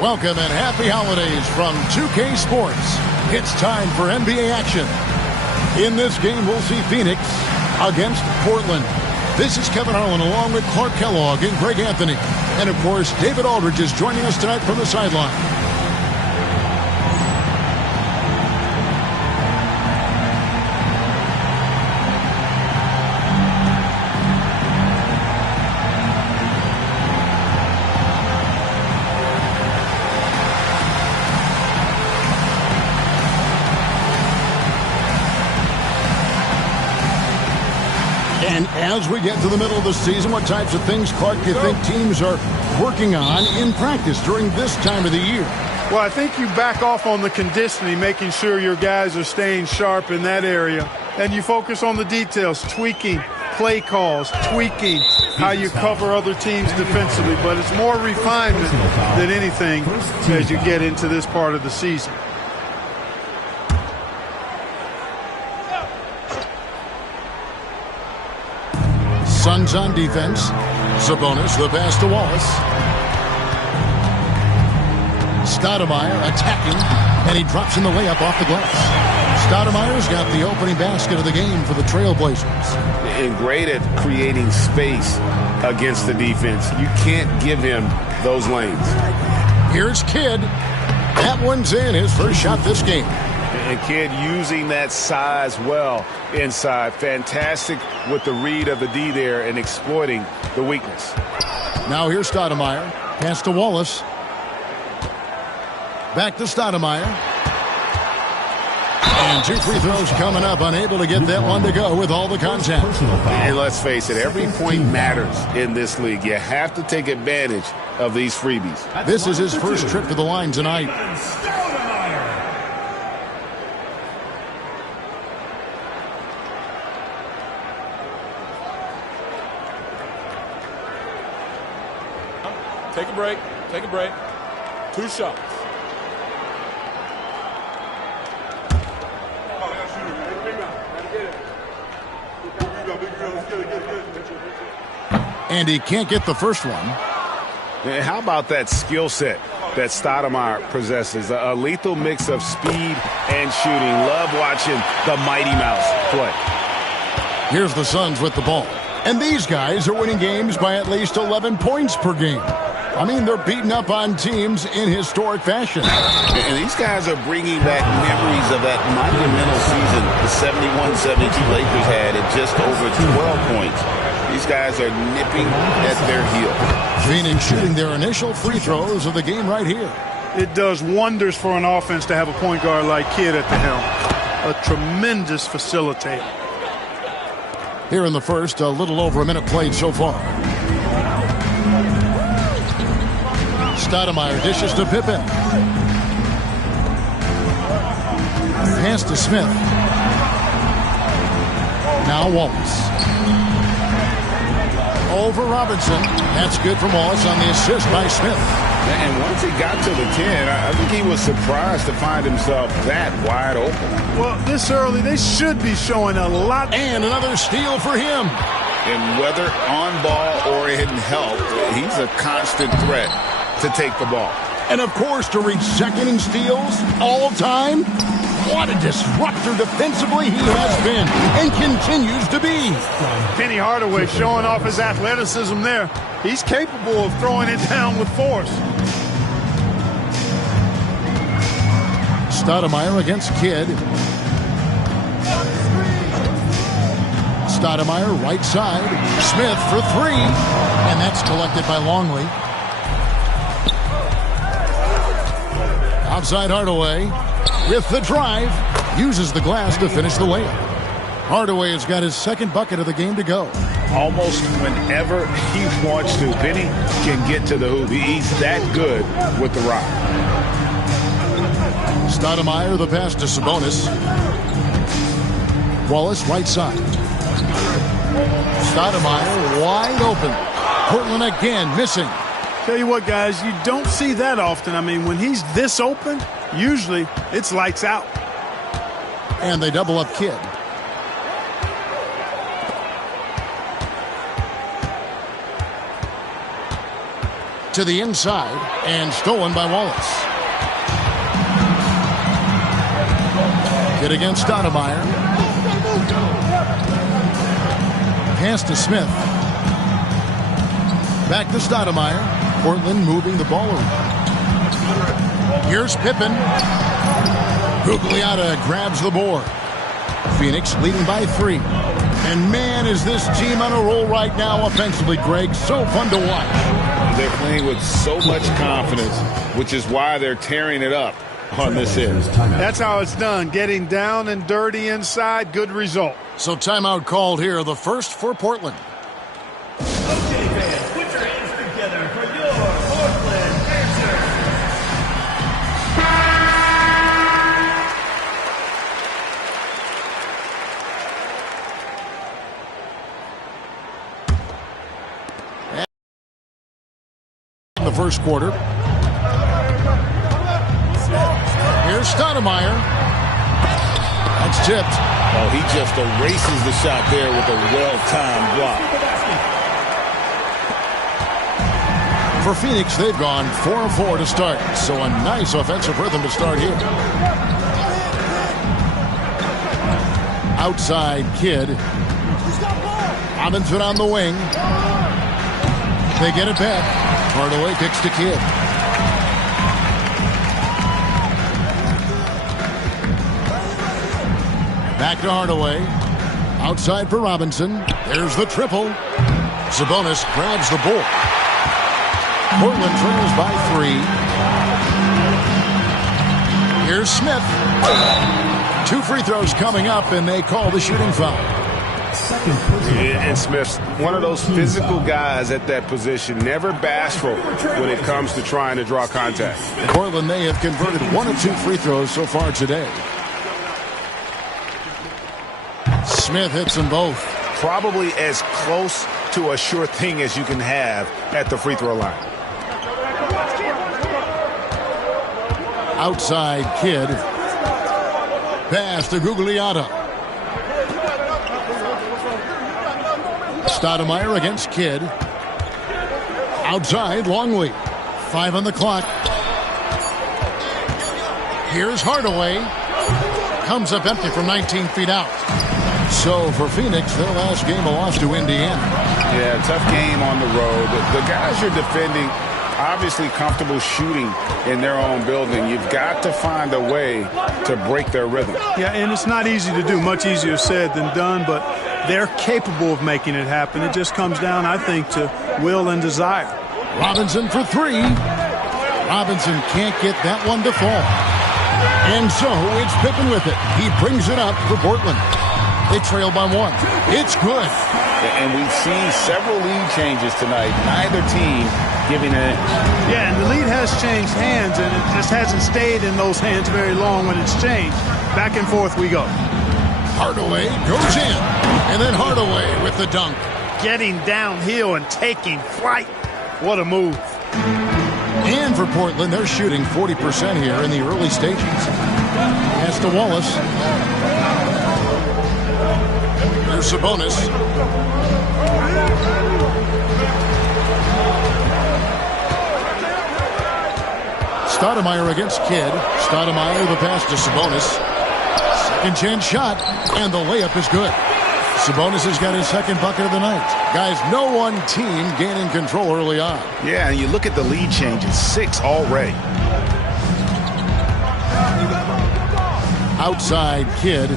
Welcome and happy holidays from 2K Sports. It's time for NBA action. In this game, we'll see Phoenix against Portland. This is Kevin Harlan along with Clark Kellogg and Greg Anthony. And, of course, David Aldridge is joining us tonight from the sideline. And as we get to the middle of the season, what types of things, Clark, do you think teams are working on in practice during this time of the year? Well, I think you back off on the conditioning, making sure your guys are staying sharp in that area. And you focus on the details, tweaking play calls, tweaking how you cover other teams defensively. But it's more refinement than anything as you get into this part of the season. Suns on defense. Sabonis, the pass to Wallace. Stoudemire attacking, and he drops in the layup off the glass. Stoudemire's got the opening basket of the game for the Trailblazers. And great at creating space against the defense. You can't give him those lanes. Here's Kidd. That one's in, his first shot this game. And Kidd using that size well inside. Fantastic with the read of the D there and exploiting the weakness. Now here's Stoudemire. Pass to Wallace. Back to Stoudemire. And 2 free throws coming up. Unable to get that one to go with all the contact. And let's face it, every point matters in this league. You have to take advantage of these freebies. This is his first trip to the line tonight. Take a break. Take a break. 2 shots. And he can't get the first one. And how about that skill set that Stoudemire possesses? A lethal mix of speed and shooting. Love watching the Mighty Mouse play. Here's the Suns with the ball. And these guys are winning games by at least 11 points per game. I mean, they're beating up on teams in historic fashion. And these guys are bringing back memories of that monumental season the 71-72 Lakers had at just over 12 points. These guys are nipping at their heels. Phoenix shooting their initial free throws of the game right here. It does wonders for an offense to have a point guard like Kidd at the helm. A tremendous facilitator. Here in the first, a little over a minute played so far. Stoudemire dishes to Pippen. Pass to Smith. Now Wallace. Over Robinson. That's good from Wallace on the assist by Smith. And once he got to the 10, I think he was surprised to find himself that wide open. Well, this early, they should be showing a lot. And another steal for him. And whether on ball or in help, he's a constant threat to take the ball. And, of course, to reach second in steals all time. What a disruptor defensively he has been and continues to be. Penny Hardaway showing off his athleticism there. He's capable of throwing it down with force. Stoudemire against Kidd. Stoudemire right side. Smith for 3. And that's collected by Longley. Outside Hardaway with the drive. Uses the glass to finish the layup. Hardaway has got his second bucket of the game to go. Almost whenever he wants to. Penny can get to the hoop. He's that good with the rock. Stoudemire, the pass to Sabonis. Wallace, right side. Stoudemire, wide open. Portland again, missing. Tell you what, guys, you don't see that often. I mean, when he's this open, usually it's lights out. And they double up Kidd. to the inside and stolen by Wallace. Kidd against Stoudemire. Pass to Smith. Back to Stoudemire. Portland moving the ball around. Here's Pippen. Gugliotta grabs the board. Phoenix leading by 3. And man, is this team on a roll right now offensively, Greg. So fun to watch. They're playing with so much confidence, which is why they're tearing it up on this end. That's how it's done. Getting down and dirty inside. Good result. So timeout called here. The first for Portland. Okay, fans, put your hands together for your Portland Pacers. The first quarter. Here's Stoudemire. That's tipped. Oh, he just erases the shot there with a well-timed block. For Phoenix, they've gone 4 of 4 to start. So a nice offensive rhythm to start here. Outside Kidd. Robinson on the wing. They get it back. Hardaway kicks to Kidd. Back to Hardaway. Outside for Robinson. There's the triple. Sabonis grabs the ball. Portland trails by 3. Here's Smith. 2 free throws coming up, and they call the shooting foul. And Smith's one of those physical guys at that position, never bashful when it comes to trying to draw contact. Portland, they have converted 1 of 2 free throws so far today. Smith hits them both. Probably as close to a sure thing as you can have at the free throw line. Outside Kidd. Pass to Gugliotta. Stoudemire against Kidd. Outside Longley. 5 on the clock. Here's Hardaway. Comes up empty from 19 feet out. So for Phoenix, their last game a loss to Indiana. Yeah, tough game on the road. The guys you're defending, obviously comfortable shooting in their own building. You've got to find a way to break their rhythm. Yeah, and it's not easy to do. Much easier said than done, but they're capable of making it happen. It just comes down, I think, to will and desire. Robinson for 3. Robinson can't get that one to fall. And so it's Pippen with it. He brings it up for Portland. They trail by 1. It's good. And we've seen several lead changes tonight. Neither team giving it. Yeah, and the lead has changed hands, and it just hasn't stayed in those hands very long when it's changed. Back and forth we go. Hardaway goes in. And then Hardaway with the dunk. Getting downhill and taking flight. What a move. And for Portland, they're shooting 40% here in the early stages. Pass to Wallace. There's Sabonis. Stoudemire against Kidd. Stoudemire the pass to Sabonis. Second chance shot, and the layup is good. Sabonis has got his second bucket of the night. Guys, no one team gaining control early on. Yeah, and you look at the lead changes, 6 already. Outside Kidd.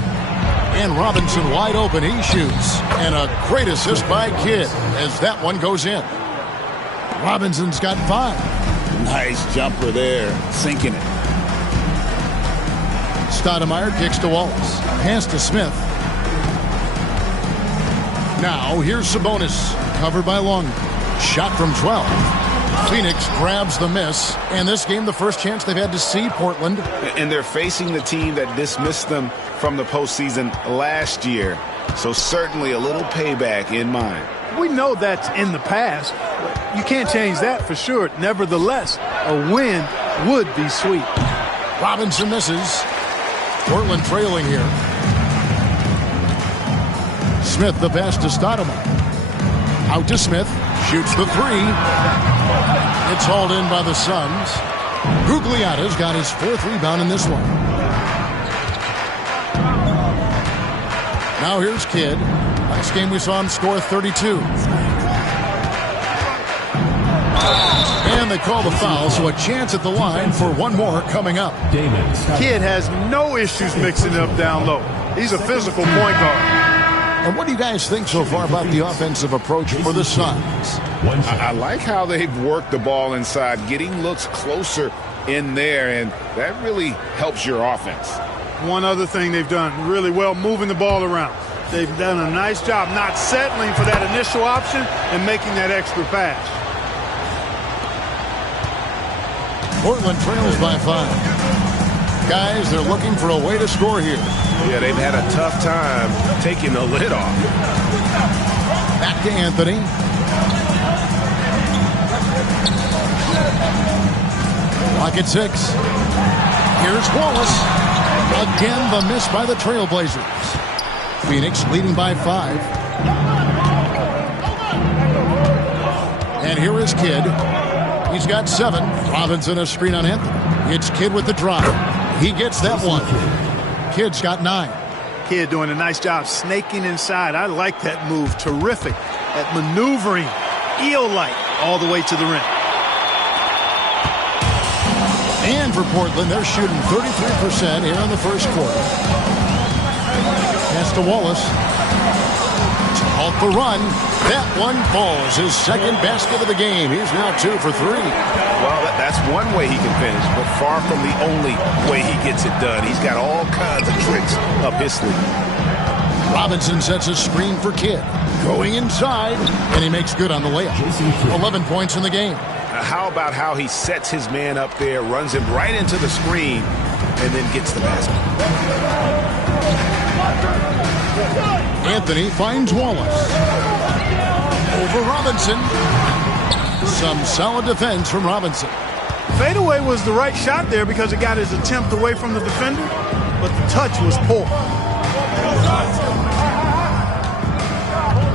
And Robinson wide open. He shoots. And a great assist by Kidd as that one goes in. Robinson's got 5. Nice jumper there, sinking it. Stoudemire kicks to Wallace. Pass to Smith. Now here's Sabonis. Covered by Long. Shot from 12. Phoenix grabs the miss. And this game, the first chance they've had to see Portland. And they're facing the team that dismissed them from the postseason last year. So certainly a little payback in mind. We know that's in the past. You can't change that for sure. Nevertheless, a win would be sweet. Robinson misses. Portland trailing here. Smith the pass to Stoudemire. Out to Smith. Shoots the 3. It's hauled in by the Suns. Gugliotta's got his 4th rebound in this one. Now here's Kidd. Last game we saw him score 32. And they call the foul, so a chance at the line for one more coming up. Kidd has no issues mixing it up down low. He's a physical point guard. And what do you guys think so far about the offensive approach for the Suns? I like how they've worked the ball inside, getting looks closer in there, and that really helps your offense. One other thing they've done really well, moving the ball around. They've done a nice job not settling for that initial option and making that extra pass. Portland trails by 5. Guys, they're looking for a way to score here. Yeah, they've had a tough time taking the lid off. Back to Anthony. Clock at 6. Here's Wallace. Again, the miss by the Trailblazers. Phoenix leading by 5. And here is Kidd. He's got 7. Robinson a screen on Anthony. It's Kidd with the drive. He gets that one. Kidd's got 9. Kidd doing a nice job snaking inside. I like that move. Terrific at maneuvering. Eel-like all the way to the rim. And for Portland, they're shooting 33% here in the first quarter. Pass to Wallace. Halt the run. That one falls. His second basket of the game. He's now 2 for 3. Well, that's one way he can finish, but far from the only way he gets it done. He's got all kinds of tricks up his sleeve. Robinson sets a screen for Kidd. Going inside, and he makes good on the layup. 11 points in the game. How about how he sets his man up there, runs him right into the screen, and then gets the basket. Anthony finds Wallace. Over Robinson. Some solid defense from Robinson. Fadeaway was the right shot there because it got his attempt away from the defender, but the touch was poor.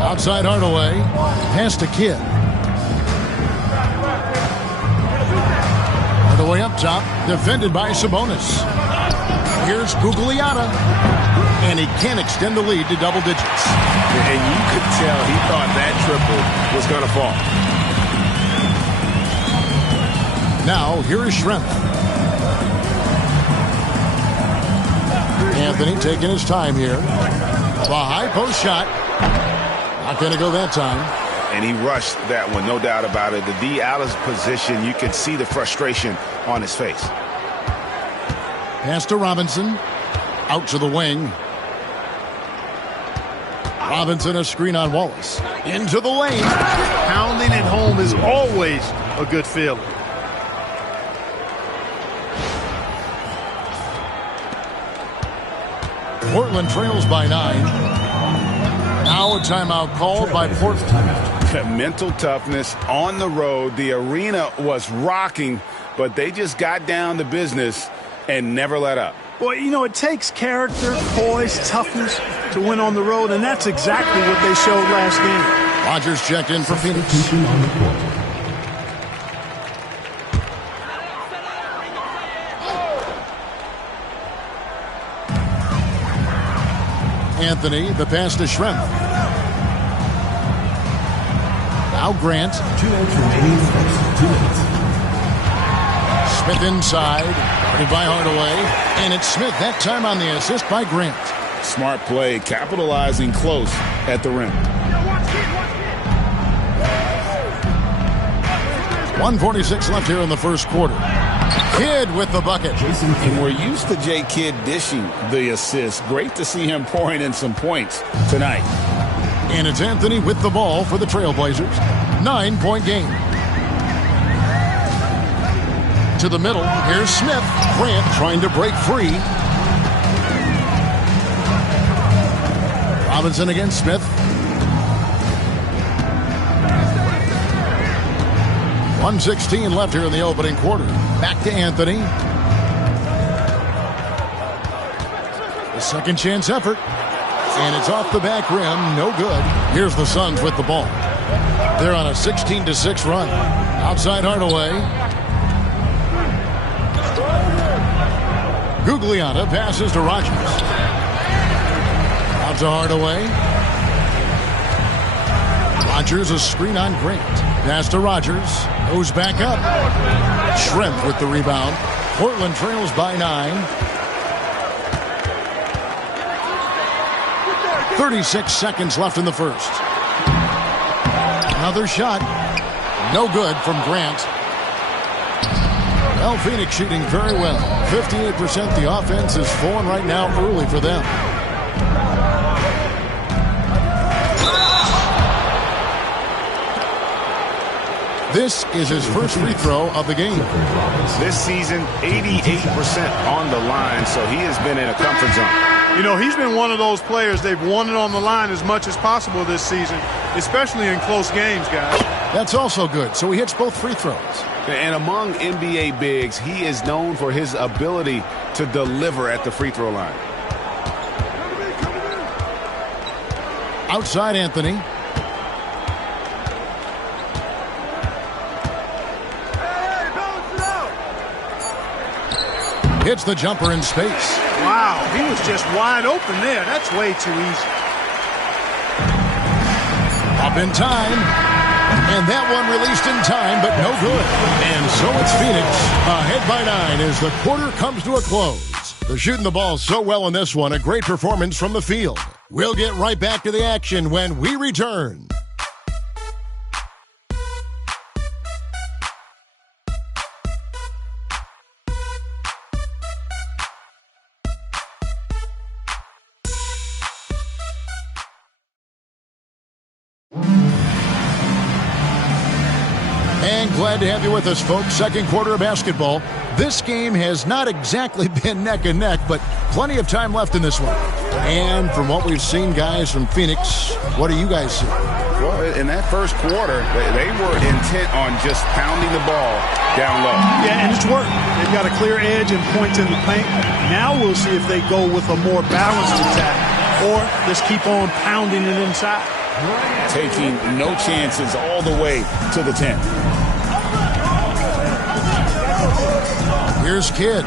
Outside Hardaway. Pass to Kidd. Hardaway up top. Defended by Sabonis. Here's Gugliotta. And he can't extend the lead to double digits. And you could tell he thought that triple was going to fall. Now, here is Schrempf. Anthony taking his time here. A high post shot. Not going to go that time. And he rushed that one, no doubt about it. The D out of position, you could see the frustration on his face. Pass to Robinson. Out to the wing. Robinson a screen on Wallace. Into the lane. Pounding it home is always a good feeling. Portland trails by 9. Now a timeout called by Portland. Mental toughness on the road. The arena was rocking, but they just got down to business and never let up. Well, you know, it takes character, poise, toughness to win on the road, and that's exactly what they showed last game. Rodgers checked in for Phoenix. Anthony, the pass to Schrempf. Now Grant. 2 minutes remaining. 2 minutes. Smith inside. Guarded by Hardaway. And it's Smith that time on the assist by Grant. Smart play, capitalizing close at the rim. 1:46 left here in the first quarter. Kidd with the bucket. And we're used to Jay Kidd dishing the assist. Great to see him pouring in some points tonight. And it's Anthony with the ball for the Trailblazers. 9-point game. To the middle. Here's Smith. Grant trying to break free. Robinson against Smith. 1:16 left here in the opening quarter. Back to Anthony. The second chance effort. And it's off the back rim. No good. Here's the Suns with the ball. They're on a 16-6 run. Outside Hardaway. Gugliotta passes to Rogers. Out to Hardaway. Rogers, a screen on Grant. Pass to Rogers. Goes back up. Schrempf with the rebound. Portland trails by 9. 36 seconds left in the first. Another shot. No good from Grant. Well, Phoenix shooting very well. 58%. The offense is flowing right now early for them. This is his first free throw of the game. This season, 88% on the line, so he has been in a comfort zone. You know, he's been one of those players, they've won it on the line as much as possible this season, especially in close games, guys. That's also good, so he hits both free throws. And among NBA bigs, he is known for his ability to deliver at the free throw line. Outside Anthony. Hits the jumper in space. Wow, he was just wide open there. That's way too easy. Up in time. And that one released in time, but no good. And so it's Phoenix ahead by 9 as the quarter comes to a close. They're shooting the ball so well in this one. A great performance from the field. We'll get right back to the action when we return. And glad to have you with us, folks. Second quarter of basketball. This game has not exactly been neck and neck, but plenty of time left in this one. And from what we've seen, guys, from Phoenix, what do you guys see? Well, in that first quarter, they were intent on just pounding the ball down low. Yeah, and it's worked. They've got a clear edge and points in the paint. Now we'll see if they go with a more balanced attack or just keep on pounding it inside. Taking no chances all the way to the 10. Here's Kidd.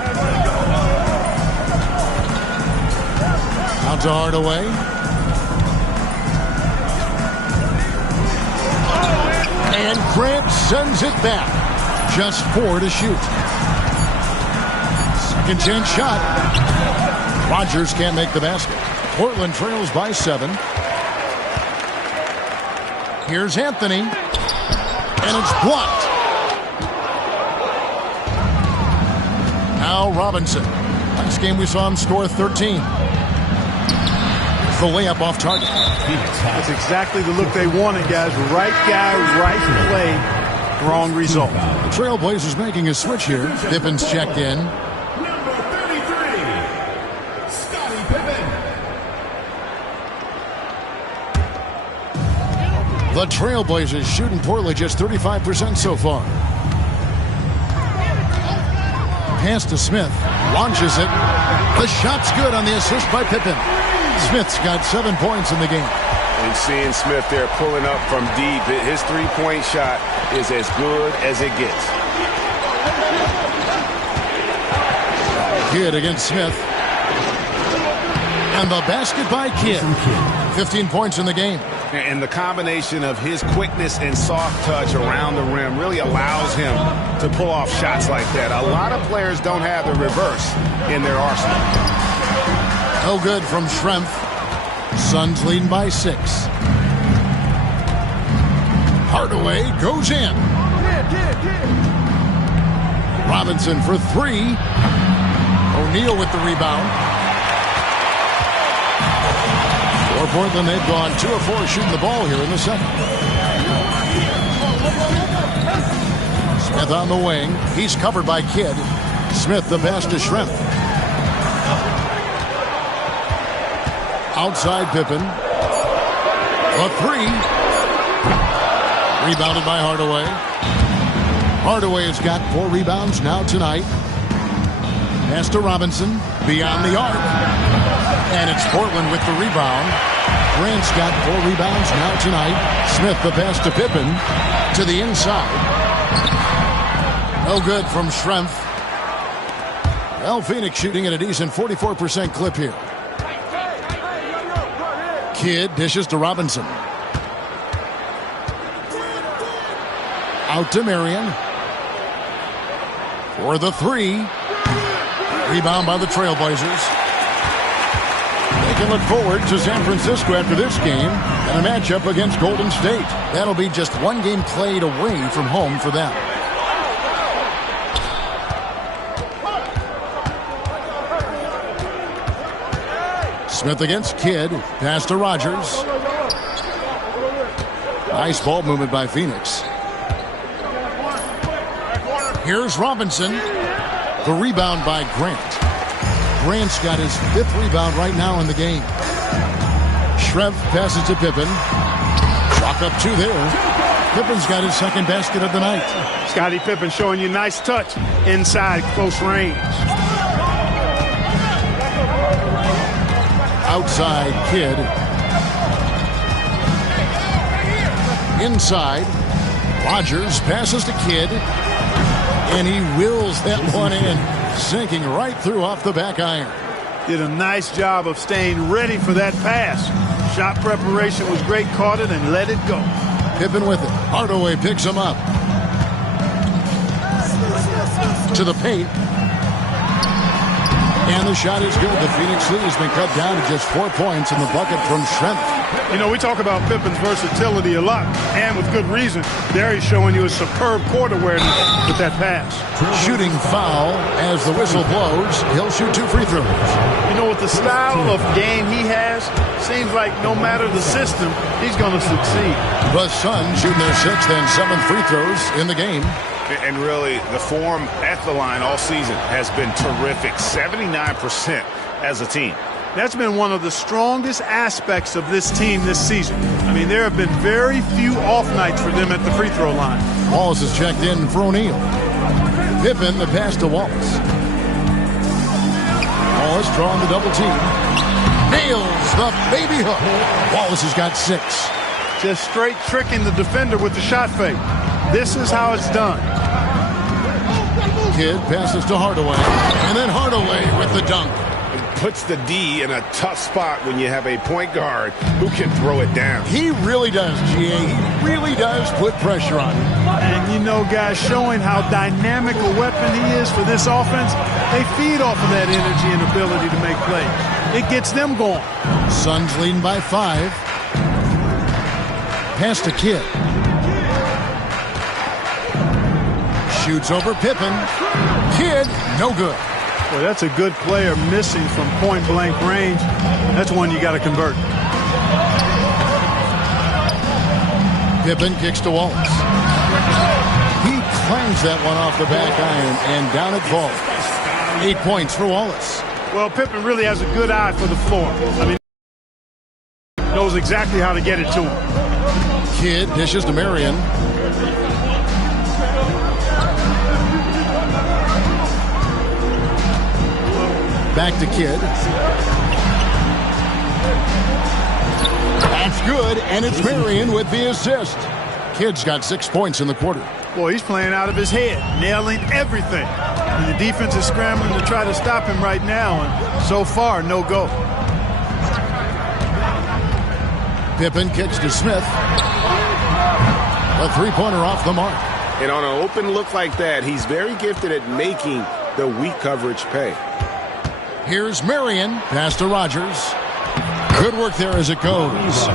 Out to Hardaway. And Grant sends it back. Just 4 to shoot. Second chance shot. Rogers can't make the basket. Portland trails by 7. Here's Anthony. And it's blocked. Now Robinson. Last game we saw him score 13. The layup off target. That's exactly the look they wanted, guys. Right guy, right play, wrong result. The Trailblazers making a switch here. Pippen's checked in. Number 33, Scottie Pippen. The Trailblazers shooting poorly, just 35% so far. Pass to Smith. Launches it. The shot's good on the assist by Pippen. Smith's got 7 points in the game. And seeing Smith there pulling up from deep, his three-point shot is as good as it gets. Kidd against Smith. And the basket by Kidd. 15 points in the game. And the combination of his quickness and soft touch around the rim really allows him to pull off shots like that. A lot of players don't have the reverse in their arsenal. No good from Schrempf. Suns leading by 6. Hardaway goes in. Robinson for 3. O'Neal with the rebound. For Portland, they've gone 2 of 4 shooting the ball here in the second. Smith on the wing. He's covered by Kidd. Smith the pass to Schrempf. Outside Pippen. A 3. Rebounded by Hardaway. Hardaway has got 4 rebounds now tonight. Pass to Robinson. Beyond the arc. And it's Portland with the rebound. Grant's got 4 rebounds now tonight. Smith the pass to Pippen. To the inside. No good from Schrempf. Well, Phoenix shooting at a decent 44% clip here. Kidd dishes to Robinson. Out to Marion. For the three. Rebound by the Trailblazers. They can look forward to San Francisco after this game and a matchup against Golden State. That'll be just one game played away from home for them. Smith against Kidd. Pass to Rogers. Nice ball movement by Phoenix. Here's Robinson. The rebound by Grant. Grant's got his 5th rebound right now in the game. Schrempf passes to Pippen. Chalk up 2 there. Pippen's got his 2nd basket of the night. Scottie Pippen showing you nice touch inside close range. Outside Kidd. Inside. Rogers passes to Kidd. And he wills that one in. Sinking right through off the back iron. Did a nice job of staying ready for that pass. Shot preparation was great. Caught it and let it go. Pippen with it. Hardaway picks him up. To the paint. And the shot is good. The Phoenix lead has been cut down to just 4 points in the bucket from Schrempf. You know, we talk about Pippen's versatility a lot, and with good reason. There he's showing you a superb court awareness with that pass. Shooting foul as the whistle blows. He'll shoot 2 free throws. You know, with the style of game he has, seems like no matter the system, he's going to succeed. The Suns shooting their 6th and 7th free throws in the game. And really, the form at the line all season has been terrific. 79% as a team. That's been one of the strongest aspects of this team this season. I mean, there have been very few off nights for them at the free throw line. Wallace is checked in for O'Neal. Pippen, the pass to Wallace. Wallace drawing the double team. Nails the baby hook. Wallace has got 6. Just straight tricking the defender with the shot fake. This is how it's done. Kidd passes to Hardaway. And then Hardaway with the dunk. Puts the D in a tough spot when you have a point guard who can throw it down. He really does, GA. He really does put pressure on him. And you know, guys, showing how dynamic a weapon he is for this offense, they feed off of that energy and ability to make plays. It gets them going. Suns leading by 5. Pass to Kidd. Shoots over Pippen. Kidd, no good. Boy, that's a good player missing from point-blank range. That's one you got to convert. Pippen kicks to Wallace. He clangs that one off the back iron and down it falls. 8 points for Wallace. Well, Pippen really has a good eye for the floor. I mean, knows exactly how to get it to him. Kidd dishes to Marion. Back to Kidd. That's good, and it's Marion with the assist. Kidd's got 6 points in the quarter. Boy, he's playing out of his head, nailing everything. And the defense is scrambling to try to stop him right now, and so far, no go. Pippen kicks to Smith. A 3-pointer off the mark. And on an open look like that, he's very gifted at making the weak coverage pay. Here's Marion. Pass to Rogers. Good work there as it goes.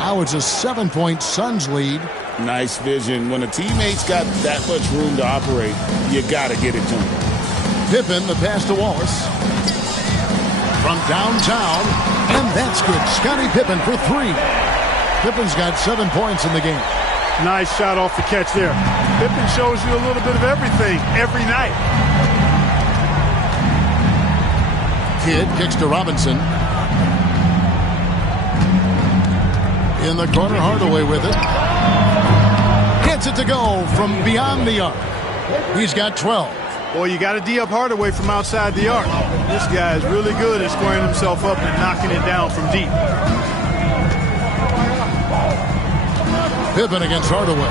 Now it's a 7-point Suns lead. Nice vision. When a teammate's got that much room to operate, you got to get it to him. Pippen, the pass to Wallace. From downtown, and that's good. Scottie Pippen for 3. Pippen's got 7 points in the game. Nice shot off the catch there. Pippen shows you a little bit of everything every night. Kidd kicks to Robinson. In the corner, Hardaway with it. Gets it to go from beyond the arc. He's got 12. Boy, you got to D up Hardaway from outside the arc. This guy is really good at squaring himself up and knocking it down from deep. Pippen against Hardaway.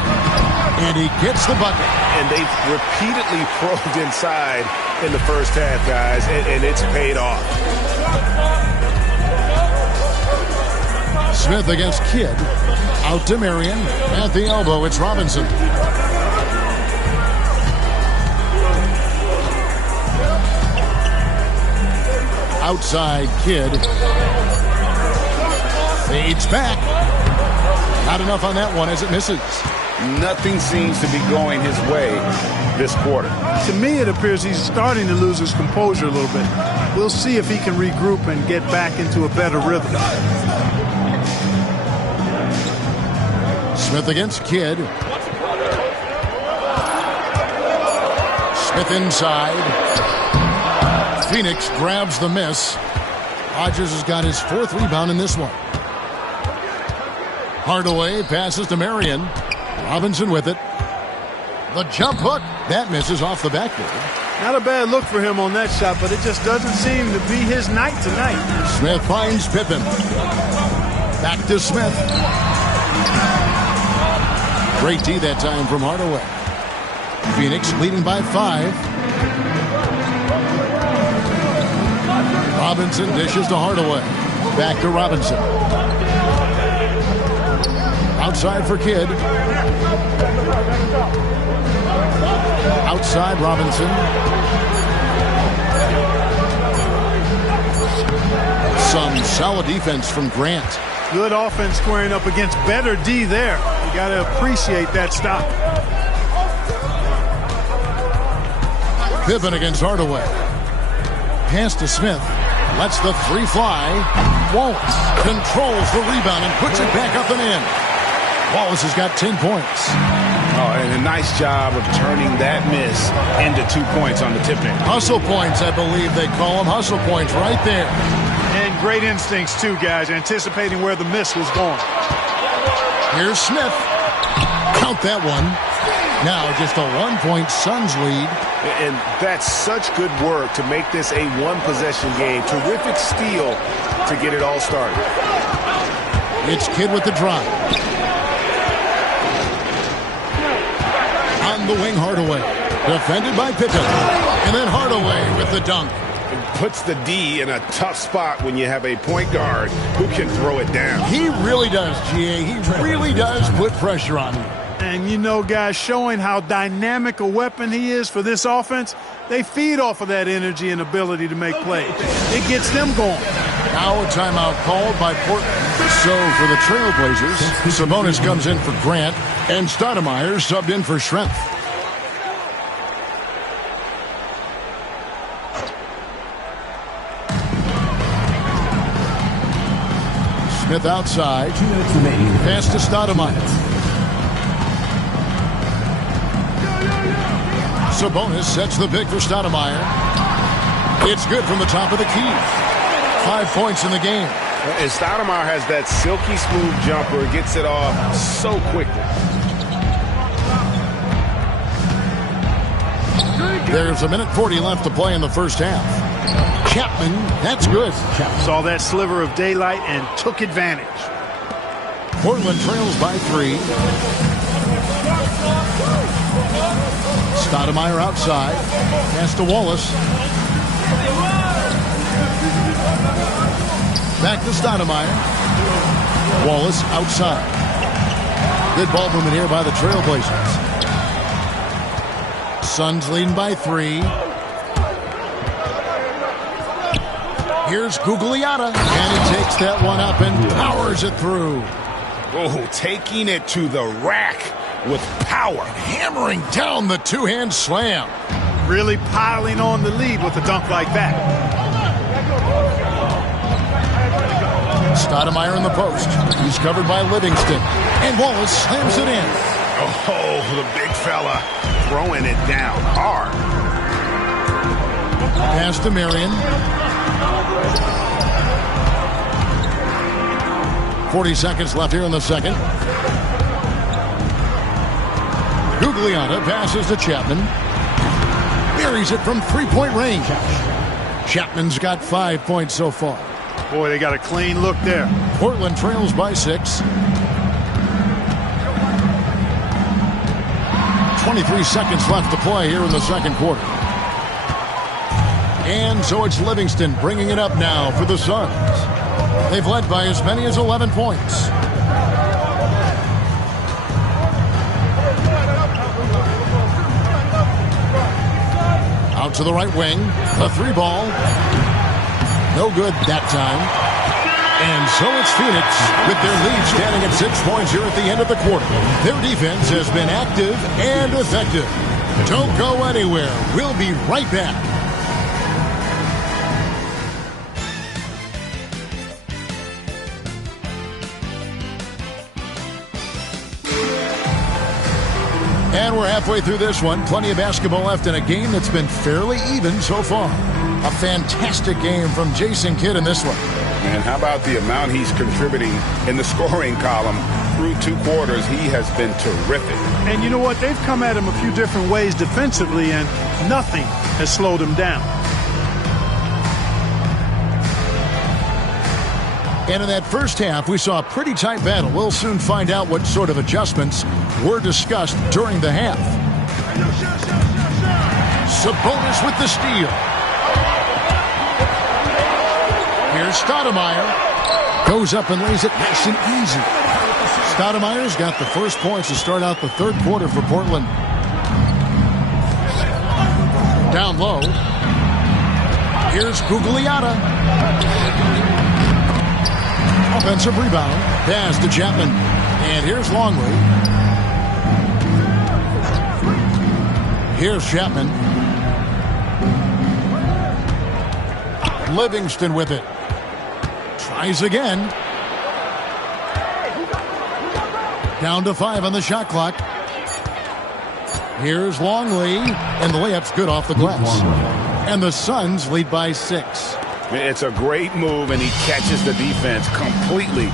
And he gets the bucket. And they've repeatedly probed inside in the first half, guys, and it's paid off. Smith against Kidd. Out to Marion. At the elbow, it's Robinson. Outside, Kidd. Fades back. Not enough on that one as it misses. Nothing seems to be going his way this quarter. To me, it appears he's starting to lose his composure a little bit. We'll see if he can regroup and get back into a better rhythm. Smith against Kidd. Smith inside. Phoenix grabs the miss. Hodges has got his 4th rebound in this one. Hardaway passes to Marion. Robinson with it. The jump hook. That misses off the backboard. Not a bad look for him on that shot, but it just doesn't seem to be his night tonight. Smith finds Pippen. Back to Smith. Great D that time from Hardaway. Phoenix leading by 5. Robinson dishes to Hardaway. Back to Robinson. Outside for Kidd. Outside Robinson. Some solid defense from Grant. Good offense squaring up against better D there. You got to appreciate that stop. Pippen against Hardaway. Pass to Smith. Lets the 3 fly. Wallace controls the rebound and puts it back up and in. Wallace has got 10 points. Oh, and a nice job of turning that miss into 2 points on the tip-in. Hustle points, I believe they call them. Hustle points right there. And great instincts, too, guys, anticipating where the miss was going. Here's Smith. Count that one. Now just a 1-point Suns lead. And that's such good work to make this a one-possession game. Terrific steal to get it all started. It's Kidd with the drive. On the wing, Hardaway. Defended by Pippen. And then Hardaway with the dunk. It puts the D in a tough spot when you have a point guard who can throw it down. He really does, GA. He really does put pressure on you. And, you know, guys, showing how dynamic a weapon he is for this offense, they feed off of that energy and ability to make plays. It gets them going. Now a timeout called by Portland. So for the Trailblazers, Sabonis comes in for Grant, and Stoudemire subbed in for Schrempf. Smith outside. 2 minutes remaining. Pass to Stoudemire. Sabonis sets the pick for Stoudemire. It's good from the top of the key. 5 points in the game. And Stoudemire has that silky smooth jumper. Gets it off so quickly. There's 1:40 left to play in the first half. Chapman, that's good. Saw that sliver of daylight and took advantage. Portland trails by 3. Stoudemire outside. Pass to Wallace. Back to Stoudemire. Wallace outside. Good ball movement here by the Trailblazers. Suns leading by 3. Here's Gugliotta. And he takes that one up and powers it through. Oh, taking it to the rack with power. Hammering down the two-hand slam. Really piling on the lead with a dunk like that. Stoudemire in the post. He's covered by Livingston. And Wallace slams it in. Oh, the big fella throwing it down hard. Pass to Marion. 40 seconds left here in the second. Gugliotta passes to Chapman. Buries it from three-point range. Chapman's got 5 points so far. Boy, they got a clean look there. Portland trails by 6. 23 seconds left to play here in the second quarter. And so it's Livingston bringing it up now for the Suns. They've led by as many as 11 points. Out to the right wing. The three ball. No good that time. And so it's Phoenix with their lead standing at 6 points here at the end of the quarter. Their defense has been active and effective. Don't go anywhere. We'll be right back. And we're halfway through this one. Plenty of basketball left in a game that's been fairly even so far. A fantastic game from Jason Kidd in this one. And how about the amount he's contributing in the scoring column through 2 quarters? He has been terrific. And you know what? They've come at him a few different ways defensively, and nothing has slowed him down. And in that first half, we saw a pretty tight battle. We'll soon find out what sort of adjustments were discussed during the half. Sabonis with the steal. Here's Stoudemire. Goes up and lays it nice and easy. Stoudemire's got the first points to start out the third quarter for Portland. Down low. Here's Gugliotta. Offensive rebound. Pass to Chapman. And here's Longley. Here's Chapman. Livingston with it. Tries again. Down to 5 on the shot clock. Here's Longley. And the layup's good off the glass. And the Suns lead by 6. It's a great move, and he catches the defense completely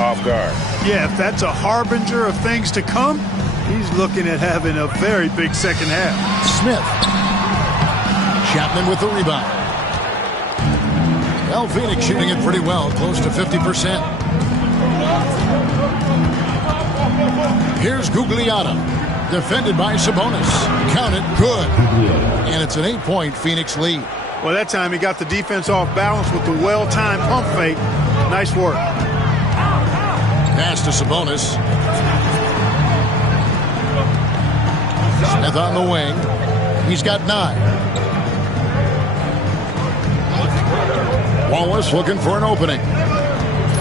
off guard. Yeah, if that's a harbinger of things to come, he's looking at having a very big second half. Smith. Chapman with the rebound. Well, Phoenix shooting it pretty well, close to 50%. Here's Gugliotta. Defended by Sabonis. Count it, good. And it's an 8-point Phoenix lead. Well, that time he got the defense off balance with the well-timed pump fake. Nice work. Pass to Sabonis. Smith on the wing. He's got 9. Wallace looking for an opening.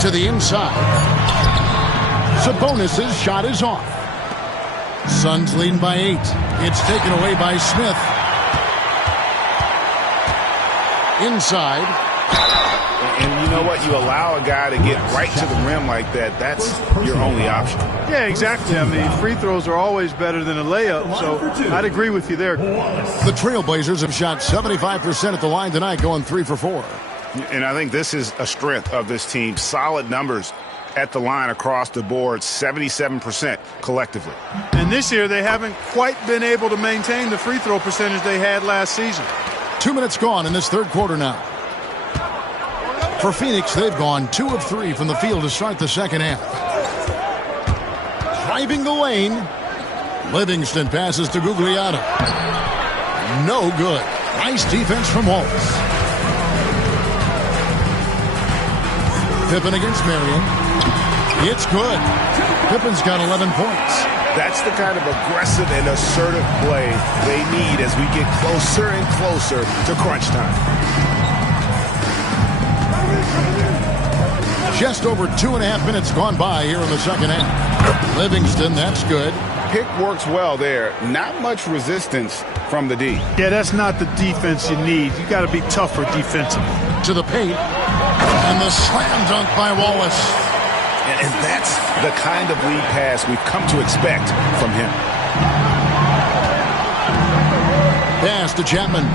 To the inside. Sabonis' shot is off. Suns leading by 8. It's taken away by Smith. Inside. And you know what? You allow a guy to get right to the rim like that. That's your only option. Yeah, exactly. I mean, free throws are always better than a layup, so I'd agree with you there. The Trailblazers have shot 75% at the line tonight, going 3 for 4. And I think this is a strength of this team. Solid numbers at the line across the board, 77% collectively. And this year, they haven't quite been able to maintain the free throw percentage they had last season. 2 minutes gone in this third quarter now. For Phoenix, they've gone 2 of 3 from the field to start the second half. Driving the lane. Livingston passes to Gugliotta. No good. Nice defense from Wallace. Pippen against Marion. It's good. Pippen's got 11 points. That's the kind of aggressive and assertive play they need as we get closer and closer to crunch time. Just over 2.5 minutes gone by here in the second half. Livingston, that's good. Pick works well there. Not much resistance from the D. Yeah, that's not the defense you need. You got to be tougher defensively. To the paint. And the slam dunk by Wallace. And that's the kind of lead pass we've come to expect from him. Pass to Chapman.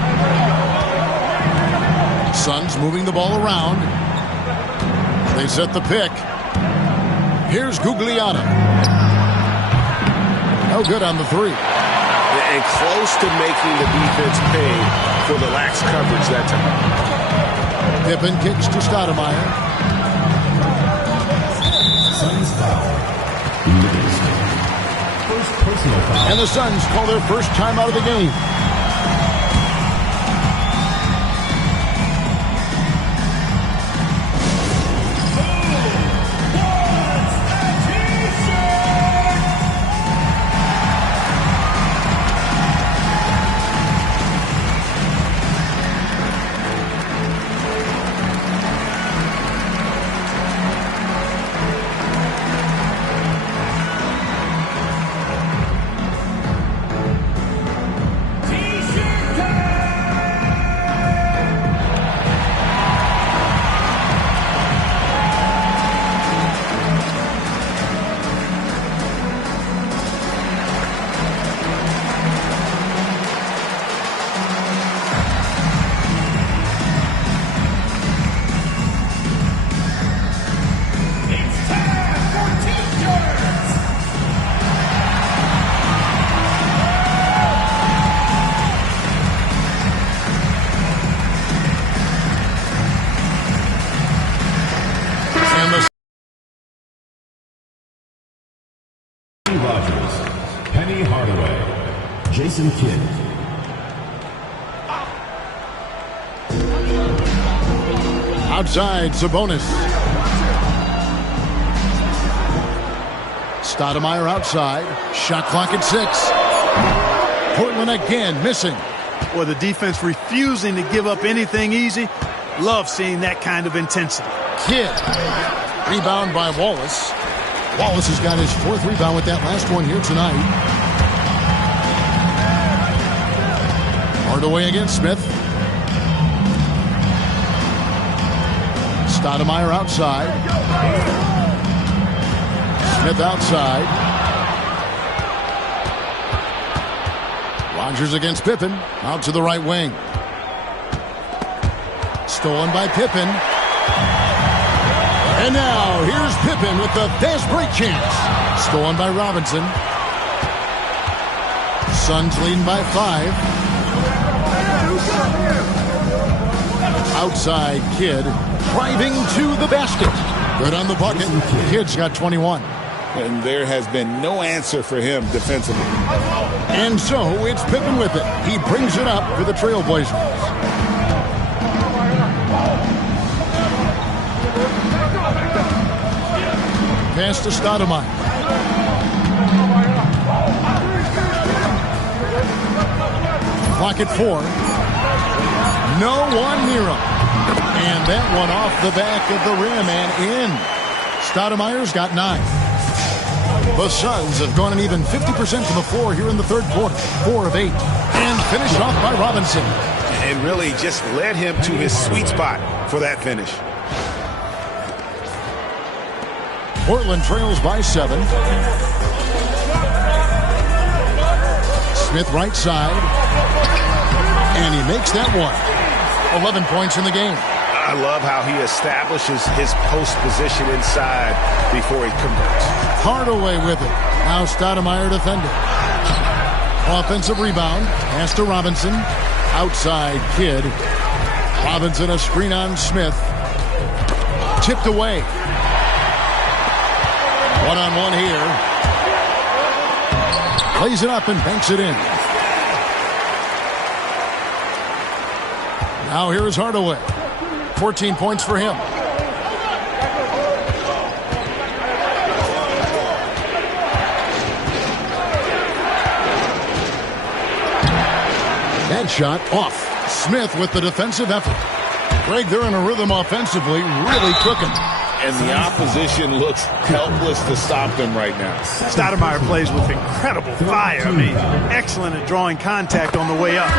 Suns moving the ball around. They set the pick. Here's Gugliotta. No good on the 3. And close to making the defense pay for the lax coverage that time. Pippen kicks to Stoudemire. And the Suns call their first time out of the game. Penny Hardaway, Jason Kidd. Outside, Sabonis. Stoudemire outside. Shot clock at 6. Portland again missing. Or the defense refusing to give up anything easy. Love seeing that kind of intensity. Kidd. Rebound by Wallace. Wallace has got his 4th rebound with that last one here tonight. Hardaway against Smith. Stoudemire outside. Smith outside. Rodgers against Pippen. Out to the right wing. Stolen by Pippen. And now, here's Pippen with the fast break chance. Stolen by Robinson. Suns leading by 5. Outside, Kidd. Driving to the basket. Good on the bucket. Kidd's got 21. And there has been no answer for him defensively. And so, it's Pippen with it. He brings it up for the Trailblazers. Pass to Stoudemire. Clock at 4. No one near him. And that one off the back of the rim and in. Stoudemire's got 9. The Suns have gone an even 50% from the floor here in the third quarter. 4 of 8. And finished off by Robinson. And really just led him to his sweet spot for that finish. Portland trails by 7. Smith right side. And he makes that one. 11 points in the game. I love how he establishes his post position inside before he converts. Hardaway with it. Now Stoudemire defending. Offensive rebound. Pass to Robinson. Outside, Kidd. Robinson a screen on Smith. Tipped away. One-on-one here. Plays it up and banks it in. Now here is Hardaway. 14 points for him. That shot off. Smith with the defensive effort. Greg, they're in a rhythm offensively, really cooking. And the opposition looks helpless to stop them right now. Stoudemire plays with incredible fire. I mean, excellent at drawing contact on the way up.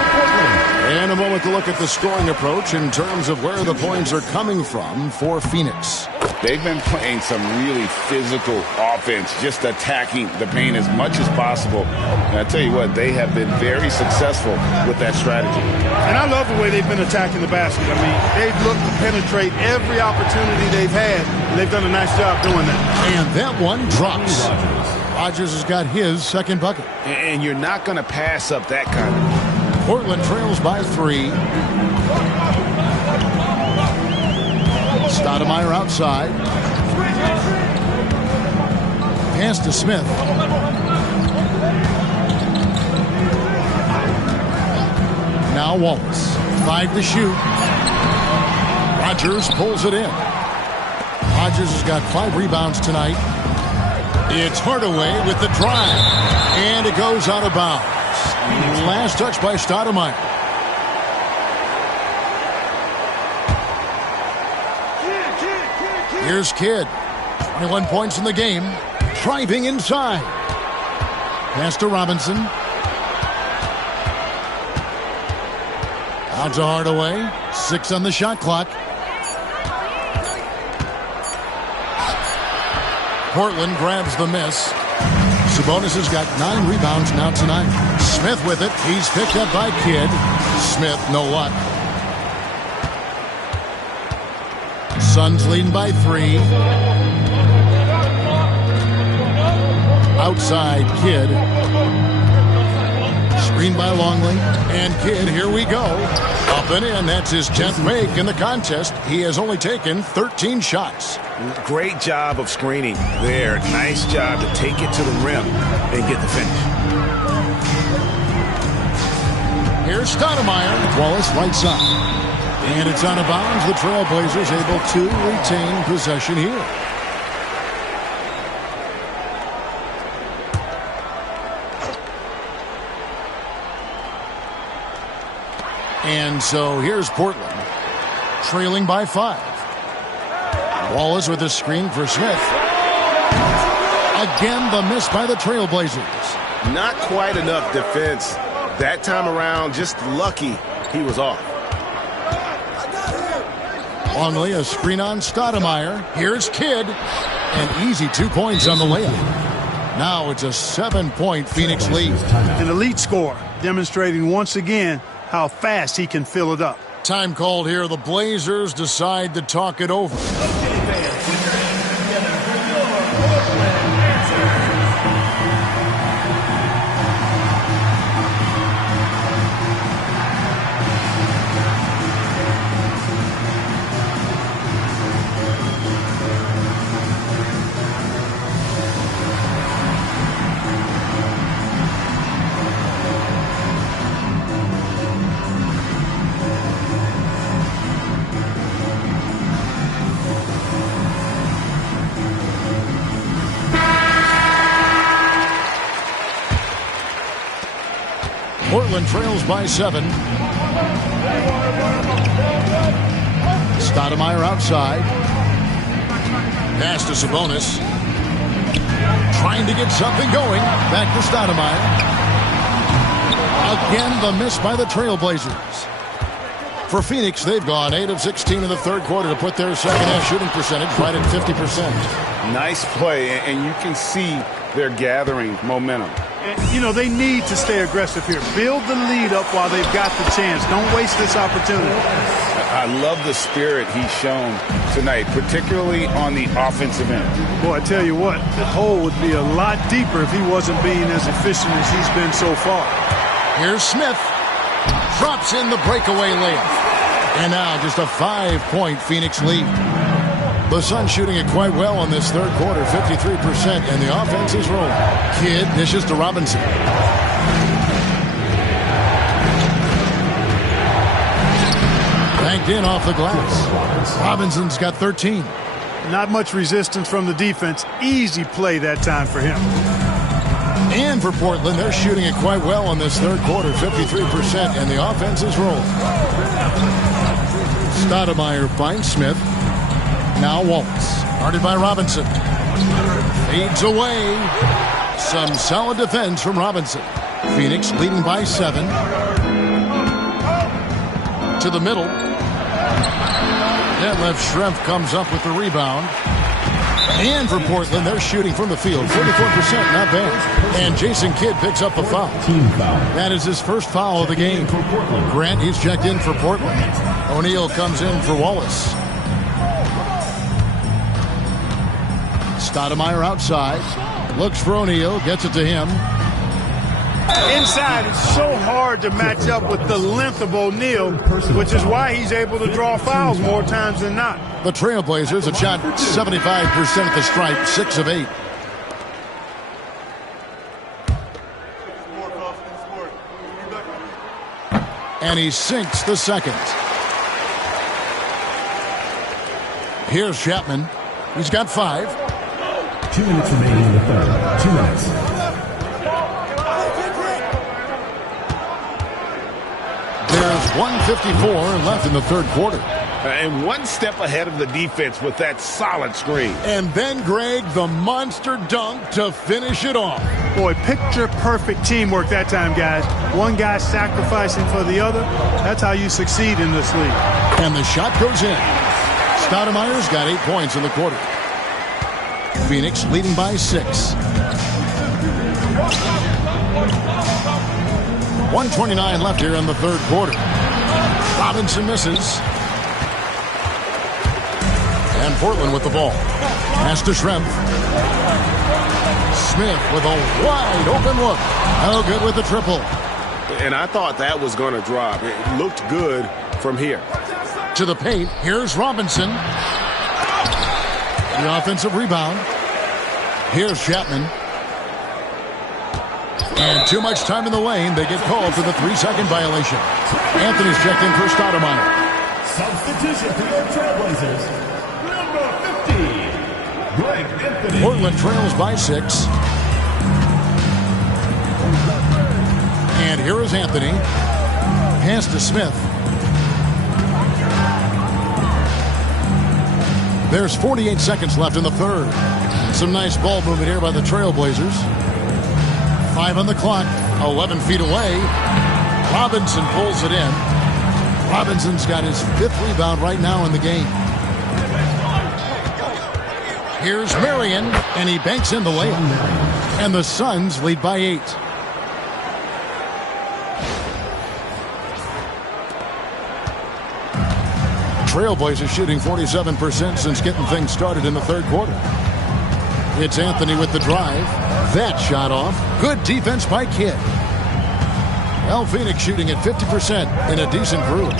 And a moment to look at the scoring approach in terms of where the points are coming from for Phoenix. They've been playing some really physical offense, just attacking the paint as much as possible. And I tell you what, they have been very successful with that strategy. And I love the way they've been attacking the basket. I mean, they've looked to penetrate every opportunity they've had, and they've done a nice job doing that. And that one drops. Rodgers has got his second bucket. And you're not going to pass up that kind of. Portland trails by 3. Stoudemire outside. Pass to Smith. Now Wallace. 5 to shoot. Rogers pulls it in. Rogers has got 5 rebounds tonight. It's Hardaway with the drive. And it goes out of bounds. Last touch by Stoudemire. Here's Kidd. 21 points in the game. Driving inside. Pass to Robinson. Out to Hardaway. 6 on the shot clock. Portland grabs the miss. Sabonis has got 9 rebounds now tonight. Smith with it. He's picked up by Kidd. Smith, no luck. Suns leading by 3. Outside, Kidd. Screen by Longley. And Kidd, here we go. Up and in. That's his 10th make in the contest. He has only taken 13 shots. Great job of screening there. Nice job to take it to the rim and get the finish. Here's Stoudemire. Wallace right side. And it's out of bounds. The Trailblazers able to retain possession here. And so here's Portland, trailing by 5. Wallace with a screen for Smith. Again, the miss by the Trailblazers. Not quite enough defense that time around. Just lucky he was off. Longley, a screen on Stoudemire. Here's Kidd. An easy 2 points on the layup. Now it's a 7-point Phoenix lead. An elite score, demonstrating once again how fast he can fill it up. Time called here. The Blazers decide to talk it over. Okay, fans, put your hands together for your Portland Panthers. Portland trails by 7. Stoudemire outside. Pass to Sabonis. Trying to get something going. Back to Stoudemire. Again, the miss by the Trailblazers. For Phoenix, they've gone 8 of 16 in the third quarter to put their second-half shooting percentage right at 50%. Nice play, and you can see they're gathering momentum. You know, they need to stay aggressive here. Build the lead up while they've got the chance. Don't waste this opportunity. I love the spirit he's shown tonight, particularly on the offensive end. Boy, I tell you what, the hole would be a lot deeper if he wasn't being as efficient as he's been so far. Here's Smith. Drops in the breakaway layup. And now just a 5-point Phoenix lead. The Suns shooting it quite well in this third quarter, 53%, and the offense is rolling. Kidd dishes to Robinson. Banked in off the glass. Robinson's got 13. Not much resistance from the defense. Easy play that time for him. And for Portland, they're shooting it quite well in this third quarter, 53%, and the offense is rolling. Stoudemire finds Smith. Now Wallace, guarded by Robinson. Fades away. Some solid defense from Robinson. Phoenix leading by 7. To the middle. Detlef Schrempf comes up with the rebound. And for Portland, they're shooting from the field. 44%, not bad. And Jason Kidd picks up a foul. That is his first foul of the game. Grant, he's checked in for Portland. O'Neal comes in for Wallace. Stoudemire outside. Looks for O'Neal. Gets it to him. Inside, it's so hard to match up with the length of O'Neal, which is why he's able to draw fouls more times than not. The Trailblazers have shot 75% at the stripe, 6 of 8. And he sinks the second. Here's Chapman. He's got 5. 2 minutes remaining in the third. 2 minutes. There's 1:54 left in the third quarter. And one step ahead of the defense with that solid screen. And then, Greg, the monster dunk to finish it off. Boy, picture-perfect teamwork that time, guys. One guy sacrificing for the other. That's how you succeed in this league. And the shot goes in. Stoudemire's got 8 points in the quarter. Phoenix leading by 6. 1:29 left here in the third quarter. Robinson misses. And Portland with the ball. Pass to Schrempf. Smith with a wide open look. Oh, good with the triple. And I thought that was going to drop. It looked good from here. To the paint. Here's Robinson. The offensive rebound. Here's Chapman. And too much time in the lane. They get called for the 3-second violation. Anthony's checked in for Stoudemire. Substitution for your Trailblazers. Number 50, Greg Anthony. Portland trails by 6. And here is Anthony. Pass to Smith. There's 48 seconds left in the third. Some nice ball movement here by the Trailblazers. 5 on the clock. 11 feet away. Robinson pulls it in. Robinson's got his 5th rebound right now in the game. Here's Marion, and he banks in the layup. And the Suns lead by 8. Trailblazers shooting 47% since getting things started in the third quarter. It's Anthony with the drive. That shot off. Good defense by Kidd. Well, Phoenix shooting at 50% in a decent group.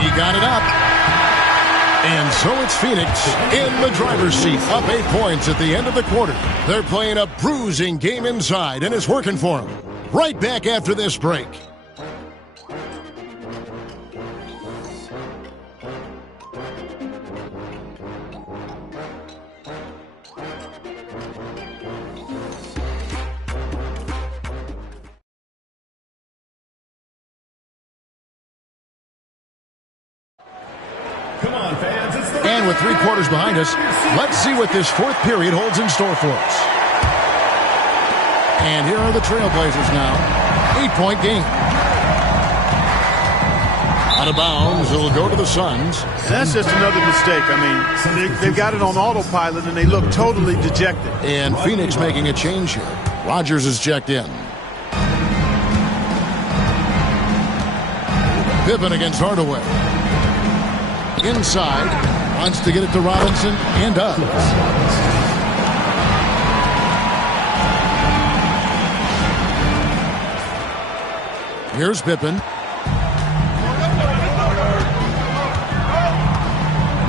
He got it up. And so it's Phoenix in the driver's seat, up 8 points at the end of the quarter. They're playing a bruising game inside, and it's working for them. Right back after this break. And with 3 quarters behind us, let's see what this 4th period holds in store for us. And here are the Trailblazers now. 8-point game. Out of bounds, it'll go to the Suns. And that's just another mistake. I mean, they've got it on autopilot, and they look totally dejected. And Phoenix making a change here. Rogers is checked in. Pippen against Hardaway. Inside, wants to get it to Robinson, and does. Here's Pippen.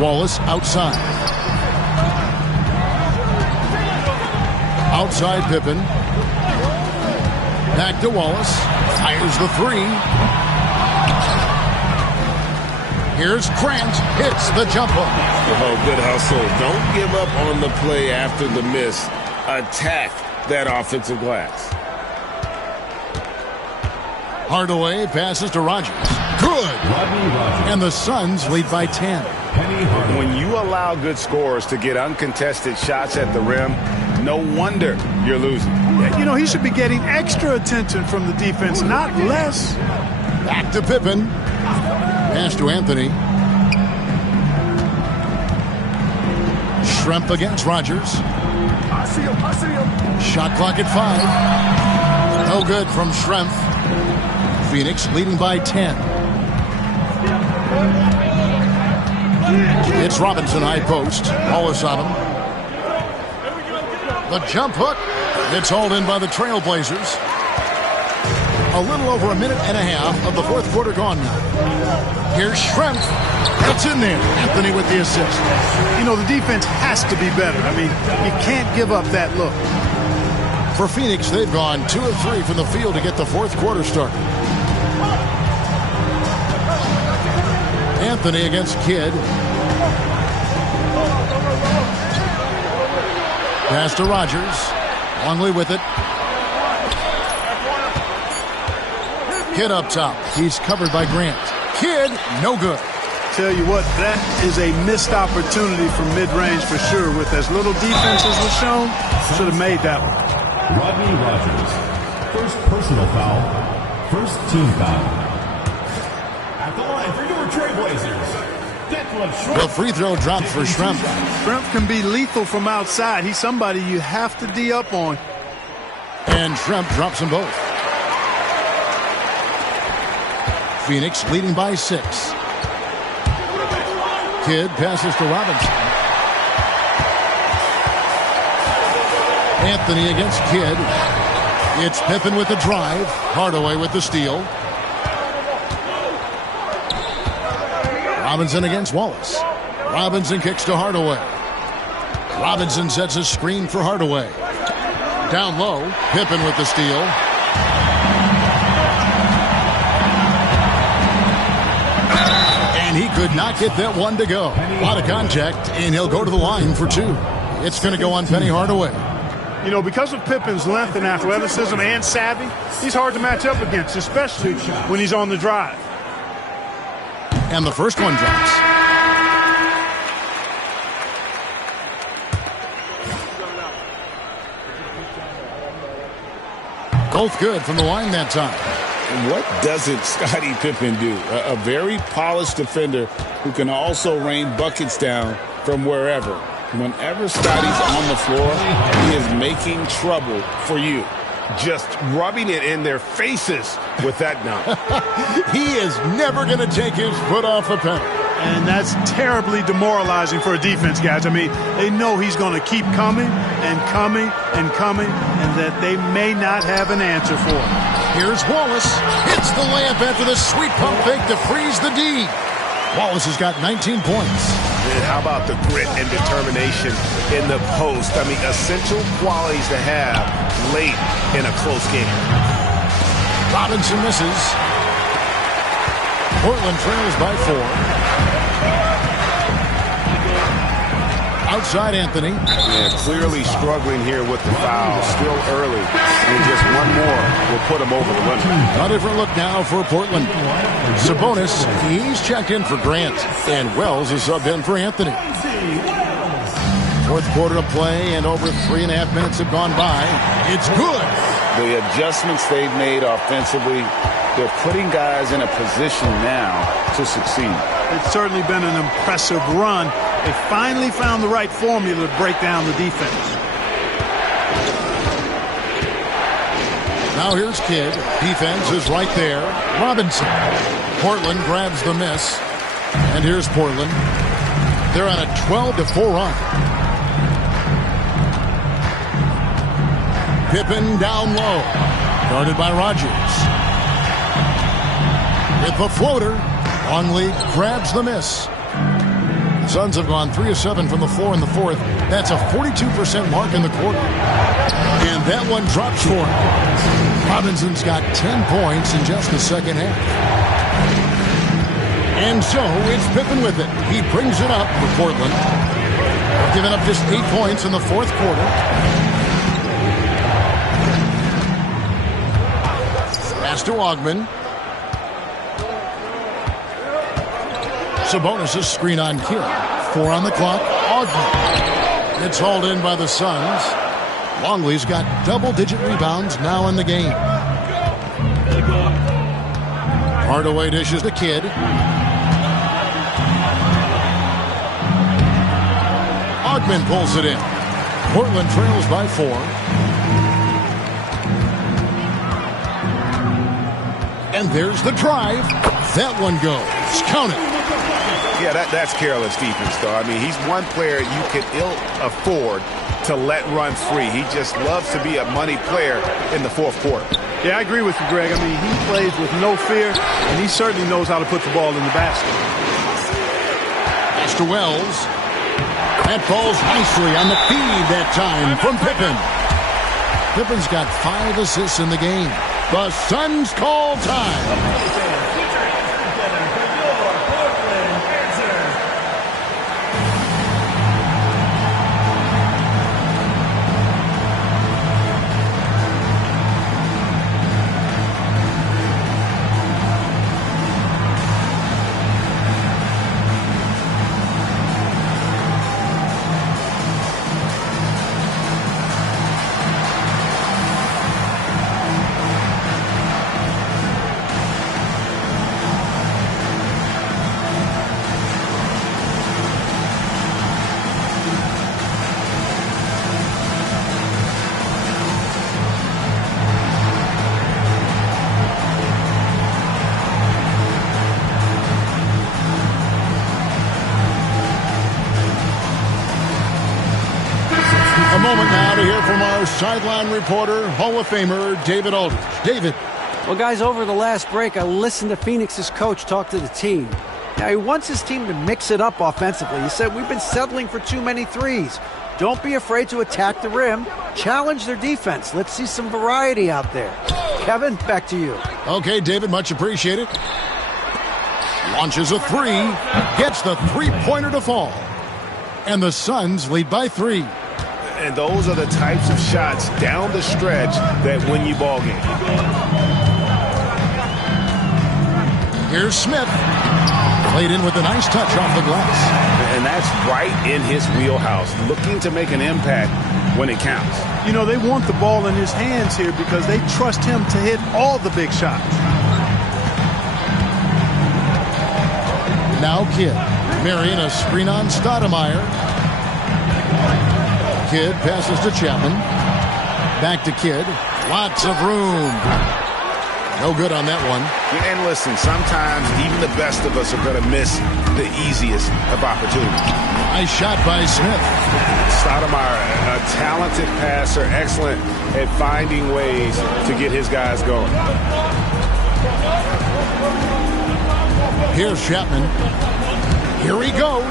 Wallace outside. Outside Pippen. Back to Wallace. Fires the 3. Here's Grant, hits the jump hook. Oh, good hustle. Don't give up on the play after the miss. Attack that offensive glass. Hardaway passes to Rogers. Good. And the Suns lead by 10. When you allow good scorers to get uncontested shots at the rim, no wonder you're losing. You know, he should be getting extra attention from the defense, not less. Back to Pippen. Pass to Anthony. Schrempf against Rogers. I see him. Shot clock at 5. No good from Schrempf. Phoenix leading by 10. It's Robinson, high post. Wallace on him. The jump hook. It's hauled in by the Trailblazers. A little over a minute and a half of the fourth quarter gone now. Here's Schrempf. That's in there. Anthony with the assist. You know, the defense has to be better. I mean, you can't give up that look. For Phoenix, they've gone 2 of 3 from the field to get the fourth quarter started. Anthony against Kidd. Pass to Rogers. Longley with it. Kidd up top. He's covered by Grant. Kidd, no good. Tell you what, that is a missed opportunity from mid-range for sure. With as little defense as was shown, should have made that one. Rodney Rogers, first personal foul, first team foul. At the line for your Trailblazers, Declan Schrempf. The free throw dropped for Schrempf. Schrempf can be lethal from outside. He's somebody you have to D up on. And Schrempf drops them both. Phoenix leading by 6. Kidd passes to Robinson. Anthony against Kidd. It's Pippen with the drive. Hardaway with the steal. Robinson against Wallace. Robinson kicks to Hardaway. Robinson sets a screen for Hardaway. Down low, Pippen with the steal. And he could not get that one to go. A lot of contact, and he'll go to the line for 2. It's going to go on Penny Hardaway. You know, because of Pippen's length and athleticism and savvy, he's hard to match up against, especially when he's on the drive. And the first one drops. Both good from the line that time. And what doesn't Scottie Pippen do? A very polished defender who can also rain buckets down from wherever. Whenever Scottie's on the floor, he is making trouble for you. Just rubbing it in their faces with that dunk. He is never going to take his foot off the pedal. And that's terribly demoralizing for a defense, guys. I mean, they know he's going to keep coming and coming and coming, and that they may not have an answer for him. Here's Wallace. Hits the layup after the sweet pump fake to freeze the D. Wallace has got 19 points. And how about the grit and determination in the post? I mean, essential qualities to have late in a close game. Robinson misses. Portland trails by 4. Outside Anthony. Yeah, clearly struggling here with the foul. Still early. And just one more will put him over the limit. A different look now for Portland. Sabonis, he's checked in for Grant. And Wells is subbed in for Anthony. Fourth quarter of play, and over 3.5 minutes have gone by. It's good. The adjustments they've made offensively, they're putting guys in a position now to succeed. It's certainly been an impressive run. They finally found the right formula to break down the defense. Now here's Kidd. Defense is right there. Robinson. Portland grabs the miss. And here's Portland. They're on a 12-4 run. Pippen down low. Guarded by Rogers. With the floater, Longley grabs the miss. Suns have gone 3 of 7 from the floor in the fourth. That's a 42% mark in the quarter. And that one drops for him. Robinson's got 10 points in just the second half. And so it's Pippen with it. He brings it up for Portland. Giving up just 8 points in the fourth quarter. Pass to Ogman. Sabonis' screen on Kidd. 4 on the clock. Ogman. It's hauled in by the Suns. Longley's got double-digit rebounds now in the game. Hardaway dishes to Kidd. Ogman pulls it in. Portland trails by 4. And there's the drive. That one goes. Count it. Yeah, that's careless defense, though. I mean, he's one player you can ill afford to let run free. He just loves to be a money player in the fourth quarter. Yeah, I agree with you, Greg. I mean, he plays with no fear, and he certainly knows how to put the ball in the basket. Pass to Wells. That falls nicely on the feed that time from Pippen. Pippen's got 5 assists in the game. The Suns call time. A moment now to hear from our sideline reporter, Hall of Famer David Aldridge. David. Well, guys, over the last break, I listened to Phoenix's coach talk to the team. Now, he wants his team to mix it up offensively. He said, we've been settling for too many threes. Don't be afraid to attack the rim. Challenge their defense. Let's see some variety out there. Kevin, back to you. Okay, David, much appreciated. Launches a three. Gets the three-pointer to fall. And the Suns lead by 3. And those are the types of shots down the stretch that win you ball games. Here's Smith. Played in with a nice touch off the glass. And that's right in his wheelhouse, looking to make an impact when it counts. You know, they want the ball in his hands here because they trust him to hit all the big shots. Now Kidd. Marion a screen on Stoudemire. Kidd passes to Chapman. Back to Kidd. Lots of room. No good on that one. And listen, sometimes even the best of us are going to miss the easiest of opportunities. Nice shot by Smith. Stoudemire, a talented passer, excellent at finding ways to get his guys going. Here's Chapman. Here he goes.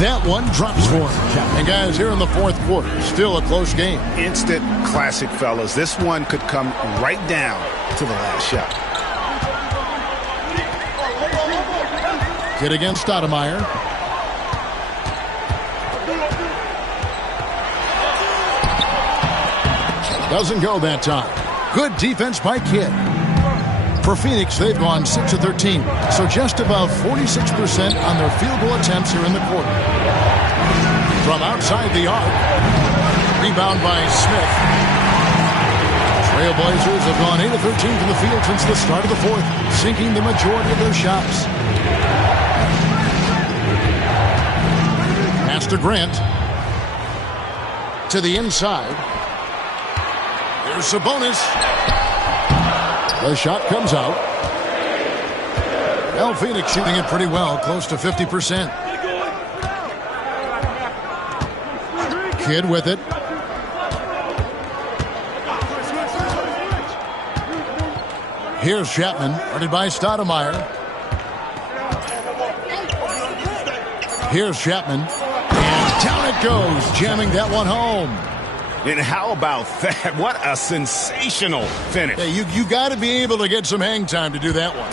That one drops for him. And guys, here in the fourth quarter, still a close game. Instant classic, fellas. This one could come right down to the last shot. Kidd against Stoudemire. Doesn't go that time. Good defense by Kidd. For Phoenix, they've gone 6 of 13, so just about 46% on their field goal attempts here in the quarter. From outside the arc, rebound by Smith. Trailblazers have gone 8 of 13 from the field since the start of the fourth, sinking the majority of their shots. Pass to Grant. To the inside. Here's Sabonis. The shot comes out. Well, Phoenix shooting it pretty well, close to 50%. Kidd with it. Here's Chapman, guarded by Stoudemire. Here's Chapman. And down it goes, jamming that one home. And how about that? What a sensational finish. Hey, you got to be able to get some hang time to do that one.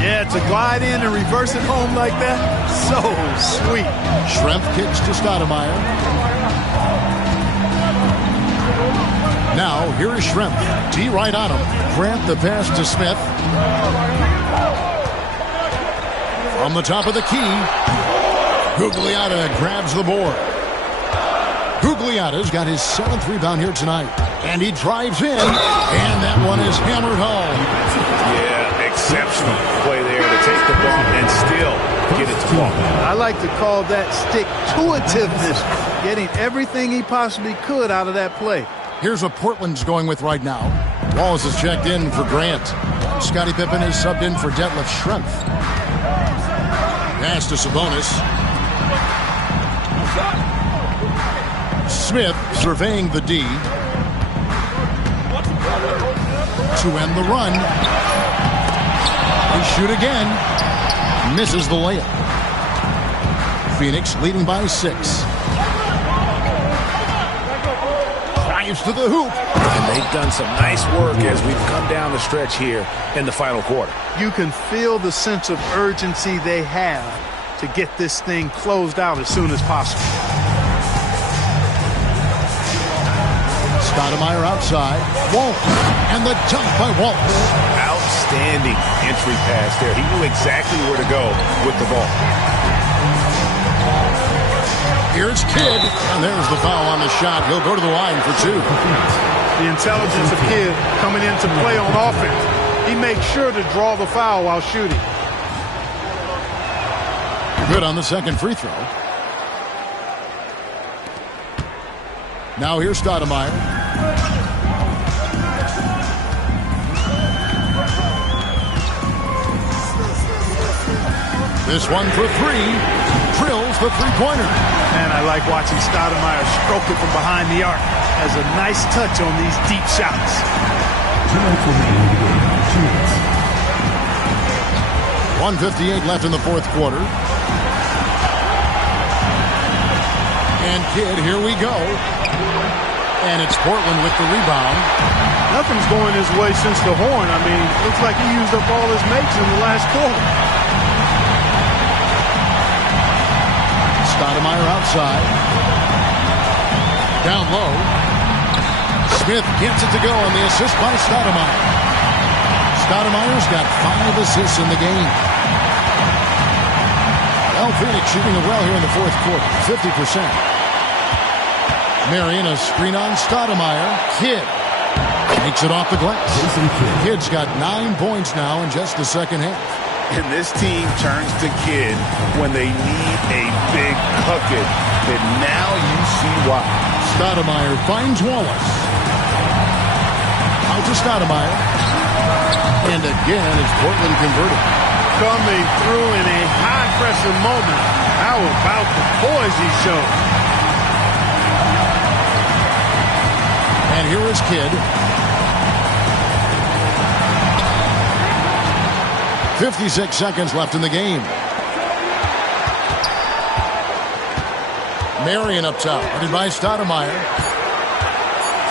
Yeah, to glide in and reverse it home like that, so sweet. Schrempf kicks to Stoudemire. Now, here is Schrempf. D right on him. Grant the pass to Smith. From the top of the key, Gugliotta grabs the board. Gugliotta's got his 7th rebound here tonight. And he drives in, and that one is hammered home. Yeah, exceptional play there to take the ball and still get it to fall. I like to call that stick-to-itiveness, getting everything he possibly could out of that play. Here's what Portland's going with right now. Wallace is checked in for Grant. Scottie Pippen is subbed in for Detlef Schrempf. Pass to Sabonis. Smith surveying the D. to end the run. They shoot again. Misses the layup. Phoenix leading by 6. Drives to the hoop. And they've done some nice work as we've come down the stretch here in the final quarter. You can feel the sense of urgency they have to get this thing closed out as soon as possible. Stoudemire outside. Walton. And the dunk by Walton. Outstanding entry pass there. He knew exactly where to go with the ball. Here's Kidd. And there's the foul on the shot. He'll go to the line for 2. The intelligence of Kidd coming into play on offense. He makes sure to draw the foul while shooting. Good on the second free throw. Now here's Stoudemire. This one for 3. Drills the three-pointer. And I like watching Stoudemire stroke it from behind the arc. Has a nice touch on these deep shots. 1:58 left in the fourth quarter. And Kidd, here we go. And it's Portland with the rebound. Nothing's going his way since the horn. I mean, looks like he used up all his makes in the last quarter. Stoudemire outside. Down low. Smith gets it to go on the assist by Stoudemire. Stoudemire's got 5 assists in the game. Well, Phoenix shooting it well here in the fourth quarter. 50%. Marion, a screen on Stoudemire. Kidd takes it off the glass. Kidd's got 9 points now in just the second half. And this team turns to Kidd when they need a big bucket. And now you see why. Stoudemire finds Wallace. Out to Stoudemire. And again, it's Portland converted. Coming through in a high-pressure moment. How about the poise he showed? And here is Kidd. 56 seconds left in the game. Marion up top, headed by Stoudemire.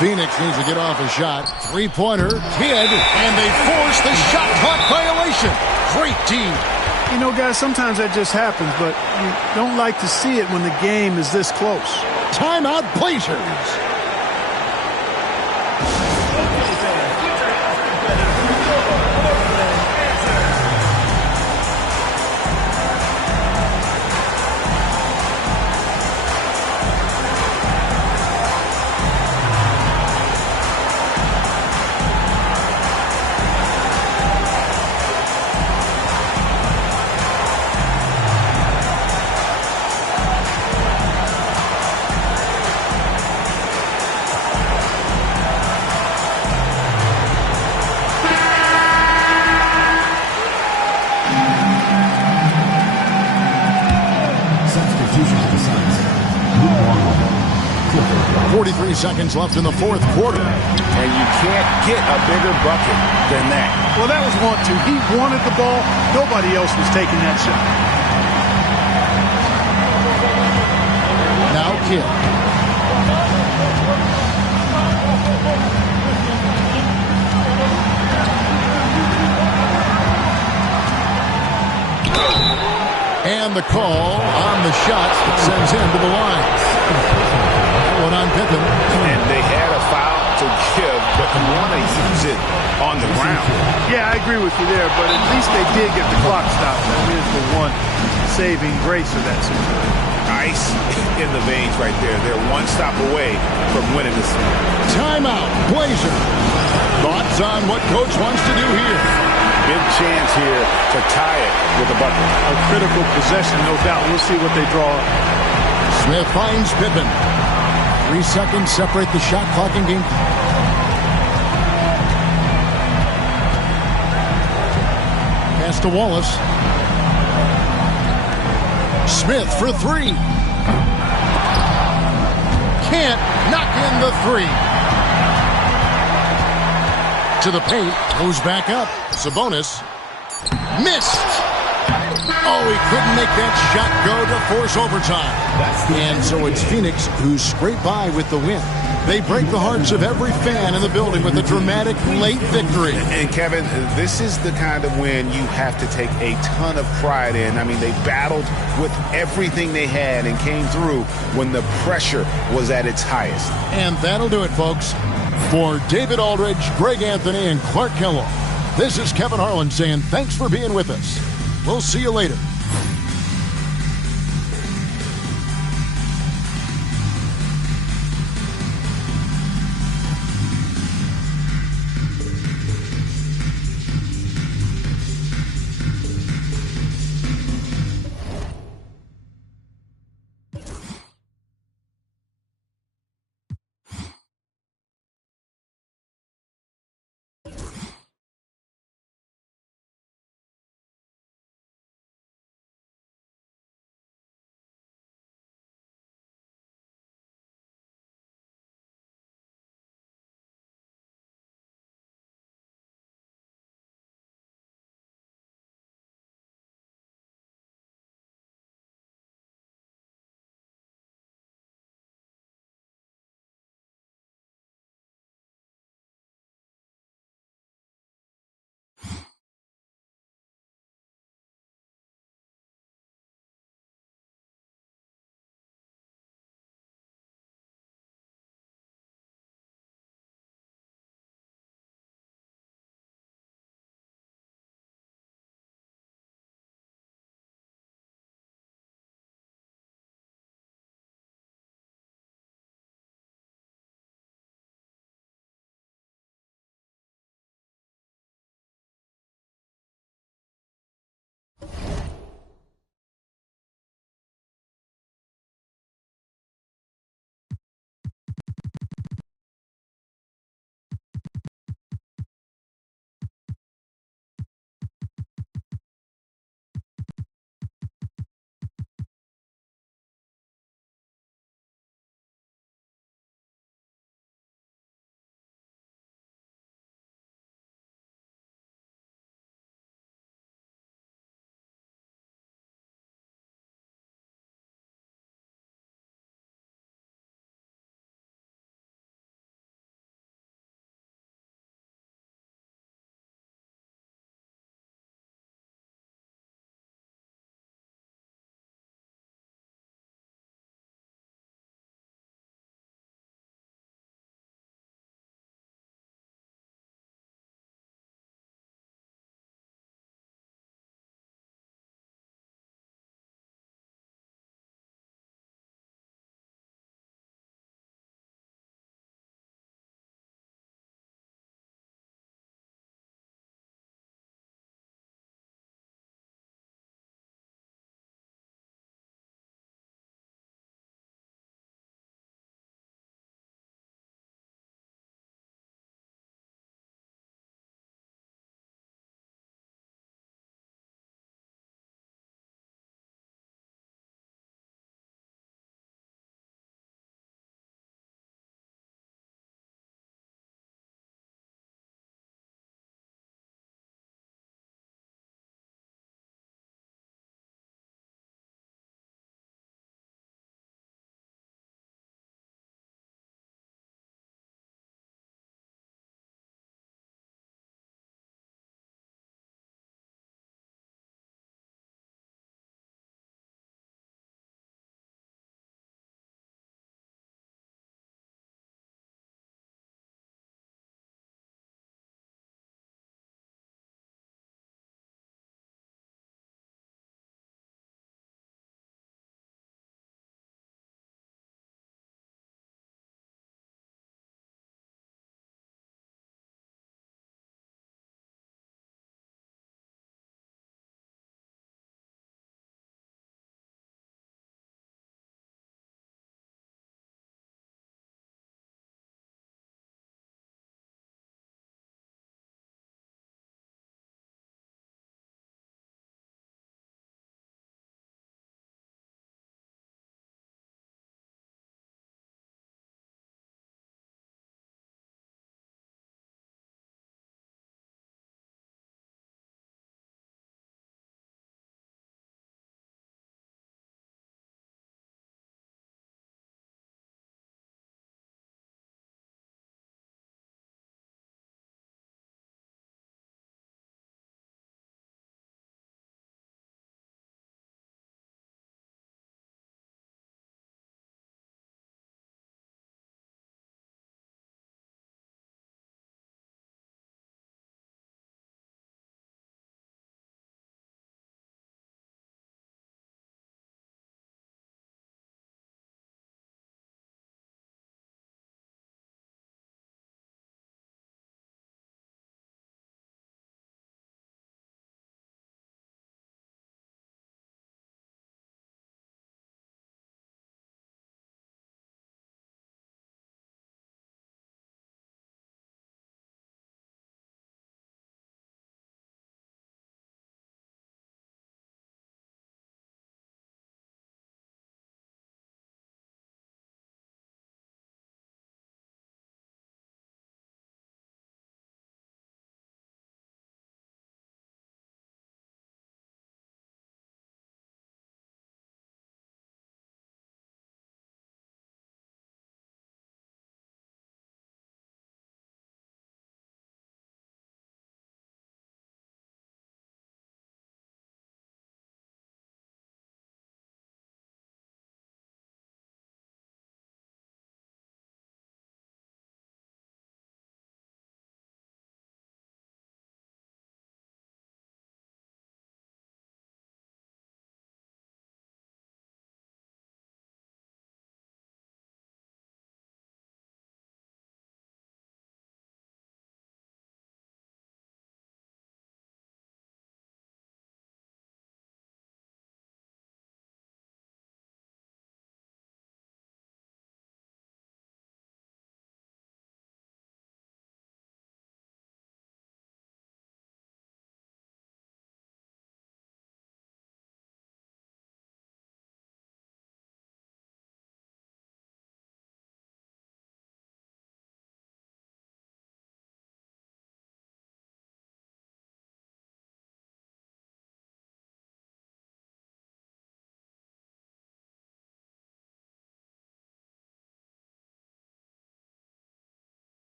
Phoenix needs to get off a shot. Three-pointer, Kidd, and they force the shot clock violation. Great team. You know, guys, sometimes that just happens, but you don't like to see it when the game is this close. Timeout, Blazers. Seconds left in the fourth quarter. And you can't get a bigger bucket than that. Well, that was want to. He wanted the ball. Nobody else was taking that shot. Now Kidd. And the call on the shot sends him to the line. One on Pippen. And they had a foul to give, but you want to use it on the ground. Yeah, I agree with you there, but at least they did get the clock stopped. That is the one saving grace of that situation. Ice in the veins right there. They're one stop away from winning this thing. Timeout, Blazers. Thoughts on what Coach wants to do here? Big chance here to tie it with a bucket. A critical possession, no doubt. We'll see what they draw up. Smith finds Pippen. 3 seconds separate the shot clock and game clock. Pass to Wallace. Smith for 3. Can't knock in the 3. to the paint, moves back up. Sabonis missed. Oh, he couldn't make that shot go to force overtime. And so it's Phoenix who scrape by with the win. They break the hearts of every fan in the building with a dramatic late victory. And Kevin, this is the kind of win you have to take a ton of pride in. I mean, they battled with everything they had and came through when the pressure was at its highest. And that'll do it, folks. For David Aldridge, Greg Anthony, and Clark Kellogg, this is Kevin Harlan saying thanks for being with us. We'll see you later.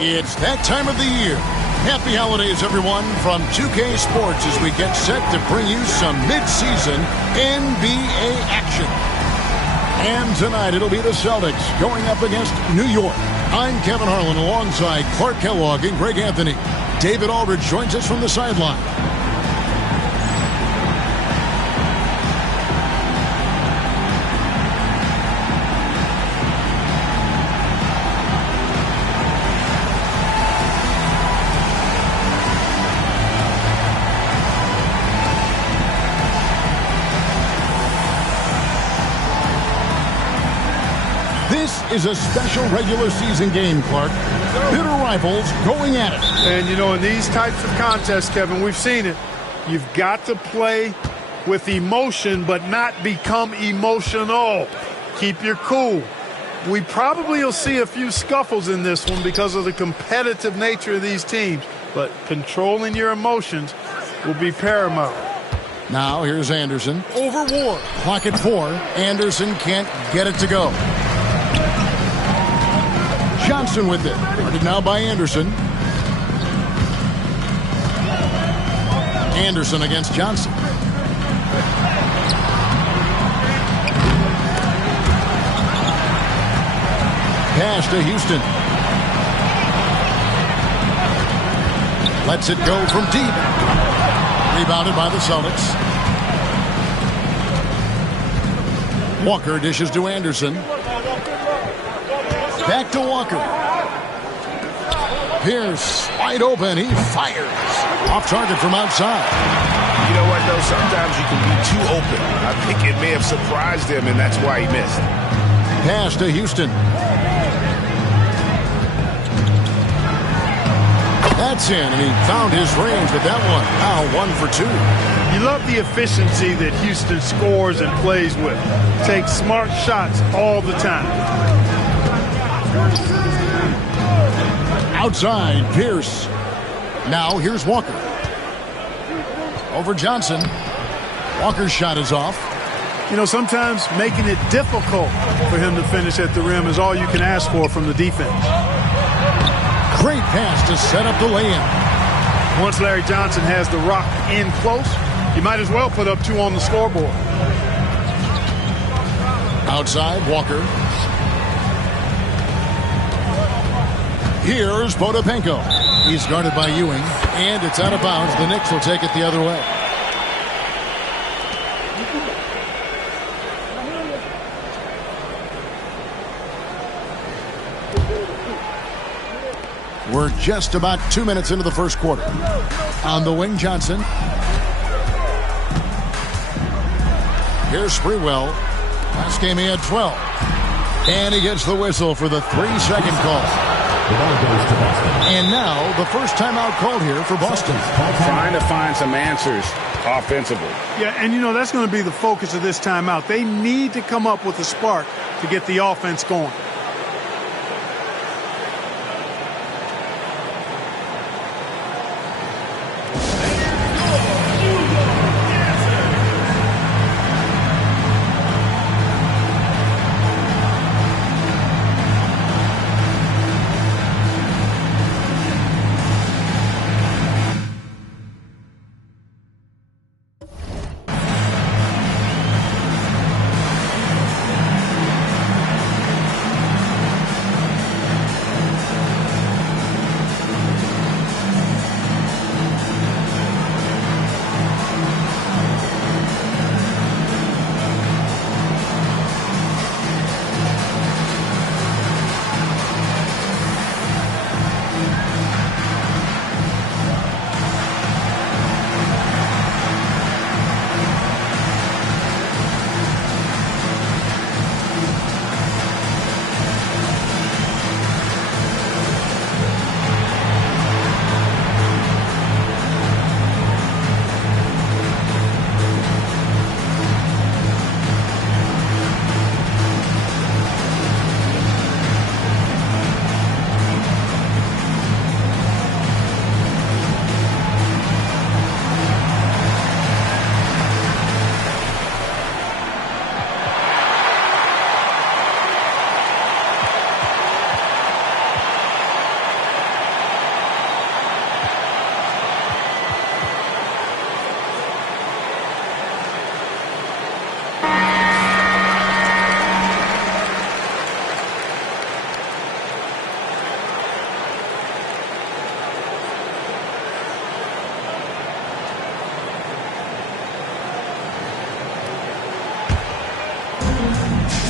It's that time of the year. Happy holidays, everyone, from 2K Sports as we get set to bring you some mid-season NBA action. And tonight it'll be the Celtics going up against New York. I'm Kevin Harlan alongside Clark Kellogg and Greg Anthony. David Aldridge joins us from the sideline. This is a special regular season game, Clark. Bitter rivals going at it. And, you know, in these types of contests, Kevin, we've seen it. You've got to play with emotion, but not become emotional. Keep your cool. We probably will see a few scuffles in this one because of the competitive nature of these teams. But controlling your emotions will be paramount. Now here's Anderson. Over Ward. Clock at 4. Anderson can't get it to go. Johnson with it. Guarded now by Anderson. Anderson against Johnson. Pass to Houston. Lets it go from deep. Rebounded by the Celtics. Walker dishes to Anderson. Back to Walker. Pierce, wide open. He fires. Off target from outside. You know what, though? Sometimes you can be too open. I think it may have surprised him, and that's why he missed. Pass to Houston. That's in, and he found his range with that one. Now 1 for 2. You love the efficiency that Houston scores and plays with. Takes smart shots all the time. Outside, Pierce. Now here's Walker. Over Johnson. Walker's shot is off. You know, sometimes making it difficult for him to finish at the rim is all you can ask for from the defense. Great pass to set up the lay-in. Once Larry Johnson has the rock in close, you might as well put up 2 on the scoreboard. Outside, Walker. Here's Potapenko. He's guarded by Ewing, and it's out of bounds. The Knicks will take it the other way. We're just about 2 minutes into the first quarter. On the wing, Johnson. Here's Sprewell. Last game he had 12. And he gets the whistle for the 3-second call. And now the first timeout called here for Boston. Trying to find some answers offensively. Yeah, and you know, that's going to be the focus of this timeout. They need to come up with a spark to get the offense going.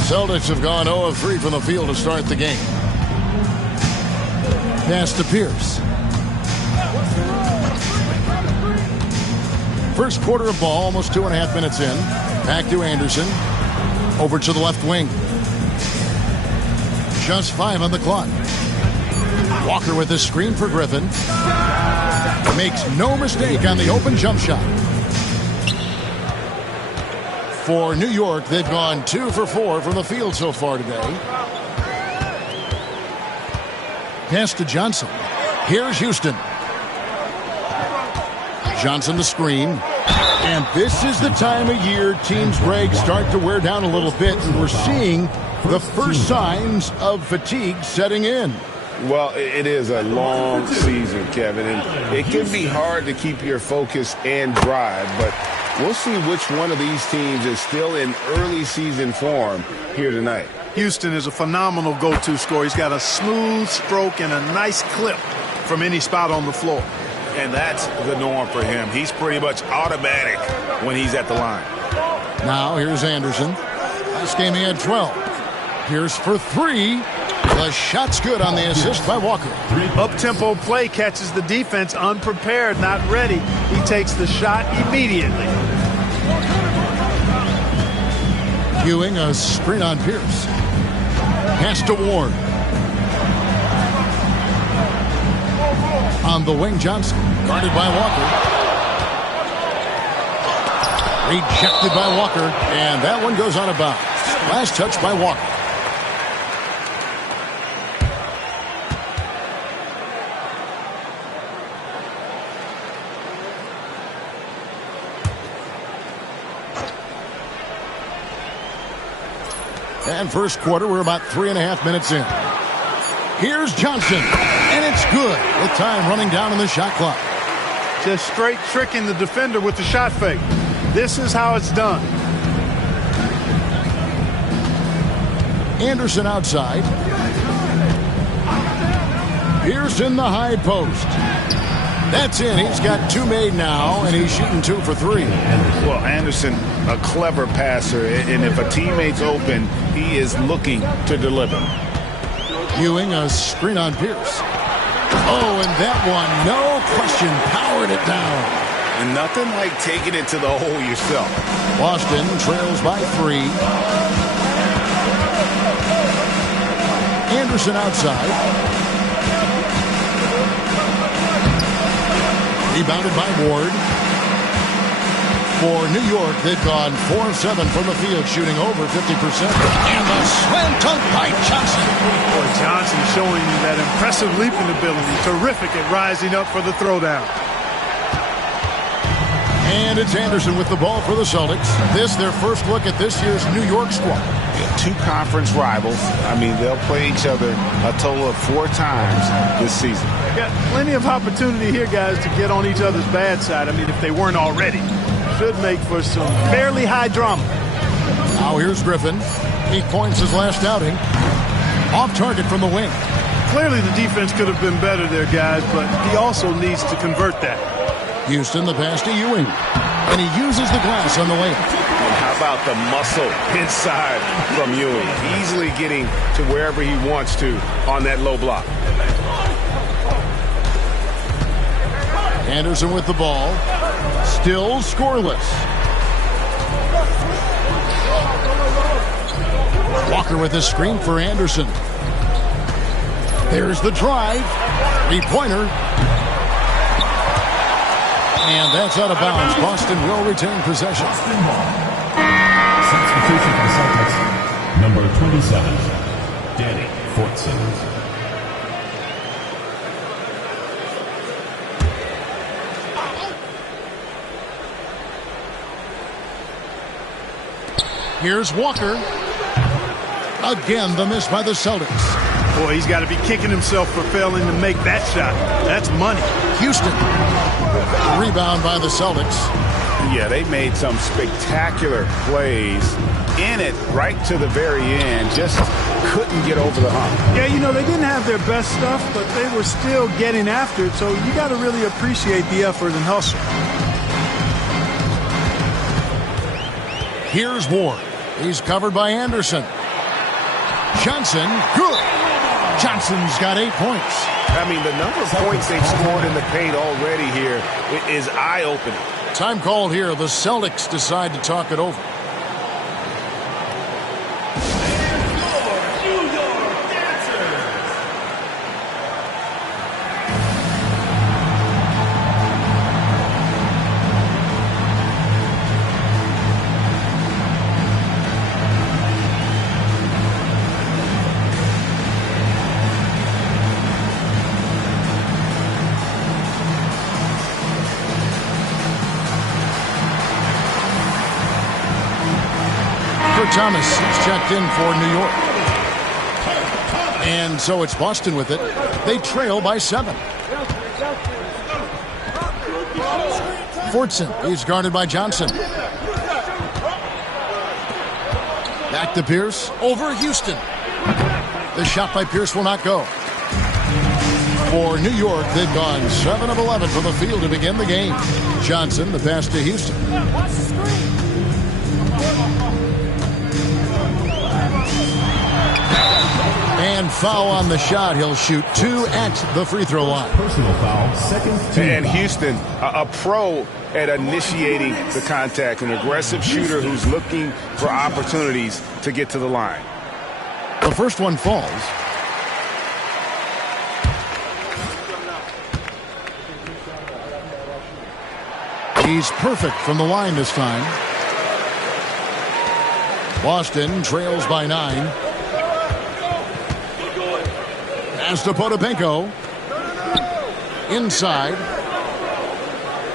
Celtics have gone 0 of 3 from the field to start the game. Pass to Pierce. First quarter of ball, almost 2.5 minutes in. Back to Anderson. Over to the left wing. Just 5 on the clock. Walker with the screen for Griffin. Makes no mistake on the open jump shot. For New York, they've gone 2 for 4 from the field so far today. Pass to Johnson. Here's Houston. Johnson the screen. And this is the time of year teams, Greg, start to wear down a little bit. And we're seeing the first signs of fatigue setting in. Well, it is a long season, Kevin, and it can be hard to keep your focus and drive, but we'll see which one of these teams is still in early season form here tonight. Houston is a phenomenal go-to scorer. He's got a smooth stroke and a nice clip from any spot on the floor. And that's the norm for him. He's pretty much automatic when he's at the line. Now here's Anderson. This game he had 12. Here's for 3. The shot's good on the assist by Walker. Up-tempo play catches the defense unprepared, not ready. He takes the shot immediately. Ewing, a screen on Pierce. Pass to Ward. On the wing, Johnson. Guarded by Walker. Rejected by Walker. And that one goes out of bounds. Last touch by Walker. And first quarter, we're about 3.5 minutes in. Here's Johnson, and it's good with time running down on the shot clock. Just straight tricking the defender with the shot fake. This is how it's done. Anderson outside. Pierce in the high post. That's in. He's got 2 made now, and he's shooting 2 for 3. Well, Anderson, a clever passer, and if a teammate's open, he is looking to deliver. Ewing, a screen on Pierce. Oh, and that one, no question, powered it down. And nothing like taking it to the hole yourself. Boston trails by 3. Anderson outside. Rebounded by Ward. For New York, they've gone 4 of 7 from the field, shooting over 50%. And the slam dunk by Johnson. Boy, Johnson showing you that impressive leaping ability. Terrific at rising up for the throwdown. And it's Anderson with the ball for the Celtics. This, their first look at this year's New York squad. 2 conference rivals. I mean, they'll play each other a total of 4 times this season. Got plenty of opportunity here, guys, to get on each other's bad side. I mean, if they weren't already. Should make for some fairly high drama. Now here's Griffin. 8 points his last outing. Off target from the wing. Clearly the defense could have been better there, guys, but he also needs to convert that. Houston, the pass to Ewing. And he uses the glass on the layup. And how about the muscle inside from Ewing? Easily getting to wherever he wants to on that low block. Anderson with the ball. Still scoreless. Walker with the screen for Anderson. There's the drive. 3-pointer. And that's out of bounds. Boston will retain possession. Substitution for the Celtics. Number 27, Danny Fortson. Here's Walker. Again, the miss by the Celtics. Boy, he's got to be kicking himself for failing to make that shot. That's money. Houston. Rebound by the Celtics. Yeah, they made some spectacular plays in it right to the very end. Just couldn't get over the hump. Yeah, you know, they didn't have their best stuff, but they were still getting after it. So you got to really appreciate the effort and hustle. Here's Ward. He's covered by Anderson. Johnson, good. Johnson's got 8 points. I mean, the number of points they've scored in the paint already here is eye-opening. Time called here. The Celtics decide to talk it over. Thomas is checked in for New York. And so it's Boston with it. They trail by 7. Fortson is guarded by Johnson. Back to Pierce. Over Houston. The shot by Pierce will not go. For New York, they've gone 7 of 11 from the field to begin the game. Johnson, the pass to Houston. And foul on the shot. He'll shoot 2 at the free throw line. Personal foul, second team. And Houston, a pro at initiating the contact, an aggressive shooter who's looking for opportunities to get to the line. The first one falls. He's perfect from the line this time. Boston trails by 9. Pass to Potapenko. Inside.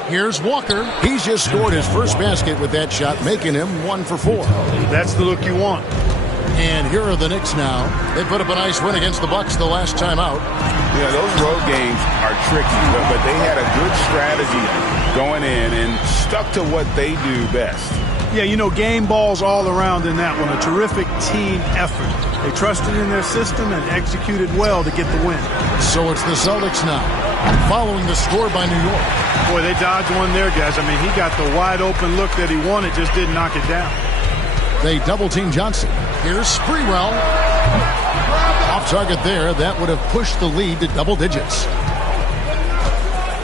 Here's Walker. He's just scored his first basket with that shot, making him 1 for 4. That's the look you want. And here are the Knicks now. They put up a nice win against the Bucks the last time out. Yeah, those road games are tricky, but they had a good strategy going in and stuck to what they do best. Yeah, you know, game balls all around in that one. A terrific team effort. They trusted in their system and executed well to get the win. So it's the Celtics now, following the score by New York. Boy, they dodged one there, guys. I mean, he got the wide-open look that he wanted, just didn't knock it down. They double-team Johnson. Here's Sprewell. Off target there. That would have pushed the lead to double digits.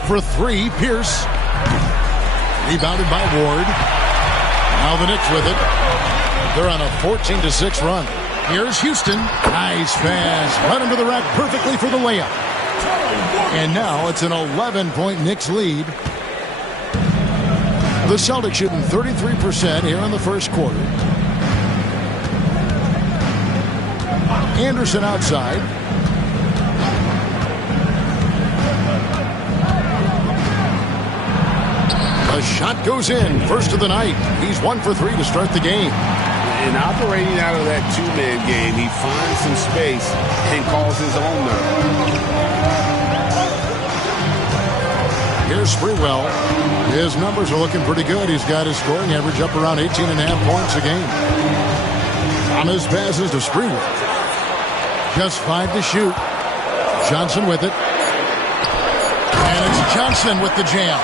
For 3, Pierce. Rebounded by Ward. Now the Knicks with it. They're on a 14-6 run. Here's Houston. Nice pass. Right into the rack perfectly for the layup. And now it's an 11-point Knicks lead. The Celtics shooting 33% here in the first quarter. Anderson outside. The shot goes in. First of the night. He's 1 for 3 to start the game. In operating out of that two-man game, he finds some space and calls his own number. Here's Sprewell. His numbers are looking pretty good. He's got his scoring average up around 18.5 points a game. Thomas passes to Sprewell. Just 5 to shoot. Johnson with it. And it's Johnson with the jam.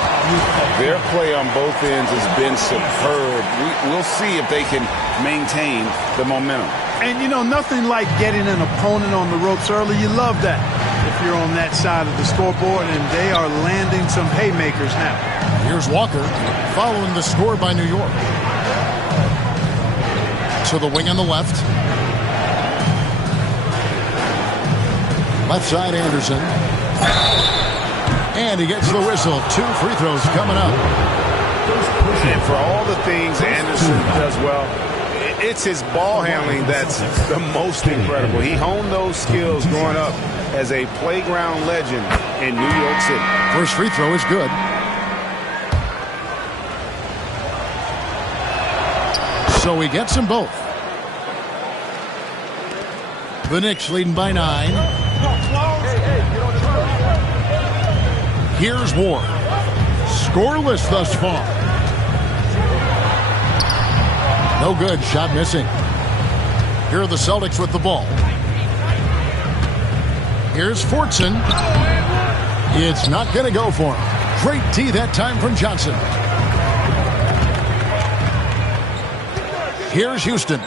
Their play on both ends has been superb. We'll see if they can maintain the momentum. And, you know, nothing like getting an opponent on the ropes early. You love that if you're on that side of the scoreboard, and they are landing some haymakers now. Here's Walker following the score by New York. To the wing on the left. Left side, Anderson. And he gets the whistle. 2 free throws coming up. And for all the things Anderson does well, it's his ball handling that's the most incredible. He honed those skills growing up as a playground legend in New York City. First free throw is good. So he gets them both. The Knicks leading by 9. Here's Ward. Scoreless thus far. No good. Shot missing. Here are the Celtics with the ball. Here's Fortson. It's not going to go for him. Great tee that time from Johnson. Here's Houston.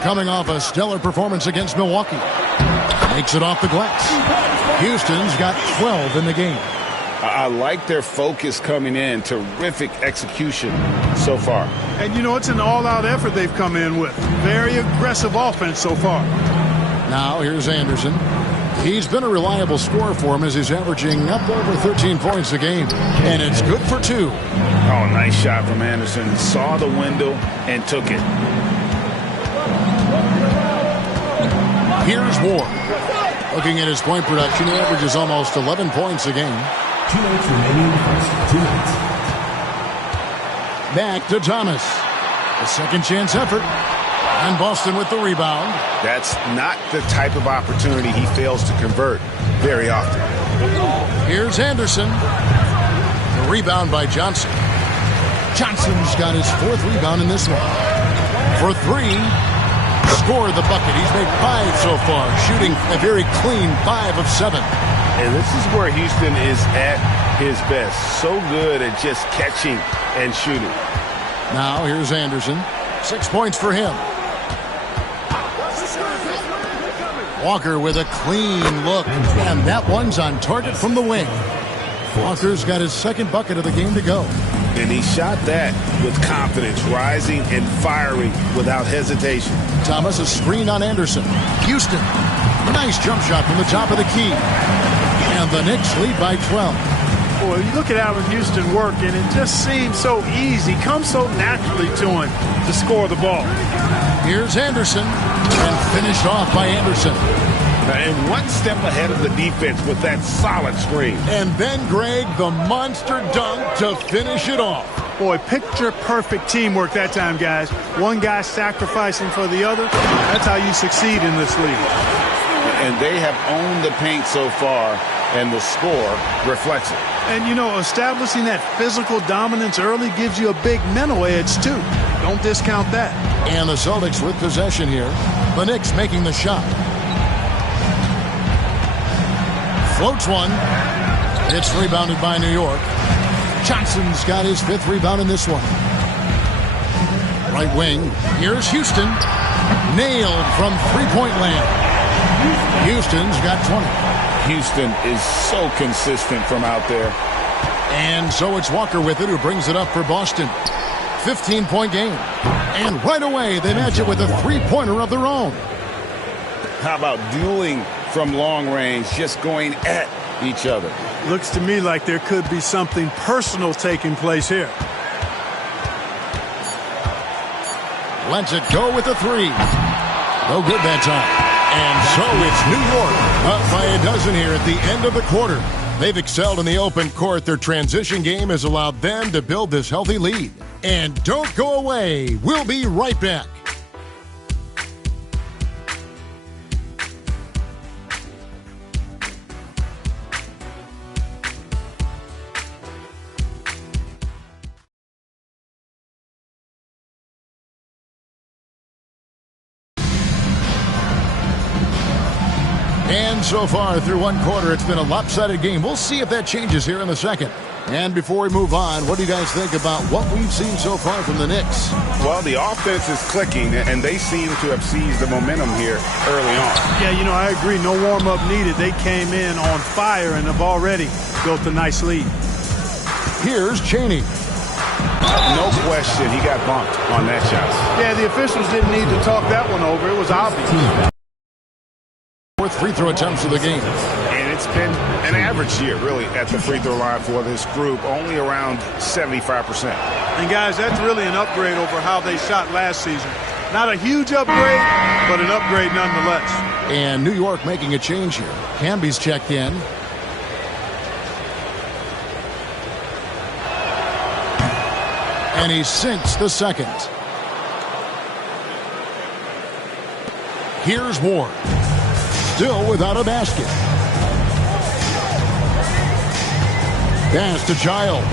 coming off a stellar performance against Milwaukee. Makes it off the glass. Houston's got 12 in the game. I like their focus coming in. Terrific execution so far. And, you know, it's an all-out effort they've come in with. Very aggressive offense so far. Now, here's Anderson. He's been a reliable scorer for him as he's averaging up over 13 points a game. And it's good for 2. Oh, nice shot from Anderson. Saw the window and took it. Here's Ward. Looking at his point production, he averages almost 11 points a game. 2 minutes remaining in the first. 2 minutes. Back to Thomas. A second chance effort. And Boston with the rebound. That's not the type of opportunity he fails to convert very often. Here's Anderson. The rebound by Johnson. Johnson's got his 4th rebound in this one. For 3. Scored the bucket. He's made 5 so far, shooting a very clean 5 of 7. And this is where Houston is at his best. So good at just catching and shooting. Now here's Anderson. 6 points for him. Walker with a clean look, and that one's on target from the wing. Walker's got his 2nd bucket of the game to go. And he shot that with confidence, rising and firing without hesitation. Thomas, a screen on Anderson. Houston, nice jump shot from the top of the key. And the Knicks lead by 12. Boy, you look at Allen Houston work, and it just seems so easy. Comes so naturally to him to score the ball. Here's Anderson, and finished off by Anderson. And 1 step ahead of the defense with that solid screen. And then, Greg, the monster dunk to finish it off. Boy, picture-perfect teamwork that time, guys. One guy sacrificing for the other. That's how you succeed in this league. And they have owned the paint so far, and the score reflects it. And, you know, establishing that physical dominance early gives you a big mental edge, too. Don't discount that. And the Celtics with possession here. The Knicks making the shot. Floats one. It's rebounded by New York. Johnson's got his 5th rebound in this one. Right wing. Here's Houston. Nailed from 3-point land. Houston's got 20. Houston is so consistent from out there. And so it's Walker with it, who brings it up for Boston. 15-point game. And right away, they match it with a 3-pointer of their own. How about dueling from long range, just going at each other? Looks to me like there could be something personal taking place here. Lets it go with a 3. No good that time. And so it's New York up by a dozen here at the end of the quarter. They've excelled in the open court. Their transition game has allowed them to build this healthy lead. And don't go away. We'll be right back. And so far through 1 quarter, it's been a lopsided game. We'll see if that changes here in the second. And before we move on, what do you guys think about what we've seen so far from the Knicks? Well, the offense is clicking, and they seem to have seized the momentum here early on. Yeah, you know, I agree. No warm-up needed. They came in on fire and have already built a nice lead. Here's Chaney. No question, he got bumped on that shot. Yeah, the officials didn't need to talk that one over. It was obvious. 4th free throw attempts of the game. And it's been an average year, really, at the free throw line for this group, only around 75%. And, guys, that's really an upgrade over how they shot last season. Not a huge upgrade, but an upgrade nonetheless. And New York making a change here. Camby's checked in. And he sinks the second. Here's Ward. Still without a basket. Pass to Giles.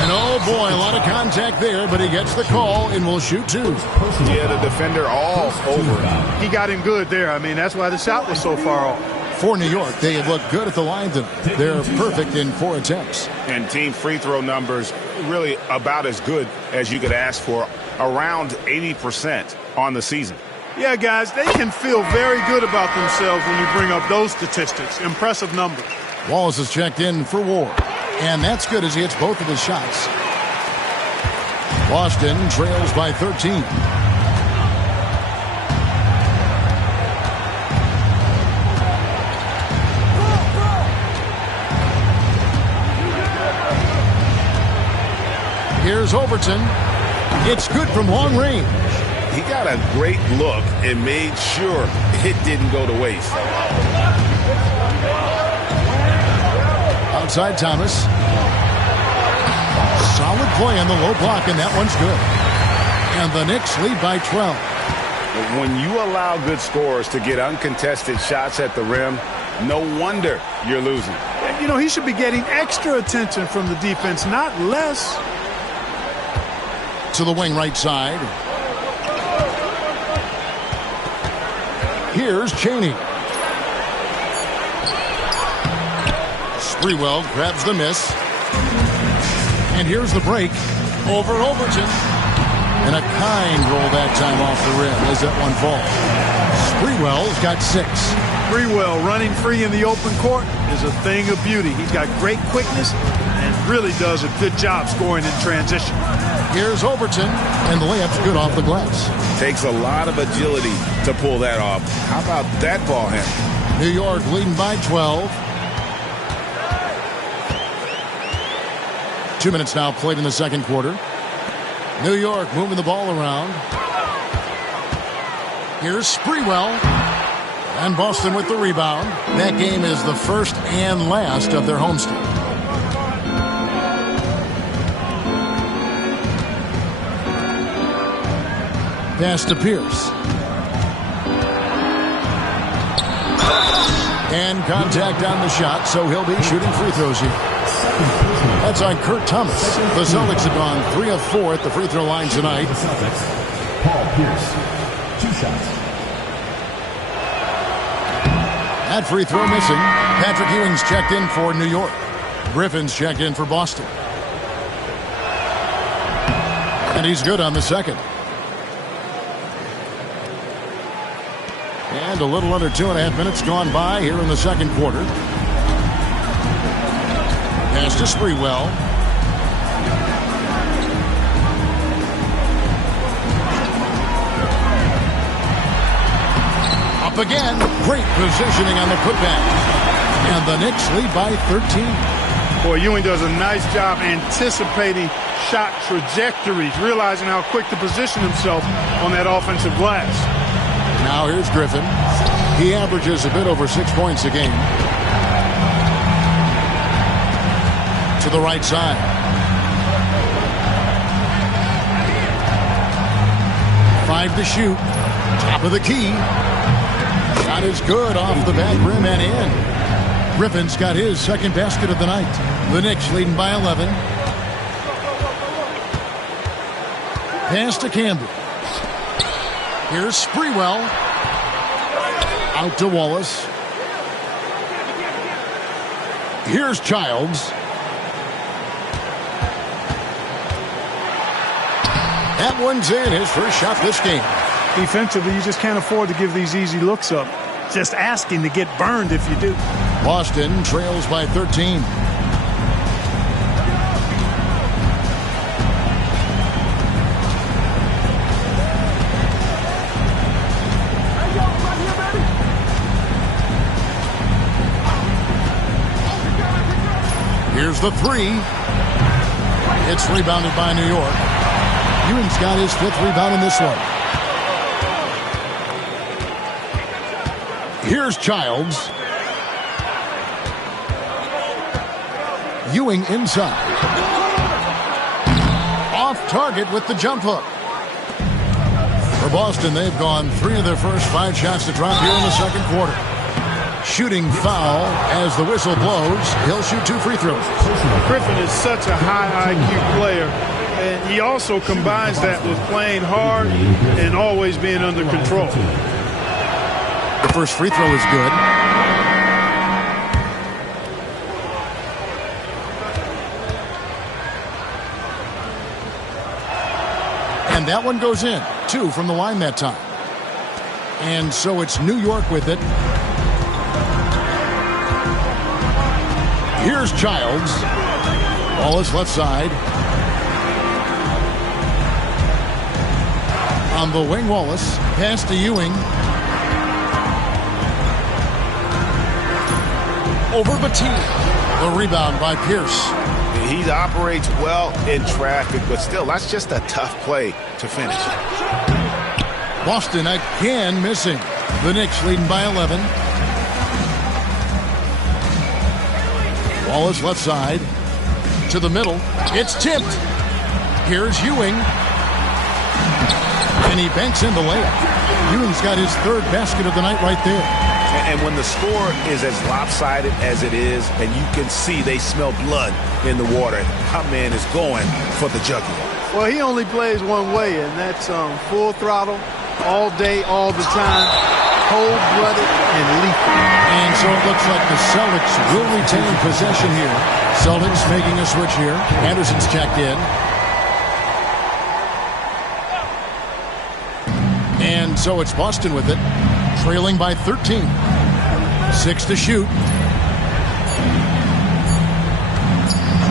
And oh boy, a lot of contact there, but he gets the call and will shoot 2. Yeah, the defender all over him. He got him good there. I mean, that's why the shot was so far off. For New York, they have looked good at the line tonight. They're perfect in 4 attempts. And team free throw numbers really about as good as you could ask for, around 80% on the season. Yeah, guys, they can feel very good about themselves when you bring up those statistics. Impressive numbers. Wallace is checked in for Ward. And that's good as he hits both of his shots. Boston trails by 13. Here's Overton. It's good from long range. He got a great look and made sure it didn't go to waste. Outside Thomas. Solid play on the low block, and that one's good. And the Knicks lead by 12. When you allow good scorers to get uncontested shots at the rim, no wonder you're losing. You know, he should be getting extra attention from the defense, not less. To the wing right side. Here's Chaney. Sprewell grabs the miss. And here's the break over Overton. And a kind roll that time off the rim as that one falls. Sprewell's got 6. Sprewell running free in the open court is a thing of beauty. He's got great quickness and really does a good job scoring in transition. Here's Overton, and the layup's good off the glass. Takes a lot of agility to pull that off. How about that ball handle? New York leading by 12. 2 minutes now played in the second quarter. New York moving the ball around. Here's Sprewell. And Boston with the rebound. That game is the first and last of their homestand. Pass to Pierce. And contact on the shot, so he'll be shooting free throws here. That's on Kurt Thomas. The Celtics have gone 3 of 4 at the free throw line tonight. The Celtics, Paul Pierce, 2 shots. That free throw missing. Patrick Ewing's checked in for New York. Griffin's checked in for Boston. And he's good on the second. And a little under 2.5 minutes gone by here in the second quarter. Pass to Sprewell. Up again. Great positioning on the putback. And the Knicks lead by 13. Boy, Ewing does a nice job anticipating shot trajectories, realizing how quick to position himself on that offensive glass. Now here's Griffin. He averages a bit over 6 points a game. To the right side. Five to shoot. Top of the key. Shot is good off the back rim and in. Griffin's got his second basket of the night. The Knicks leading by 11. Pass to Campbell. Here's Sprewell. Out to Wallace. Here's Childs. That one's in, his first shot this game. Defensively, you just can't afford to give these easy looks up. Just asking to get burned if you do. Boston trails by 13. Here's the three. It's rebounded by New York. Ewing's got his 5th rebound in this one. Here's Childs. Ewing inside. Off target with the jump hook. For Boston, they've gone 3 of their first 5 shots to drop here in the second quarter. Shooting foul as the whistle blows. He'll shoot 2 free throws. Griffin is such a high IQ player, and he also combines that with playing hard and always being under control. The first free throw is good. And that one goes in. 2 from the line that time. And so it's New York with it. Here's Childs. Ball is left side. On the wing, Wallace. Pass to Ewing. Over Bateen. The rebound by Pierce. He operates well in traffic, but still, that's just a tough play to finish. Boston again missing. The Knicks leading by 11. Wallace left side. To the middle. It's tipped. Here's Ewing. And he banks in the layup. Ewing's got his 3rd basket of the night right there. And when the score is as lopsided as it is, and you can see they smell blood in the water, our man is going for the jugular. Well, he only plays one way, and that's full throttle, all day, all the time, cold-blooded and lethal. And so it looks like the Celtics will retain possession here. Celtics making a switch here. Anderson's checked in. And so it's Boston with it, trailing by 13. 6 to shoot.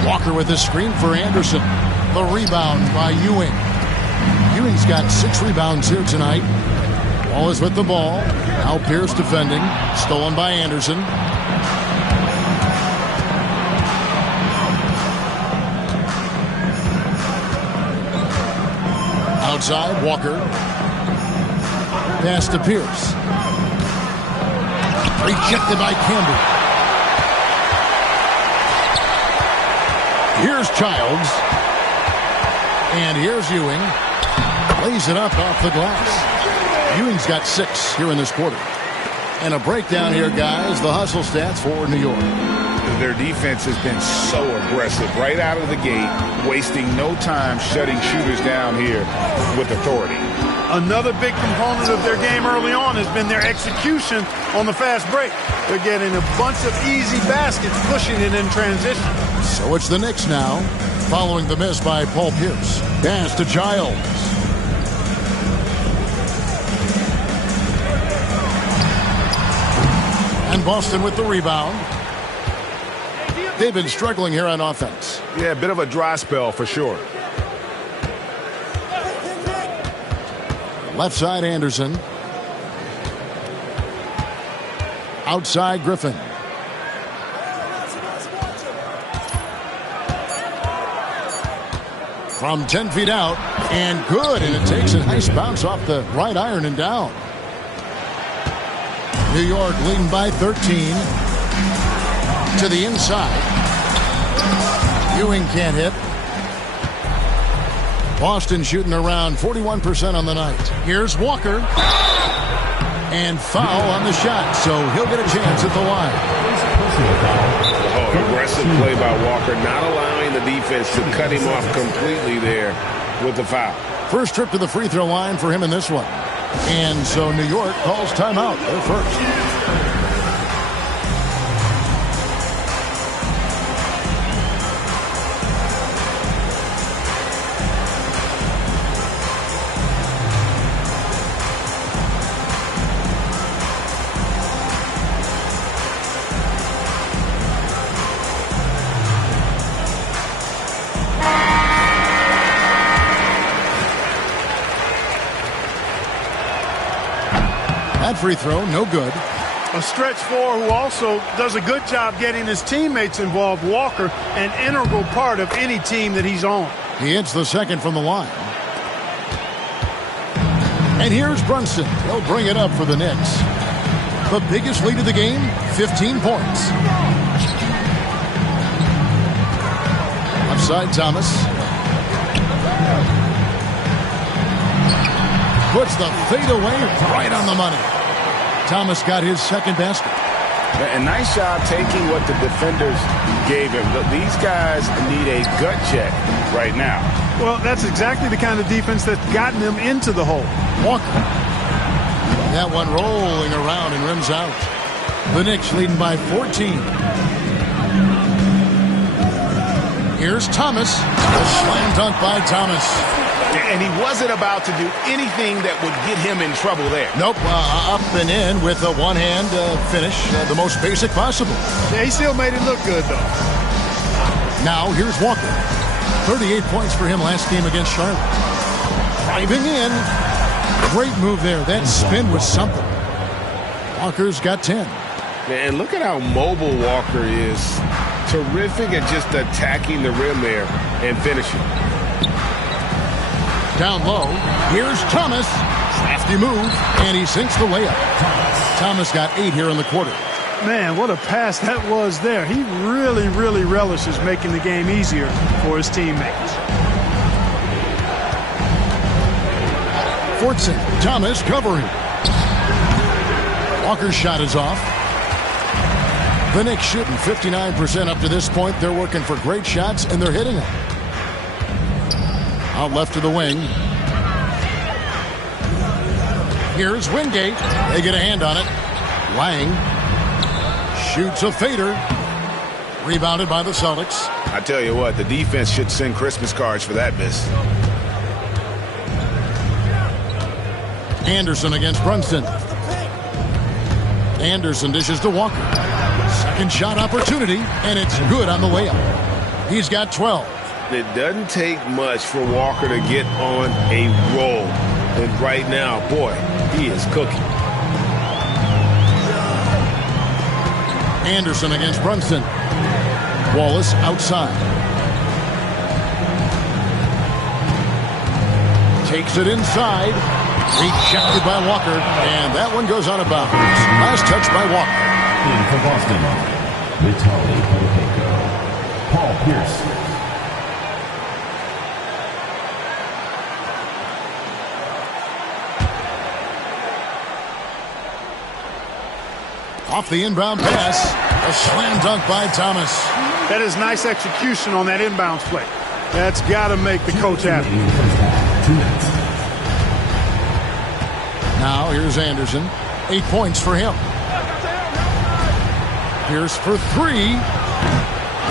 Walker with a screen for Anderson. The rebound by Ewing. Ewing's got 6 rebounds here tonight. Wallace with the ball. Now Pierce defending. Stolen by Anderson. Outside, Walker. Pass to Pierce. Rejected by Campbell. Here's Childs. And here's Ewing. Lays it up off the glass. Ewing's got 6 here in this quarter. And a breakdown here, guys. The hustle stats for New York. Their defense has been so aggressive right out of the gate, wasting no time shutting shooters down here with authority. Another big component of their game early on has been their execution on the fast break. They're getting a bunch of easy baskets, pushing it in transition. So it's the Knicks now, following the miss by Paul Pierce. Pass to Childs. And Boston with the rebound. They've been struggling here on offense. Yeah, a bit of a dry spell for sure. Left side, Anderson. Outside, Griffin. From 10 feet out, and good, and it takes a nice bounce off the right iron and down. New York leading by 13. To the inside. Ewing can't hit. Boston shooting around 41% on the night. Here's Walker. And foul on the shot, so he'll get a chance at the line. Oh, aggressive play by Walker, not allowing the defense to cut him off completely there with the foul. First trip to the free throw line for him in this one. And so New York calls timeout. They're first. That free throw, no good. A stretch four who also does a good job getting his teammates involved. Walker, an integral part of any team that he's on. He hits the second from the line. And here's Brunson. He'll bring it up for the Knicks. The biggest lead of the game, 15 points. Offside, Thomas. Puts the fadeaway right on the money. Thomas got his second basket. A nice job taking what the defenders gave him. These guys need a gut check right now. Well, that's exactly the kind of defense that's gotten them into the hole. Walker. That one rolling around and rims out. The Knicks leading by 14. Here's Thomas. A slam dunk by Thomas. And he wasn't about to do anything that would get him in trouble there. Nope, up and in with a one-hand finish, the most basic possible. Yeah, he still made it look good, though. Now, here's Walker. 38 points for him last game against Charlotte. Driving in. Great move there. That spin was something. Walker's got 10. And look at how mobile Walker is. Terrific at just attacking the rim there and finishing. Down low, here's Thomas. Crafty move, and he sinks the layup. Thomas got 8 here in the quarter. Man, what a pass that was there. He really, really relishes making the game easier for his teammates. Fortson, Thomas covering. Walker's shot is off. The Knicks shooting 59% up to this point. They're working for great shots, and they're hitting them. Out left to the wing. Here's Wingate. They get a hand on it. Lang shoots a fader. Rebounded by the Celtics. I tell you what, the defense should send Christmas cards for that miss. Anderson against Brunson. Anderson dishes to Walker. Second shot opportunity, and it's good on the layup. He's got 12. It doesn't take much for Walker to get on a roll. And right now, boy, he is cooking. Anderson against Brunson. Wallace outside. Takes it inside. Rejected by Walker. And that one goes out of bounds. Last touch by Walker. In for Boston, Vitaly Potapenko. Paul Pierce. Off the inbound pass. A slam dunk by Thomas. That is nice execution on that inbounds play. That's got to make the coach happy. Now here's Anderson. 8 points for him. Pierce for 3.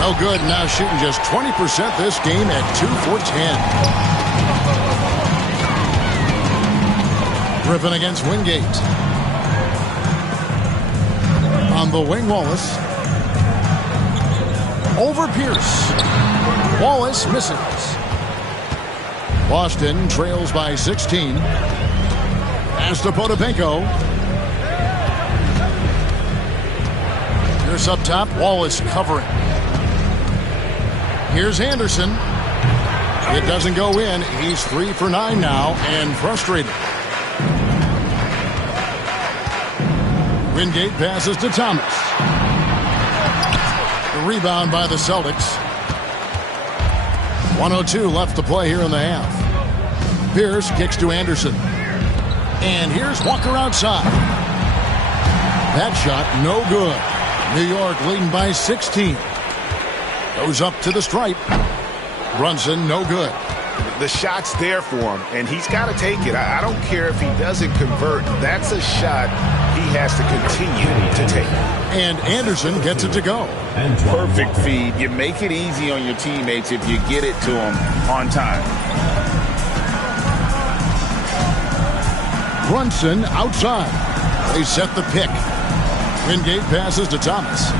No good. Now shooting just 20% this game at 2 for 10. Griffin against Wingate. On the wing, Wallace. Over Pierce. Wallace misses. Boston trails by 16. Pass to Potapenko. Pierce up top. Wallace covering. Here's Anderson. It doesn't go in. He's 3 for 9 now and frustrated. Wingate passes to Thomas. The rebound by the Celtics. 1:02 left to play here in the half. Pierce kicks to Anderson. And here's Walker outside. That shot no good. New York leading by 16. Goes up to the stripe. Brunson no good. The shot's there for him, and he's got to take it. I don't care if he doesn't convert. That's a shot he has to continue to take. And Anderson gets it to go. Perfect feed. You make it easy on your teammates if you get it to them on time. Brunson outside. They set the pick. Wingate passes to Thomas.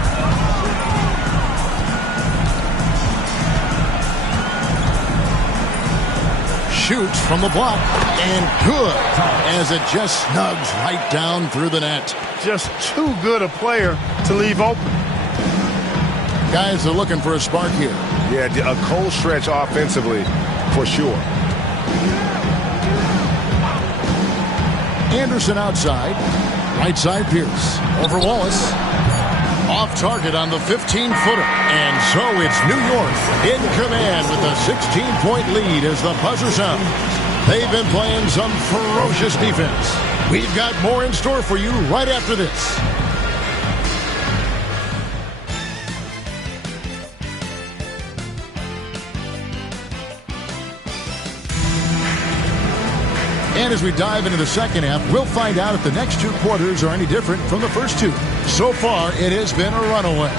Shoots from the block, and good, as it just snugs right down through the net. Just too good a player to leave open. Guys are looking for a spark here. Yeah, a cold stretch offensively, for sure. Anderson outside. Right side Pierce. Over Wallace. Off target on the 15-footer. And so it's New York in command with a 16-point lead as the buzzer sounds. They've been playing some ferocious defense. We've got more in store for you right after this. And as we dive into the second half, we'll find out if the next 2 quarters are any different from the first 2. So far, it has been a runaway.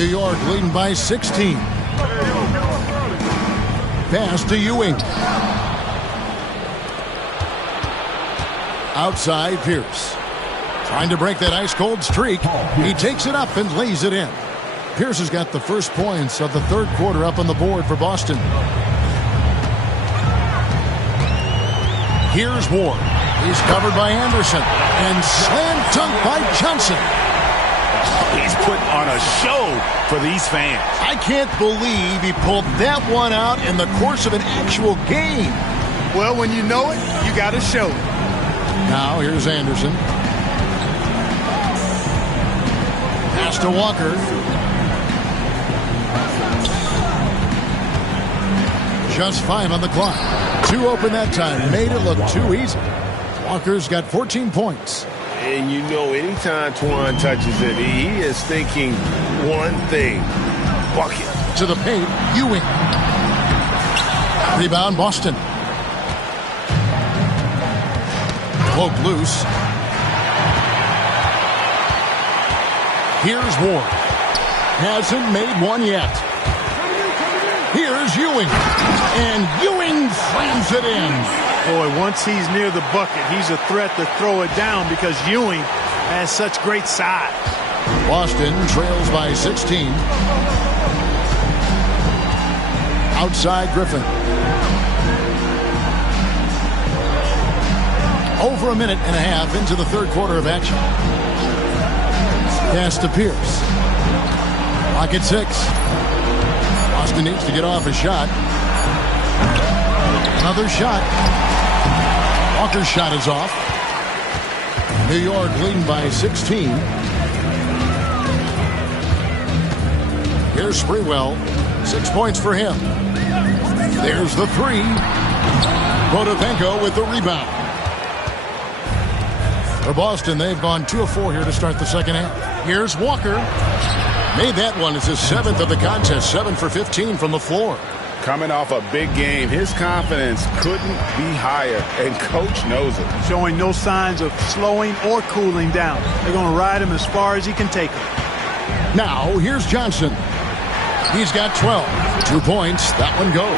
New York leading by 16. Pass to Ewing. Outside Pierce. Trying to break that ice-cold streak. He takes it up and lays it in. Pierce has got the first points of the third quarter up on the board for Boston. Here's Ward. He's covered by Anderson. And slam dunk by Johnson. He's putting on a show for these fans. I can't believe he pulled that one out in the course of an actual game. Well, when you know it, you got to show it. Now here's Anderson. Pass to Walker. Just 5 on the clock. 2 open that time. Made it look too easy. Walker's got 14 points. And you know, anytime Twan touches it, he is thinking one thing. Bucket. To the paint, Ewing. Rebound, Boston. Cloak loose. Here's Ward. Hasn't made one yet. Here's Ewing. And Ewing slams it in. Boy, once he's near the bucket, he's a threat to throw it down because Ewing has such great size. Boston trails by 16. Outside Griffin. Over a minute and a half into the third quarter of action. Pass to Pierce. Clock at 6. Boston needs to get off a shot. Another shot. Walker's shot is off. New York leading by 16. Here's Sprewell. 6 points for him. There's the 3. Bodavenko with the rebound. For Boston, they've gone 2 of 4 here to start the second half. Here's Walker. Made that one as his 7th of the contest. 7 for 15 from the floor. Coming off a big game, his confidence couldn't be higher, and Coach knows it. Showing no signs of slowing or cooling down. They're going to ride him as far as he can take him. Now, here's Johnson. He's got 12. 2 points. That one goes.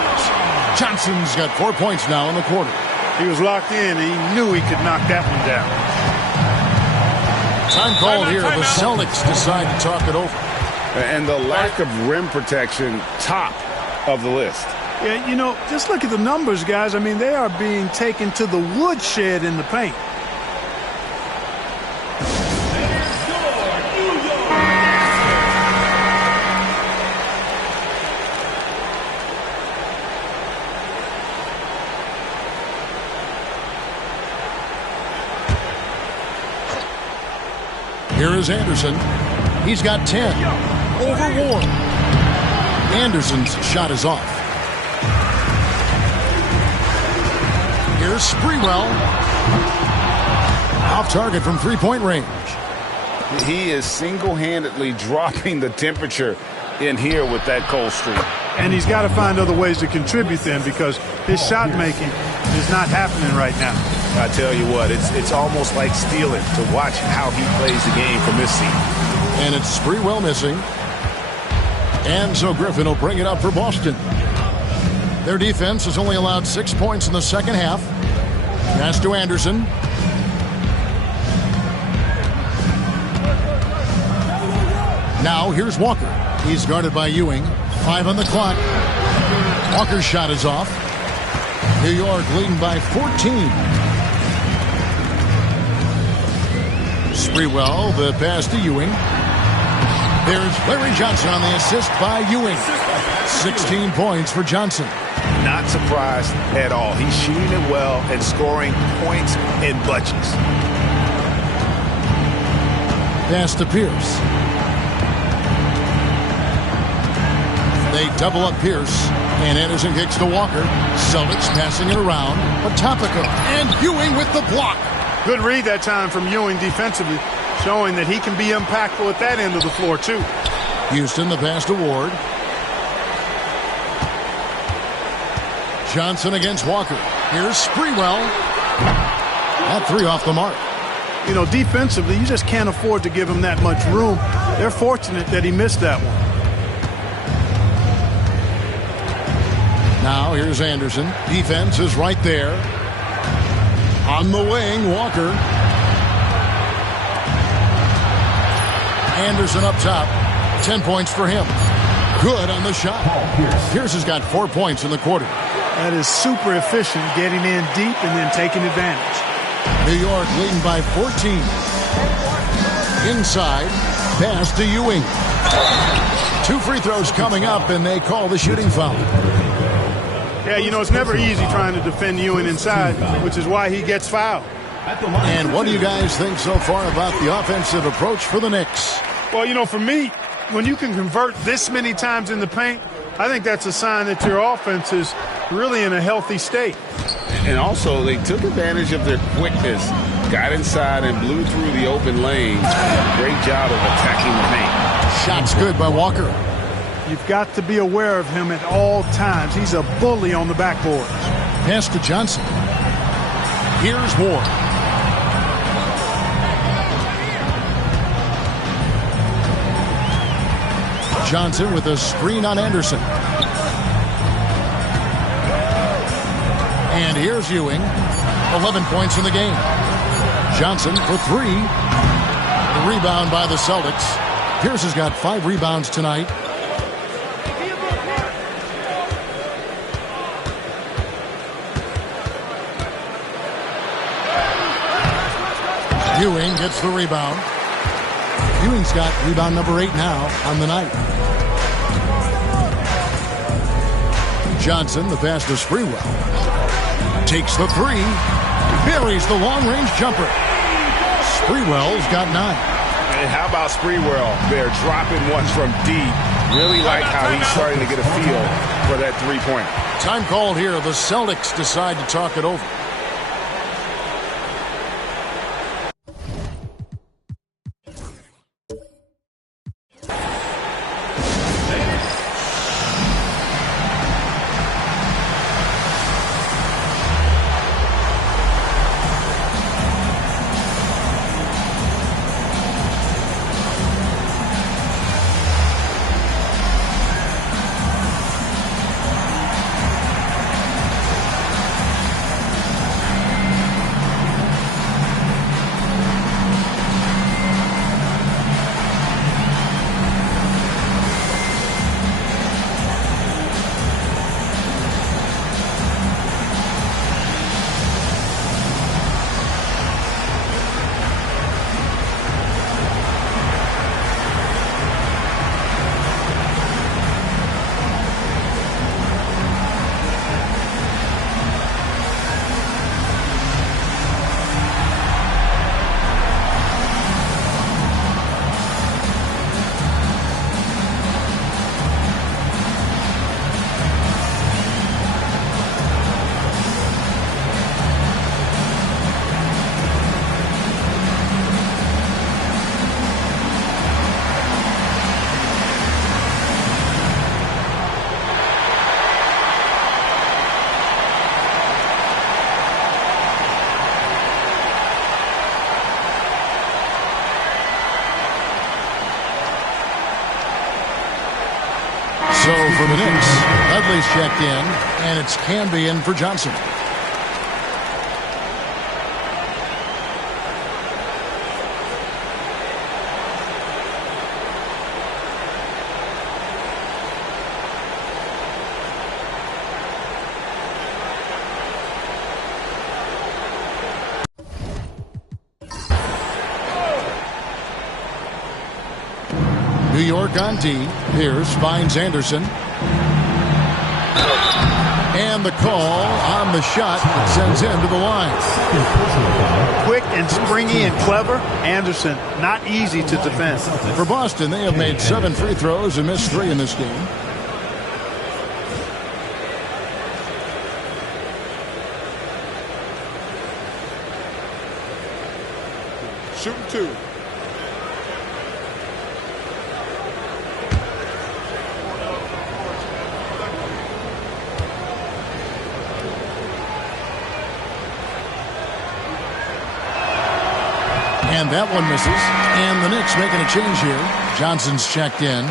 Johnson's got 4 points now in the quarter. He was locked in, and he knew he could knock that one down. Time called here. The Celtics decide to talk it over. And the lack of rim protection, top of the list. Yeah, you know, just look at the numbers, guys. I mean, they are being taken to the woodshed in the paint. Here is Anderson. He's got 10. Over Ward. Anderson's shot is off. Here's Sprewell. Off target from three-point range. He is single-handedly dropping the temperature in here with that cold streak. And he's got to find other ways to contribute then because his shot making is not happening right now. I tell you what, it's almost like stealing to watch how he plays the game from this seat. And it's Sprewell missing. And so Griffin will bring it up for Boston. Their defense has only allowed 6 points in the second half. Pass to Anderson. Now here's Walker. He's guarded by Ewing. 5 on the clock. Walker's shot is off. New York leading by 14. Sprewell, the pass to Ewing. There's Larry Johnson on the assist by Ewing. 16 points for Johnson. Not surprised at all. He's shooting it well and scoring points in bunches. Pass to Pierce. They double up Pierce, and Anderson kicks to Walker. Celtics passing it around. Atopico and Ewing with the block. Good read that time from Ewing defensively, showing that he can be impactful at that end of the floor, too. Houston, the pass to Ward. Johnson against Walker. Here's Sprewell. That 3 off the mark. You know, defensively, you just can't afford to give him that much room. They're fortunate that he missed that one. Now here's Anderson. Defense is right there. On the wing, Walker. Anderson up top. 10 points for him. Good on the shot. Pierce has got 4 points in the quarter. That is super efficient, getting in deep and then taking advantage. New York leading by 14. Inside, pass to Ewing. 2 free throws coming up, and they call the shooting foul. Yeah, you know, it's never easy trying to defend Ewing inside, which is why he gets fouled. And what do you guys think so far about the offensive approach for the Knicks? Well, you know, for me, when you can convert this many times in the paint, I think that's a sign that your offense is really in a healthy state. And also, they took advantage of their quickness, got inside and blew through the open lanes. Great job of attacking the paint. Shots good by Walker. You've got to be aware of him at all times. He's a bully on the backboard. Pass to Johnson. Here's Ward. Johnson with a screen on Anderson. And here's Ewing. 11 points in the game. Johnson for 3. The rebound by the Celtics. Pierce has got 5 rebounds tonight. Ewing gets the rebound. Ewing's got rebound number 8 now on the night. Johnson, the pass to Sprewell. Takes the 3. Buries the long-range jumper. Sprewell's got 9. And how about Sprewell there, dropping ones from deep. Really like how he's starting to get a feel for that three-pointer. Time called here. The Celtics decide to talk it over. So for the Knicks, Dudley's checked in, and it's Canby in for Johnson. New York on D. Pierce finds Anderson. And the call on the shot sends him to the line. Quick and springy and clever. Anderson, not easy to defend. For Boston, they have made 7 free throws and missed 3 in this game. Shooting 2. And that one misses. And the Knicks making a change here. Johnson's checked in.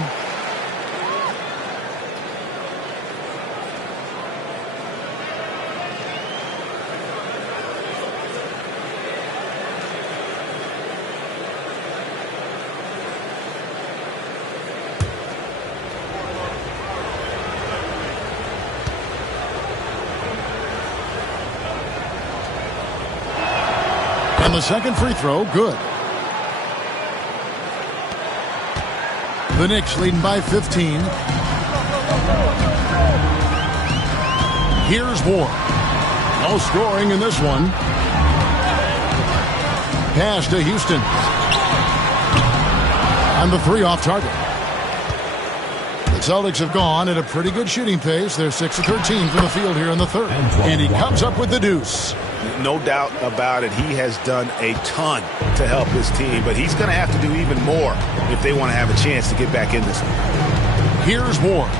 And the second free throw, good. The Knicks leading by 15. Here's Ward. No scoring in this one. Pass to Houston. And the three off target. The Celtics have gone at a pretty good shooting pace. They're 6 of 13 from the field here in the third. And he comes up with the deuce. No doubt about it. He has done a ton to help his team, but he's going to have to do even more if they want to have a chance to get back in this one. Here's Ward.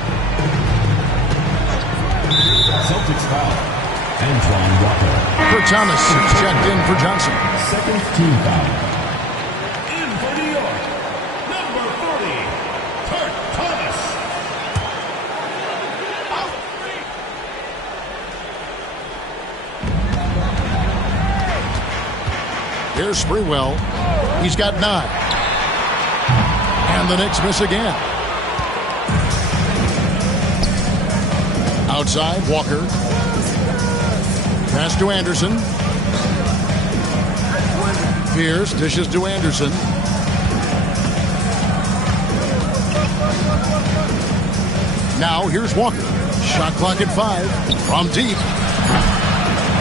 Celtics foul. Antoine Walker. For Thomas, it's checked in for Johnson. Second team foul. In for New York, number 40, Kurt Thomas. Here's Sprewell. He's got 9. And the Knicks miss again. Outside, Walker. Pass to Anderson. Pierce dishes to Anderson. Now here's Walker. Shot clock at 5. From deep.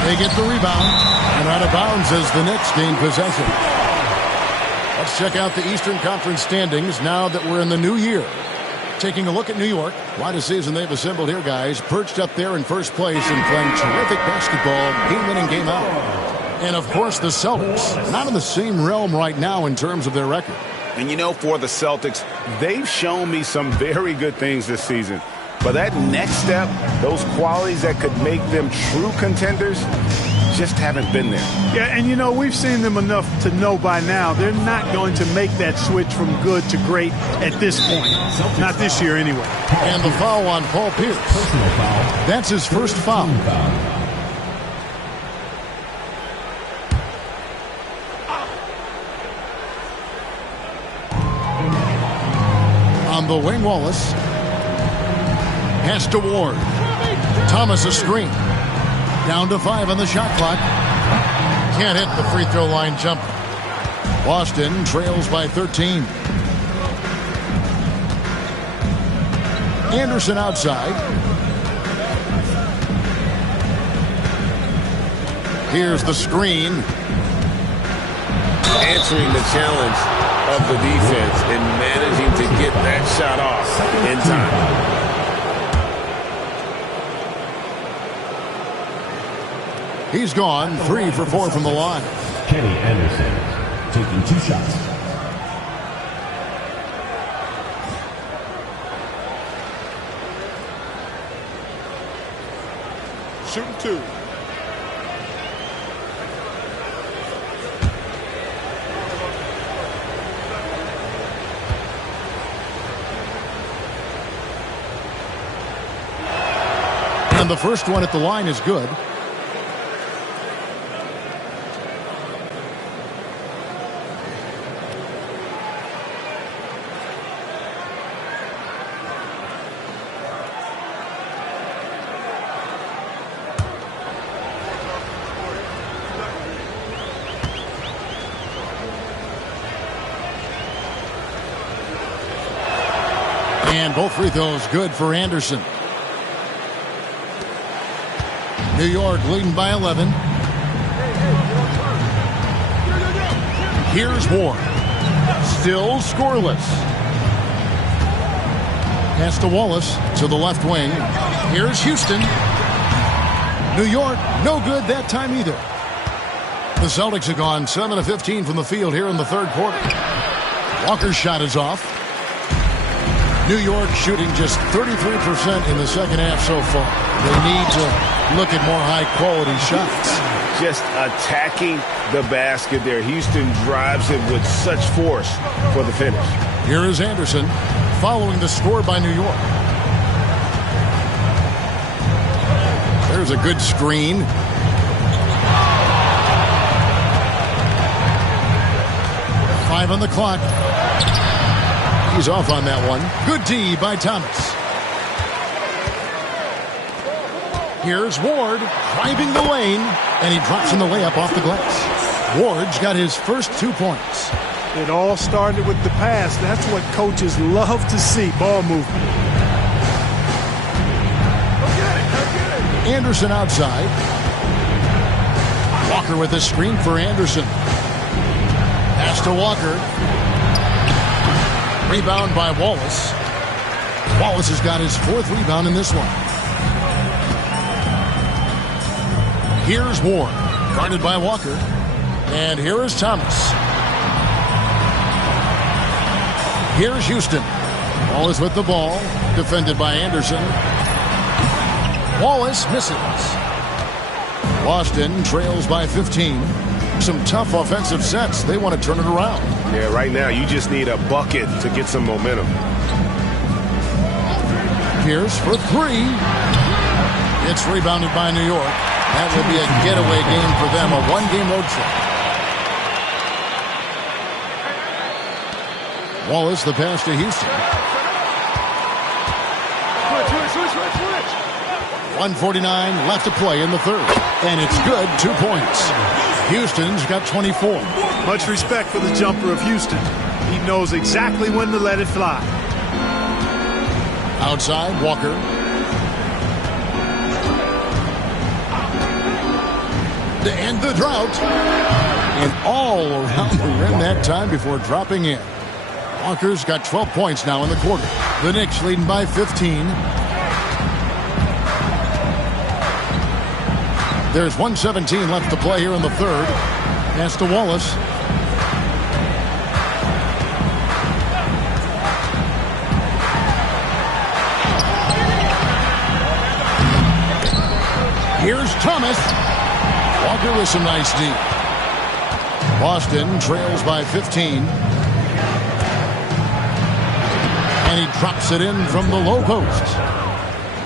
They get the rebound. And out of bounds as the Knicks gain possession. Let's check out the Eastern Conference standings now that we're in the new year. Taking a look at New York. What a season they've assembled here, guys. Perched up there in first place and playing terrific basketball, game in and game out. And, of course, the Celtics. Not in the same realm right now in terms of their record. And, you know, for the Celtics, they've shown me some very good things this season. But that next step, those qualities that could make them true contenders, just haven't been there. Yeah, and you know, we've seen them enough to know by now they're not going to make that switch from good to great at this point. Not this year anyway. And the foul on Paul Pierce. Personal foul. That's his first foul. On the wing, Wallace. Pass to Ward. Thomas a screen. Down to 5 on the shot clock. Can't hit the free throw line jumper. Boston trails by 13. Anderson outside. Here's the screen. Answering the challenge of the defense and managing to get that shot off in time. He's gone 3 for 4 from the line. Kenny Anderson taking 2 shots. Shooting 2. And the first one at the line is good. And both free throws good for Anderson. New York leading by 11. Here's Ward. Still scoreless. Pass to Wallace to the left wing. Here's Houston. New York, no good that time either. The Celtics have gone 7 of 15 from the field here in the third quarter. Walker's shot is off. New York shooting just 33% in the second half so far. They need to look at more high-quality shots. Just attacking the basket there. Houston drives it with such force for the finish. Here is Anderson following the score by New York. There's a good screen. Five on the clock. He's off on that one. Good D by Thomas. Here's Ward driving the lane, and he drops in the layup off the glass. Ward's got his first 2 points. It all started with the pass. That's what coaches love to see, ball movement. Anderson outside. Walker with a screen for Anderson. Pass to Walker. Rebound by Wallace. Wallace has got his 4th rebound in this one. Here's Ward, guarded by Walker. And here is Thomas. Here's Houston. Wallace with the ball, defended by Anderson. Wallace misses. Boston trails by 15. Some tough offensive sets. They want to turn it around. Yeah, right now you just need a bucket to get some momentum. Pierce for 3. It's rebounded by New York. That will be a getaway game for them, a 1-game road trip. Wallace, the pass to Houston. 1:49 left to play in the 3rd. And it's good, 2 points. Houston's got 24. Much respect for the jumper of Houston. He knows exactly when to let it fly. Outside, Walker. To end the drought. And all around the rim that time before dropping in. Walker's got 12 points now in the quarter. The Knicks leading by 15. There's 1:17 left to play here in the 3rd. Pass to Wallace. Here's Thomas. Walker with some nice D. Boston trails by 15. And he drops it in from the low post.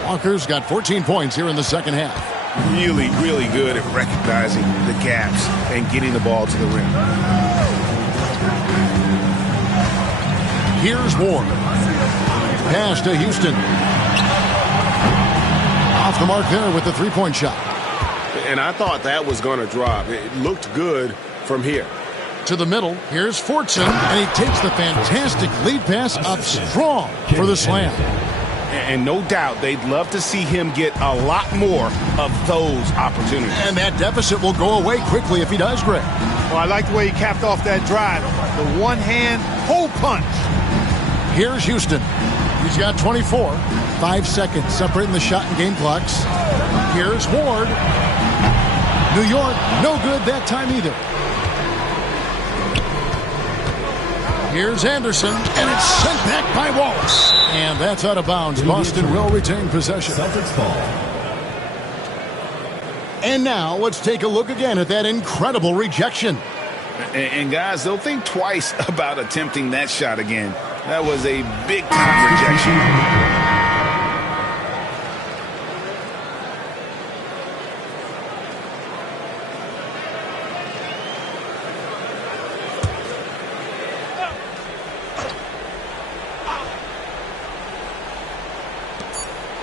Walker's got 14 points here in the 2nd half. Really, really good at recognizing the gaps and getting the ball to the rim. Here's Ward. Pass to Houston. Off the mark there with the 3-point shot. And I thought that was going to drop. It looked good from here. To the middle, here's Fortson, and he takes the fantastic lead pass up strong for the slam. And no doubt they'd love to see him get a lot more of those opportunities. And that deficit will go away quickly if he does, Greg. Well, I like the way he capped off that drive. The one-hand hole punch. Here's Houston. He's got 24. 5 seconds separating the shot and game clocks. Here's Ward. New York, no good that time either. Here's Anderson, and it's sent back by Wallace. And that's out of bounds. Boston will retain possession. Celtics ball. And now let's take a look again at that incredible rejection. And guys, they'll think twice about attempting that shot again. That was a big-time rejection.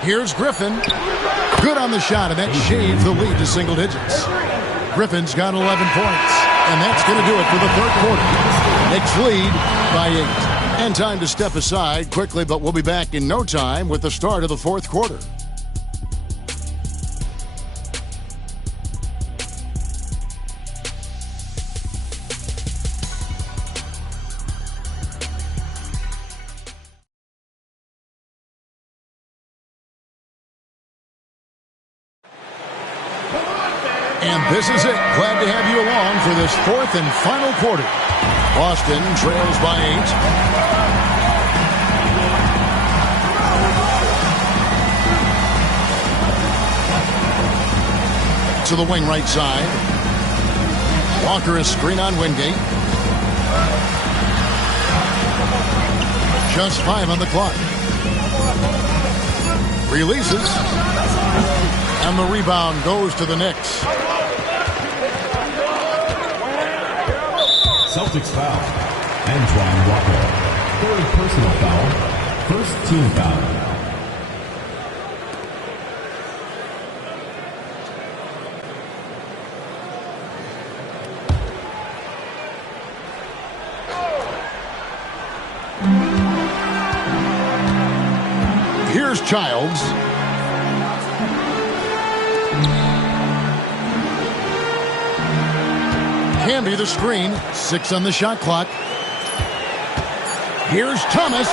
Here's Griffin. Good on the shot, and that shaves the lead to single digits. Griffin's got 11 points, and that's going to do it for the 3rd quarter. Knicks lead by 8. And time to step aside quickly, but we'll be back in no time with the start of the 4th quarter. And this is it. Glad to have you along for this 4th and final quarter. Boston trails by 8. To the wing right side. Walker is screen on Wingate. Just 5 on the clock. Releases. And the rebound goes to the Knicks. Celtics foul. Antoine Walker. 3rd personal foul. 1st team foul. Here's Childs. Camby the screen. 6 on the shot clock. Here's Thomas.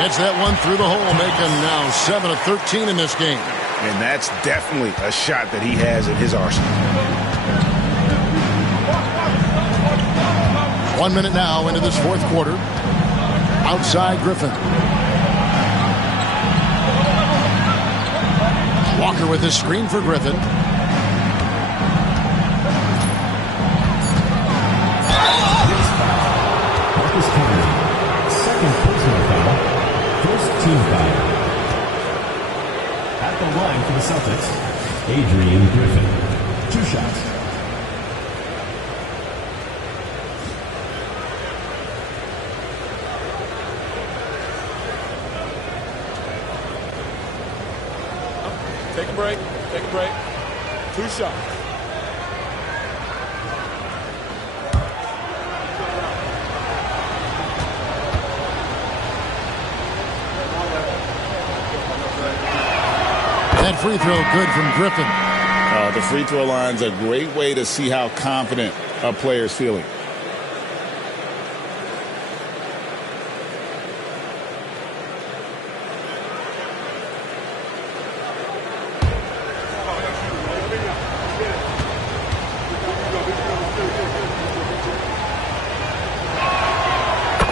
Gets that one through the hole, making now 7 of 13 in this game. And that's definitely a shot that he has in his arsenal. 1 minute now into this fourth quarter. Outside Griffin. Walker with his screen for Griffin. Marcus Camby, second personal foul, first team foul. At the line for the Celtics, Adrian Griffin. 2 shots. Take a break. Take a break. 2 shots. That free throw good from Griffin. The free throw line's a great way to see how confident a player's feeling.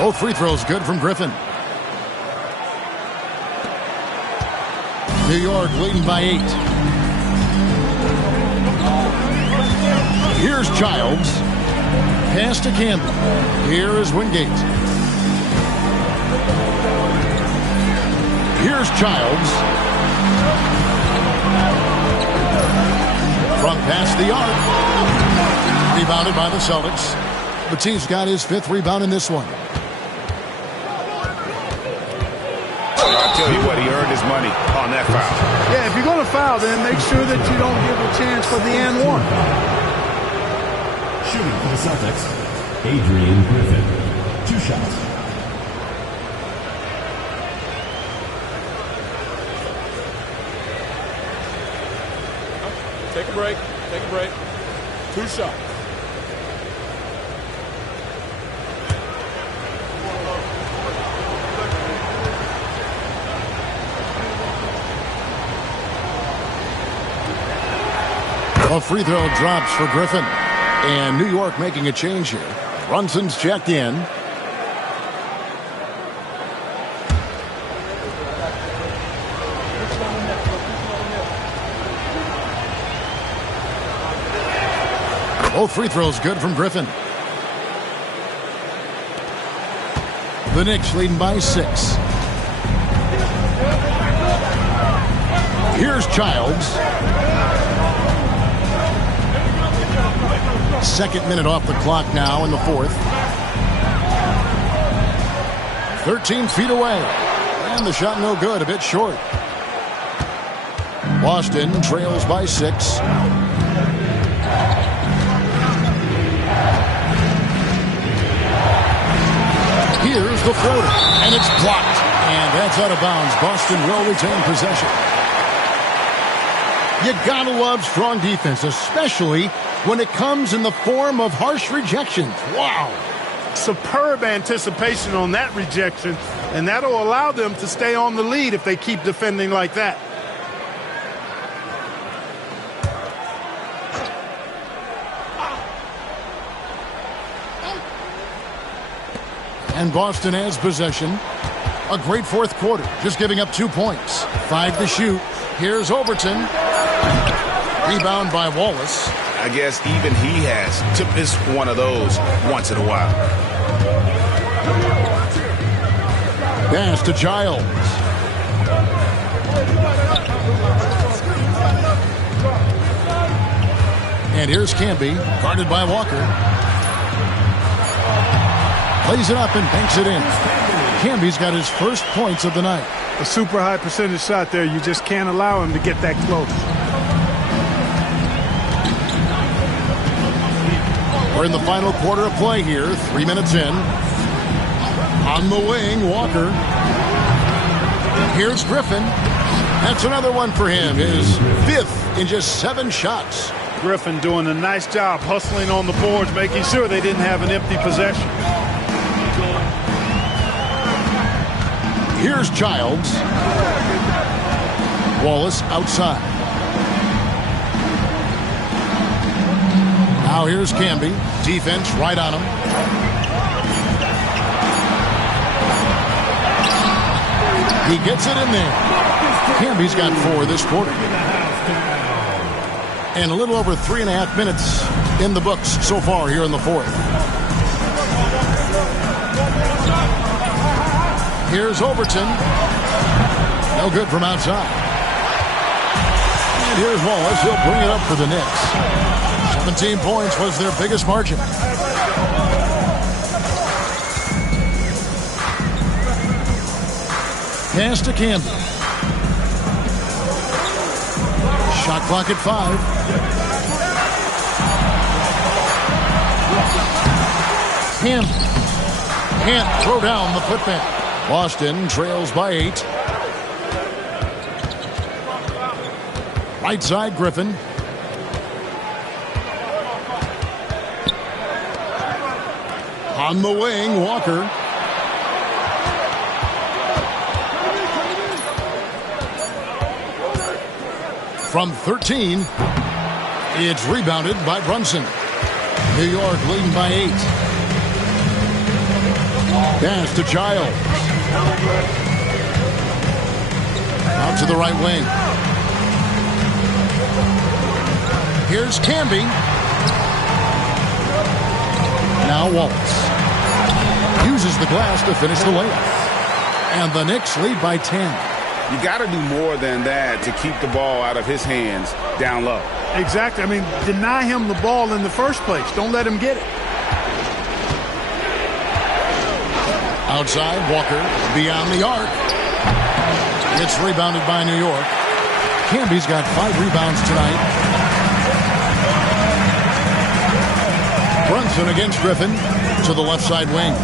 Both free throws good from Griffin. New York leading by 8. Here's Childs. Pass to Campbell. Here is Wingate. Here's Childs. From past the arc. Rebounded by the Celtics. Batiste got his 5th rebound in this one. I'll tell you what, he earned his money on that foul. Yeah, if you're going to foul, then make sure that you don't give a chance for the and one. Shooting for the Celtics, Adrian Griffin. 2 shots. Take a break. Take a break. 2 shots. A free throw drops for Griffin. And New York making a change here. Brunson's checked in. Both free throws good from Griffin. The Knicks leading by 6. Here's Childs. 2nd minute off the clock now in the 4th. 13 feet away. And the shot no good, a bit short. Boston trails by 6. Here's the floater, and it's blocked. And that's out of bounds. Boston will retain possession. You gotta love strong defense, especially when it comes in the form of harsh rejections. Wow. Superb anticipation on that rejection, and that'll allow them to stay on the lead if they keep defending like that. And Boston has possession. A great fourth quarter, just giving up 2 points. 5 to shoot. Here's Overton. Rebound by Wallace. I guess even he has to miss one of those once in a while. Pass to Childs. And here's Camby, guarded by Walker. Plays it up and banks it in. Camby's got his first points of the night. A super high percentage shot there. You just can't allow him to get that close. We're in the final quarter of play here. 3 minutes in. On the wing, Walker. Here's Griffin. That's another one for him. His 5th in just 7 shots. Griffin doing a nice job hustling on the boards, making sure they didn't have an empty possession. Here's Childs. Wallace outside. Now here's Camby. Defense right on him. He gets it in there. Camby's got 4 this quarter. And a little over 3.5 minutes in the books so far here in the 4th. Here's Overton. No good from outside. And here's Wallace. He'll bring it up for the Knicks. 17 points was their biggest margin. Pass to Camby. Shot clock at 5. Camby can't throw down the putback. Boston trails by 8. Right side, Griffin. On the wing, Walker. From 13, it's rebounded by Brunson. New York leading by 8. Pass to Childs. Out to the right wing. Here's Camby. Now Wallace. Uses the glass to finish the layup. And the Knicks lead by 10. You got to do more than that to keep the ball out of his hands down low. Exactly. I mean, deny him the ball in the first place. Don't let him get it. Outside, Walker beyond the arc. It's rebounded by New York. Camby's got 5 rebounds tonight. Brunson against Griffin to the left side wing.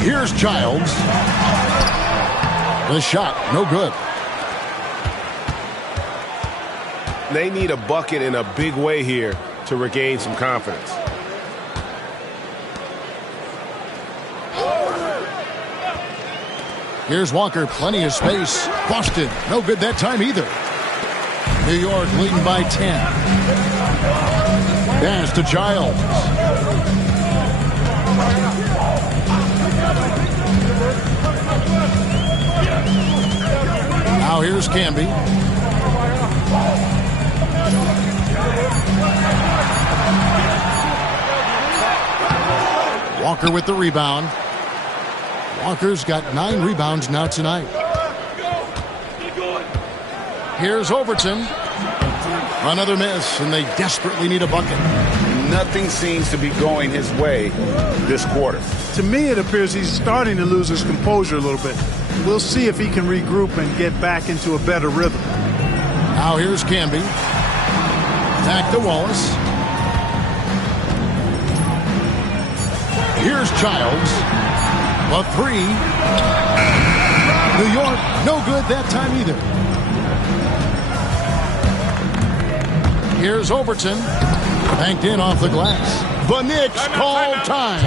Here's Childs. The shot, no good. They need a bucket in a big way here to regain some confidence. Here's Walker, plenty of space. Boston, no good that time either. New York leading by 10. Pass to Childs. Now here's Camby. Walker with the rebound. Walker's got 9 rebounds now tonight. Here's Overton. Another miss, and they desperately need a bucket. Nothing seems to be going his way this quarter. To me, it appears he's starting to lose his composure a little bit. We'll see if he can regroup and get back into a better rhythm. Now here's Camby. Back to Wallace. Here's Childs. A 3. New York, no good that time either. Here's Overton. Banked in off the glass. The Knicks call time.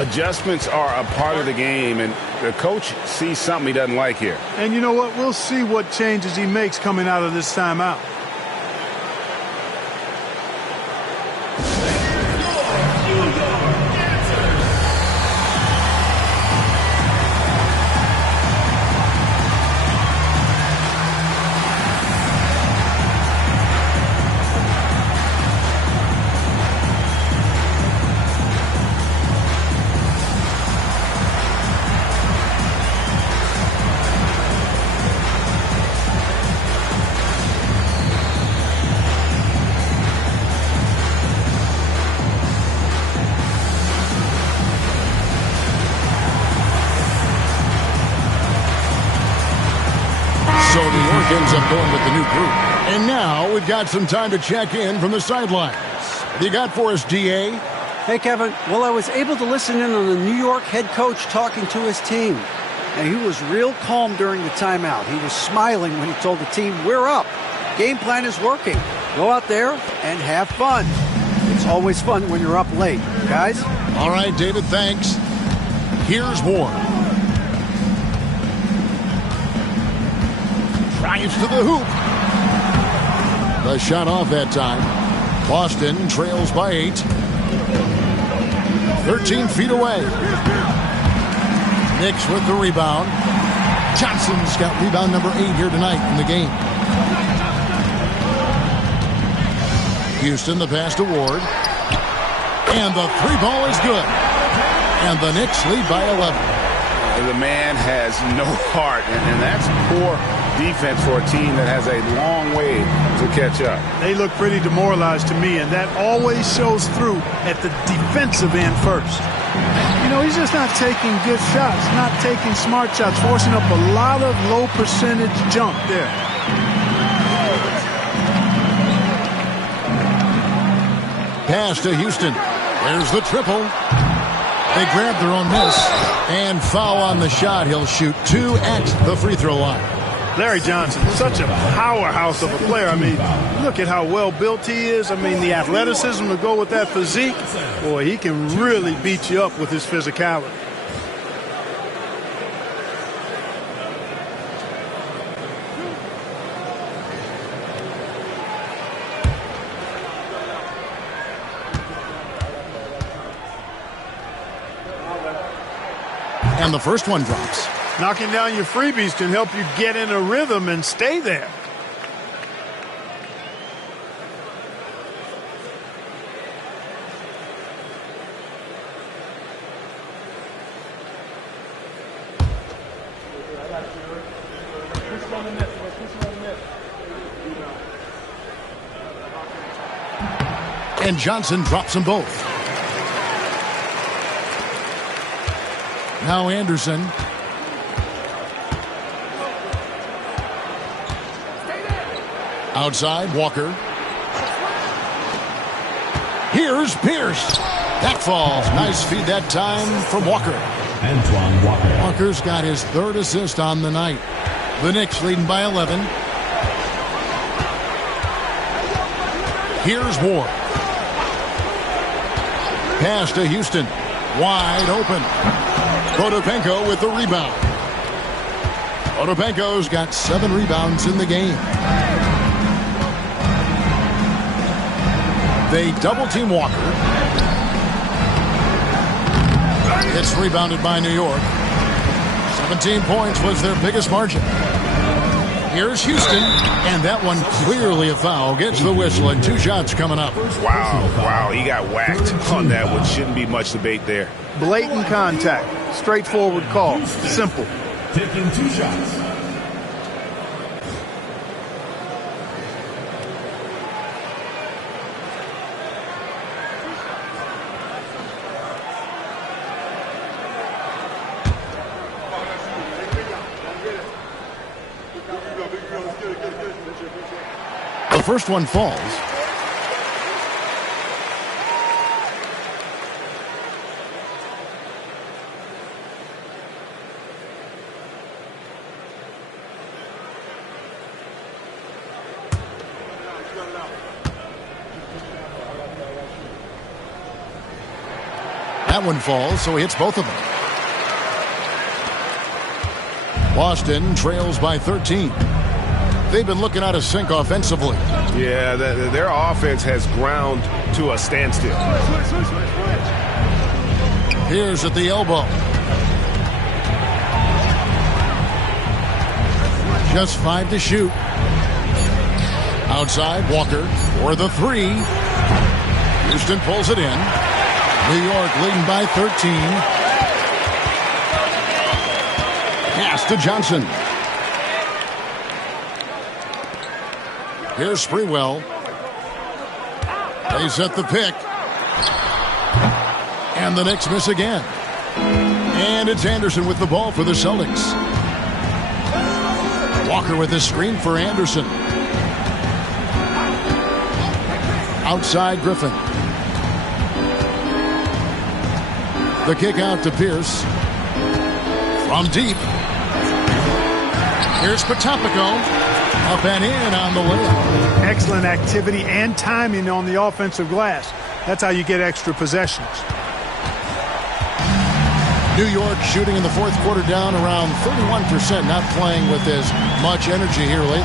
Adjustments are a part of the game, and the coach sees something he doesn't like here. And you know what? We'll see what changes he makes coming out of this timeout. So New York ends up going with the new group. And now we've got some time to check in from the sidelines. What you got for us, DA? Hey, Kevin. Well, I was able to listen in on the New York head coach talking to his team. And he was real calm during the timeout. He was smiling when he told the team, we're up. Game plan is working. Go out there and have fun. It's always fun when you're up late, guys. All right, David, thanks. Here's Ward. Drives to the hoop. The shot off that time. Boston trails by 8. 13 feet away. Knicks with the rebound. Johnson's got rebound number 8 here tonight in the game. Houston, the pass to Ward. And the 3 ball is good. And the Knicks lead by 11. The man has no heart, and that's poor defense for a team that has a long way to catch up. They look pretty demoralized to me, and that always shows through at the defensive end first. You know, he's just not taking good shots, not taking smart shots, forcing up a lot of low percentage jump there. Pass to Houston. There's the triple. They grab their own miss and foul on the shot. He'll shoot 2 at the free throw line. Larry Johnson, such a powerhouse of a player. I mean, look at how well built he is. I mean, the athleticism to go with that physique. Boy, he can really beat you up with his physicality. And the first one drops. Knocking down your freebies can help you get in a rhythm and stay there. And Johnson drops them both. Now Anderson. Outside, Walker. Here's Pierce. That falls. Nice feed that time from Walker. Antoine Walker. Walker's got his 3rd assist on the night. The Knicks leading by 11. Here's Ward. Pass to Houston. Wide open. Potapenko with the rebound. Potapenko's got 7 rebounds in the game. They double-team Walker. It's rebounded by New York. 17 points was their biggest margin. Here's Houston, and that one clearly a foul. Gets the whistle, and 2 shots coming up. Wow, he got whacked on that one. Shouldn't be much debate there. Blatant contact. Straightforward call. Simple. Taking 2 shots. The first one falls. That one falls, so he hits both of them. Boston trails by 13. They've been looking out of sync offensively. Yeah, their offense has ground to a standstill. Here's at the elbow. Just 5 to shoot. Outside, Walker for the 3. Houston pulls it in. New York leading by 13. Pass to Johnson. Here's Sprewell. They set the pick. And the Knicks miss again. And it's Anderson with the ball for the Celtics. Walker with a screen for Anderson. Outside, Griffin. The kick out to Pierce. From deep. Here's Potapico. Up and in on the layup. Excellent activity and timing on the offensive glass. That's how you get extra possessions. New York shooting in the fourth quarter down around 31%, not playing with as much energy here lately.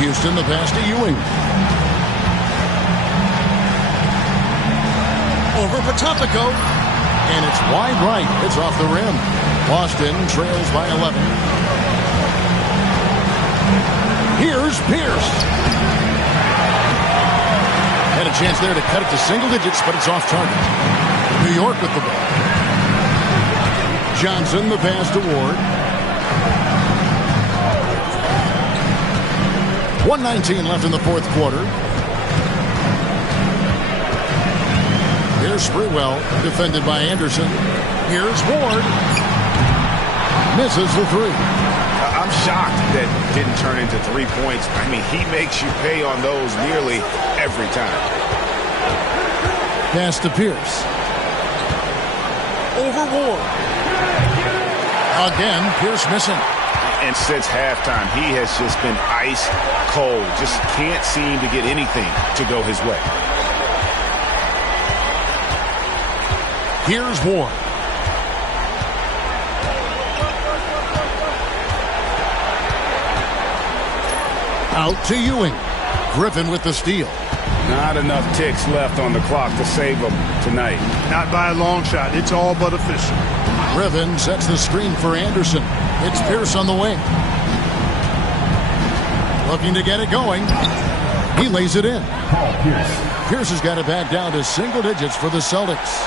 Houston, the pass to Ewing. Over Potapico. And it's wide right. It's off the rim. Boston trails by 11. Here's Pierce. Had a chance there to cut it to single digits, but it's off target. New York with the ball. Johnson, the pass to Ward. 1:19 left in the fourth quarter. Here's Sprewell, defended by Anderson. Here's Ward. Misses the three. I'm shocked that didn't turn into 3 points. I mean, he makes you pay on those nearly every time. Pass to Pierce. Over Ward. Again, Pierce missing. And since halftime, he has just been ice cold. Just can't seem to get anything to go his way. Here's Ward. Out to Ewing. Griffin with the steal. Not enough ticks left on the clock to save them tonight. Not by a long shot. It's all but official. Griffin sets the screen for Anderson. It's Pierce on the wing. Looking to get it going. He lays it in. Pierce has got it back down to single digits for the Celtics.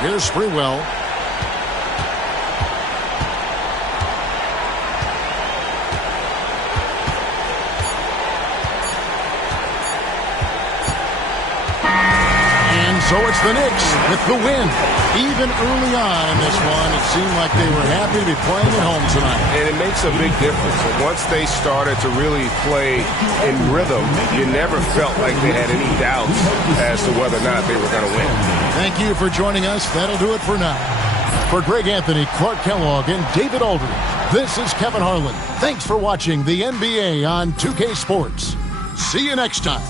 Here's Sprewell. And so it's the Knicks with the win. Even early on in this one, it seemed like they were happy to be playing at home tonight. And it makes a big difference. Once they started to really play in rhythm, you never felt like they had any doubts as to whether or not they were going to win. Thank you for joining us. That'll do it for now. For Greg Anthony, Clark Kellogg, and David Aldridge, this is Kevin Harlan. Thanks for watching the NBA on 2K Sports. See you next time.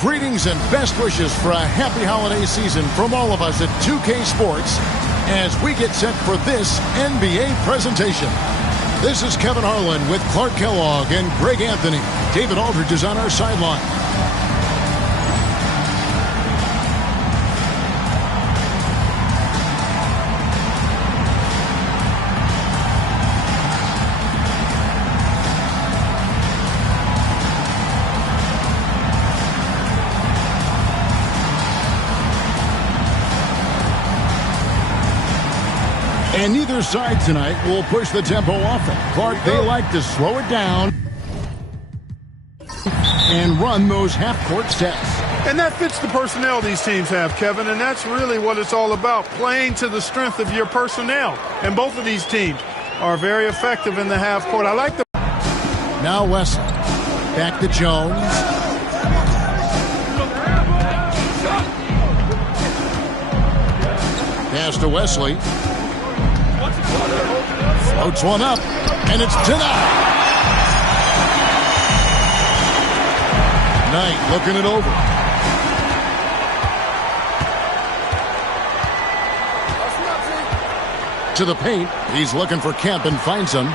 Greetings and best wishes for a happy holiday season from all of us at 2K Sports as we get set for this NBA presentation. This is Kevin Harlan with Clark Kellogg and Greg Anthony. David Aldridge is on our sideline. And neither side tonight will push the tempo off it. Clark, they like to slow it down and run those half-court sets. And that fits the personnel these teams have, Kevin, and that's really what it's all about, playing to the strength of your personnel. And both of these teams are very effective in the half court. I like the... Now Wesley. Back to Jones. Pass to Wesley. Floats one up, and it's denied. Knight looking it over. To the paint. He's looking for Kemp and finds him.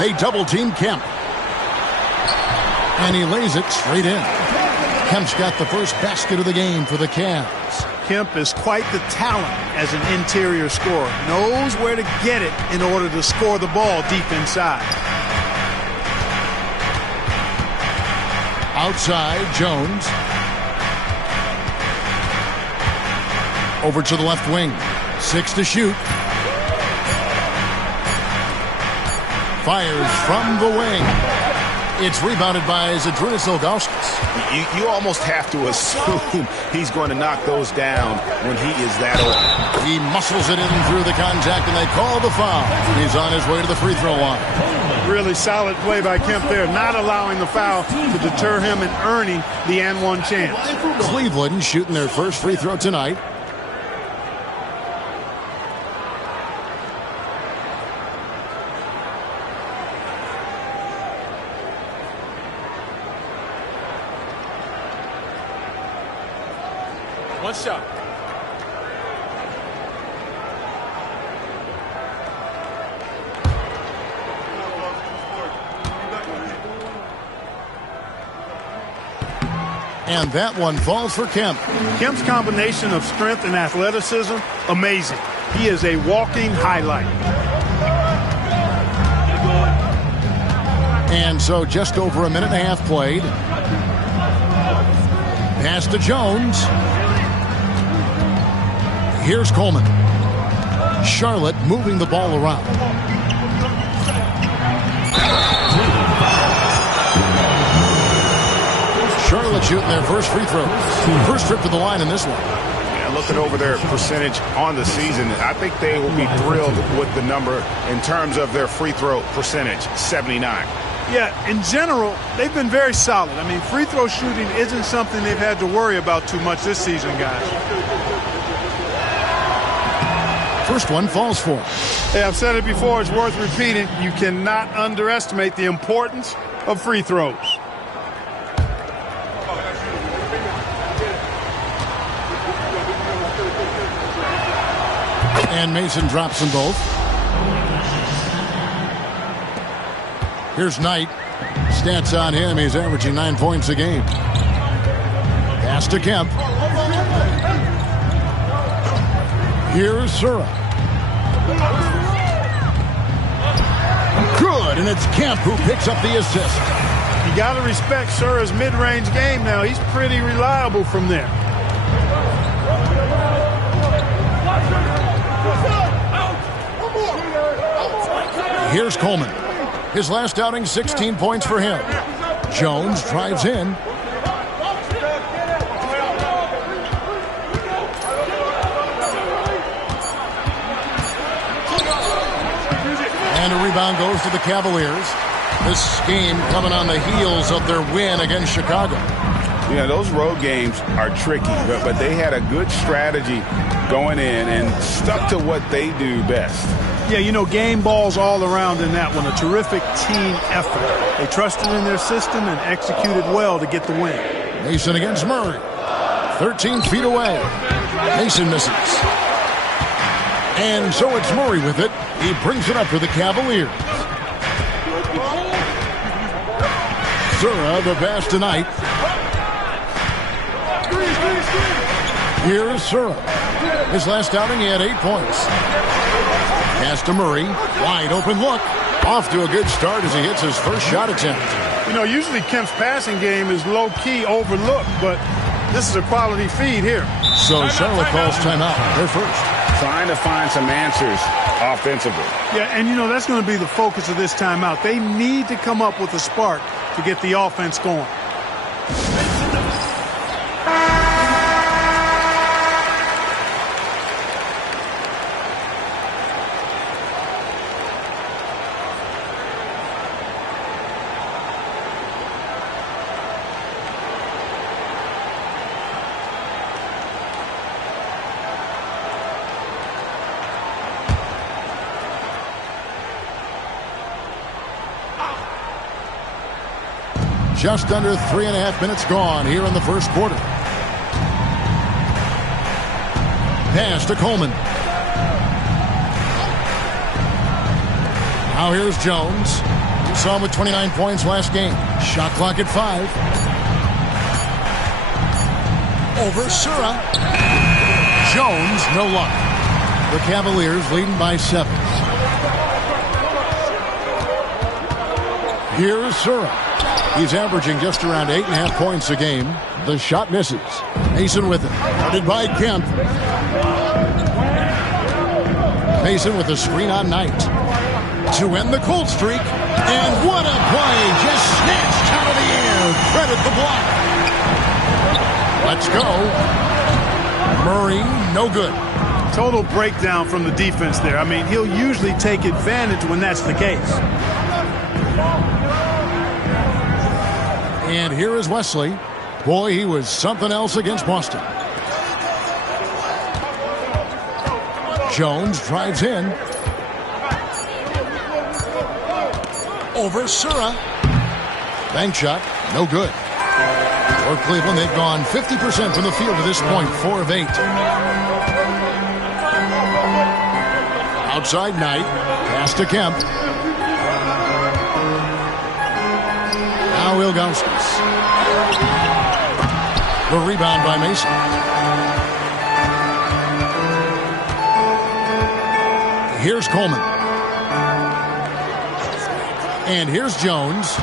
They double-team Kemp. And he lays it straight in. Kemp's got the first basket of the game for the Cavs. Kemp is quite the talent as an interior scorer. Knows where to get it in order to score the ball deep inside. Outside, Jones. Over to the left wing. 6 to shoot. Fires from the wing. It's rebounded by Zydrunas Ilgauskas. You almost have to assume he's going to knock those down when he is that old. He muscles it in through the contact, and they call the foul. He's on his way to the free throw line. Really solid play by Kemp there, not allowing the foul to deter him and earning the and one chance. Cleveland shooting their first free throw tonight. One shot. And that one falls for Kemp. Kemp's combination of strength and athleticism, amazing. He is a walking highlight. And so just over a minute and a half played. Pass to Jones. Here's Coleman. Charlotte moving the ball around. Charlotte shooting their first free throw. First trip to the line in this one. Yeah, looking over their percentage on the season, I think they will be thrilled with the number in terms of their free throw percentage, 79. Yeah, in general, they've been very solid. I mean, free throw shooting isn't something they've had to worry about too much this season, guys. First one falls for him. Hey, I've said it before, it's worth repeating. You cannot underestimate the importance of free throws. And Mason drops them both. Here's Knight. Stats on him. He's averaging 9 points a game. Pass to Kemp. Here's Sura. Good, and it's Kemp who picks up the assist. You got to respect Sura's mid-range game now. He's pretty reliable from there. Here's Coleman. His last outing, 16 points for him. Jones drives in. And a rebound goes to the Cavaliers. This game coming on the heels of their win against Chicago. You know, those road games are tricky, but they had a good strategy going in and stuck to what they do best. Yeah, you know, game balls all around in that one. A terrific team effort. They trusted in their system and executed well to get the win. Mason against Murray. 13 feet away. Mason misses. And so it's Murray with it. He brings it up for the Cavaliers. Sura, the pass tonight. Here's Sura. His last outing, he had 8 points. Pass to Murray. Wide open look. Off to a good start as he hits his first shot attempt. You know, usually Kemp's passing game is low-key overlooked, but this is a quality feed here. So Charlotte calls timeout. They're first. Trying to find some answers offensively. Yeah, and you know, that's going to be the focus of this timeout. They need to come up with a spark to get the offense going. Just under 3.5 minutes gone here in the first quarter. Pass to Coleman. Now here's Jones. We saw him with 29 points last game. Shot clock at 5. Over Sura. Jones, no luck. The Cavaliers leading by 7. Here's Sura. He's averaging just around 8.5 points a game. The shot misses. Mason with it. Guarded by Kemp. Mason with a screen on Knight. To end the cold streak. And what a play. Just snatched out of the air. Credit the block. Let's go. Murray, no good. Total breakdown from the defense there. I mean, he'll usually take advantage when that's the case. And here is Wesley. Boy, he was something else against Boston. Jones drives in. Over Sura. Bank shot, no good. For Cleveland, they've gone 50% from the field to this point, 4 of 8. Outside Knight, pass to Kemp. Now Ilgauskas. The rebound by Mason. Here's Coleman. And here's Jones.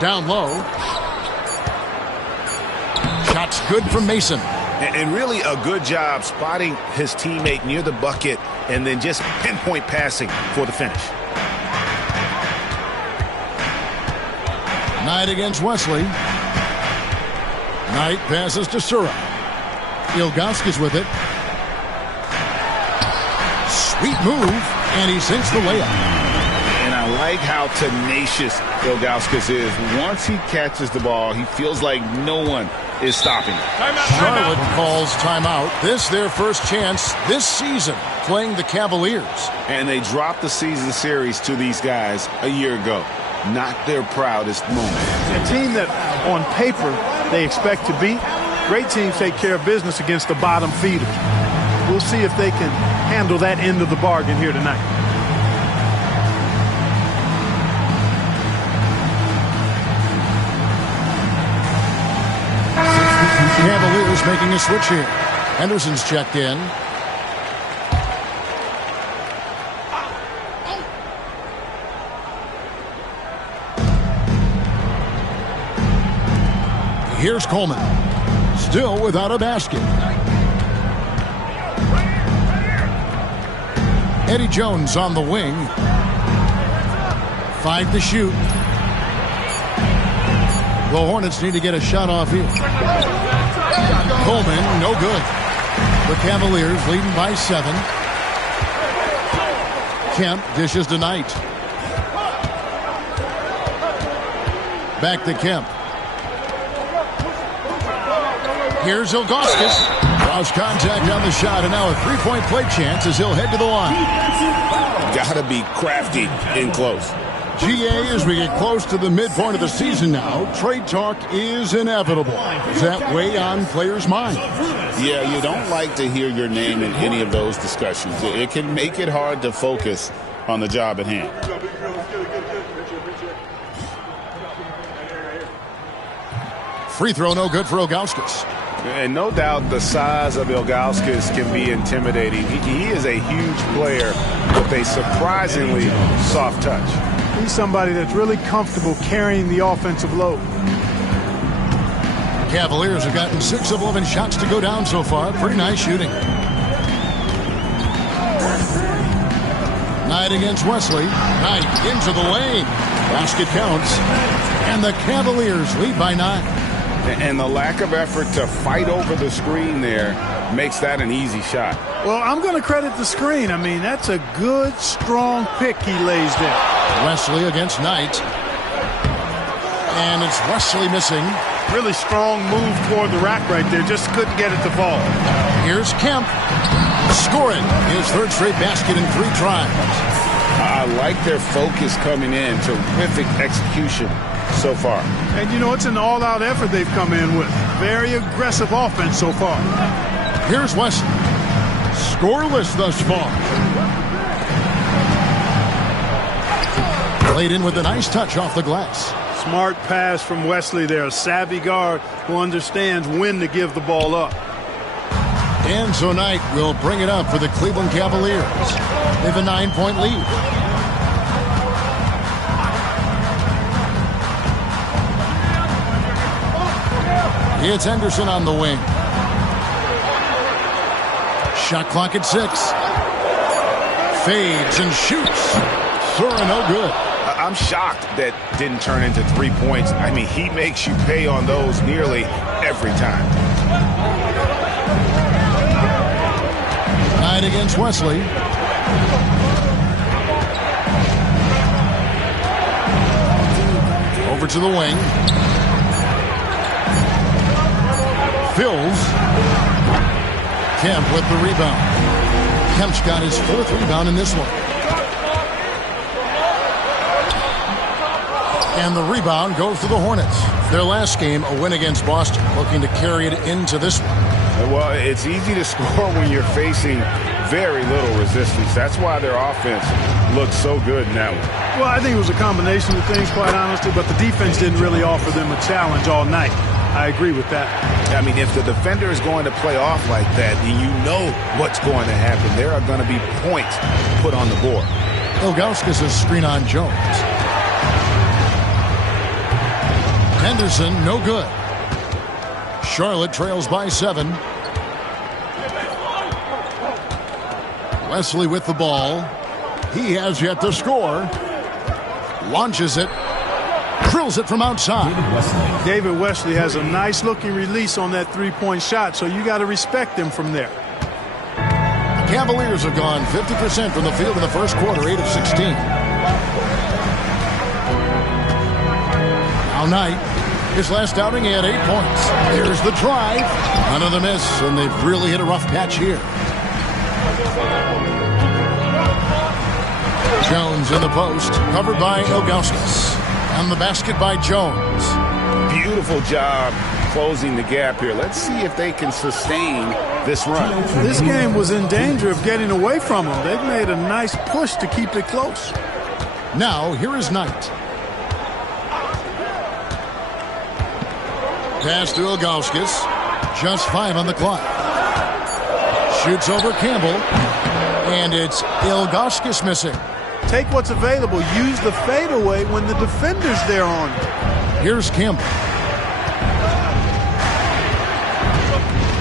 Down low. Shot's good from Mason. And really a good job spotting his teammate near the bucket and then just pinpoint passing for the finish. Knight against Wesley. Knight passes to Sura. Ilgauskas with it. Sweet move, and he sinks the layup. And I like how tenacious Ilgauskas is. Once he catches the ball, he feels like no one is stopping him. Charlotte calls timeout. This their first chance this season playing the Cavaliers. And they dropped the season series to these guys a year ago. Not their proudest moment. A team that on paper they expect to beat. Great teams take care of business against the bottom feeders. We'll see if they can handle that end of the bargain here tonight. Cavaliers making a switch here. Henderson's checked in. Here's Coleman. Still without a basket. Eddie Jones on the wing. 5 to shoot. The Hornets need to get a shot off here. Coleman, no good. The Cavaliers leading by 7. Kemp dishes to Knight. Back to Kemp. Here's Ilgauskas. Draws contact on the shot, and now a three-point play chance as he'll head to the line. Gotta be crafty in close. GA, as we get close to the midpoint of the season now, trade talk is inevitable. Is that weigh on players' minds? Yeah, you don't like to hear your name in any of those discussions. It can make it hard to focus on the job at hand. Free throw no good for Ilgauskas. And no doubt the size of Ilgauskas can be intimidating. He is a huge player with a surprisingly soft touch. He's somebody that's really comfortable carrying the offensive load. Cavaliers have gotten 6 of 11 shots to go down so far. Pretty nice shooting. Knight Knight against Wesley. Knight into the lane. Basket counts. And the Cavaliers lead by 9. And the lack of effort to fight over the screen there makes that an easy shot. Well, I'm going to credit the screen. I mean, that's a good, strong pick he lays there. Wesley against Knight. And it's Wesley missing. Really strong move toward the rack right there. Just couldn't get it to fall. Here's Kemp. Scoring his third straight basket in 3 tries. I like their focus coming in. Terrific execution so far. And, you know, it's an all-out effort they've come in with. Very aggressive offense so far. Here's Wesley. Scoreless thus far. Played in with a nice touch off the glass. Smart pass from Wesley there. A savvy guard who understands when to give the ball up. And so Knight will bring it up for the Cleveland Cavaliers. They have a 9-point lead. It's Henderson on the wing. Shot clock at 6. Fades and shoots. Throw no good. I'm shocked that didn't turn into 3 points. I mean, he makes you pay on those nearly every time. Knight against Wesley. Over to the wing. Fills. Kemp with the rebound. Kemp's got his 4th rebound in this one. And the rebound goes to the Hornets. Their last game, a win against Boston, looking to carry it into this one. Well, it's easy to score when you're facing very little resistance. That's why their offense looks so good now. Well, I think it was a combination of things, quite honestly, but the defense didn't really offer them a challenge all night. I agree with that. I mean, if the defender is going to play off like that, then you know what's going to happen. There are going to be points put on the board. Ilgauskas' screen on Jones. Henderson, no good. Charlotte trails by 7. Wesley with the ball. He has yet to score. Launches it. Drills it from outside. David Wesley has a nice looking release on that 3-point shot, so you got to respect him from there. The Cavaliers have gone 50% from the field in the first quarter, 8 of 16. Now Knight, his last outing, he had 8 points. Here's the drive. Another miss, and they've really hit a rough patch here. Jones in the post, covered by Ilgauskas. And the basket by Jones. Beautiful job closing the gap here. Let's see if they can sustain this run. This game was in danger of getting away from them. They've made a nice push to keep it close. Now, here is Knight. Pass to Ilgauskas. Just 5 on the clock. Shoots over Campbell. And it's Ilgauskas missing. Take what's available. Use the fadeaway when the defender's there on you. Here's Campbell.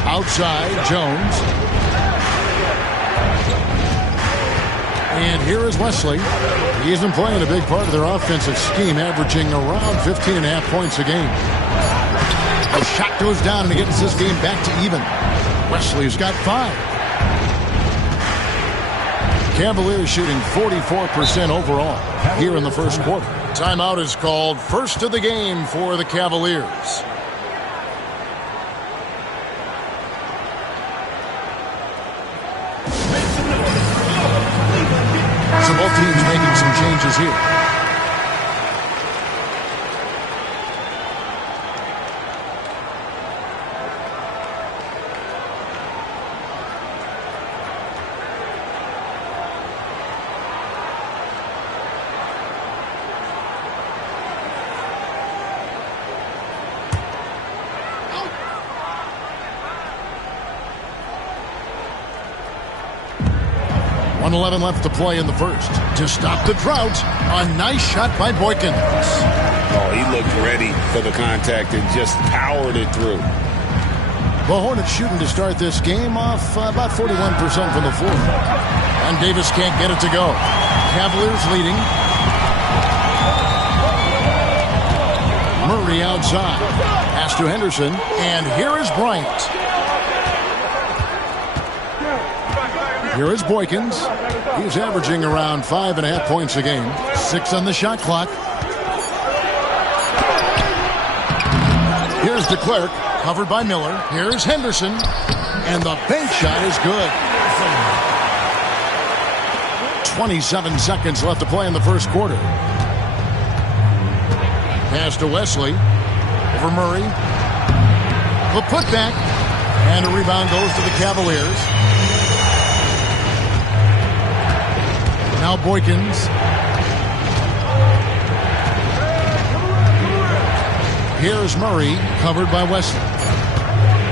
Outside, Jones. And here is Wesley. He's been playing a big part of their offensive scheme, averaging around 15.5 points a game. The shot goes down and he gets this game back to even. Wesley's got 5. Cavaliers shooting 44% overall here in the first quarter. Timeout is called. First of the game for the Cavaliers. So both teams making some changes here. .11 left to play in the first. To stop the drought, a nice shot by Boykins. Oh, he looked ready for the contact and just powered it through. The Hornets shooting to start this game off about 41% from the floor. And Davis can't get it to go. Cavaliers leading. Murray outside. Pass to Henderson. And here is Bryant. Here is Boykins. He's averaging around 5.5 points a game. 6 on the shot clock. Here's DeClerc, covered by Miller. Here's Henderson. And the bank shot is good. 27 seconds left to play in the first quarter. Pass to Wesley. Over Murray. The putback. And a rebound goes to the Cavaliers. Now Boykins. Here's Murray, covered by Wesley.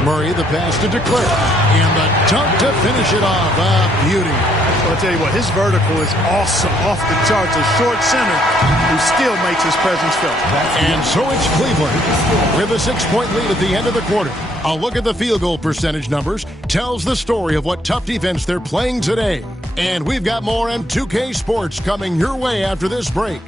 Murray, the pass to DeClerc. And the dunk to finish it off. A beauty. I'll tell you what, his vertical is awesome, off the charts. A short center who still makes his presence felt. And so it's Cleveland with a 6-point lead at the end of the quarter. A look at the field goal percentage numbers tells the story of what tough defense they're playing today. And we've got more on 2K Sports coming your way after this break.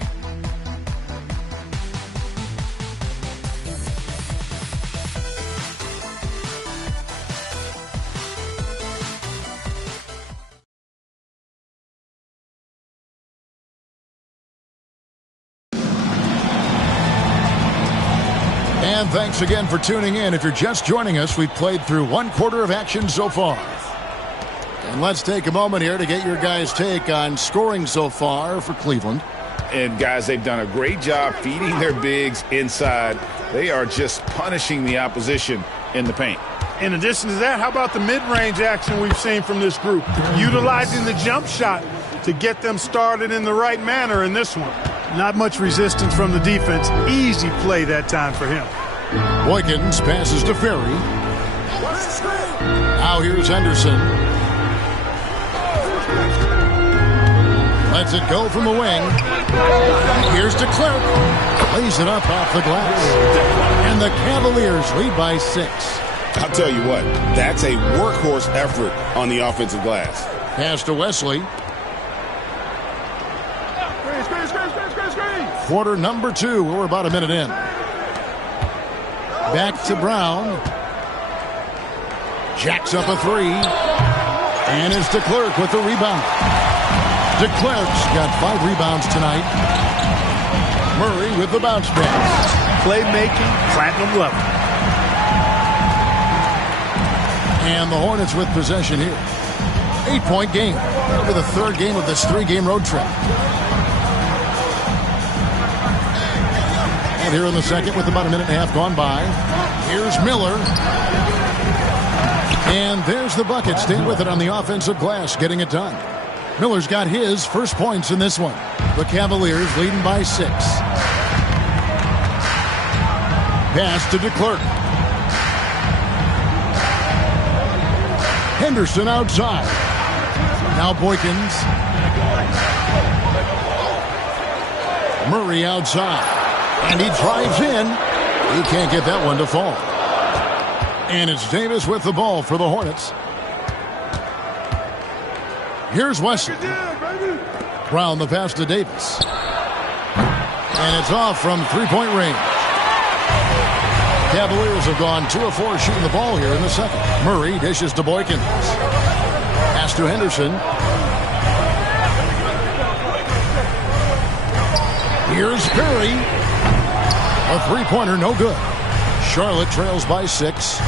And thanks again for tuning in. If you're just joining us, we've played through one quarter of action so far. And let's take a moment here to get your guys' take on scoring so far for Cleveland. And, guys, they've done a great job feeding their bigs inside. They are just punishing the opposition in the paint. In addition to that, how about the mid-range action we've seen from this group? Utilizing the jump shot to get them started in the right manner in this one. Not much resistance from the defense. Easy play that time for him. Boykins passes to Ferry. Now here's Henderson. Lets it go from the wing. Here's DeClerc. Lays it up off the glass. And the Cavaliers lead by 6. I'll tell you what, that's a workhorse effort on the offensive glass. Pass to Wesley. Quarter number 2. We're about a minute in. Back to Brown. Jacks up a 3. And it's DeClerc with the rebound. DeClerc's got 5 rebounds tonight. Murray with the bounce pass. Playmaking, platinum level. And the Hornets with possession here. 8-point game. That'll be the third game of this 3-game road trip. And here in the second with about a minute and a half gone by. Here's Miller. And there's the bucket. Stay with it on the offensive glass, getting it done. Miller's got his first points in this one. The Cavaliers leading by 6. Pass to DeClerc. Henderson outside. Now Boykins. Murray outside. And he drives in. He can't get that one to fall. And it's Davis with the ball for the Hornets. Here's Wesley. Brown the pass to Davis. And it's off from 3-point range. Cavaliers have gone 2 of 4 shooting the ball here in the second. Murray dishes to Boykins. Pass to Henderson. Here's Perry. A 3-pointer, no good. Charlotte trails by 6.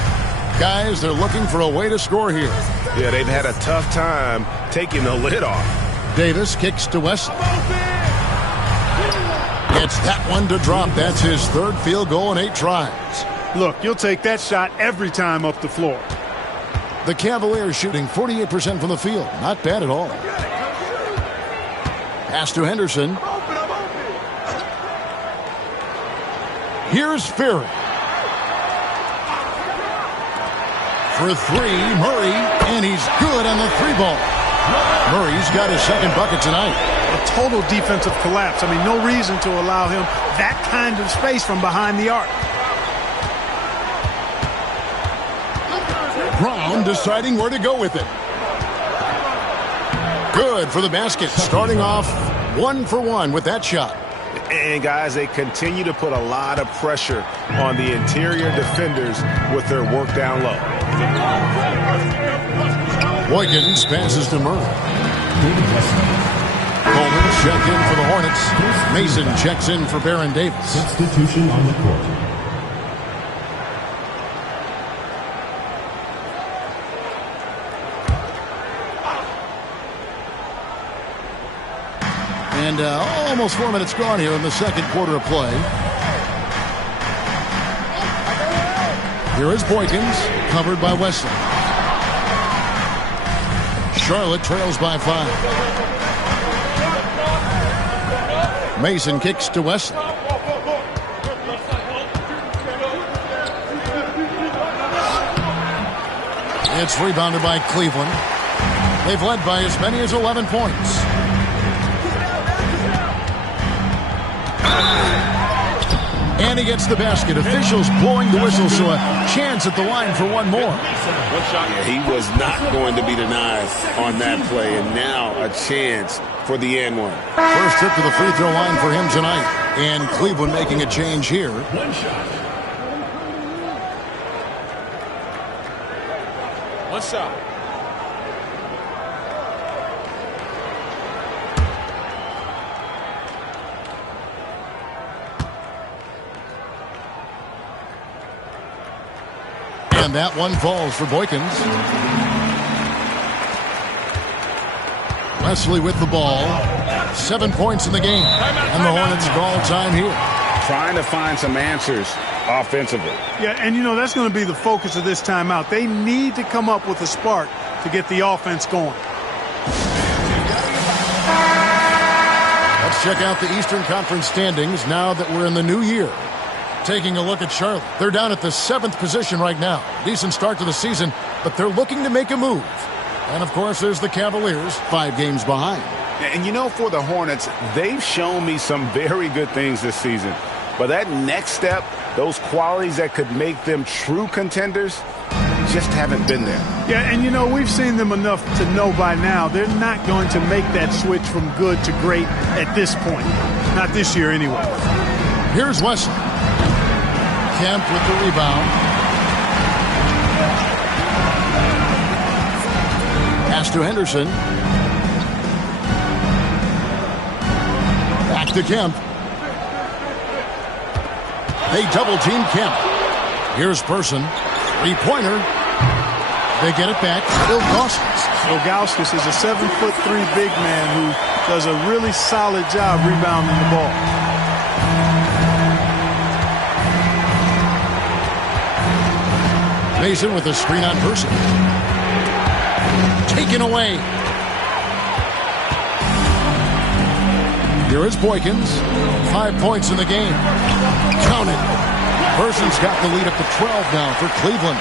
Guys, they're looking for a way to score here. Yeah, they've had a tough time taking the lid off. Davis kicks to Wesley. Gets that one to drop. That's his 3rd field goal in 8 tries. Look, you'll take that shot every time up the floor. The Cavaliers shooting 48% from the field. Not bad at all. Pass to Henderson. Here's Ferry. For 3, Murray, and he's good on the 3-ball. Murray's got his 2nd bucket tonight. A total defensive collapse. I mean, no reason to allow him that kind of space from behind the arc. Brown deciding where to go with it. Good for the basket. Starting off 1 for 1 with that shot. And, guys, they continue to put a lot of pressure on the interior defenders with their work down low. Boykins passes to Murray. Coleman check in for the Hornets. Mason checks in for Baron Davis. Substitution on the court. And almost 4 minutes gone here in the second quarter of play. Here is Boykins, covered by Wesley. Charlotte trails by 5. Mason kicks to Wesley. It's rebounded by Cleveland. They've led by as many as 11 points. And he gets the basket. Officials blowing the whistle, so a chance at the line for one more. Yeah, he was not going to be denied on that play, and now a chance for the and one. First trip to the free throw line for him tonight, and Cleveland making a change here. One shot. One shot. And that one falls for Boykins. Wesley with the ball. 7 points in the game. And the Hornets call time here. Trying to find some answers offensively. Yeah, and, you know, that's going to be the focus of this timeout. They need to come up with a spark to get the offense going. Let's check out the Eastern Conference standings now that we're in the new year. Taking a look at Charlotte. They're down at the 7th position right now. Decent start to the season, but they're looking to make a move. And, of course, there's the Cavaliers, 5 games behind. And, you know, for the Hornets, they've shown me some very good things this season. But that next step, those qualities that could make them true contenders, just haven't been there. Yeah, and, you know, we've seen them enough to know by now they're not going to make that switch from good to great at this point. Not this year, anyway. Here's Wesley. Kemp with the rebound. Pass to Henderson. Back to Kemp. They double-team Kemp. Here's Person. Three-pointer. They get it back. Ilgauskas. Ilgauskas is a 7'3" big man who does a really solid job rebounding the ball. Mason with a screen on Person. Taken away. Here is Boykins. 5 points in the game. Count it. Person's got the lead up to 12 now for Cleveland.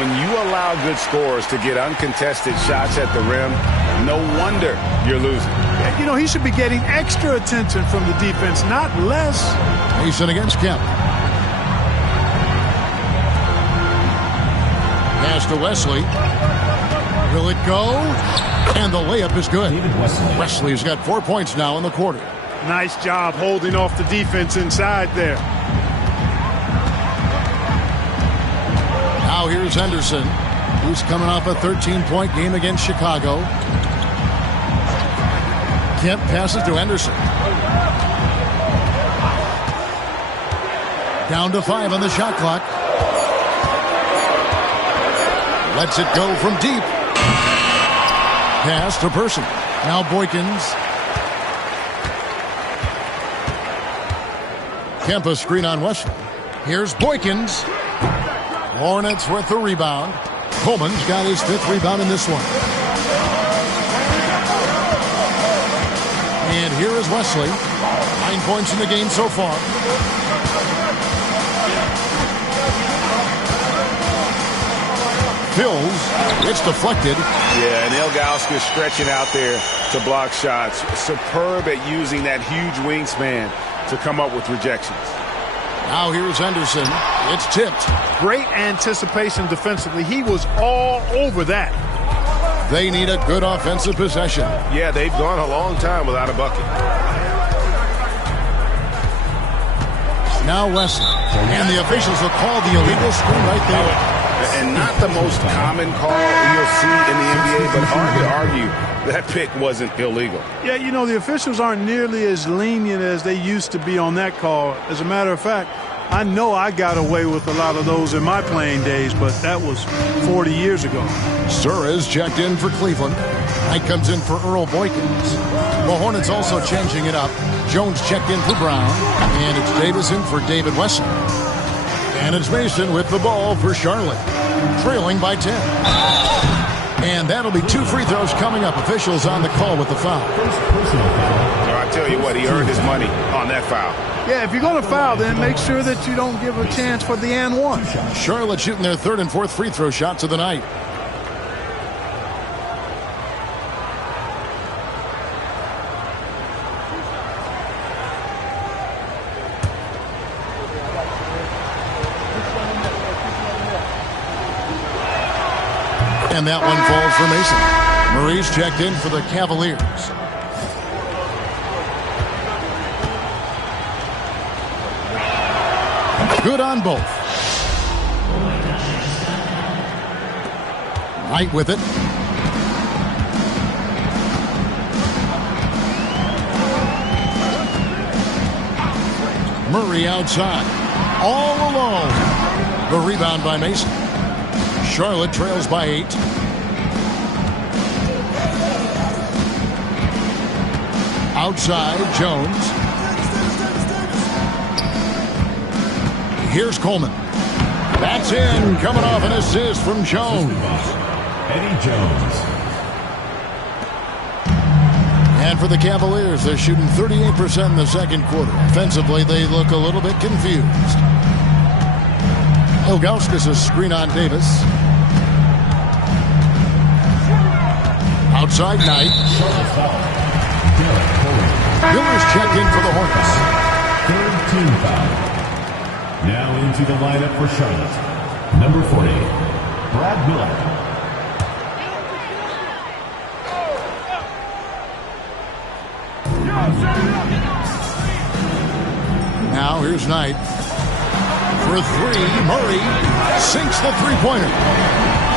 When you allow good scorers to get uncontested shots at the rim, no wonder you're losing. You know, he should be getting extra attention from the defense, not less. Mason against Kemp. Pass to Wesley. Will it go? And the layup is good. Wesley's got 4 points now in the quarter. Nice job holding off the defense inside there. Now here's Henderson, who's coming off a 13-point game against Chicago. Kemp passes to Henderson. Down to 5 on the shot clock. Lets it go from deep. Pass to Person. Now Boykins. Kemp a screen on Wesley. Here's Boykins. Hornets with the rebound. Coleman's got his 5th rebound in this one. And here is Wesley. 9 points in the game so far. Fills. It's deflected. Yeah, and Ilgauskas stretching out there to block shots. Superb at using that huge wingspan to come up with rejections. Now here's Henderson. It's tipped. Great anticipation defensively. He was all over that. They need a good offensive possession. Yeah, they've gone a long time without a bucket. Now Wesley. And the officials will call the illegal screen right there. And not the most common call you'll see in the NBA, but hard to argue that pick wasn't illegal. Yeah, you know, the officials aren't nearly as lenient as they used to be on that call. As a matter of fact, I know I got away with a lot of those in my playing days, but that was 40 years ago. Suarez checked in for Cleveland. Knight comes in for Earl Boykins. The Hornets also changing it up. Jones checked in for Brown. And it's Davis in for David Wesley. And it's Mason with the ball for Charlotte, trailing by 10. And that'll be 2 free throws coming up. Officials on the call with the foul. I tell you what, he earned his money on that foul. Yeah, if you're going to foul, then make sure that you don't give a chance for the and one. Charlotte shooting their 3rd and 4th free throw shots of the night. And that one falls for Mason. Murray's checked in for the Cavaliers. Good on both. Knight with it. Murray outside. All alone. The rebound by Mason. Charlotte trails by 8. Outside, Jones. Here's Coleman. That's in. Coming off an assist from Jones. Eddie Jones. And for the Cavaliers, they're shooting 38% in the second quarter. Offensively, they look a little bit confused. Ilgauskas a screen on Davis. Outside Knight. Miller's checked in for the Hornets. 3rd team foul. Now into the lineup for Charlotte. Number 40, Brad Miller. Now here's Knight. For 3, Murray sinks the three-pointer.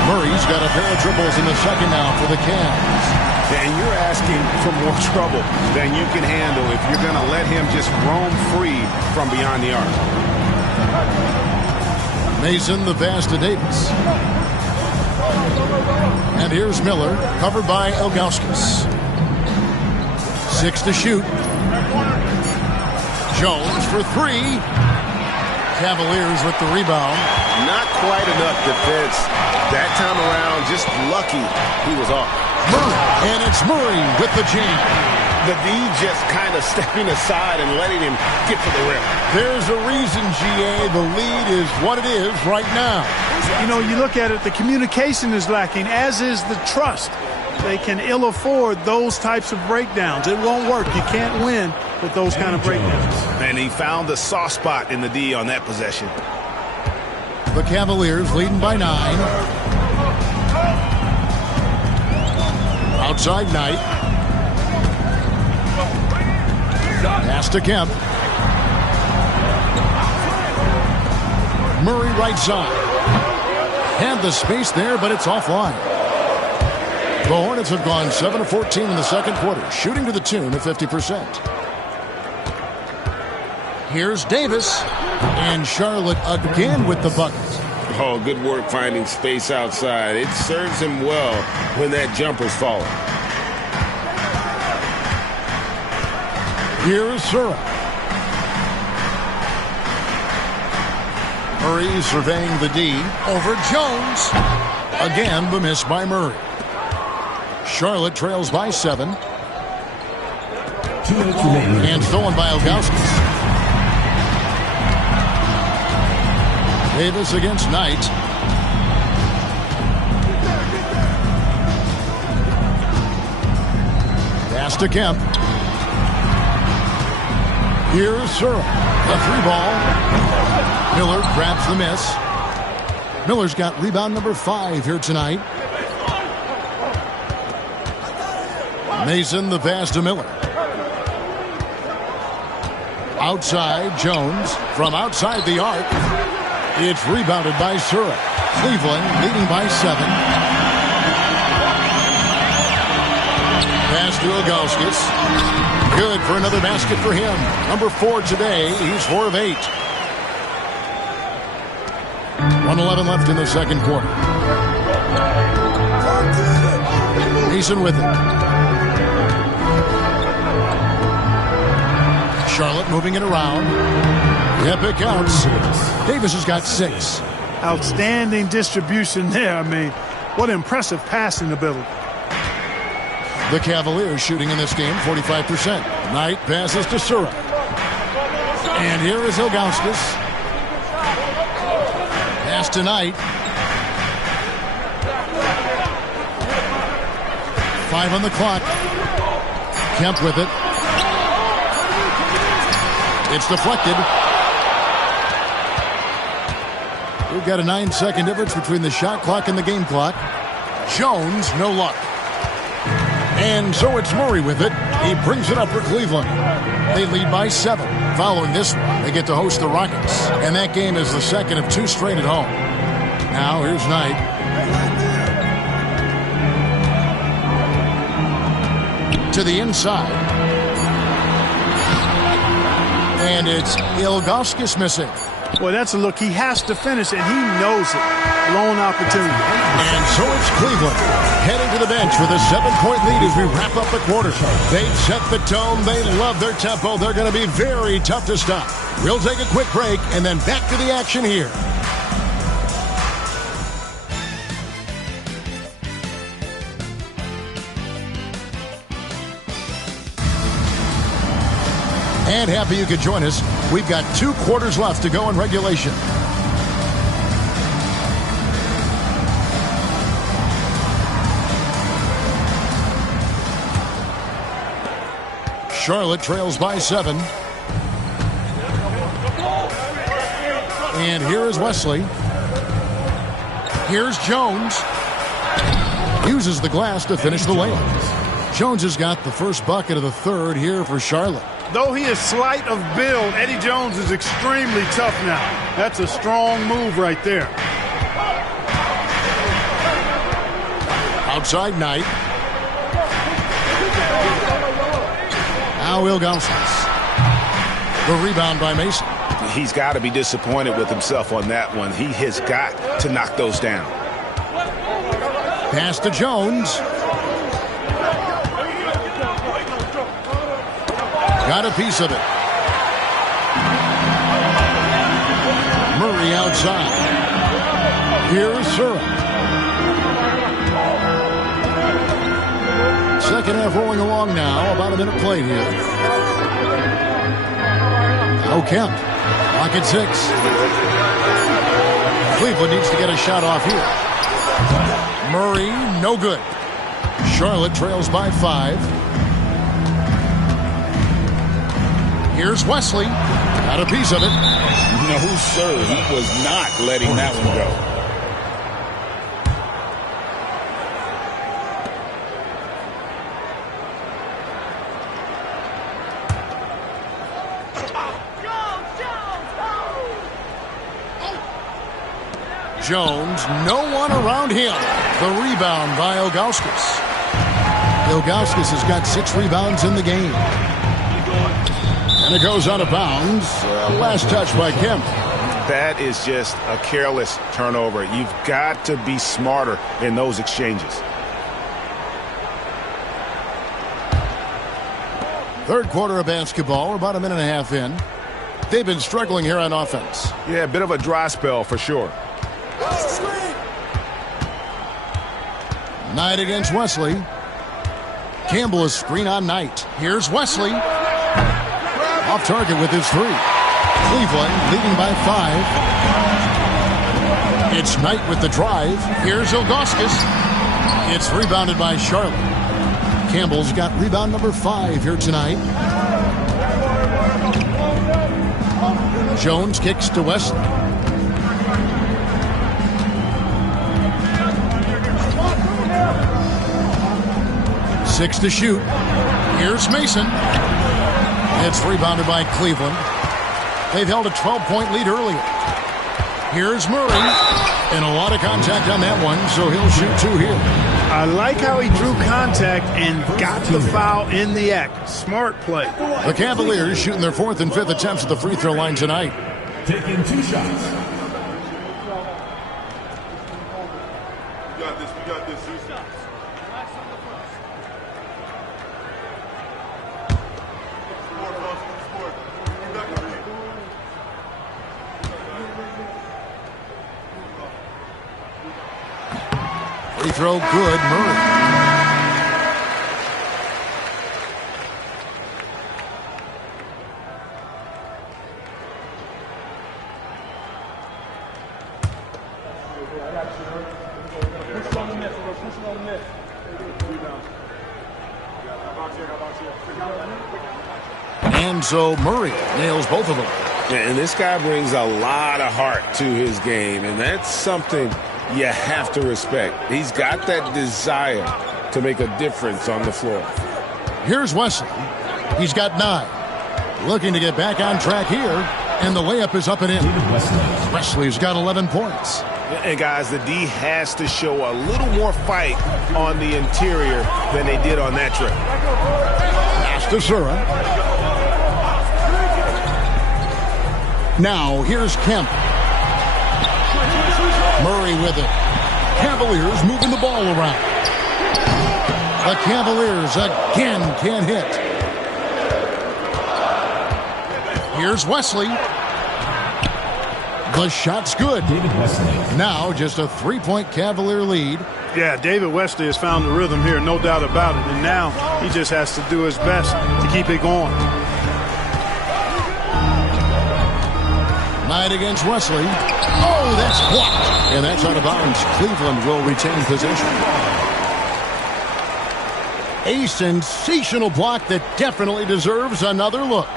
Murray's got a pair of triples in the second now for the Cavs. And you're asking for more trouble than you can handle if you're going to let him just roam free from beyond the arc. Mason the pass to Davis. And here's Miller, covered by Ilgauskas. 6 to shoot. Jones for 3. Cavaliers with the rebound. Not quite enough defense that time around. Just lucky he was off. Murray, and it's Murray with the jam. The D just kind of stepping aside and letting him get to the rim. There's a reason, GA, the lead is what it is right now. You know, you look at it, the communication is lacking, as is the trust. They can ill afford those types of breakdowns. It won't work. You can't win with those kind of breakdowns. And he found the soft spot in the D on that possession. The Cavaliers leading by 9. Outside Knight. Pass to Kemp. Murray right side. Had the space there, but it's offline. The Hornets have gone 7 of 14 in the second quarter, shooting to the tune of 50%. Here's Davis, and Charlotte again with the bucket. Oh, good work finding space outside. It serves him well when that jumper's falling. Here's Sura. Murray surveying the D over Jones. Again, the miss by Murray. Charlotte trails by 7. 2 minutes remaining. And stolen by Ilgauskas. Davis against Knight. Pass to Kemp. Here's Sura. A 3-ball. Miller grabs the miss. Miller's got rebound number 5 here tonight. Mason, the pass to Miller. Outside, Jones from outside the arc. It's rebounded by Sura. Cleveland leading by 7. Pass to Ilgauskas. Good for another basket for him. Number 4 today. He's 4 of 8. 1:11 left in the second quarter. Mason with it. Charlotte moving it around. Yep, it counts. Davis has got 6. Outstanding distribution there. I mean, what impressive passing ability. The Cavaliers shooting in this game 45%. Knight passes to Sura. And here is Ilgauskas. Pass to Knight. 5 on the clock. Kemp with it. It's deflected. We've got a 9-second difference between the shot clock and the game clock. Jones, no luck. And so it's Murray with it. He brings it up for Cleveland. They lead by 7. Following this one, they get to host the Rockets. And that game is the second of 2 straight at home. Now, here's Knight. To the inside. And it's Ilgauskas missing. Well, that's a look. He has to finish, and he knows it. Lone opportunity. And so it's Cleveland heading to the bench with a 7-point lead as we wrap up the quarter. They've set the tone. They love their tempo. They're going to be very tough to stop. We'll take a quick break and then back to the action here. And happy you could join us. We've got 2 quarters left to go in regulation. Charlotte trails by 7. And here is Wesley. Here's Jones. Uses the glass to finish the layup. Jones has got the first bucket of the third here for Charlotte. Though he is slight of build, Eddie Jones is extremely tough now. That's a strong move right there. Outside Knight. Now Ilgauskas. The rebound by Mason. He's got to be disappointed with himself on that one. He has got to knock those down. Pass to Jones. Got a piece of it. Murray outside. Here's Sura. Second half rolling along now. About a minute played here. Now Kemp. Clock at 6. Cleveland needs to get a shot off here. Murray, no good. Charlotte trails by 5. Here's Wesley. Got a piece of it. No, sir. He was not letting that one go. Jones, no one around him. The rebound by Ilgauskas. Ilgauskas has got 6 rebounds in the game. And it goes out of bounds. Last touch by Kemp. That is just a careless turnover. You've got to be smarter in those exchanges. Third quarter of basketball. We're about a minute and a half in. They've been struggling here on offense. Yeah, a bit of a dry spell for sure. Knight against Wesley. Campbell is screen on Knight. Here's Wesley. Off target with his 3. Cleveland leading by 5. It's Knight with the drive. Here's Ilgauskas. It's rebounded by Charlotte. Campbell's got rebound number 5 here tonight. Jones kicks to Wesley. 6 to shoot. Here's Mason. It's rebounded by Cleveland. They've held a 12-point lead earlier. Here's Murray. And a lot of contact on that one, so he'll shoot 2 here. I like how he drew contact and got the foul in the act. Smart play. The Cavaliers shooting their 4th and 5th attempts at the free throw line tonight. Taking 2 shots. We got this. Free throw good, Murray. And so Murray nails both of them. And this guy brings a lot of heart to his game, and that's something you have to respect. He's got that desire to make a difference on the floor. Here's Wesley. He's got 9. Looking to get back on track here, and the layup is up and in. Wesley's got 11 points. And guys, the D has to show a little more fight on the interior than they did on that trip. Pass to Sura. Now here's Kemp. Murray with it. Cavaliers moving the ball around. The Cavaliers again can't hit. Here's Wesley. The shot's good. Now just a 3-point Cavalier lead. Yeah, David Wesley has found the rhythm here, no doubt about it. And now he just has to do his best to keep it going. Knight against Wesley. Oh, that's blocked. And that's out of bounds. Cleveland will retain possession. A sensational block that definitely deserves another look.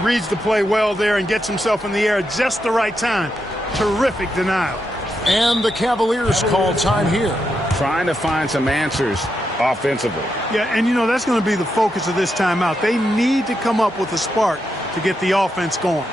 Reads the play well there and gets himself in the air at just the right time. Terrific denial. And the Cavaliers call time here. Trying to find some answers offensively. Yeah, and you know, that's going to be the focus of this timeout. They need to come up with a spark to get the offense going.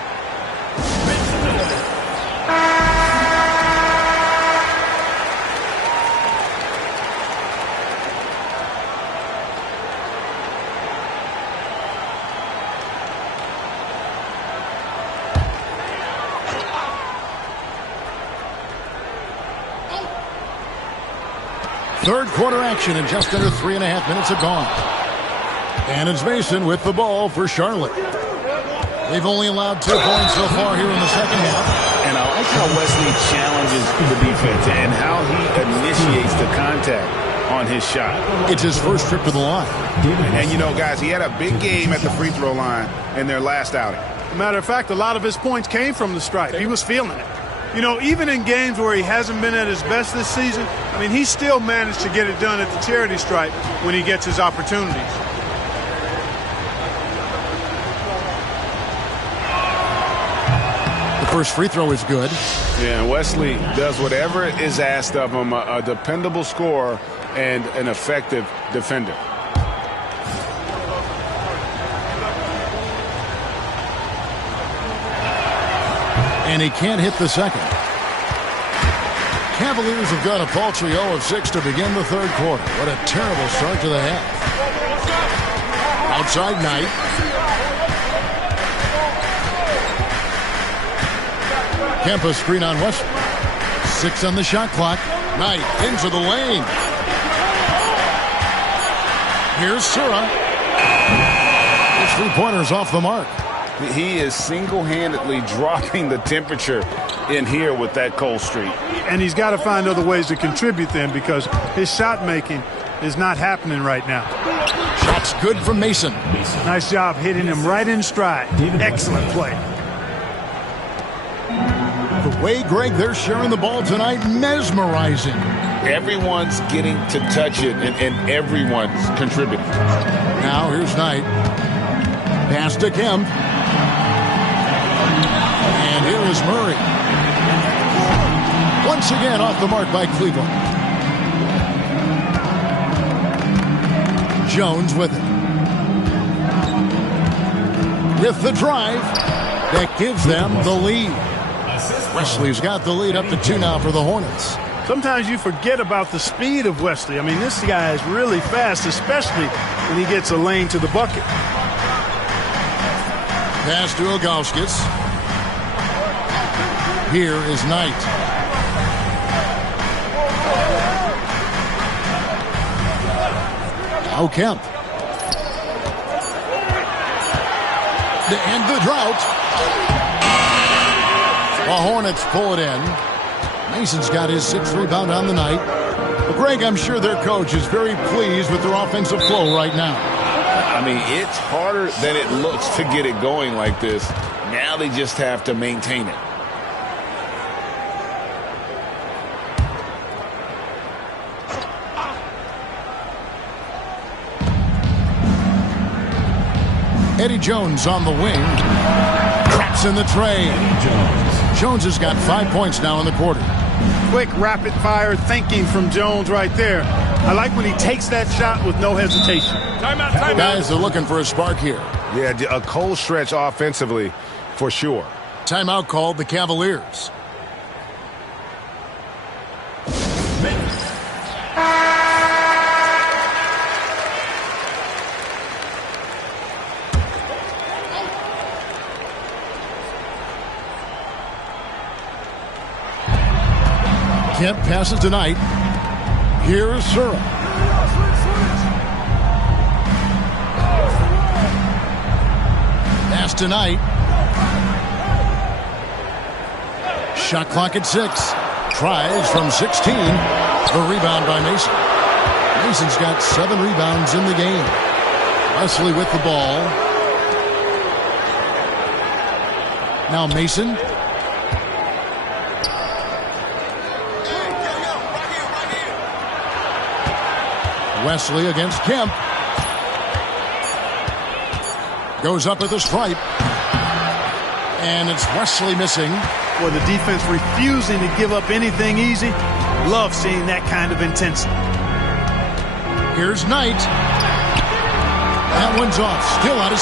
Third quarter action and just under 3.5 minutes have gone. And it's Mason with the ball for Charlotte. They've only allowed 2 points so far here in the second half. And I like how Wesley challenges the defense and how he initiates the contact on his shot. It's his first trip to the line. And you know, guys, he had a big game at the free throw line in their last outing. Matter of fact, a lot of his points came from the stripe. He was feeling it. You know, even in games where he hasn't been at his best this season, I mean, he still managed to get it done at the charity stripe when he gets his opportunities. The first free throw is good. Yeah, Wesley does whatever is asked of him, a dependable scorer and an effective defender. And he can't hit the second. Cavaliers have got a paltry 0 of 6 to begin the third quarter. What a terrible start to the half. Outside Knight. Kempa screen on Wesley. 6 on the shot clock. Knight into the lane. Here's Sura. His three-pointer's off the mark. He is single-handedly dropping the temperature in here with that cold streak. And he's got to find other ways to contribute then, because his shot making is not happening right now. Shot's good from Mason. Nice job hitting him right in stride. Excellent play. The way, Greg, they're sharing the ball tonight, mesmerizing. Everyone's getting to touch it, and everyone's contributing. Now here's Knight. Pass to Kemp. And here is Murray. Once again off the mark by Cleveland. Jones with it. With the drive, that gives them the lead. Wesley's got the lead up to 2 now for the Hornets. Sometimes you forget about the speed of Wesley. I mean, this guy is really fast, especially when he gets a lane to the bucket. Pass to Ilgauskas. Here is Knight. Now Kemp. To end the drought. The Hornets pull it in. Mason's got his 6th rebound on the night. But Greg, I'm sure their coach is very pleased with their offensive flow right now. I mean, it's harder than it looks to get it going like this. Now they just have to maintain it. Eddie Jones on the wing. Traps in the tray. Jones has got 5 points now in the quarter. Quick, rapid-fire thinking from Jones right there. I like when he takes that shot with no hesitation. Timeout. Guys are looking for a spark here. Yeah, a cold stretch offensively for sure. Timeout called the Cavaliers. Kemp passes tonight. Here's Sura. Pass tonight. Shot clock at 6. Tries from 16. The rebound by Mason. Mason's got 7 rebounds in the game. Wesley with the ball. Now Mason. Wesley against Kemp. Goes up at the stripe. And it's Wesley missing. Well, the defense refusing to give up anything easy. Love seeing that kind of intensity. Here's Knight. That one's off. Still out of...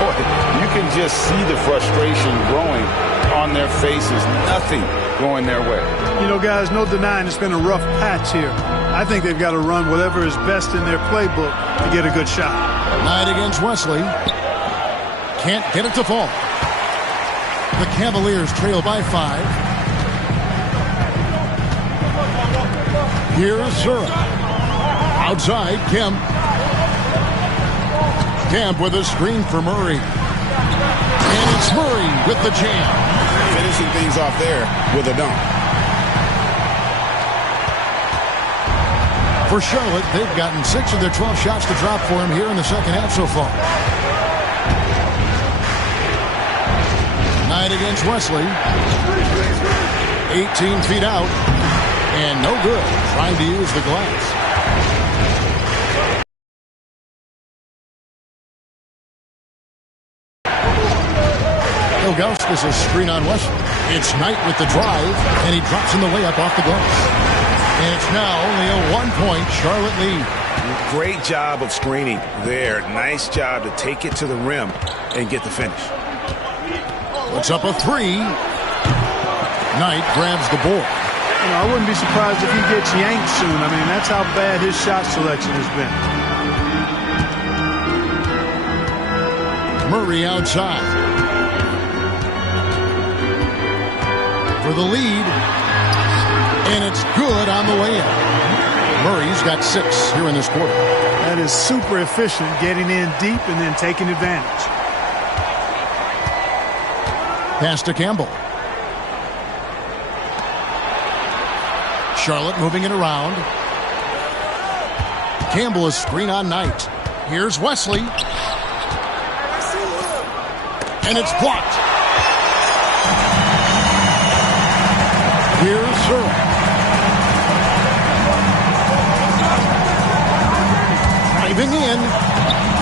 Boy, you can just see the frustration growing on their faces. Nothing going their way. You know, guys, no denying it's been a rough patch here. I think they've got to run whatever is best in their playbook to get a good shot. Knight against Wesley. Can't get it to fall. The Cavaliers trail by 5. Here's Sura. Outside, Kemp. Kemp with a screen for Murray. And it's Murray with the jam. Finishing things off there with a dunk. For Charlotte, they've gotten 6 of their 12 shots to drop for him here in the second half so far. Knight against Wesley. 18 feet out. And no good. Trying to use the glass. Ilgauskas is screen on Wesley. It's Knight with the drive, and he drops in the layup off the glass. And it's now only a 1-point Charlotte lead. Great job of screening there. Nice job to take it to the rim and get the finish. Puts up a 3. Knight grabs the board. You know, I wouldn't be surprised if he gets yanked soon. I mean, that's how bad his shot selection has been. Murray outside. For the lead. And it's good on the way in. Murray's got 6 here in this quarter. That is super efficient, getting in deep and then taking advantage. Pass to Campbell. Charlotte moving it around. Campbell is screen on Knight. Here's Wesley. And it's blocked. Here's Sura. Driving in.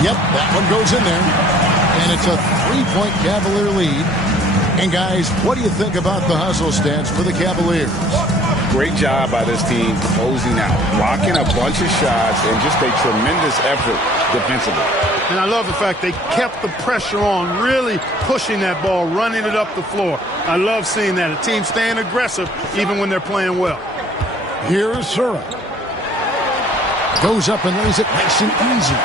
Yep, that one goes in there. And it's a 3-point Cavalier lead. And guys, what do you think about the hustle stance for the Cavaliers? Great job by this team closing out, blocking a bunch of shots, and just a tremendous effort defensively. And I love the fact they kept the pressure on, really pushing that ball, running it up the floor. I love seeing that. A team staying aggressive even when they're playing well. Here's Sura. Goes up and lays it nice and easy.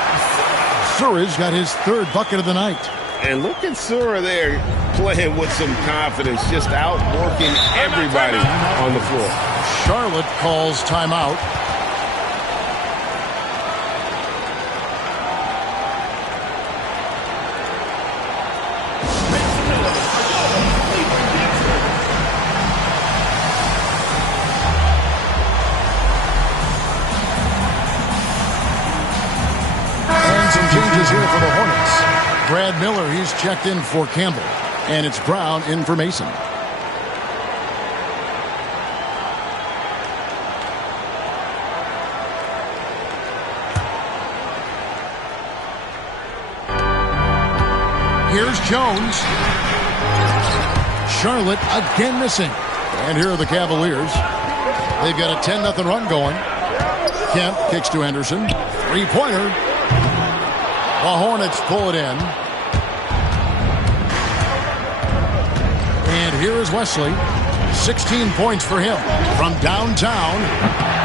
Sura's got his third bucket of the night. And look at Sura there playing with some confidence, just outworking everybody on the floor. Charlotte calls timeout. And some changes here for the Hornets. Brad Miller, he's checked in for Campbell. And it's Brown in for Mason. Here's Jones. Charlotte again missing. And here are the Cavaliers. They've got a 10-0 run going. Kemp kicks to Henderson. Three-pointer. The Hornets pull it in. And here is Wesley. 16 points for him from downtown.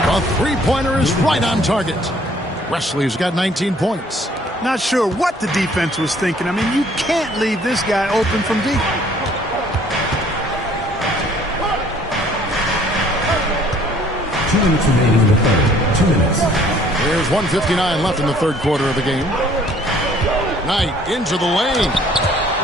The three-pointer is right on target. Wesley's got 19 points. Not sure what the defense was thinking. I mean, you can't leave this guy open from deep. Two minutes remaining in the third. 2 minutes. There's 1:59 left in the third quarter of the game. Knight into the lane.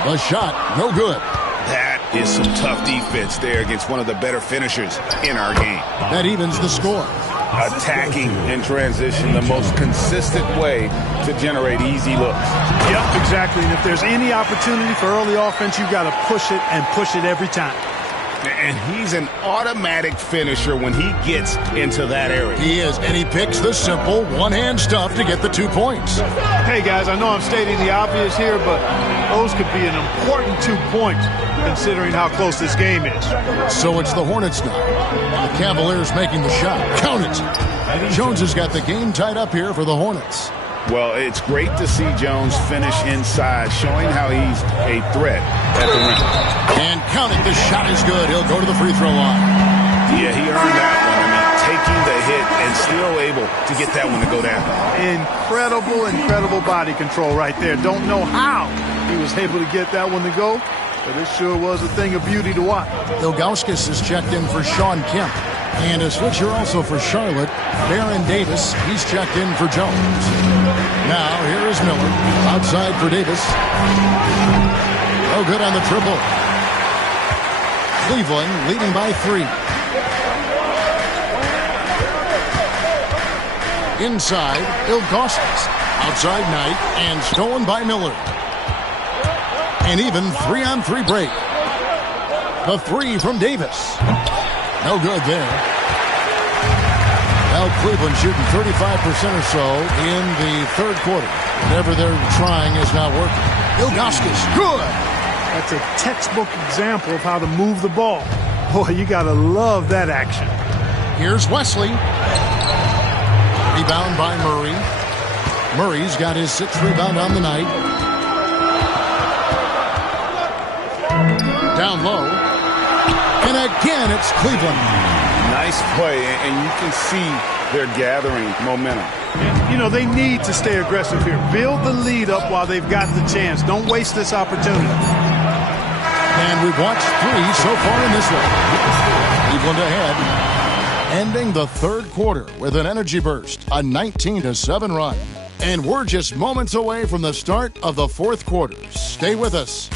The shot, no good. That is some tough defense there against one of the better finishers in our game. That evens the score. Attacking in transition, the most consistent way to generate easy looks. Yep, exactly. And if there's any opportunity for early offense, you've got to push it and push it every time. And he's an automatic finisher when he gets into that area. He is, and he picks the simple one-hand stuff to get the 2 points. Hey, guys, I know I'm stating the obvious here, but those could be an important 2 points considering how close this game is. So it's the Hornets now. The Cavaliers making the shot. Count it. Jones has got the game tied up here for the Hornets. Well, it's great to see Jones finish inside, showing how he's a threat at the rim. And count it, the shot is good. He'll go to the free throw line. Yeah, he earned that one. I mean, taking the hit and still able to get that one to go down. Incredible body control right there. Don't know how he was able to get that one to go, but it sure was a thing of beauty to watch. Ilgauskas is checked in for Sean Kemp. And a switcher also for Charlotte, Baron Davis. He's checked in for Jones. Now, here is Miller. Outside for Davis. No good on the triple. Cleveland leading by 3. Inside, Ilgauskas. Outside Knight, and stolen by Miller. An even 3-on-3 break. The 3 from Davis. No good there. Well, Cleveland shooting 35% or so in the third quarter. Whatever they're trying is not working. Ilgauskas, good. That's a textbook example of how to move the ball. Boy, you got to love that action. Here's Wesley. Rebound by Murray. Murray's got his 6th rebound on the night. Down low. And again, it's Cleveland. Nice play, and you can see they're gathering momentum. You know, they need to stay aggressive here. Build the lead up while they've got the chance. Don't waste this opportunity. And we've watched 3 so far in this one. Cleveland ahead. Ending the third quarter with an energy burst, a 19-7 run. And we're just moments away from the start of the fourth quarter. Stay with us.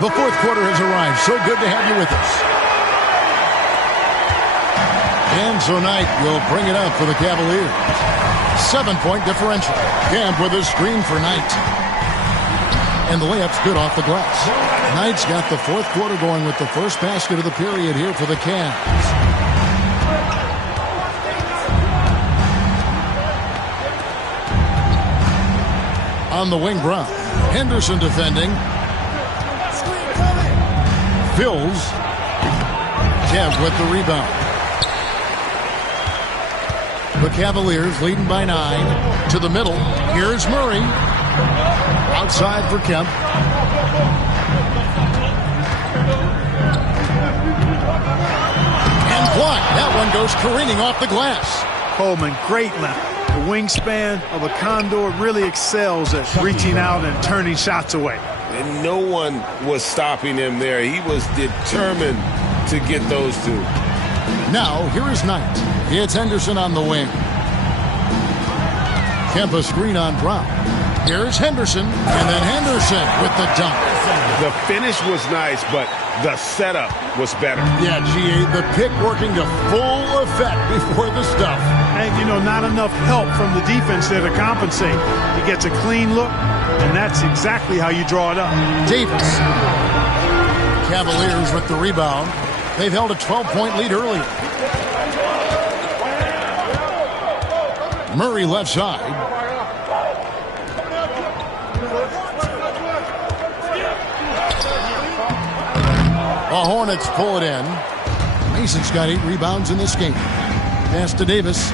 The fourth quarter has arrived. So good to have you with us. And so Knight will bring it up for the Cavaliers. 7-point differential. Camp with a screen for Knight. And the layup's good off the glass. Knight's got the fourth quarter going with the first basket of the period here for the Cavs. On the wing, Brown. Henderson defending. Fills. Kev with the rebound. The Cavaliers leading by 9. To the middle. Here's Murray. Outside for Kemp. And blocked. That one goes careening off the glass. Coleman, great length. The wingspan of a Condor really excels at reaching out and turning shots away. And no one was stopping him there. He was determined to get those two. Now, here is Knight. It's Henderson on the wing. Kemp a screen on Brown. Here's Henderson, and then Henderson with the dunk. The finish was nice, but the setup was better. Yeah, G.A., the pick working to full effect before the stuff. And, you know, not enough help from the defense there to compensate. He gets a clean look, and that's exactly how you draw it up. Davis. Cavaliers with the rebound. They've held a 12-point lead earlier. Murray left side. The Hornets pull it in. Mason's got 8 rebounds in this game. Pass to Davis.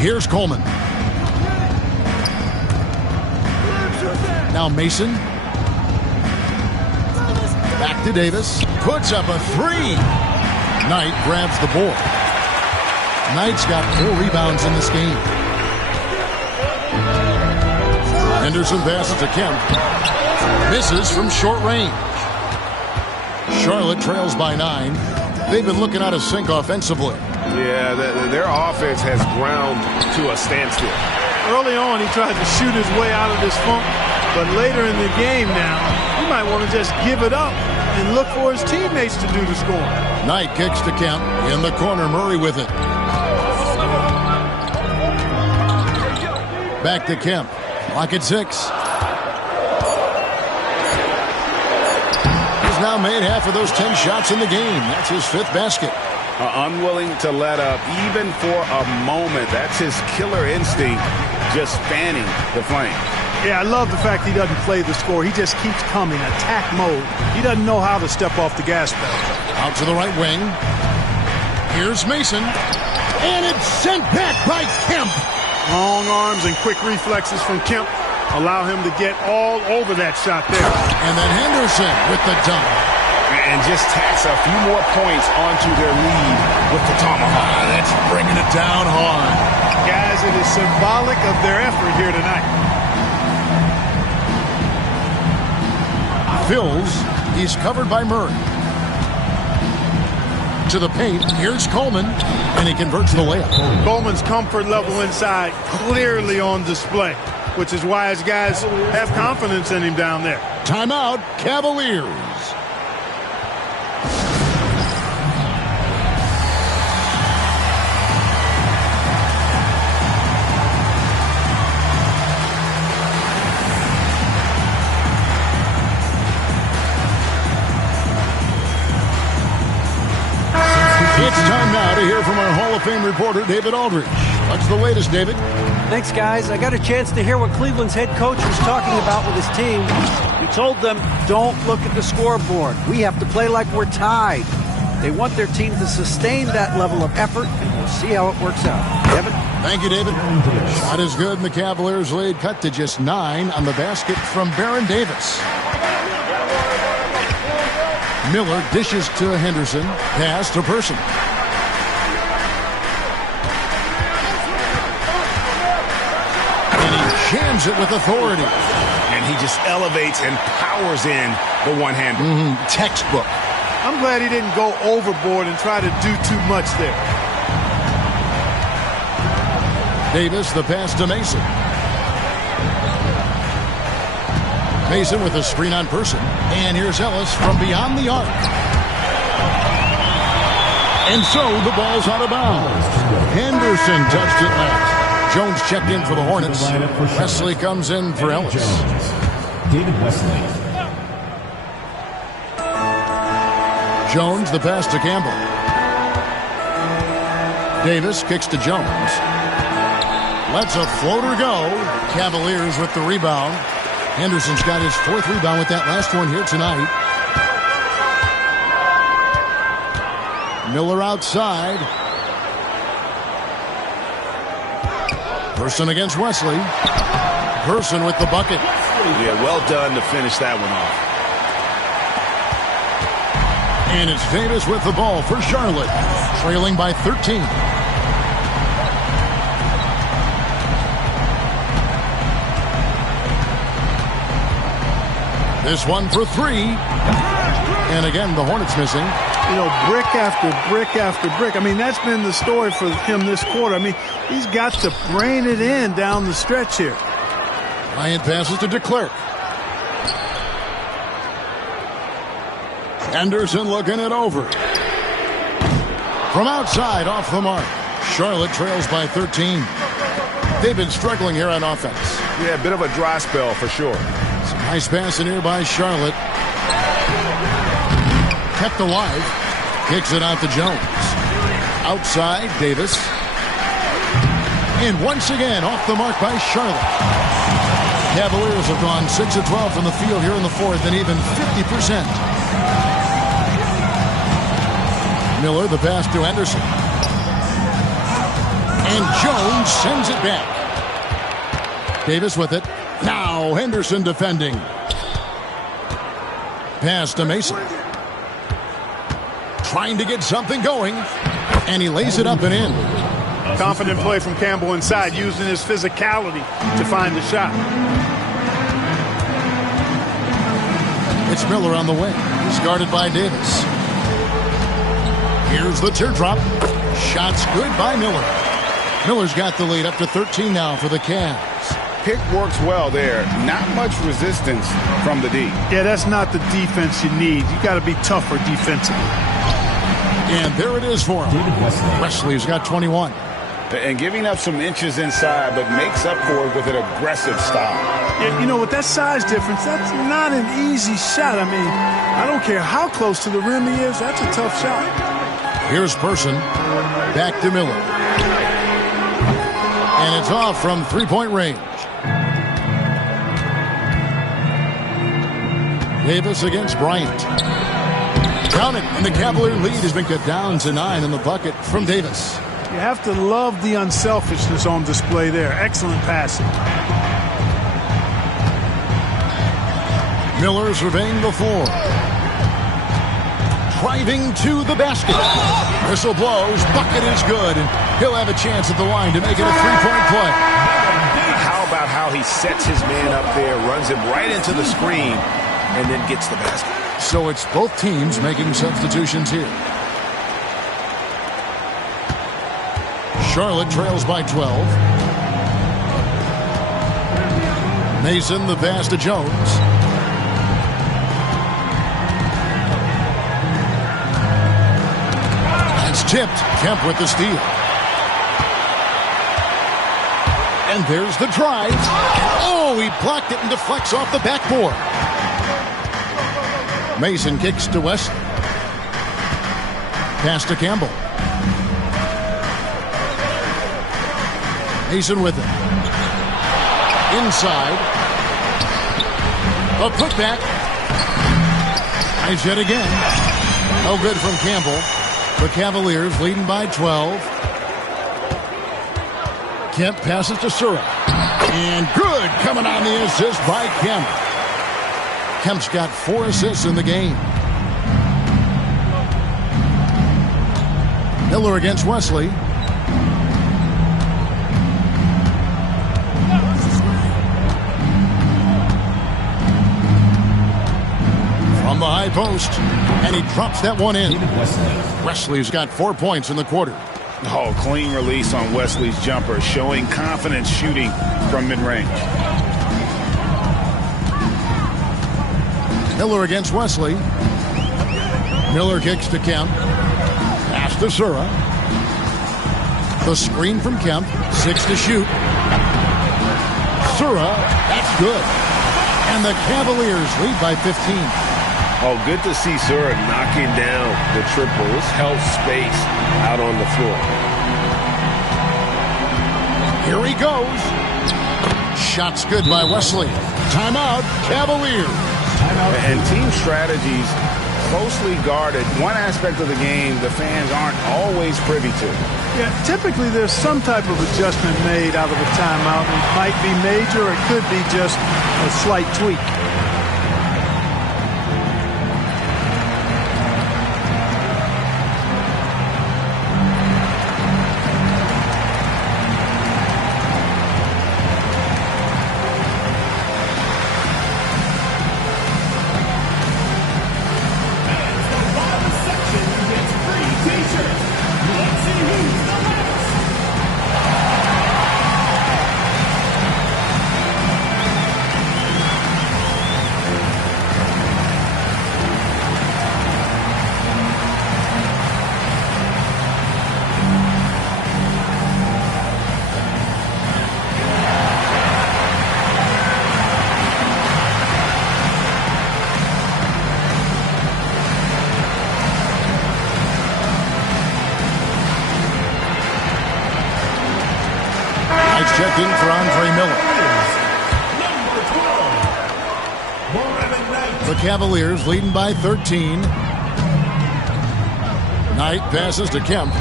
Here's Coleman. Now Mason. Back to Davis. Puts up a 3. Knight grabs the board. Knight's got 4 rebounds in this game. Henderson passes to Kemp. Misses from short range. Charlotte trails by 9. They've been looking out of sync offensively. Yeah, their offense has ground to a standstill. Early on, he tried to shoot his way out of this funk, but later in the game now, he might want to just give it up and look for his teammates to do the scoring. Knight kicks to Kemp. In the corner, Murray with it. Back to Kemp. Lock at 6. He's now made half of those 10 shots in the game. That's his 5th basket. Unwilling to let up even for a moment. That's his killer instinct, just fanning the flame. Yeah, I love the fact he doesn't play the score. He just keeps coming, attack mode. He doesn't know how to step off the gas pedal. Out to the right wing. Here's Mason. And it's sent back by Kemp. Long arms and quick reflexes from Kemp allow him to get all over that shot there. And then Henderson with the dunk. And just tacks a few more points onto their lead with the tomahawk. That's bringing it down hard. Guys, it is symbolic of their effort here tonight. Fills. He's covered by Murray. To the paint. Here's Coleman. And he converts the layup. Coleman's comfort level inside clearly on display, which is why his guys have confidence in him down there. Timeout, Cavaliers. It's time now to hear from our Hall of Fame reporter, David Aldridge. What's the latest, David? Thanks, guys. I got a chance to hear what Cleveland's head coach was talking about with his team. He told them, don't look at the scoreboard. We have to play like we're tied. They want their team to sustain that level of effort, and we'll see how it works out. Kevin? Thank you, David. Shot is good, and the Cavaliers lead cut to just 9 on the basket from Baron Davis. Miller dishes to Henderson. Pass to Person. And he jams it with authority. And he just elevates and powers in the one-hander. Textbook. I'm glad he didn't go overboard and try to do too much there. Davis, the pass to Mason. Mason with a screen on Person. And here's Ellis from beyond the arc. And so the ball's out of bounds. Henderson touched it last. Jones checked in for the Hornets. Wesley comes in for Ellis. David Wesley. Jones, the pass to Campbell. Davis kicks to Jones. Lets a floater go. Cavaliers with the rebound. Henderson's got his 4th rebound with that last one here tonight. Miller outside. Person against Wesley. Person with the bucket. Yeah, well done to finish that one off. And it's Davis with the ball for Charlotte, trailing by 13. This one for 3. And again, the Hornets missing. You know, brick after brick after brick. I mean, that's been the story for him this quarter. I mean, he's got to brain it in down the stretch here. Bryant passes to DeClerc. Anderson looking it over. From outside, off the mark. Charlotte trails by 13. They've been struggling here on offense. Yeah, a bit of a dry spell for sure. Some nice passing here by Charlotte. Kept alive. Kicks it out to Jones. Outside, Davis. And once again, off the mark by Charlotte. Cavaliers have gone 6 of 12 from the field here in the 4th and even 50%. Miller, the pass to Anderson. And Jones sends it back. Davis with it. Now Henderson defending. Pass to Mason. Trying to get something going. And he lays it up and in. Confident play from Campbell inside, using his physicality to find the shot. It's Miller on the wing. He's guarded by Davis. Here's the teardrop. Shots good by Miller. Miller's got the lead up to 13 now for the Cavs. Pick works well there. Not much resistance from the D. Yeah, that's not the defense you need. You got to be tougher defensively. And there it is for him. Wesley's got 21. And giving up some inches inside, but makes up for it with an aggressive style. Yeah, you know, with that size difference, that's not an easy shot. I mean, I don't care how close to the rim he is. That's a tough shot. Here's Person. Back to Miller. And it's off from three-point range. Davis against Bryant. Count it, and the Cavalier lead has been cut down to 9 in the bucket from Davis. You have to love the unselfishness on display there. Excellent passing. Miller surveying the floor. Driving to the basket. Whistle blows. Bucket is good. And he'll have a chance at the line to make it a three-point play. How about how he sets his man up there, runs him right into the screen, and then gets the basket. So it's both teams making substitutions here. Charlotte trails by 12. Mason the pass to Jones. It's tipped. Kemp with the steal. And there's the drive. Oh, he blocked it and deflects off the backboard. Mason kicks to West. Pass to Campbell. Mason with it. Inside. A putback. Nice hit again. No good from Campbell. The Cavaliers leading by 12. Kemp passes to Sura. And good coming on the assist by Kemp. Kemp's got 4 assists in the game. Miller against Wesley. From the high post. And he drops that one in. Wesley's got 4 points in the quarter. Oh, clean release on Wesley's jumper, showing confidence shooting from mid-range. Miller against Wesley. Miller kicks to Kemp. Pass to Sura. The screen from Kemp. 6 to shoot. Sura, that's good. And the Cavaliers lead by 15. Oh, good to see Sura knocking down the triples, help space out on the floor. Here he goes. Shot's good by Wesley. Timeout, Cavaliers. And team strategies closely guarded. One aspect of the game the fans aren't always privy to. Yeah, typically there's some type of adjustment made out of a timeout. It might be major, or it could be just a slight tweak. Checked in for Andre Miller. The Cavaliers leading by 13. Knight passes to Kemp.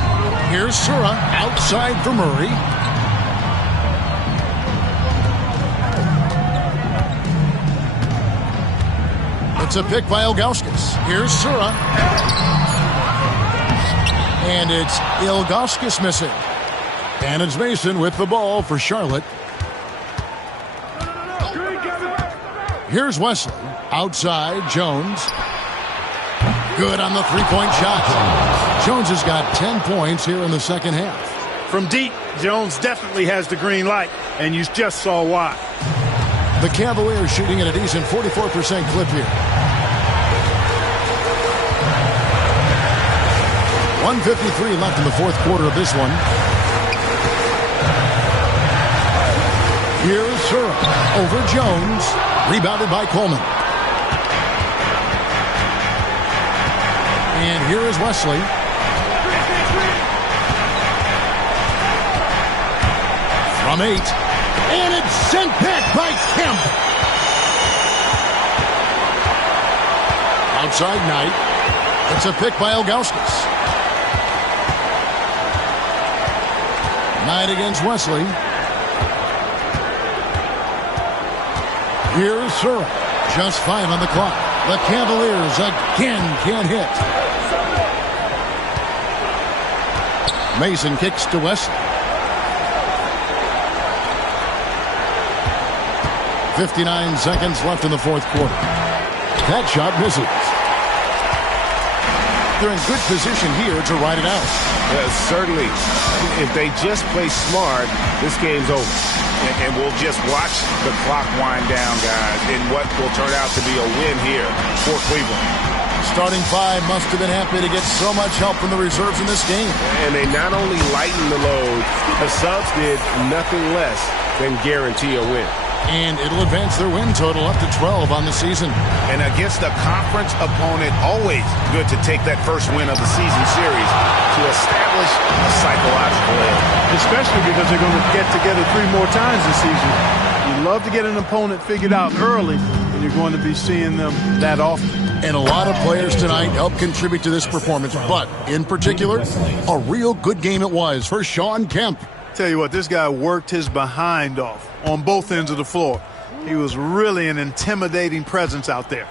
Here's Sura outside for Murray. It's a pick by Ilgauskas. Here's Sura. And it's Ilgauskas missing. And it's Mason with the ball for Charlotte. Here's Wesley. Outside, Jones. Good on the three-point shot. Jones has got 10 points here in the second half. From deep, Jones definitely has the green light, and you just saw why. The Cavaliers shooting at a decent 44% clip here. 1:53 left in the fourth quarter of this one. Here's Sura over Jones. Rebounded by Coleman. And here is Wesley. From 8. And it's sent back by Kemp. Outside Knight. It's a pick by Ilgauskas. Knight against Wesley. Here's Sura. Just 5 on the clock. The Cavaliers again can't hit. Mason kicks to Wesley. 59 seconds left in the fourth quarter. That shot misses. They're in good position here to ride it out. Certainly. If they just play smart, this game's over. And we'll just watch the clock wind down, guys, in what will turn out to be a win here for Cleveland. Starting 5 must have been happy to get so much help from the reserves in this game. And they not only lightened the load, the subs did nothing less than guarantee a win. And it'll advance their win total up to 12 on the season. And against a conference opponent, always good to take that first win of the season series to establish a psychological edge. Especially because they're going to get together 3 more times this season. You love to get an opponent figured out early, and you're going to be seeing them that often. And a lot of players tonight helped contribute to this performance, but in particular, a real good game it was for Shawn Kemp. Tell you what, this guy worked his behind off on both ends of the floor. He was really an intimidating presence out there.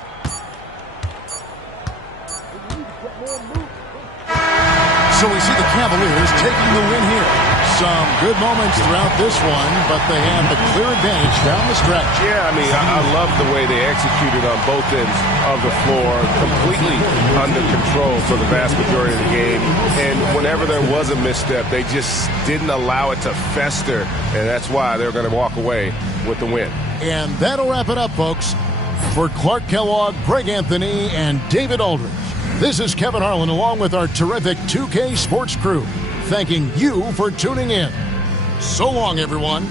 So we see the Cavaliers taking the win here. Some good moments throughout this one, but they have the clear advantage down the stretch. Yeah, I mean, I love the way they executed on both ends of the floor, completely under control for the vast majority of the game. And whenever there was a misstep, they just didn't allow it to fester, and that's why they're going to walk away with the win. And that'll wrap it up, folks. For Clark Kellogg, Greg Anthony, and David Aldridge, this is Kevin Harlan along with our terrific 2K Sports crew, thanking you for tuning in. So long, everyone.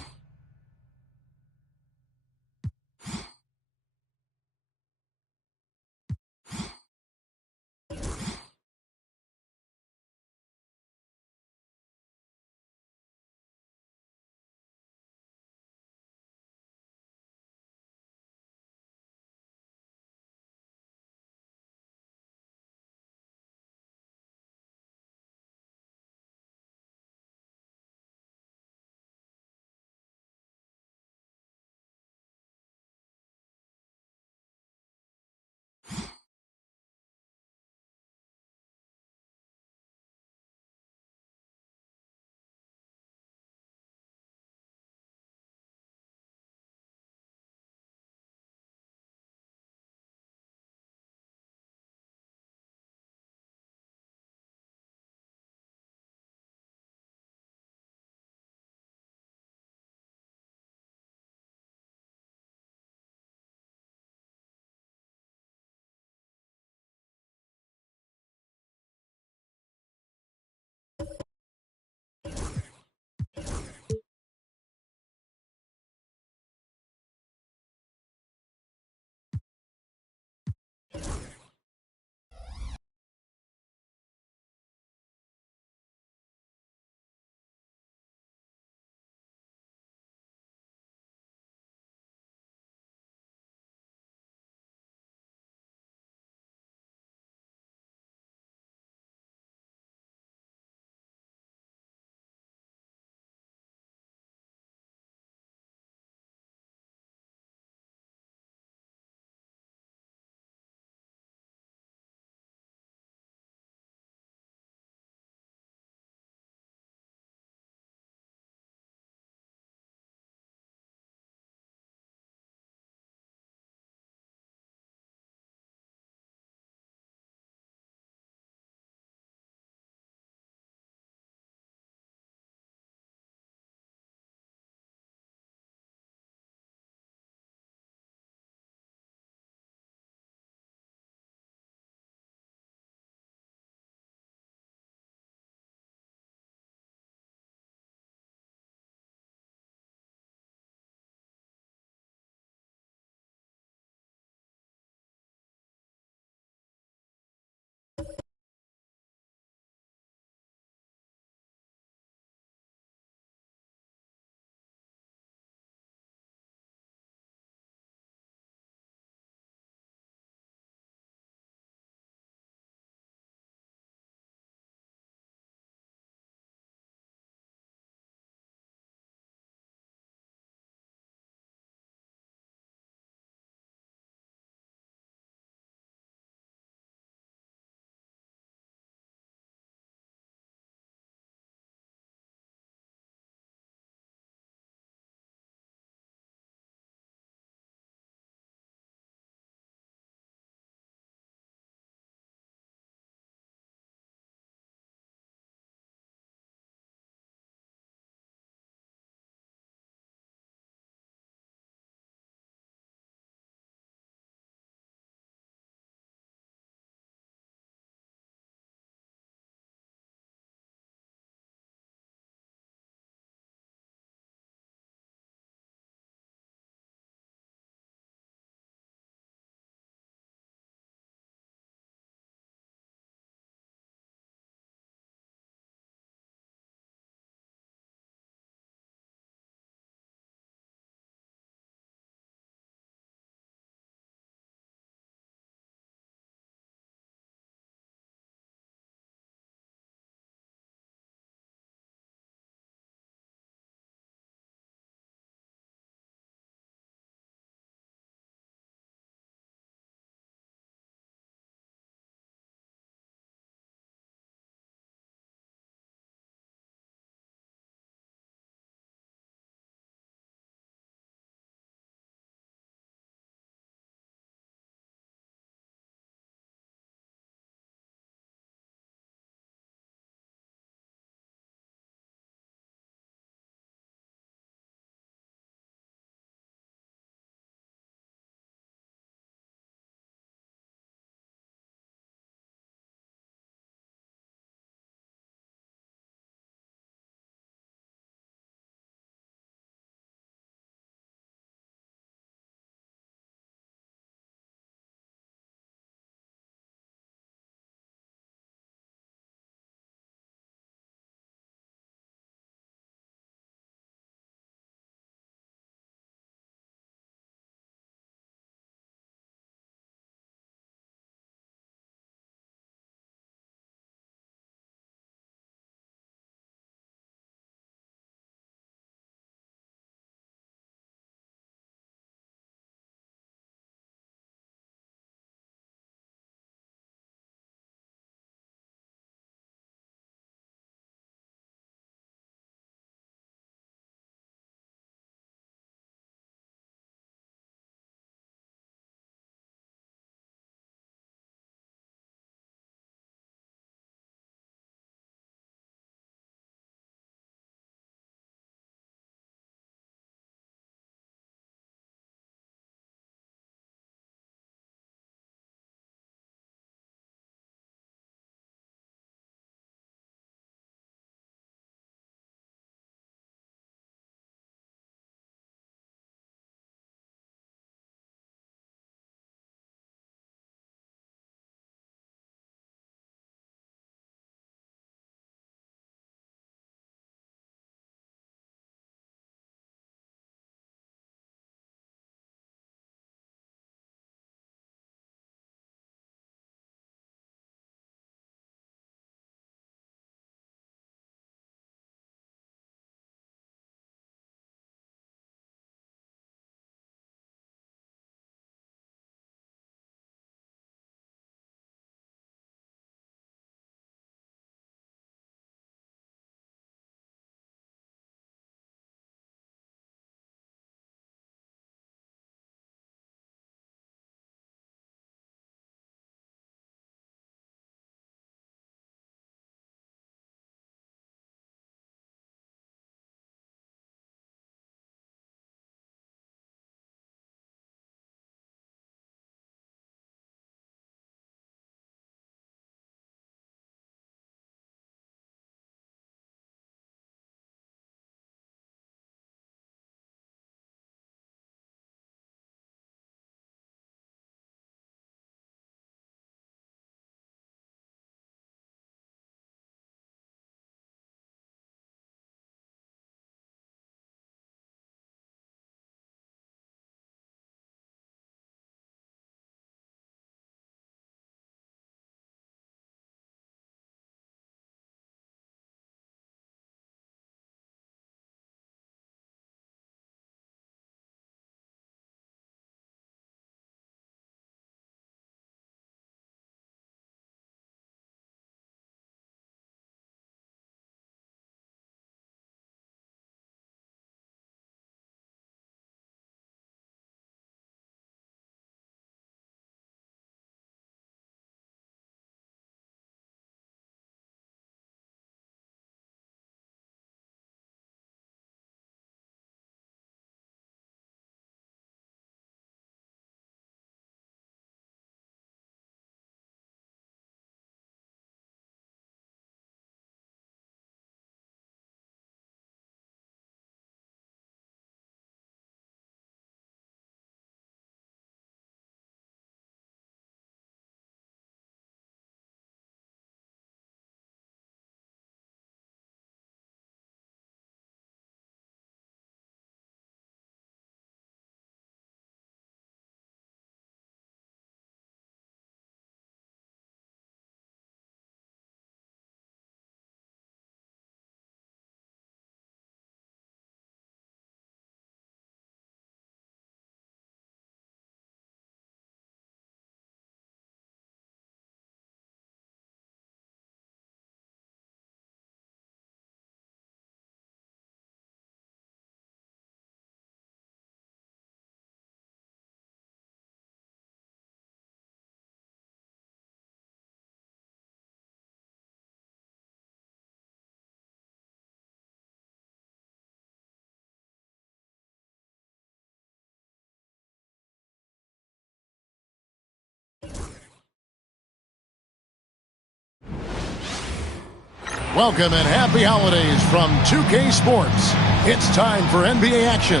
Welcome and happy holidays from 2K Sports. It's time for NBA action.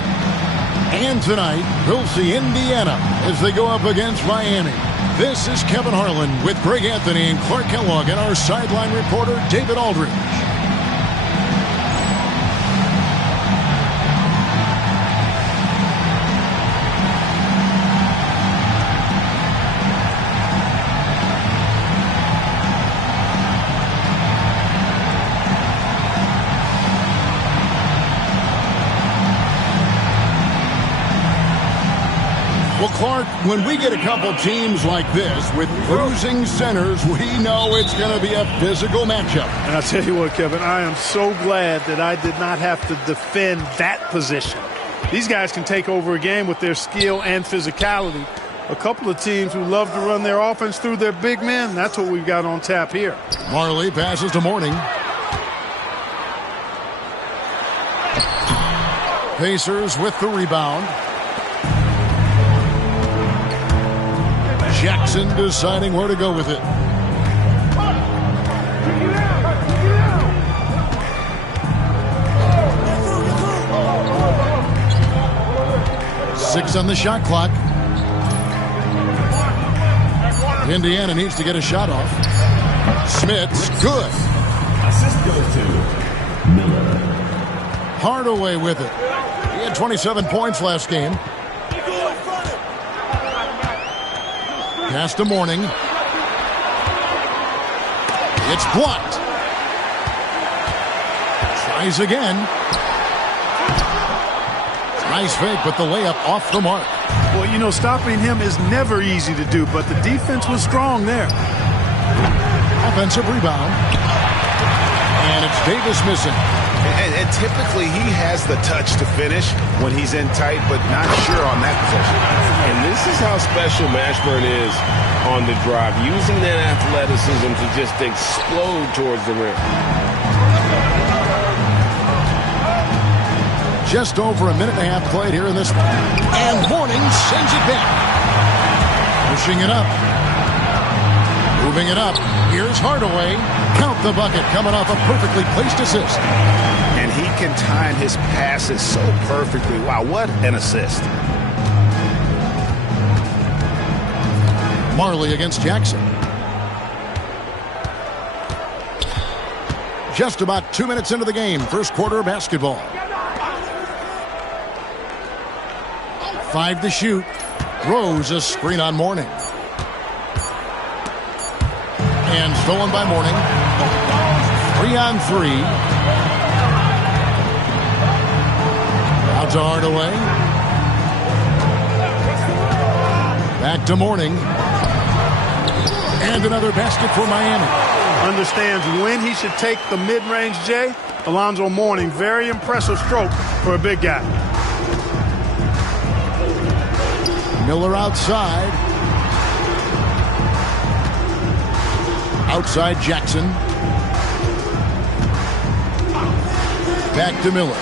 And tonight, we'll see Indiana as they go up against Miami. This is Kevin Harlan with Greg Anthony and Clark Kellogg and our sideline reporter, David Aldridge. Well, Clark, when we get a couple teams like this with bruising centers, we know it's going to be a physical matchup. And I'll tell you what, Kevin, I am so glad that I did not have to defend that position. These guys can take over a game with their skill and physicality. A couple of teams who love to run their offense through their big men, that's what we've got on tap here. Marley passes to Mourning. Pacers with the rebound. Jackson deciding where to go with it. Six on the shot clock. Indiana needs to get a shot off. Smith's good. Assist goes to Miller. Hardaway with it. He had 27 points last game. Pass to Mourning. It's blocked. Tries again. Nice fake, but the layup off the mark. Well, you know, stopping him is never easy to do, but the defense was strong there. Offensive rebound. And it's Davis missing. And typically he has the touch to finish when he's in tight, but not sure on that possession. And this is how special Mashburn is on the drive, using that athleticism to just explode towards the rim. Just over a minute and a half played here in this one. And Mourning sends it back. Pushing it up. Moving it up. Here's Hardaway. Count the bucket coming off a perfectly placed assist. And he can time his passes so perfectly. Wow, what an assist. Marley against Jackson. Just about 2 minutes into the game. First quarter of basketball. 5 to shoot. Rose a screen on Mourning. And stolen by Mourning. 3 on 3. Out to Hardaway. Back to Mourning. And another basket for Miami. Understands when he should take the mid-range, Jay. Alonzo Mourning, very impressive stroke for a big guy. Miller outside. Outside Jackson. Back to Miller.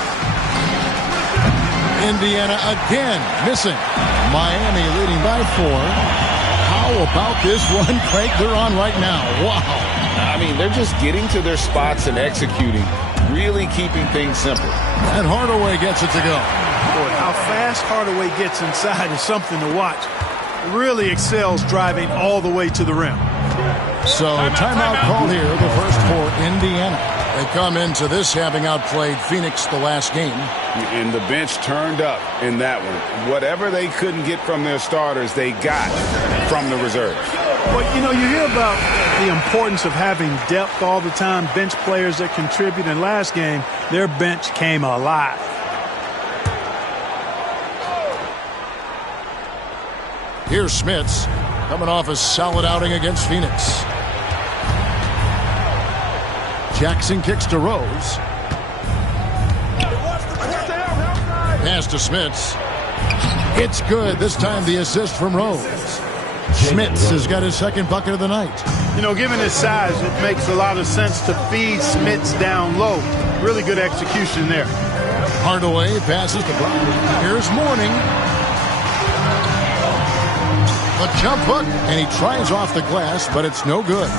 Indiana again missing. Miami leading by 4. How about this run, Craig, they're on right now? Wow. I mean, they're just getting to their spots and executing, really keeping things simple. And Hardaway gets it to go. Boy, how fast Hardaway gets inside is something to watch. Really excels driving all the way to the rim. So timeout called here, the first for Indiana. They come into this having outplayed Phoenix the last game. And the bench turned up in that one. Whatever they couldn't get from their starters, they got from the reserves. Well, you know, you hear about the importance of having depth all the time, bench players that contribute. In last game, their bench came alive. Here's Smits coming off a solid outing against Phoenix. Jackson kicks to Rose. Pass to Smits. It's good. This time the assist from Rose. Smits has got his second bucket of the night. You know, given his size, it makes a lot of sense to feed Smits down low. Really good execution there. Hardaway passes to Brown. Here's Mourning. The jump hook, and he tries off the glass, but it's no good.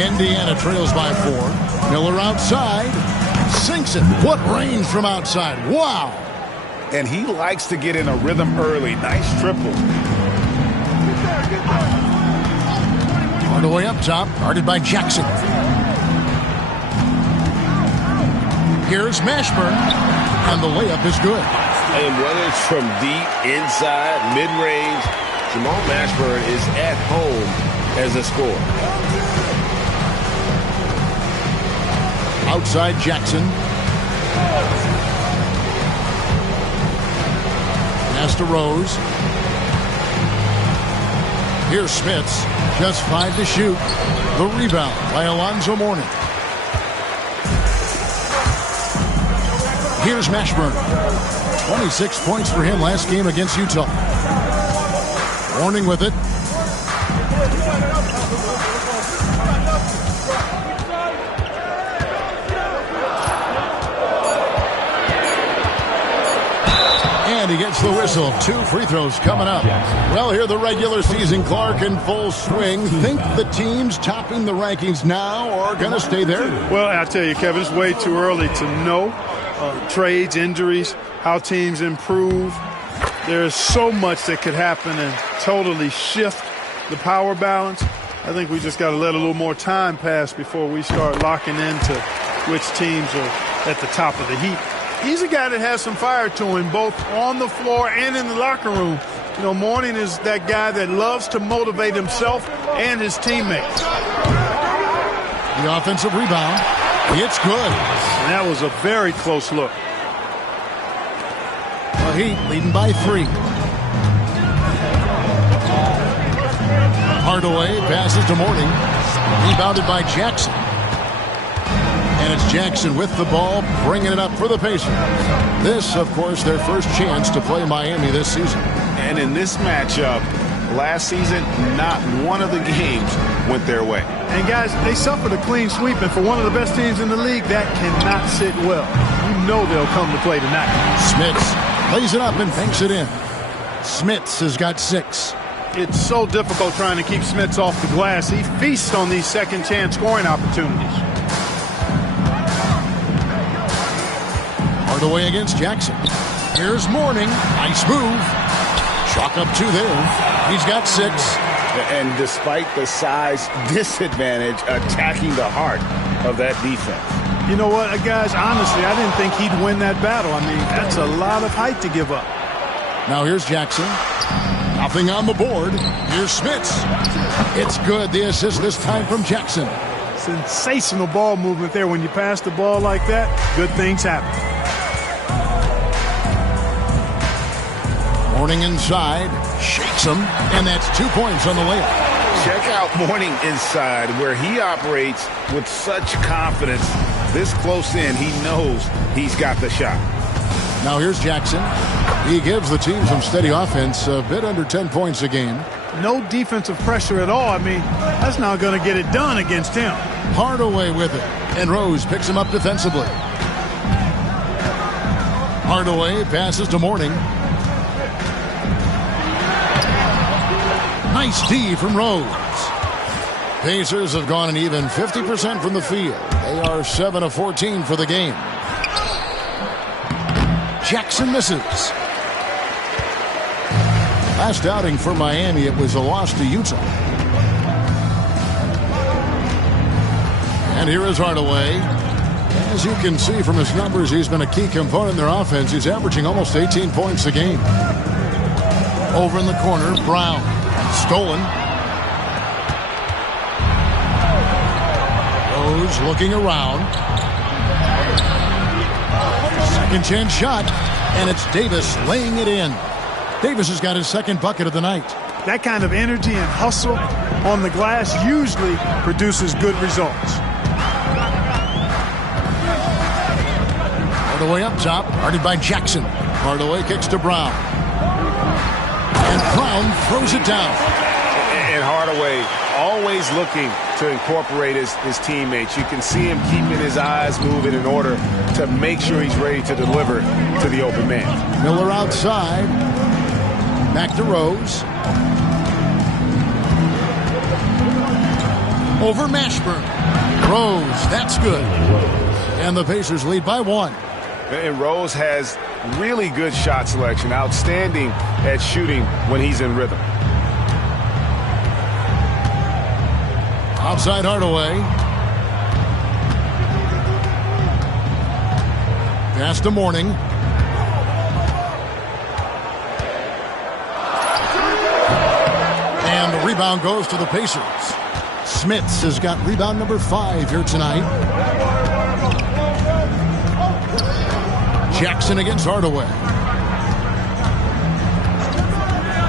Indiana trails by 4. Miller outside. Sinks it. What range from outside. Wow. And he likes to get in a rhythm early. Nice triple. Hardaway up top. Guarded by Jackson. Here's Mashburn. And the layup is good. And whether it's from deep, inside, mid-range, Jamal Mashburn is at home as a scorer. Outside Jackson. Pass to Rose. Here's Smits. Just 5 to shoot. The rebound by Alonzo Mourning. Here's Mashburn. 26 points for him last game against Utah. Mourning with it. And he gets the whistle. 2 free throws coming up. Well, here the regular season, Clark, in full swing. Think the teams topping the rankings now are going to stay there? Well, I tell you, Kevin, it's way too early to know. Trades, injuries, how teams improve. There's so much that could happen and totally shift the power balance. I think we just got to let a little more time pass before we start locking into which teams are at the top of the heap. He's a guy that has some fire to him, both on the floor and in the locker room. You know, Mourning is that guy that loves to motivate himself and his teammates. The offensive rebound. It's good. And that was a very close look. The Heat leading by 3. Hardaway passes to Mourning. Rebounded by Jackson. And it's Jackson with the ball, bringing it up for the Pacers. This, of course, their first chance to play Miami this season. And in this matchup, last season, not one of the games went their way. And, guys, they suffered a clean sweep, and for one of the best teams in the league, that cannot sit well. You know they'll come to play tonight. Smits lays it up and banks it in. Smits has got 6. It's so difficult trying to keep Smits off the glass. He feasts on these second-chance scoring opportunities. Hardaway against Jackson. Here's Mourning. Nice move. Chalk up 2 there. He's got 6. And despite the size disadvantage, attacking the heart of that defense. You know what, guys, honestly, I didn't think he'd win that battle. I mean, that's a lot of height to give up. Now here's Jackson. Nothing on the board. Here's Smits. It's good. The assist this time from Jackson. Sensational ball movement there. When you pass the ball like that, good things happen. Mourning inside, shakes him, and that's 2 points on the layup. Check out Mourning inside, where he operates with such confidence. This close in, he knows he's got the shot. Now here's Jackson. He gives the team some steady offense, a bit under 10 points a game. No defensive pressure at all. I mean, that's not going to get it done against him. Hardaway with it, and Rose picks him up defensively. Hardaway passes to Mourning. Nice D from Rose. Pacers have gone an even 50% from the field. They are 7 of 14 for the game. Jackson misses. Last outing for Miami, it was a loss to Utah. And here is Hardaway. As you can see from his numbers, he's been a key component in their offense. He's averaging almost 18 points a game. Over in the corner, Brown. Stolen. Rose looking around. Second chance shot, and it's Davis laying it in. Davis has got his second bucket of the night. That kind of energy and hustle on the glass usually produces good results. Hardaway up top, guarded by Jackson. Hardaway kicks to Brown. And Brown throws it down. And Hardaway always looking to incorporate his teammates. You can see him keeping his eyes moving in order to make sure he's ready to deliver to the open man. Miller outside. Back to Rose. over Mashburn. Rose, that's good. And the Pacers lead by 1. And Rose has really good shot selection, outstanding at shooting when he's in rhythm. Outside Hardaway. Pass to Mourning. And the rebound goes to the Pacers. Smits has got rebound number 5 here tonight. Jackson against Hardaway.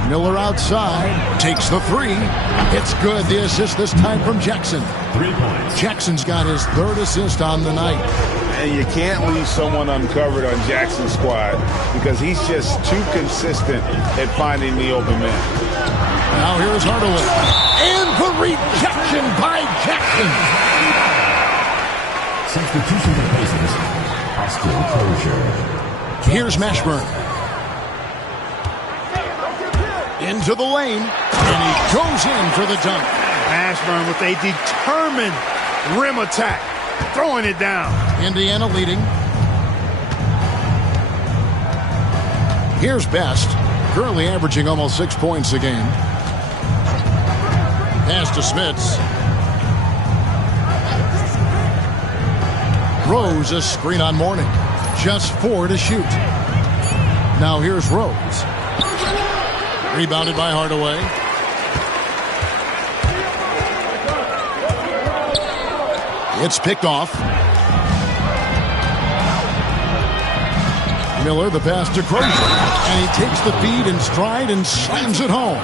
Miller outside, takes the 3. It's good. The assist this time from Jackson. 3 points. Jackson's got his 3rd assist on the night. And you can't leave someone uncovered on Jackson's squad because he's just too consistent at finding the open man. Now here's Hardaway. And the rejection by Jackson. Substitution for the Pacers. Austin Crozier. Here's Mashburn. Into the lane. And he goes in for the dunk. Mashburn with a determined rim attack. Throwing it down. Indiana leading. Here's Best. Currently averaging almost 6 points a game. Pass to Smits. Rose, a screen on Mourning. Just 4 to shoot. Now here's Rose. Rebounded by Hardaway. It's picked off. Miller, the pass to Crozier. And he takes the feed in stride and slams it home.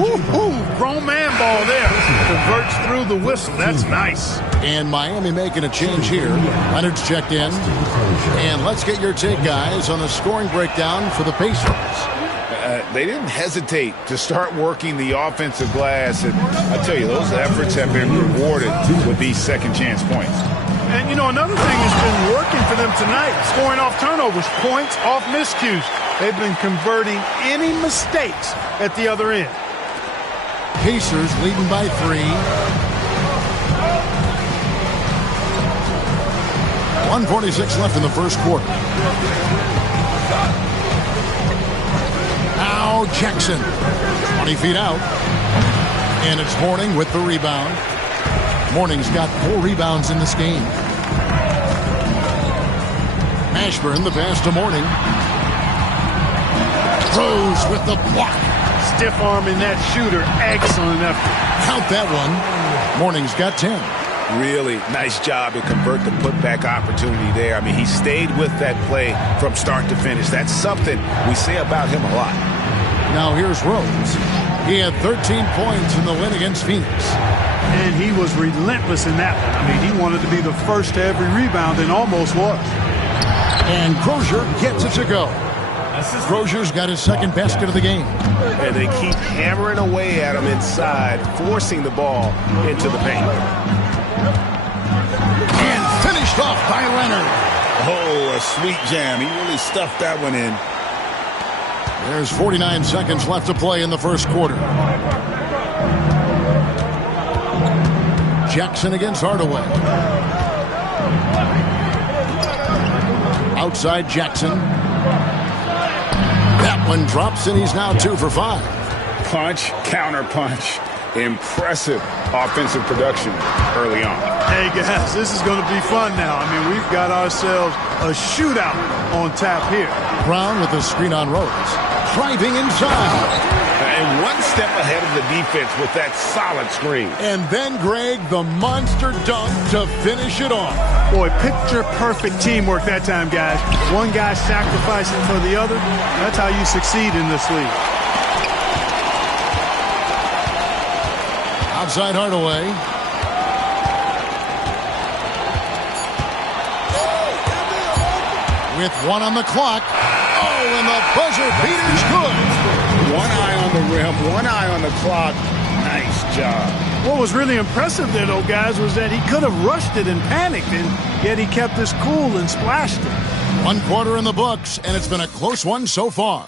Woo-hoo! Grown man ball there. Converts through the whistle. That's nice. And Miami making a change here. Leonard's checked in. And let's get your take, guys, on the scoring breakdown for the Pacers. They didn't hesitate to start working the offensive glass. And I tell you, those efforts have been rewarded with these second chance points. And, you know, another thing that's been working for them tonight, scoring off turnovers, points off miscues. They've been converting any mistakes at the other end. Pacers leading by 3. 1:46 left in the first quarter. Now Jackson. 20 feet out. And it's Mourning with the rebound. Mourning's got 4 rebounds in this game. Mashburn, the pass to Mourning. Rose with the block. Stiff arming that shooter. Excellent effort. Count that one. Mourning's got 10. Really nice job to convert the putback opportunity there. I mean, he stayed with that play from start to finish. That's something we say about him a lot. Now here's Rose. He had 13 points in the win against Phoenix. And he was relentless in that one. I mean, he wanted to be the first to every rebound and almost was. And Crozier gets it to go. Crozier's got his second basket of the game. And they keep hammering away at him inside, forcing the ball into the paint. And finished off by Leonard. Oh, a sweet jam. He really stuffed that one in. There's 49 seconds left to play in the first quarter. Jackson against Hardaway. Outside Jackson. That one drops, and he's now 2 for 5. Punch, counter punch. Impressive offensive production early on. Hey, guys, this is going to be fun now. I mean, we've got ourselves a shootout on tap here. Brown with the screen on Rose. Driving inside. And one step ahead of the defense with that solid screen. And then, Greg, the monster dunk to finish it off. Boy, picture-perfect teamwork that time, guys. One guy sacrificing for the other. That's how you succeed in this league. Outside Hardaway. With 1 on the clock. Oh, and the buzzer beater's good. One eye on the rim, one eye on the clock. Nice job. What was really impressive there, though, guys, was that he could have rushed it and panicked, and yet he kept his cool and splashed it. 1 quarter in the books, and it's been a close one so far.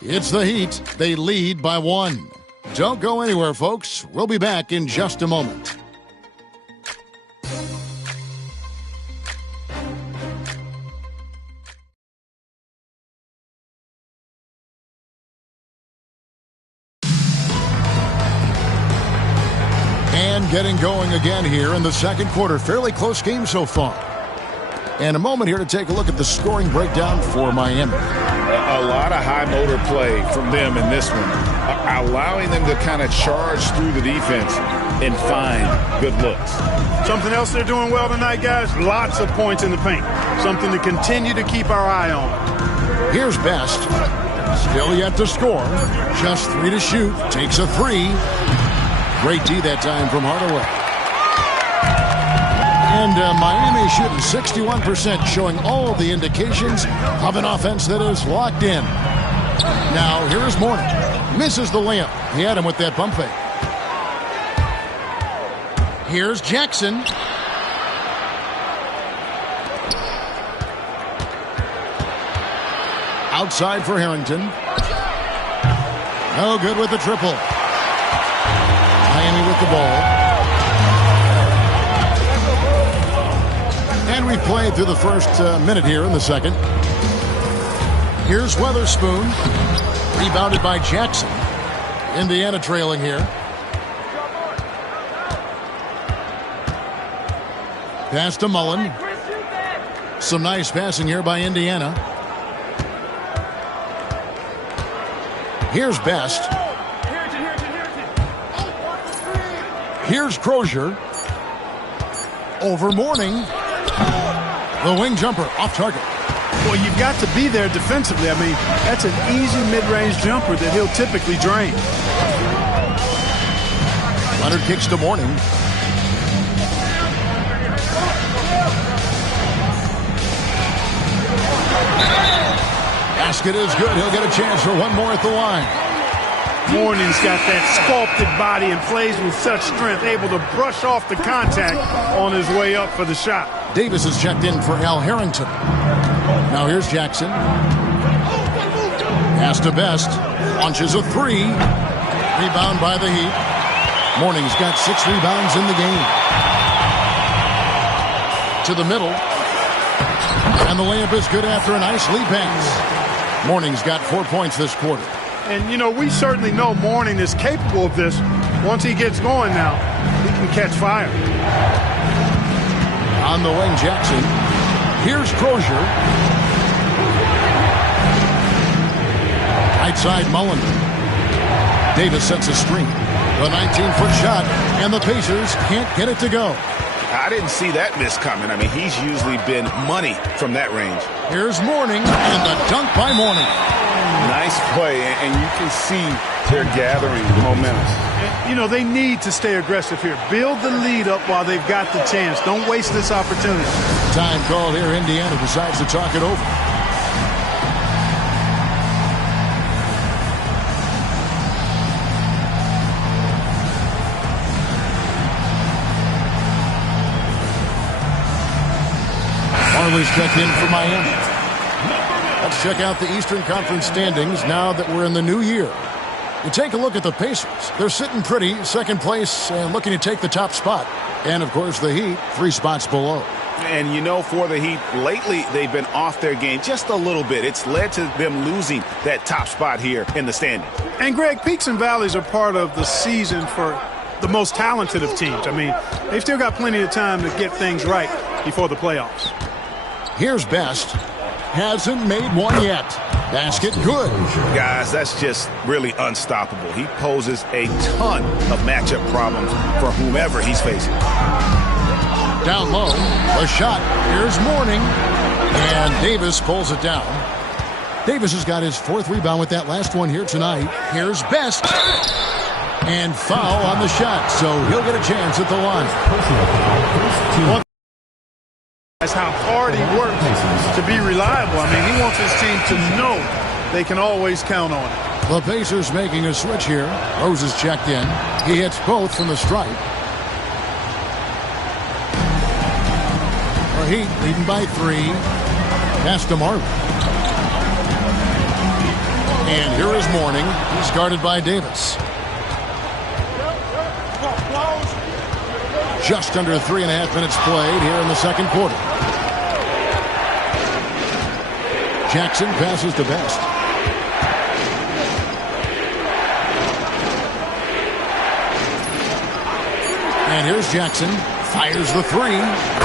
It's the Heat. They lead by 1. Don't go anywhere, folks. We'll be back in just a moment. getting going again here in the second quarter. Fairly close game so far. And a moment here to take a look at the scoring breakdown for Miami. A lot of high motor play from them in this one, allowing them to kind of charge through the defense and find good looks. Something else they're doing well tonight, guys, lots of points in the paint. Something to continue to keep our eye on. Here's Best. Still yet to score. Just 3 to shoot. Takes a 3. Great D that time from Hardaway. And Miami shooting 61%, showing all the indications of an offense that is locked in. Now, here's Mourning. Misses the layup. He had him with that bump fake. Here's Jackson. Outside for Harrington. No good with the triple. Miami with the ball. And we've played through the first minute here in the second. Here's Weatherspoon. Rebounded by Jackson. Indiana trailing here. Pass to Mullen. Some nice passing here by Indiana. Here's Best. Here's Crozier. Over Mourning. The wing jumper off target. Well, you've got to be there defensively. I mean, that's an easy mid-range jumper that he'll typically drain. Leonard kicks to Mourning. Basket is good. He'll get a chance for one more at the line. Mourning's got that sculpted body and plays with such strength, able to brush off the contact on his way up for the shot. Davis is checked in for Al Harrington. Now here's Jackson. Pass to Best. Launches a 3. Rebound by the Heat. Mourning's got 6 rebounds in the game. To the middle. And the layup is good after a nice lead pass. Mourning's got 4 points this quarter. And, you know, we certainly know Mourning is capable of this. Once he gets going now, he can catch fire. On the wing, Jackson. Here's Crozier. Right side, Mullen. Davis sets a screen. The 19-foot shot, and the Pacers can't get it to go. I didn't see that miss coming. I mean, he's usually been money from that range. Here's Mourning, and the dunk by Mourning. Nice play, and you can see they're gathering momentum. You know, they need to stay aggressive here. Build the lead up while they've got the chance. Don't waste this opportunity. Time called here. Indiana decides to talk it over. Marley's checked in for Miami. Let's check out the Eastern Conference standings now that we're in the new year. You take a look at the Pacers. They're sitting pretty, second place, and looking to take the top spot. And, of course, the Heat, 3 spots below. And, you know, for the Heat, lately they've been off their game just a little bit. It's led to them losing that top spot here in the standings. And, Greg, peaks and valleys are part of the season for the most talented of teams. I mean, they've still got plenty of time to get things right before the playoffs. Here's Best. Hasn't made one yet. Basket good. Guys, that's just really unstoppable. He poses a ton of matchup problems for whomever he's facing. Down low, a shot. Here's Mourning. And Davis pulls it down. Davis has got his 4th rebound with that last one here tonight. Here's Best. And foul on the shot, so he'll get a chance at the line. That's how hard he works to be reliable. I mean, he wants his team to know they can always count on it. The Pacers making a switch here. Rose is checked in. He hits both from the stripe. The Heat leading by 3. Pass to Marley. And here is Mourning. He's guarded by Davis. Just under 3.5 minutes played here in the second quarter. Jackson passes to Best. And here's Jackson. Fires the three.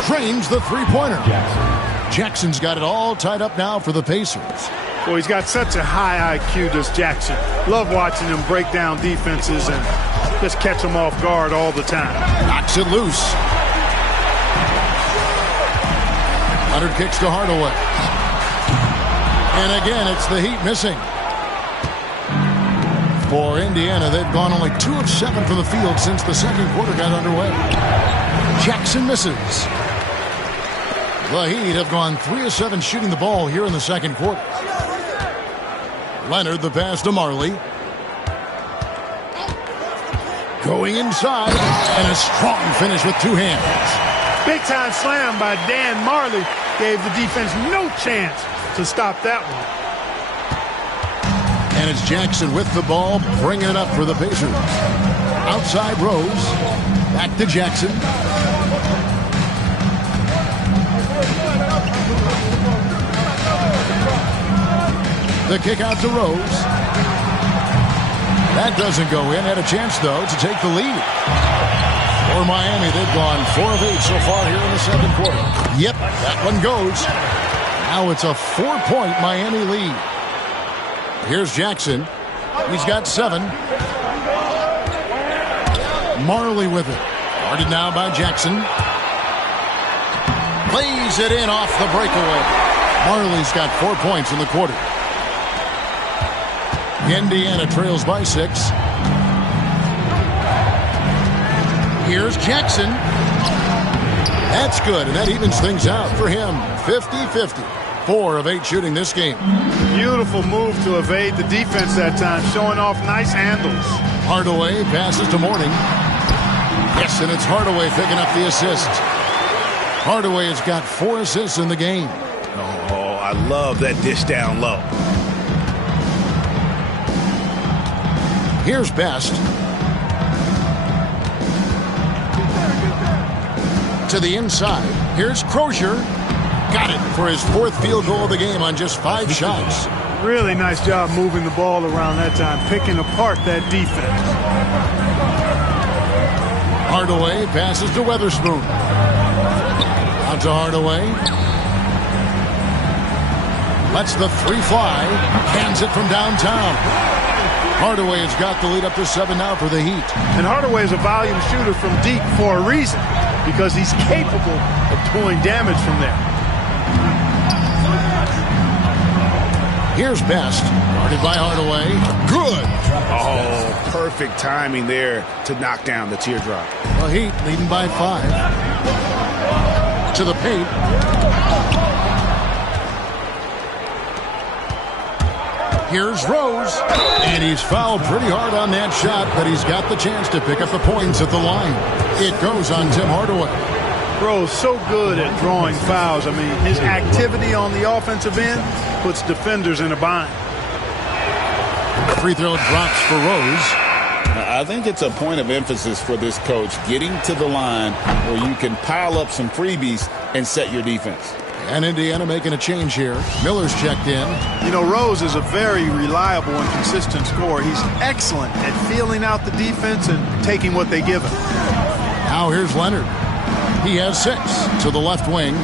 Drains the three-pointer. Jackson's got it all tied up now for the Pacers. Well, he's got such a high IQ, does Jackson. Love watching him break down defenses and just catch them off guard all the time. Knocks it loose. Leonard kicks to Hardaway. And again, it's the Heat missing. For Indiana, they've gone only 2 of 7 from the field since the second quarter got underway. Jackson misses. The Heat have gone 3 of 7 shooting the ball here in the second quarter. Leonard, the pass to Marley. Going inside, and a strong finish with 2 hands. Big time slam by Dan Marley gave the defense no chance to stop that one. And it's Jackson with the ball, bringing it up for the Pacers. Outside Rose, back to Jackson. The kick out to Rose. That doesn't go in. Had a chance, though, to take the lead. For Miami, they've gone 4 of 8 so far here in the second quarter. Yep, that one goes. Now it's a 4-point Miami lead. Here's Jackson. He's got 7. Marley with it. Guarded now by Jackson. Lays it in off the breakaway. Marley's got 4 points in the quarter. Indiana trails by 6. Here's Jackson. That's good, and that evens things out for him. 50-50. 4 of 8 shooting this game. Beautiful move to evade the defense that time, showing off nice handles. Hardaway passes to Mourning. Yes, and it's Hardaway picking up the assist. Hardaway has got 4 assists in the game. Oh, I love that dish down low. Here's Best. To the inside. Here's Crozier. Got it for his 4th field goal of the game on just 5 shots. Really nice job moving the ball around that time, picking apart that defense. Hardaway passes to Weatherspoon. Out to Hardaway. Lets the 3 fly. Hands it from downtown. Hardaway has got the lead up to 7 now for the Heat. And Hardaway is a volume shooter from deep for a reason, because he's capable of doing damage from there. Here's Best. Guarded by Hardaway. Good. Oh, perfect timing there to knock down the teardrop. The Heat leading by 5. To the paint. Here's Rose. And he's fouled pretty hard on that shot, but he's got the chance to pick up the points at the line. It goes on Tim Hardaway. Rose so good at drawing fouls. I mean, his activity on the offensive end puts defenders in a bind. Free throw drops for Rose. I think it's a point of emphasis for this coach, getting to the line where you can pile up some freebies and set your defense. And Indiana making a change here. Miller's checked in. You know, Rose is a very reliable and consistent scorer. He's excellent at feeling out the defense and taking what they give him. Now here's Leonard. He has 6 to the left wing.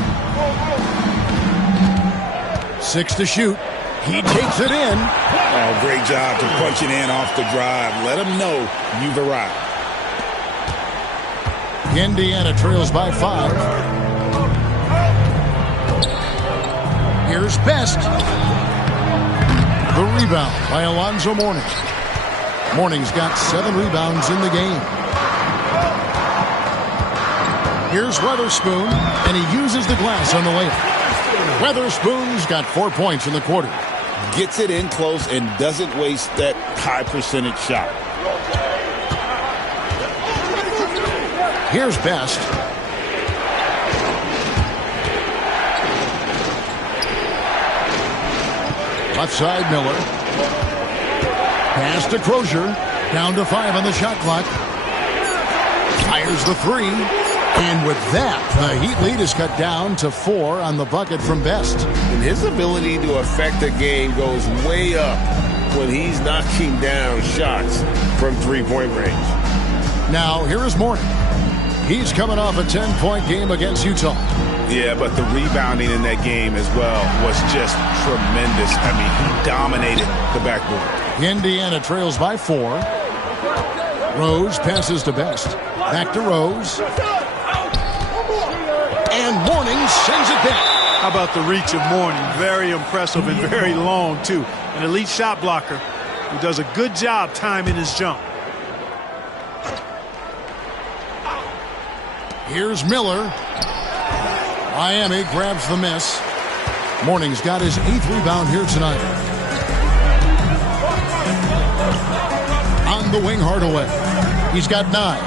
6 to shoot. He takes it in. Oh, great job to punch it in off the drive. Let him know you've arrived. Indiana trails by 5. Here's Best. The rebound by Alonzo Mourning. Mourning's got 7 rebounds in the game. Here's Weatherspoon, and he uses the glass on the layup. Weatherspoon's got 4 points in the quarter. Gets it in close and doesn't waste that high percentage shot. Here's Best. Left side, Miller. Pass to Crozier. Down to 5 on the shot clock. Fires the 3. And with that, the Heat lead is cut down to 4 on the bucket from Best. And his ability to affect a game goes way up when he's knocking down shots from 3-point range. Now, here is Mourning. He's coming off a 10-point game against Utah. Yeah, but the rebounding in that game as well was just tremendous. I mean, he dominated the backboard. Indiana trails by 4. Rose passes to Best. Back to Rose. And Mourning sends it back. How about the reach of Mourning? Very impressive and very long, too. An elite shot blocker who does a good job timing his jump. Here's Miller. Miami grabs the miss. Mourning's got his 8th rebound here tonight. On the wing, Hardaway. He's got 9.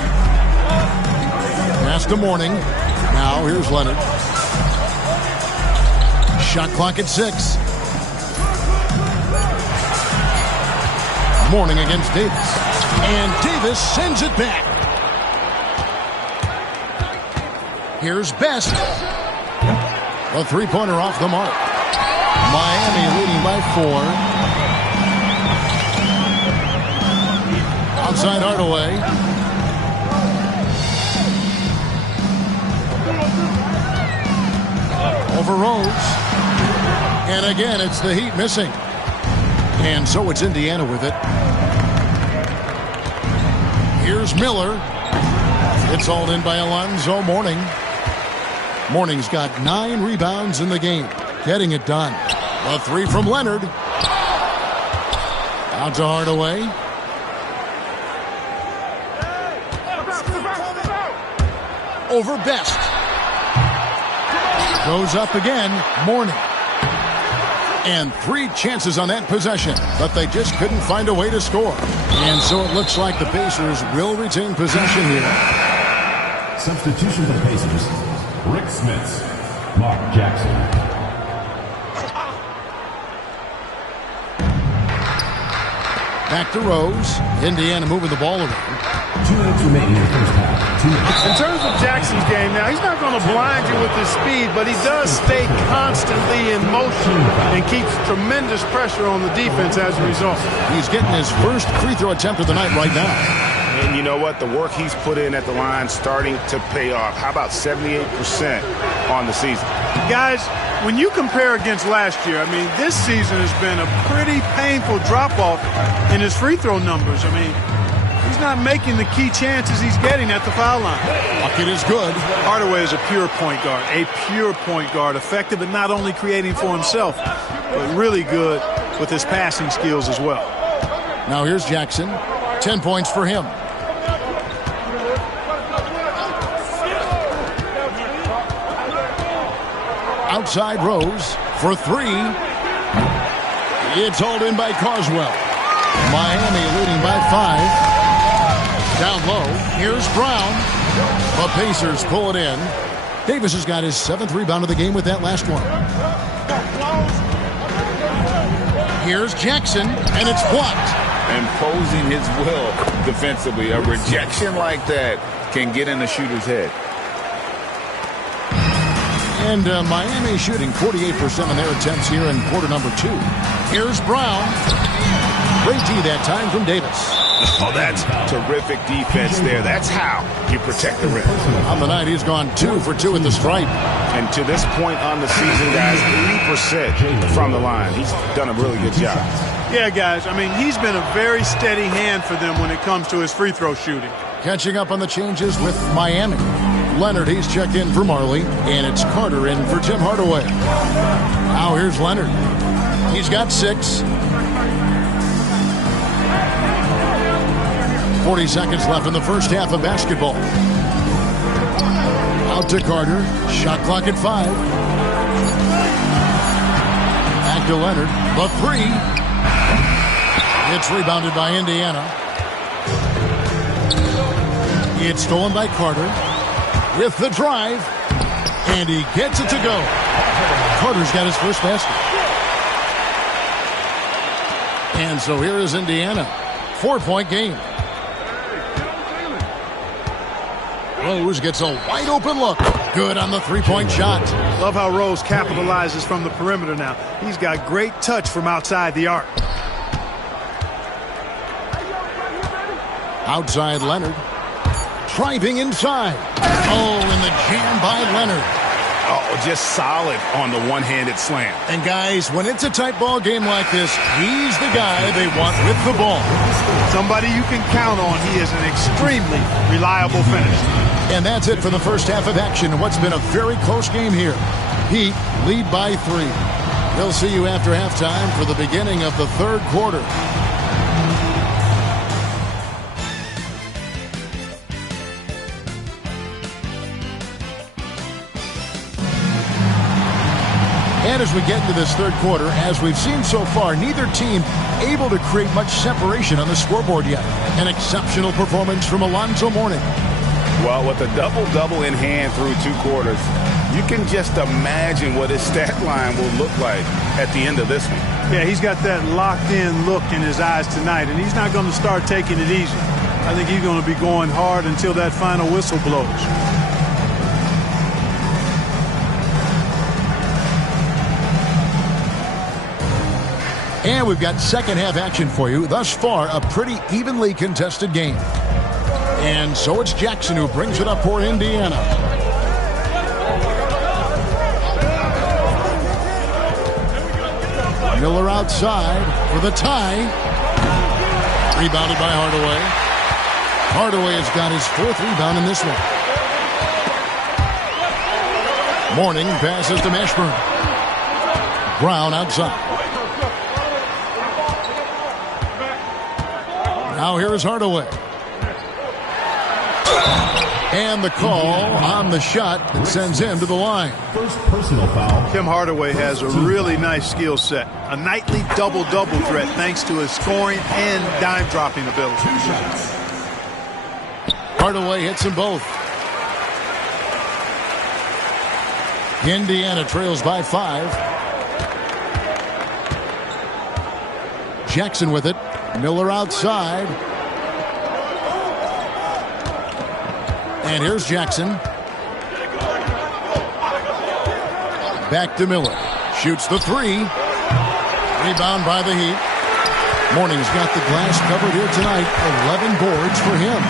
Pass to Mourning. Now here's Leonard. Shot clock at 6. Mourning against Davis. And Davis sends it back. Here's Best. A three-pointer off the mark. Miami leading by 4. Outside Hardaway. Over Rose. And again, it's the Heat missing. And so it's Indiana with it. Here's Miller. It's hauled in by Alonzo Mourning. Mourning's got 9 rebounds in the game. Getting it done. A 3 from Leonard. Out to Hardaway. Over Best. Goes up again. Mourning. And 3 chances on that possession, but they just couldn't find a way to score. And so it looks like the Pacers will retain possession here. Substitution for the Pacers. Rick Smits, Mark Jackson. Back to Rose. Indiana moving the ball around. 2 minutes remaining in the first half. 2 minutes. In terms of Jackson's game now, he's not going to blind you with his speed, but he does stay constantly in motion and keeps tremendous pressure on the defense as a result. He's getting his first free throw attempt of the night right now. And you know what? The work he's put in at the line starting to pay off. How about 78% on the season? Guys, when you compare against last year, I mean, this season has been a pretty painful drop-off in his free throw numbers. I mean, he's not making the key chances he's getting at the foul line. Bucket is good. Hardaway is a pure point guard, effective at not only creating for himself, but really good with his passing skills as well. Now here's Jackson. 10 points for him. Outside Rose for 3. It's hauled in by Carswell. Miami leading by 5. Down low, here's Brown. The Pacers pull it in. Davis has got his 7th rebound of the game with that last one. Here's Jackson, and it's blocked. Imposing his will defensively. A rejection like that can get in the shooter's head. And Miami shooting 48% on their attempts here in quarter number 2. Here's Brown. Great D that time from Davis. Oh, that's terrific defense there. That's how you protect the rim. On the night, he's gone 2 for 2 at the stripe. And to this point on the season, guys, 80% from the line. He's done a really good job. Yeah, guys, I mean, he's been a very steady hand for them when it comes to his free throw shooting. Catching up on the changes with Miami. Leonard, he's checked in for Marley, and it's Carter in for Tim Hardaway. Now here's Leonard. He's got 6. 40 seconds left in the first half of basketball. Out to Carter. Shot clock at 5. Back to Leonard. The 3. It's rebounded by Indiana. It's stolen by Carter. With the drive. And he gets it to go. Carter's got his first basket. And so here is Indiana. 4-point game. Rose gets a wide open look. Good on the 3-point shot. Love how Rose capitalizes from the perimeter now. He's got great touch from outside the arc. Outside Leonard. Driving inside. Oh, and the jam by Leonard. Oh, just solid on the one-handed slam. And guys, when it's a tight ball game like this, he's the guy they want with the ball. Somebody you can count on. He is an extremely reliable finisher. And that's it for the first half of action in what's been a very close game here. Heat lead by 3. We'll see you after halftime for the beginning of the third quarter. And as we get into this third quarter, as we've seen so far, neither team able to create much separation on the scoreboard yet. An exceptional performance from Alonzo Mourning. Well, with a double-double in hand through 2 quarters, you can just imagine what his stat line will look like at the end of this one. Yeah, he's got that locked-in look in his eyes tonight, and he's not going to start taking it easy. I think he's going to be going hard until that final whistle blows. And we've got second half action for you. Thus far, a pretty evenly contested game. And so it's Jackson who brings it up for Indiana. Miller outside for the tie. Rebounded by Hardaway. Hardaway has got his 4th rebound in this one. Mourning passes to Mashburn. Brown outside. Now here is Hardaway. And the call on the shot that sends him to the line. First personal foul. Tim Hardaway has a really nice skill set. A nightly double-double threat thanks to his scoring and dime-dropping ability. 2 shots. Hardaway hits them both. Indiana trails by 5. Jackson with it. Miller outside. And here's Jackson. Back to Miller. Shoots the 3. Rebound by the Heat. Mourning's got the glass covered here tonight. 11 boards for him.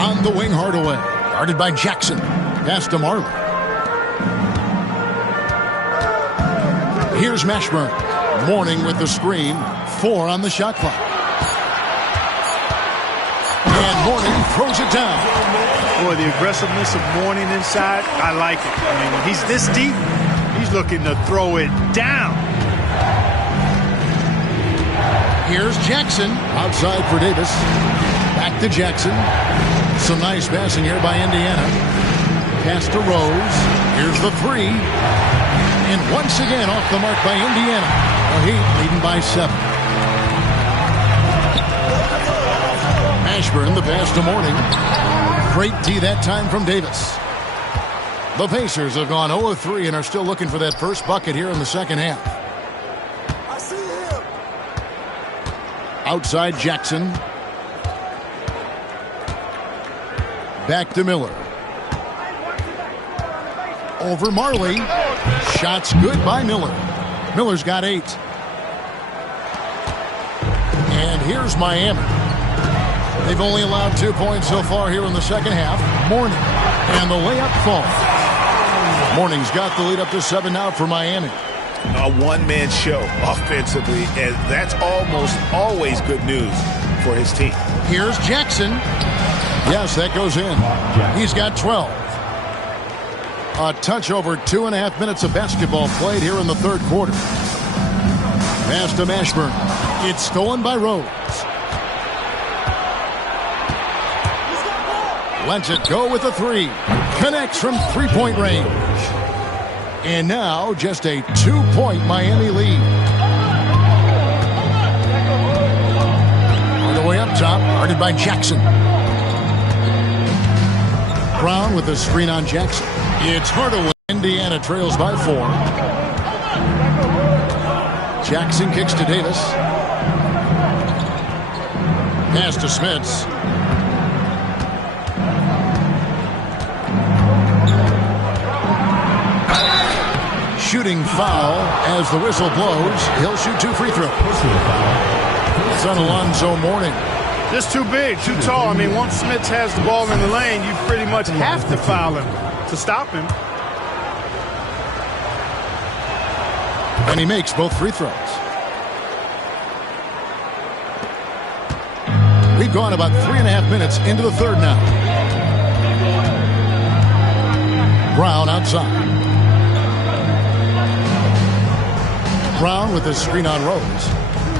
On the wing, Hardaway. Guarded by Jackson. Pass to Marley. Here's Mashburn. Mourning with the screen. 4 on the shot clock. And Mourning throws it down. Boy, the aggressiveness of Mourning inside, I like it. I mean, when he's this deep, he's looking to throw it down. Here's Jackson. Outside for Davis. Back to Jackson. Some nice passing here by Indiana. Pass to Rose. Here's the 3. And once again off the mark by Indiana. The Heat leading by 7. Mashburn, the pass to Mourning. Great D that time from Davis. The Pacers have gone 0 of 3 and are still looking for that first bucket here in the second half. I see him. Outside Jackson. Back to Miller. Over Marley. Shots good by Miller. Miller's got 8. And here's Miami. They've only allowed 2 points so far here in the second half. Mourning. And the layup falls. Mourning's got the lead up to 7 now for Miami. A one-man show offensively, and that's almost always good news for his team. Here's Jackson. Yes, that goes in. He's got 12. A touch over 2.5 minutes of basketball played here in the third quarter. Pass to Mashburn. It's stolen by Rose. Lets it go with a 3. Connects from 3-point range. And now just a 2-point Miami lead. All the way up top, guarded by Jackson. Brown with the screen on Jackson. It's Hardaway. Indiana trails by 4. Jackson kicks to Davis. Pass to Smits. Shooting foul as the whistle blows. He'll shoot 2 free throws. It's on Alonzo Mourning. Just too big, too tall. I mean, once Smits has the ball in the lane, you pretty much have to foul him to stop him. And he makes both free throws. We've gone about 3.5 minutes into the third now. Brown outside. Brown with the screen on Rose.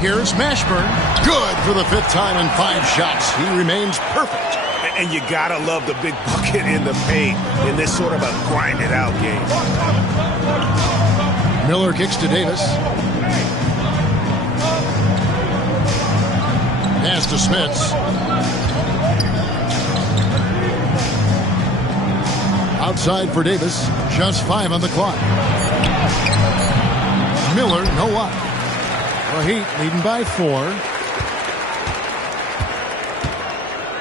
Here's Mashburn. Good for the 5th time in 5 shots. He remains perfect. And you gotta love the big bucket in the paint in this sort of a grinded out game. Miller kicks to Davis. Pass to Smits. Outside for Davis. Just 5 on the clock. Miller, no luck. The Heat leading by 4.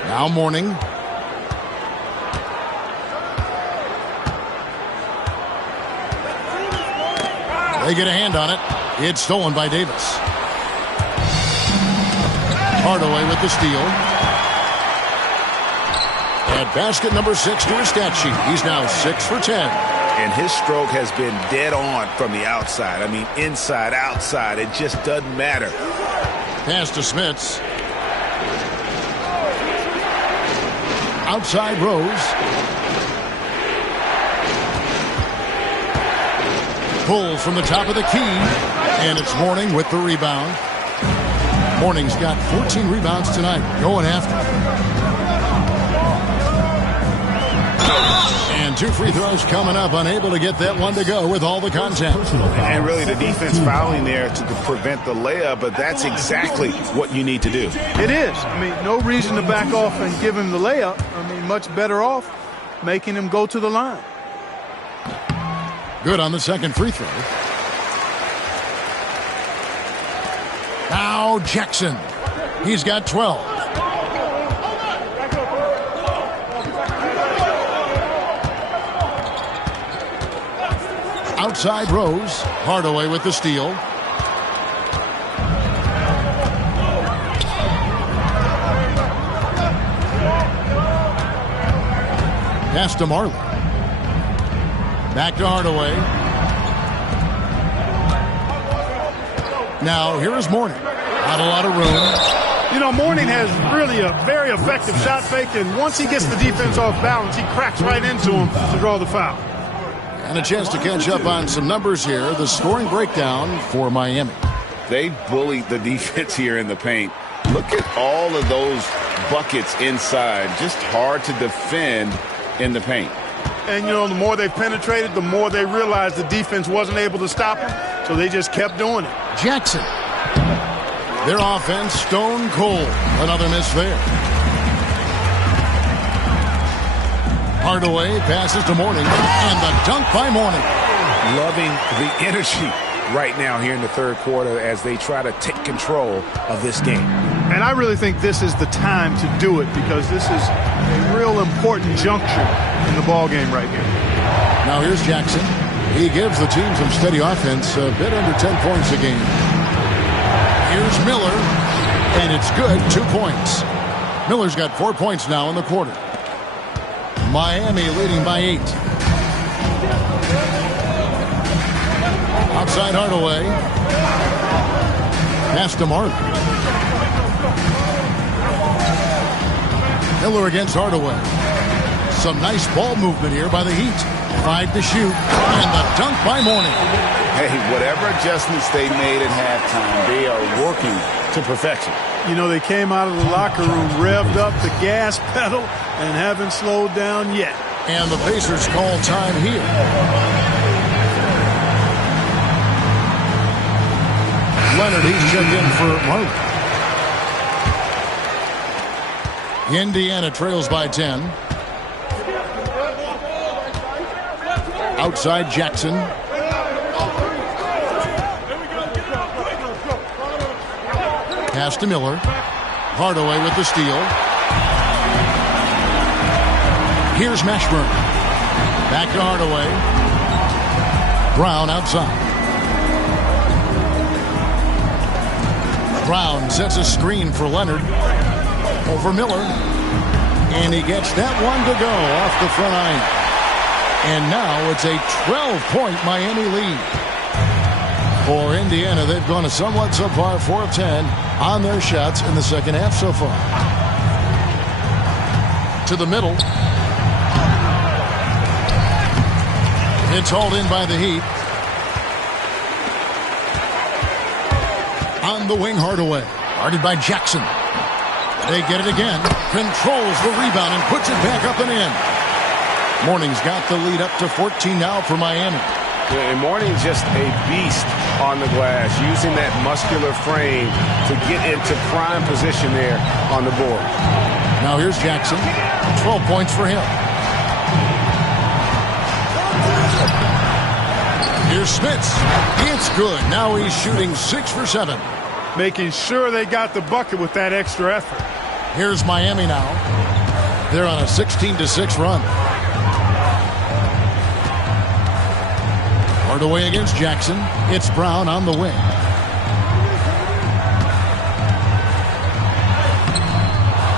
Now Mourning. They get a hand on it. It's stolen by Davis. Hardaway with the steal. At basket number 6 to his stat sheet. He's now 6 for 10. And his stroke has been dead on from the outside. I mean, inside, outside. It just doesn't matter. Pass to Smits. Outside Rose. Pulls from the top of the key. And it's Mourning with the rebound. Mourning's got 14 rebounds tonight. Going after. And 2 free throws coming up. Unable to get that one to go with all the contact. And really the defense fouling there to prevent the layup, but that's exactly what you need to do. It is. I mean, no reason to back off and give him the layup. I mean, much better off making him go to the line. Good on the second free throw. Now Jackson. He's got 12. Outside Rose. Hardaway with the steal. Pass to Marley. Back to Hardaway. Now here is Mourning. Not a lot of room. You know, Mourning has really a very effective shot fake, and once he gets the defense off balance, he cracks right into him to draw the foul. And a chance to catch up on some numbers here. The scoring breakdown for Miami. They bullied the defense here in the paint. Look at all of those buckets inside. Just hard to defend in the paint. And, you know, the more they penetrated, the more they realized the defense wasn't able to stop them, so they just kept doing it. Jackson. Their offense stone cold. Another miss there. Hardaway passes to Mourning, and the dunk by Mourning. Loving the energy right now here in the third quarter as they try to take control of this game. And I really think this is the time to do it because this is a real important juncture in the ball game right here. Now here's Jackson. He gives the team some steady offense, a bit under 10 points a game. Here's Miller, and it's good, 2 points. Miller's got 4 points now in the quarter. Miami leading by 8. Outside Hardaway. Pass to Marley. Miller against Hardaway. Some nice ball movement here by the Heat. 5 to shoot. And the dunk by Mourning. Hey, whatever adjustments they made at halftime, they are working to perfection. You know, they came out of the locker room, revved up the gas pedal, and haven't slowed down yet. And the Pacers call time here. Leonard, he's checked in for Marley. Indiana trails by 10. Outside Jackson. Pass to Miller. Hardaway with the steal. Here's Mashburn. Back to Hardaway. Brown outside. Brown sets a screen for Leonard. Over Miller. And he gets that one to go off the front iron. And now it's a 12-point Miami lead. For Indiana, they've gone a somewhat subpar 4 of 10 on their shots in the second half so far. To the middle. It's hauled in by the Heat. On the wing, Hardaway. Guarded by Jackson. They get it again. Controls the rebound and puts it back up and in. Mourning's got the lead up to 14 now for Miami. Yeah, and Mourning's just a beast on the glass, using that muscular frame to get into prime position there on the board. Now here's Jackson. 12 points for him. Here's Smits. It's good. Now he's shooting 6 for 7. Making sure they got the bucket with that extra effort. Here's Miami now. They're on a 16-6 run. Hardaway against Jackson. It's Brown on the wing.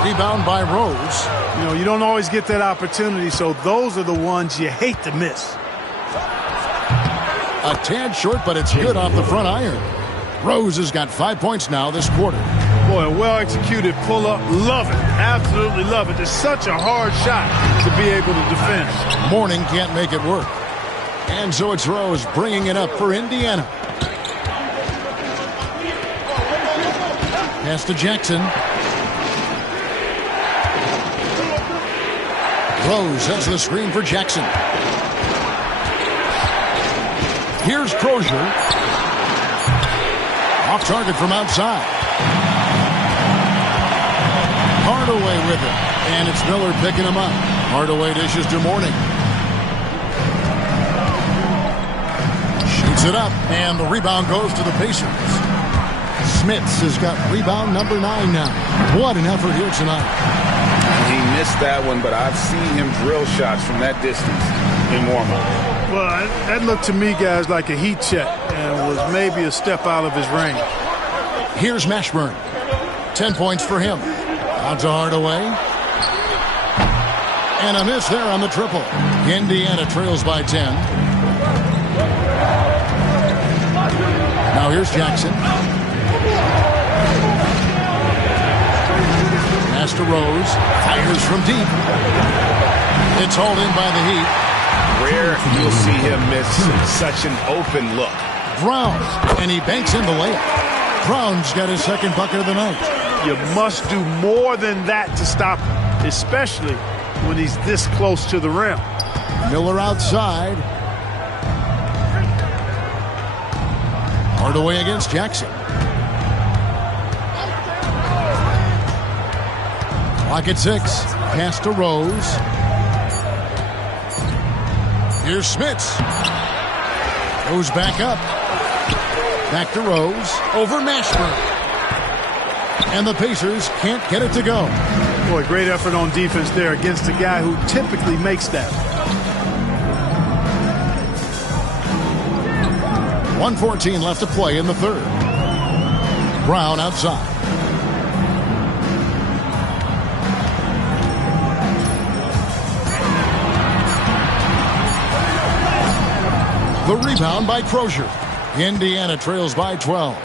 Rebound by Rose. You know, you don't always get that opportunity, so those are the ones you hate to miss. A tad short, but it's good off the front iron. Rose has got 5 points now this quarter. Boy, a well-executed pull-up. Love it. Absolutely love it. It's such a hard shot to be able to defend. Mourning can't make it work. And so it's Rose bringing it up for Indiana. Pass to Jackson. Rose sets the screen for Jackson. Here's Crozier. Off target from outside. Hardaway with it. And it's Miller picking him up. Hardaway dishes to Mourning. Shoots it up. And the rebound goes to the Pacers. Smits has got rebound number 9 now. What an effort here tonight. He missed that one, but I've seen him drill shots from that distance in warm-up. Well, that looked to me, guys, like a heat check and was maybe a step out of his range. Here's Mashburn. 10 points for him. Out to Hardaway. And a miss there on the triple. Indiana trails by 10. Now here's Jackson. Pass to Rose. Fires from deep. It's hauled in by the Heat. Rare you'll see him miss such an open look. Brown, and he banks in the layup. Brown's got his second bucket of the night. You must do more than that to stop him, especially when he's this close to the rim. Miller outside. Hardaway against Jackson. Clock at 6. Pass to Rose. Here's Smits. Goes back up. Back to Rose. Over Mashburn. And the Pacers can't get it to go. Boy, great effort on defense there against a guy who typically makes that. 1:14 left to play in the third. Brown outside. The rebound by Crozier. Indiana trails by 12.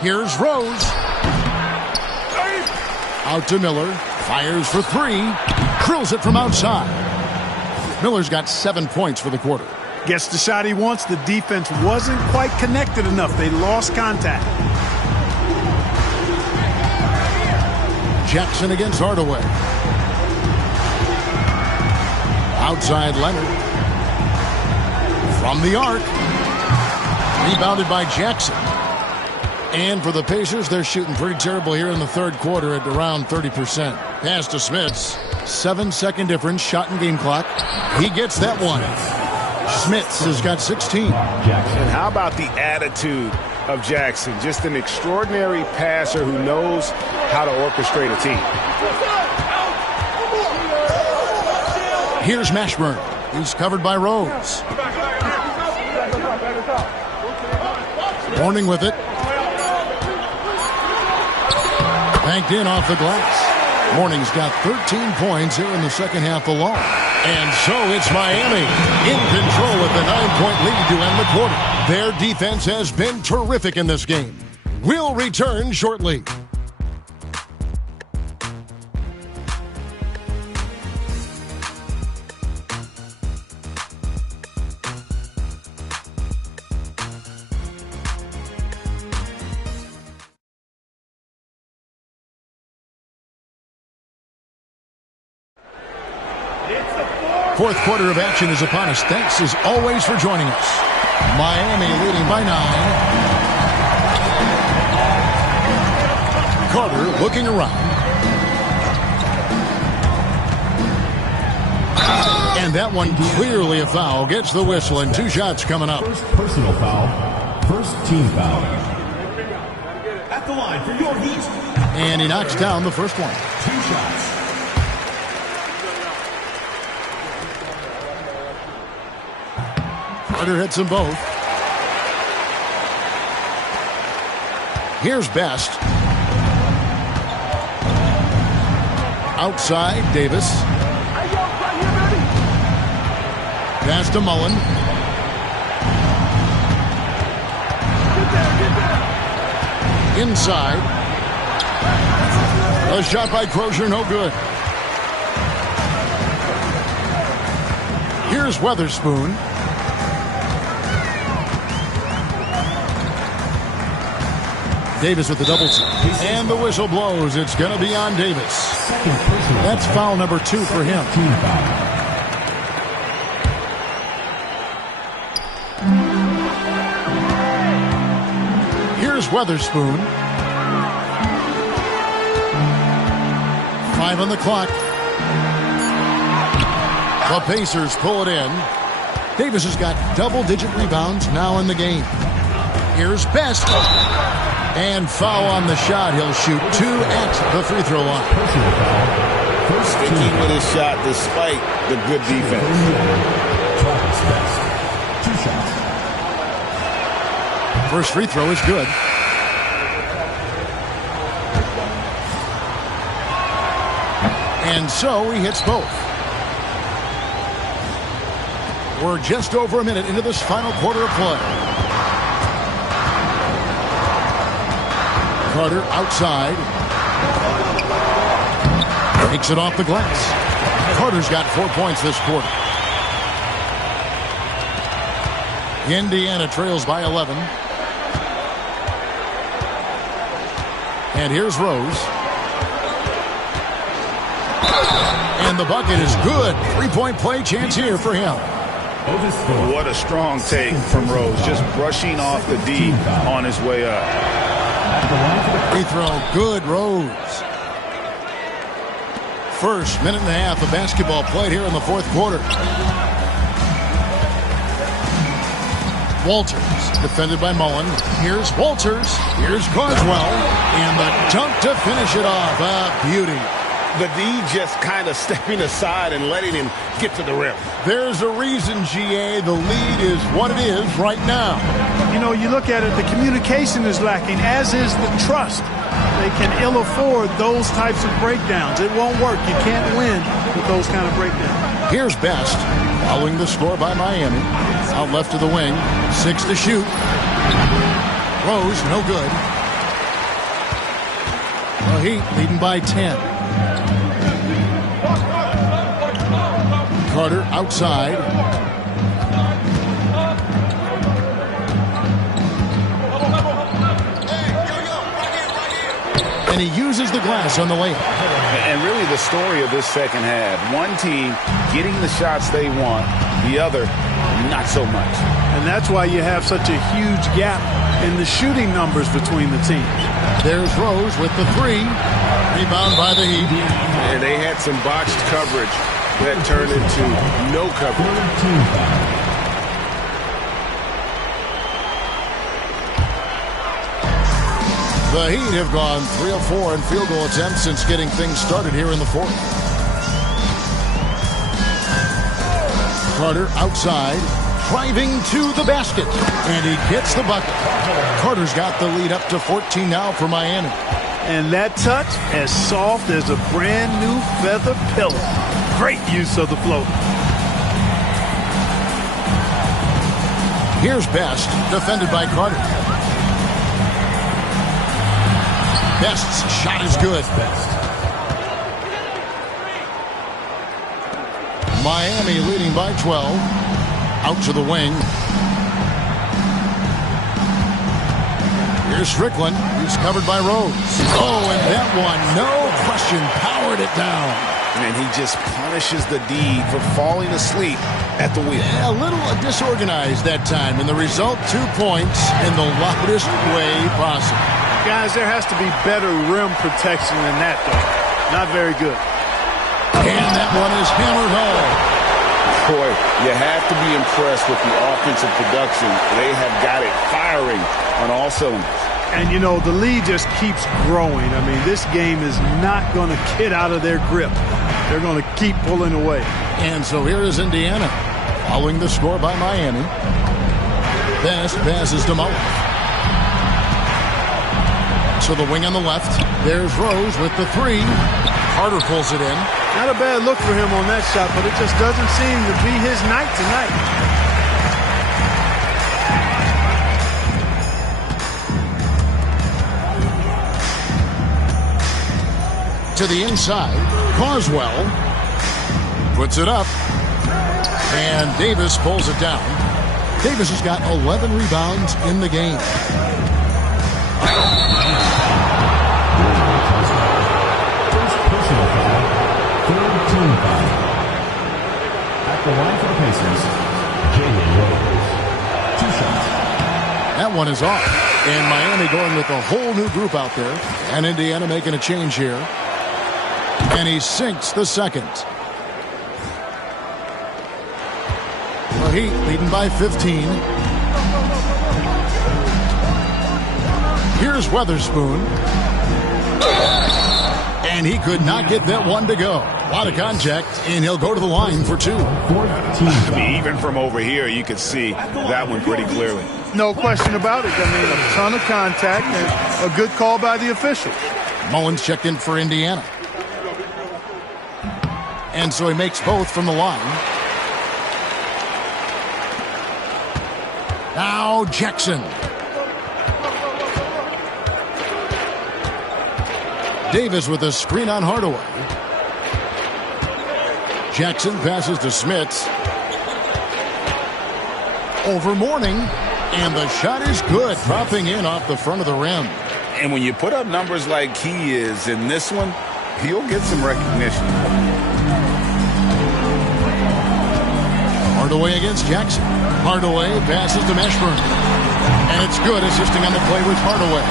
Here's Rose. Out to Miller. Fires for 3. Drills it from outside. Miller's got 7 points for the quarter. Gets the shot he wants. The defense wasn't quite connected enough. They lost contact. Jackson against Hardaway. Outside Leonard. From the arc. Rebounded by Jackson. And for the Pacers, they're shooting pretty terrible here in the third quarter at around 30%. Pass to Smits. 7-second difference, shot and game clock. He gets that one. Smits has got 16. And how about the attitude of Jackson? Just an extraordinary passer who knows how to orchestrate a team. Here's Mashburn. He's covered by Rose. Mourning with it. Banked in off the glass. Morning's got 13 points here in the second half alone. And so it's Miami in control with a 9-point lead to end the quarter. Their defense has been terrific in this game. We'll return shortly. Fourth quarter of action is upon us. Thanks as always for joining us. Miami leading by 9. Carter looking around. And that one clearly a foul. Gets the whistle and 2 shots coming up. First personal foul. First team foul. At the line for your Heat. And he knocks down the first one. 2 shots. Carter hits them both. Here's Best. Outside, Davis. Pass to Mullen. Inside. A shot by Crozier, no good. Here's Weatherspoon. Davis with the double team. And the whistle blows. It's going to be on Davis. That's foul number 2 for him. Here's Weatherspoon. 5 on the clock. The Pacers pull it in. Davis has got double-digit rebounds now in the game. Here's Best. And foul on the shot. He'll shoot 2 at the free throw line. Sticking with his shot despite the good defense. 2 shots. First free throw is good. And so he hits both. We're just over a minute into this final quarter of play. Carter outside. Takes it off the glass. Carter's got 4 points this quarter. Indiana trails by 11. And here's Rose. And the bucket is good. 3-point play chance here for him. What a strong take from Rose. Just brushing off the D on his way up. Free throw, good, Rose. First minute and a half of basketball played here in the fourth quarter. Walters, defended by Mullen. Here's Walters. Here's Carswell. And the dunk to finish it off. A beauty. The D just kind of stepping aside and letting him get to the rim. There's a reason, GA, the lead is what it is right now. You know, you look at it, the communication is lacking, as is the trust. They can ill afford those types of breakdowns. It won't work. You can't win with those kind of breakdowns. Here's Best, following the score by Miami. Out left of the wing, 6 to shoot. Rose, no good. The Heat leading by 10. Carter outside. And he uses the glass on the layup. And really the story of this second half. One team getting the shots they want, the other not so much. And that's why you have such a huge gap in the shooting numbers between the teams. There's Rose with the 3. Rebound by the Heat. And they had some botched coverage that turned into no coverage. The Heat have gone 3 of 4 in field goal attempts since getting things started here in the fourth. Carter outside, driving to the basket, and he gets the bucket. Carter's got the lead up to 14 now for Miami. And that touch, as soft as a brand new feather pillow. Great use of the float. Here's Best, defended by Carter. Best's shot is good. Miami leading by 12. Out to the wing. Here's Strickland. He's covered by Rose. Oh, and that one, no question, powered it down. And he just punishes the D for falling asleep at the wheel. Yeah, a little disorganized that time, and the result, 2 points in the loudest way possible. Guys, there has to be better rim protection than that, though. Not very good. And that one is hammered home. Boy, you have to be impressed with the offensive production. They have got it firing on all cylinders. And, you know, the lead just keeps growing. I mean, this game is not going to get out of their grip. They're going to keep pulling away. And so here is Indiana, following the score by Miami. Best passes to Mullen. To the wing on the left. There's Rose with the three. Carter pulls it in. Not a bad look for him on that shot, but it just doesn't seem to be his night tonight. To the inside, Carswell puts it up, and Davis pulls it down. Davis has got 11 rebounds in the game. First personal foul, third team foul. At the line for the Pacers, Jalen Rose. 2 shots. That one is off, and Miami going with a whole new group out there, and Indiana making a change here. And he sinks the second. The Heat leading by 15. Here's Weatherspoon. And he could not get that one to go. A lot of contact, and he'll go to the line for 2. Even from over here, you can see that one pretty clearly. No question about it. I mean, a ton of contact and a good call by the official. Mullins checked in for Indiana. And so he makes both from the line. Now Jackson. Davis with a screen on Hardaway. Jackson passes to Smits. Over Mourning. And the shot is good, dropping in off the front of the rim. And when you put up numbers like he is in this one, he'll get some recognition. Hardaway against Jackson. Hardaway passes to Mashburn. And it's good, assisting on the play with Hardaway.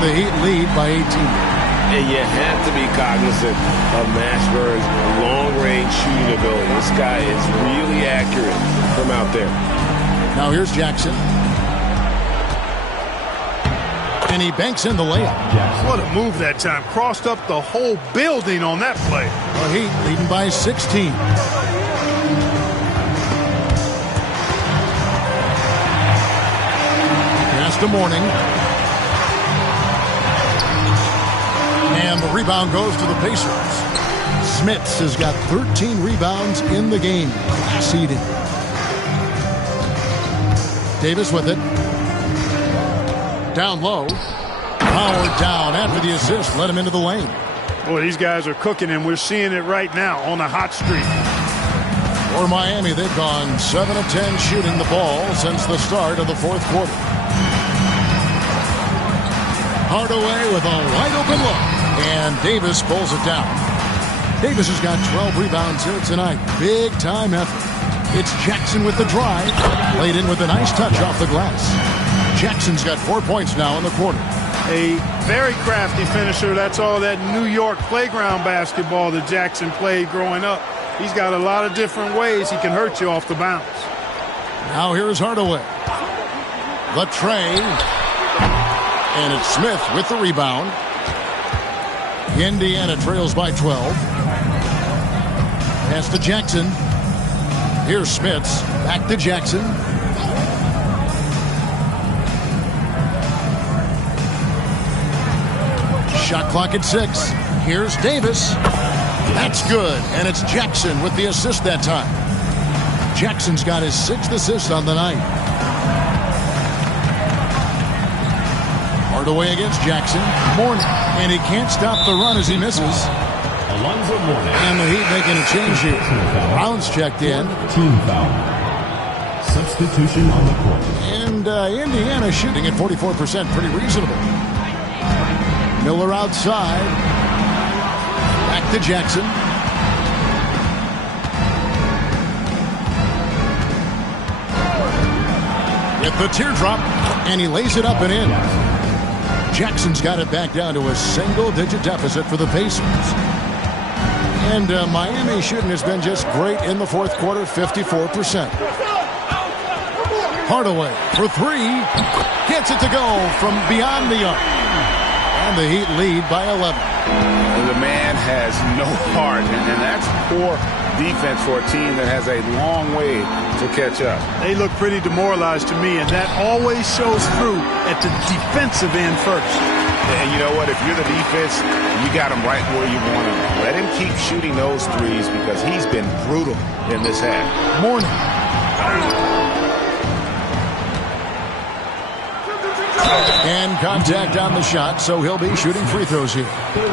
The Heat lead by 18. And you have to be cognizant of Mashburn's long-range shooting ability. This guy is really accurate from out there. Now here's Jackson. And he banks in the layup. What a move that time. Crossed up the whole building on that play. The Heat leading by 16. Pass to Mourning. And the rebound goes to the Pacers. Smits has got 13 rebounds in the game. Seeding. Davis with it. Down low. Powered down after the assist. Let him into the lane. Boy, these guys are cooking, and we're seeing it right now on a hot streak. For Miami, they've gone 7 of 10 shooting the ball since the start of the fourth quarter. Hardaway with a wide open look. And Davis pulls it down. Davis has got 12 rebounds here tonight. Big time effort. It's Jackson with the drive. Laid in with a nice touch off the glass. Jackson's got 4 points now in the quarter. A very crafty finisher. That's all that New York playground basketball that Jackson played growing up. He's got a lot of different ways he can hurt you off the bounce. Now here's Hardaway. The tray. And it's Smith with the rebound. Indiana trails by 12. Pass to Jackson. Here's Smits. Back to Jackson. Shot clock at 6. Here's Davis. That's good, and it's Jackson with the assist that time. Jackson's got his 6th assist on the night. Hardaway against Jackson. Mourning, and he can't stop the run as he misses. Alonzo Mourning. And the Heat making a change here. Brown's checked in. Team foul. Substitution on the court. And Indiana shooting at 44%, pretty reasonable. Miller outside. Back to Jackson. With the teardrop, and he lays it up and in. Jackson's got it back down to a single-digit deficit for the Pacers. And Miami shooting has been just great in the fourth quarter, 54%. Hardaway for 3. Gets it to go from beyond the arc. And the Heat lead by 11. The man has no heart, and that's poor defense for a team that has a long way to catch up. They look pretty demoralized to me, and that always shows through at the defensive end first. And you know what? If you're the defense, you got him right where you want him. Let him keep shooting those threes because he's been brutal in this half. Mourning. And contact on the shot, so he'll be shooting free throws here.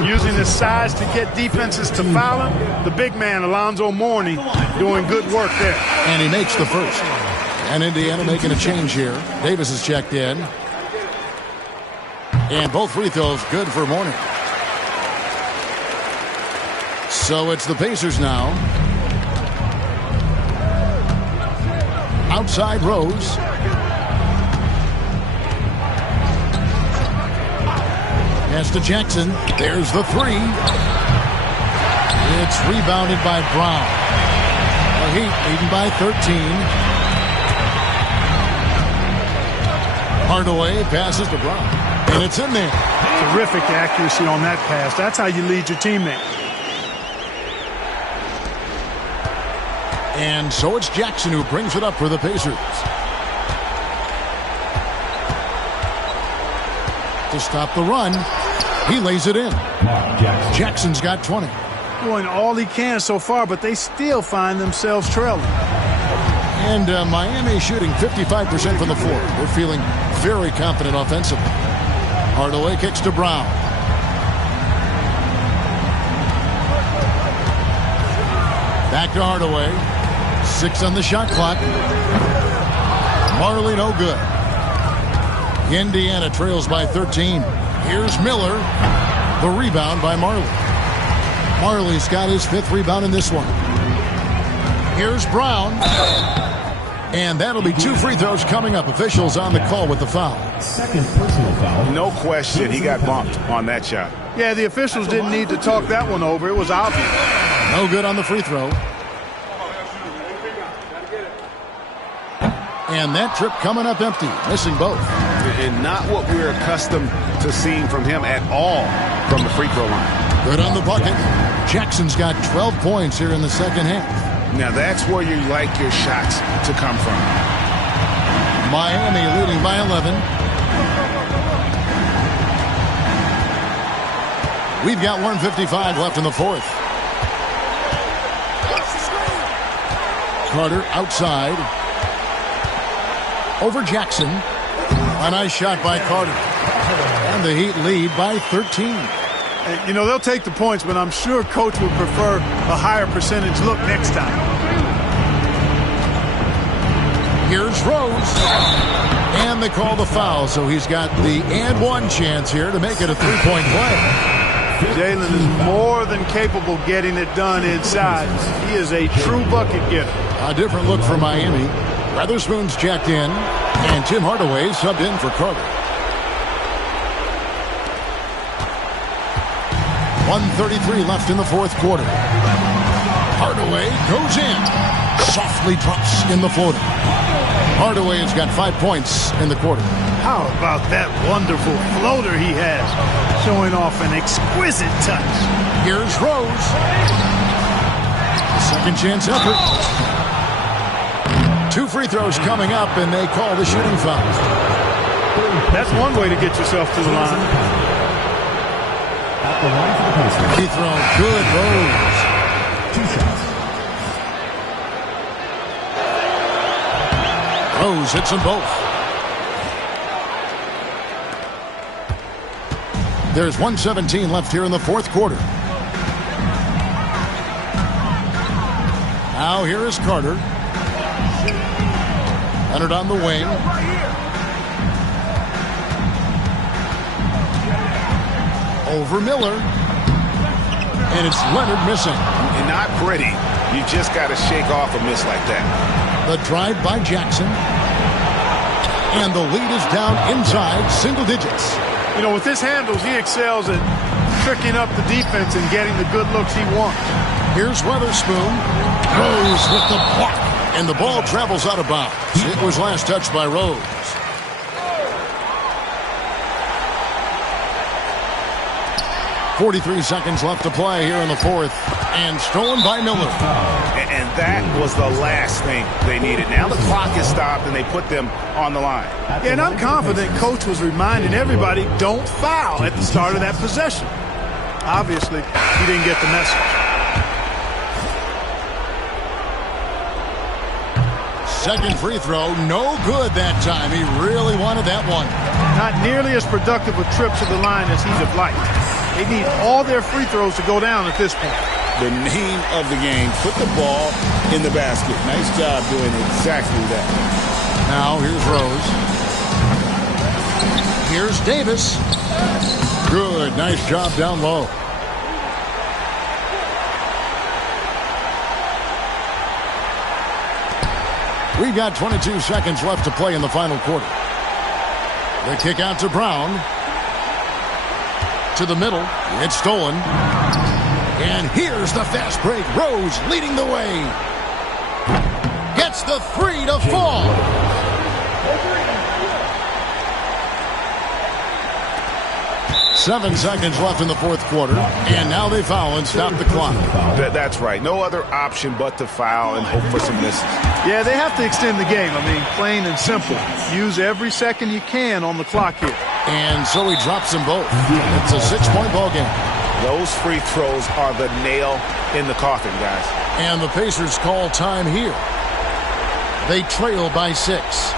Using his size to get defenses to foul him, the big man, Alonzo Mourning, doing good work there. And he makes the first. And Indiana making a change here. Davis is checked in. And both free throws good for Mourning. So it's the Pacers now. Outside Rose. Pass to Jackson. There's the 3. It's rebounded by Brown. The Heat leading by 13. Hardaway passes to Brown. And it's in there. Terrific accuracy on that pass. That's how you lead your teammate. And so it's Jackson who brings it up for the Pacers. To stop the run, he lays it in. Jackson's got 20. Doing all he can so far, but they still find themselves trailing. And Miami shooting 55% from the floor. They're feeling very confident offensively. Hardaway kicks to Brown. Back to Hardaway. 6 on the shot clock. Marley no good. Indiana trails by 13. Here's Miller. The rebound by Marley. Marley's got his 5th rebound in this one. Here's Brown. And that'll be 2 free throws coming up. Officials on the call with the foul. Second personal foul. No question, he got bumped on that shot. Yeah, the officials didn't need to talk that one over. It was obvious. No good on the free throw. And that trip coming up empty, missing both. And not what we're accustomed to seeing from him at all from the free throw line. Good on the bucket. Jackson's got 12 points here in the second half. Now that's where you like your shots to come from. Miami leading by 11. We've got 1:55 left in the fourth. Carter outside. Over Jackson. A nice shot by Carter. And the Heat lead by 13. And, you know, they'll take the points, but I'm sure Coach would prefer a higher percentage look next time. Here's Rose. And they call the foul, so he's got the and one chance here to make it a 3-point play. Jalen is more than capable getting it done inside. He is a true bucket getter. A different look for Miami. Weatherspoon's checked in, and Tim Hardaway subbed in for Carter. 1:33 left in the fourth quarter. Hardaway goes in. Softly drops in the floater. Hardaway has got 5 points in the quarter. How about that wonderful floater he has, showing off an exquisite touch. Here's Rose. Second chance effort. 2 free throws coming up, and they call the shooting foul. That's one way to get yourself to the line. the line for the Pacers. He thrown good. Rose. 2 shots. Rose hits them both. There's 1:17 left here in the fourth quarter. Now here is Carter. Leonard on the wing. Over Miller. And it's Leonard missing. And not pretty. You just got to shake off a miss like that. The drive by Jackson. And the lead is down inside single digits. You know, with his handles, he excels at tricking up the defense and getting the good looks he wants. Here's Weatherspoon. Rose with the block. And the ball travels out of bounds. It was last touched by Rose. .43 seconds left to play here in the fourth. And stolen by Miller. And that was the last thing they needed. Now the clock is stopped and they put them on the line. Yeah, and I'm confident Coach was reminding everybody, don't foul at the start of that possession. Obviously, he didn't get the message. Second free throw, no good that time. He really wanted that one. Not nearly as productive a trip to the line as he'd have liked. They need all their free throws to go down at this point. The name of the game, put the ball in the basket. Nice job doing exactly that. Now here's Rose. Here's Davis. Good, nice job down low. We've got 22 seconds left to play in the final quarter. The kick out to Brown. To the middle. It's stolen. And here's the fast break. Rose leading the way. Gets the three to fall. Seven seconds left in the fourth quarter. And now they foul and stop the clock. That's right. No other option but to foul and hope for some misses. Yeah, they have to extend the game. I mean, plain and simple. Use every second you can on the clock here. And so he drops them both. It's a 6-point ball game. Those free throws are the nail in the coffin, guys. And the Pacers call time here. They trail by 6.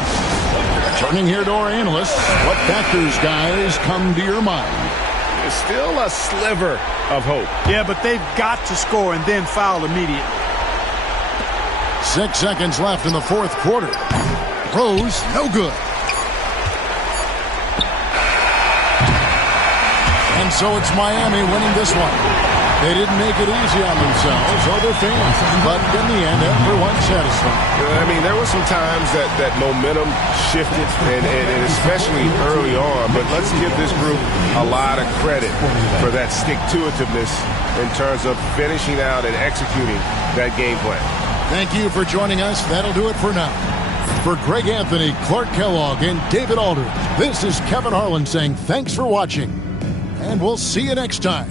Turning here to our analysts, what factors, guys, come to your mind? There's still a sliver of hope. Yeah, but they've got to score and then foul immediately. 6 seconds left in the fourth quarter. Rose, no good. And so it's Miami winning this one. They didn't make it easy on themselves or their fans, but in the end, everyone's satisfied. I mean, there were some times that momentum shifted, and especially early on, but let's give this group a lot of credit for that stick-to-itiveness in terms of finishing out and executing that game plan. Thank you for joining us. That'll do it for now. For Greg Anthony, Clark Kellogg, and David Aldridge, this is Kevin Harlan saying thanks for watching, and we'll see you next time.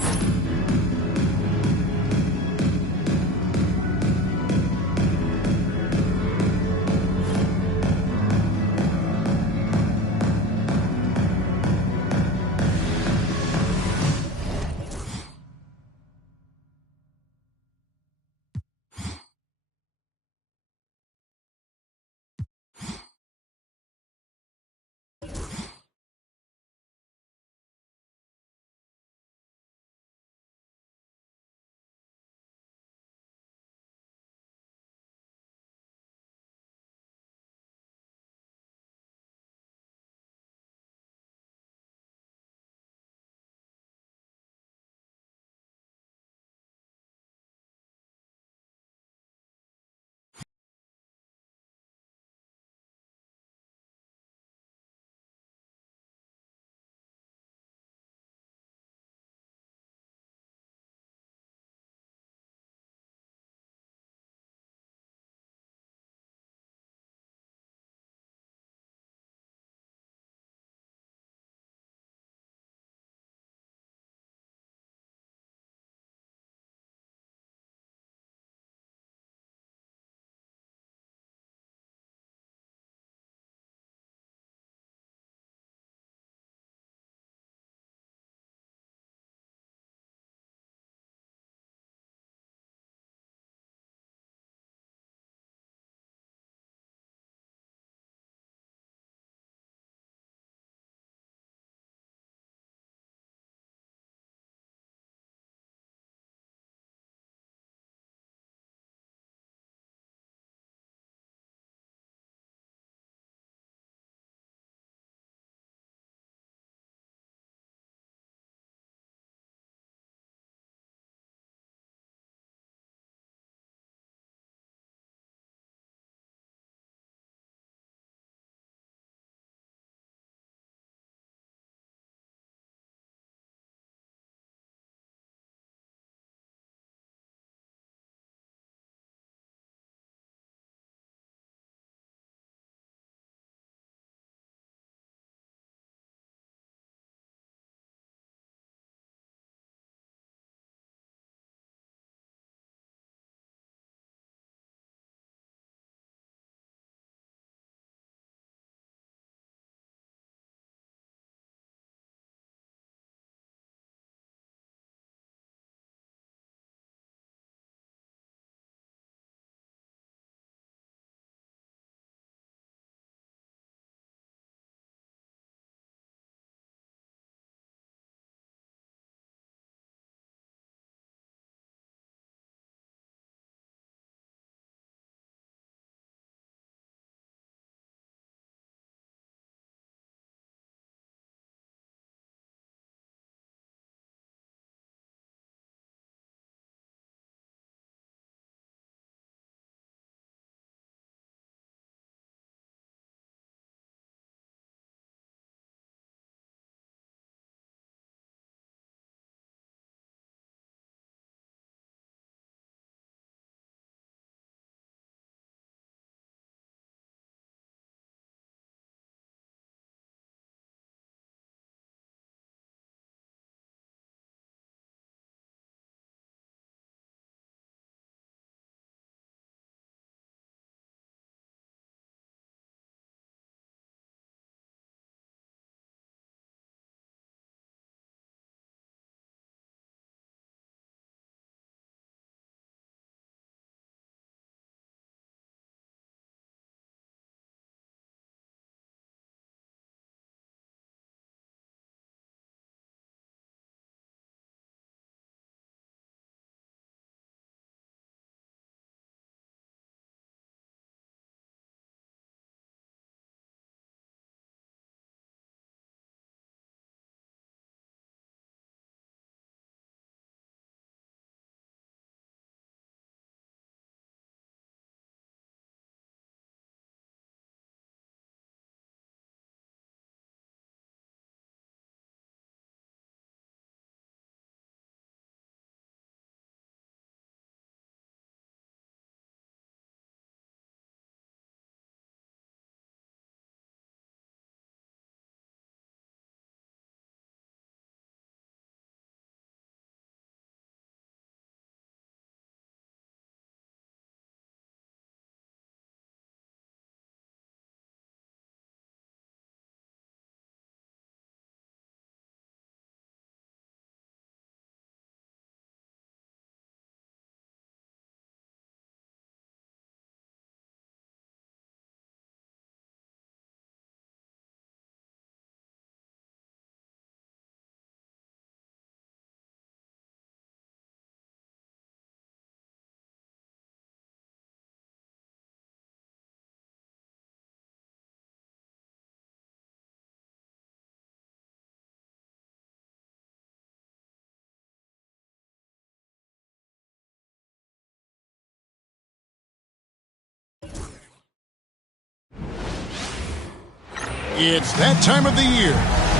It's that time of the year.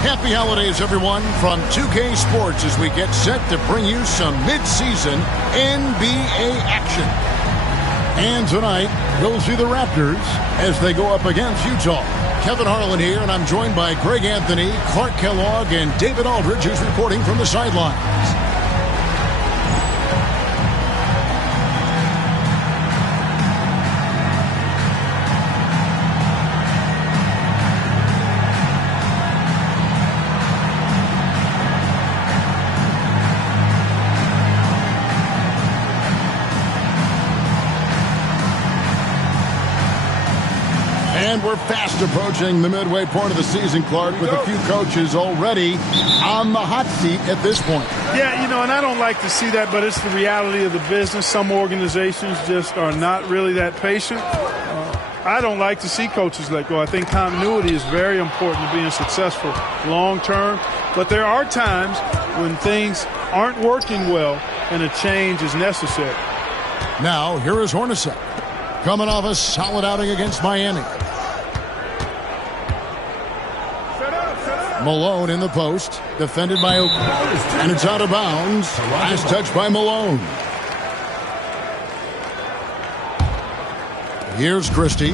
Happy holidays, everyone, from 2K Sports as we get set to bring you some mid-season NBA action. And tonight, we'll see the Raptors as they go up against Utah. Kevin Harlan here, and I'm joined by Greg Anthony, Clark Kellogg, and David Aldridge, who's reporting from the sidelines. And we're fast approaching the midway point of the season, Clark, with a few coaches already on the hot seat at this point. Yeah, you know, and I don't like to see that, but it's the reality of the business. Some organizations just are not really that patient. I don't like to see coaches let go. I think continuity is very important to being successful long term. But there are times when things aren't working well and a change is necessary. Now, here is Hornacek, coming off a solid outing against Miami. Malone in the post, defended by Oakley, and it's out of bounds. Last touch by Malone. Here's Christie.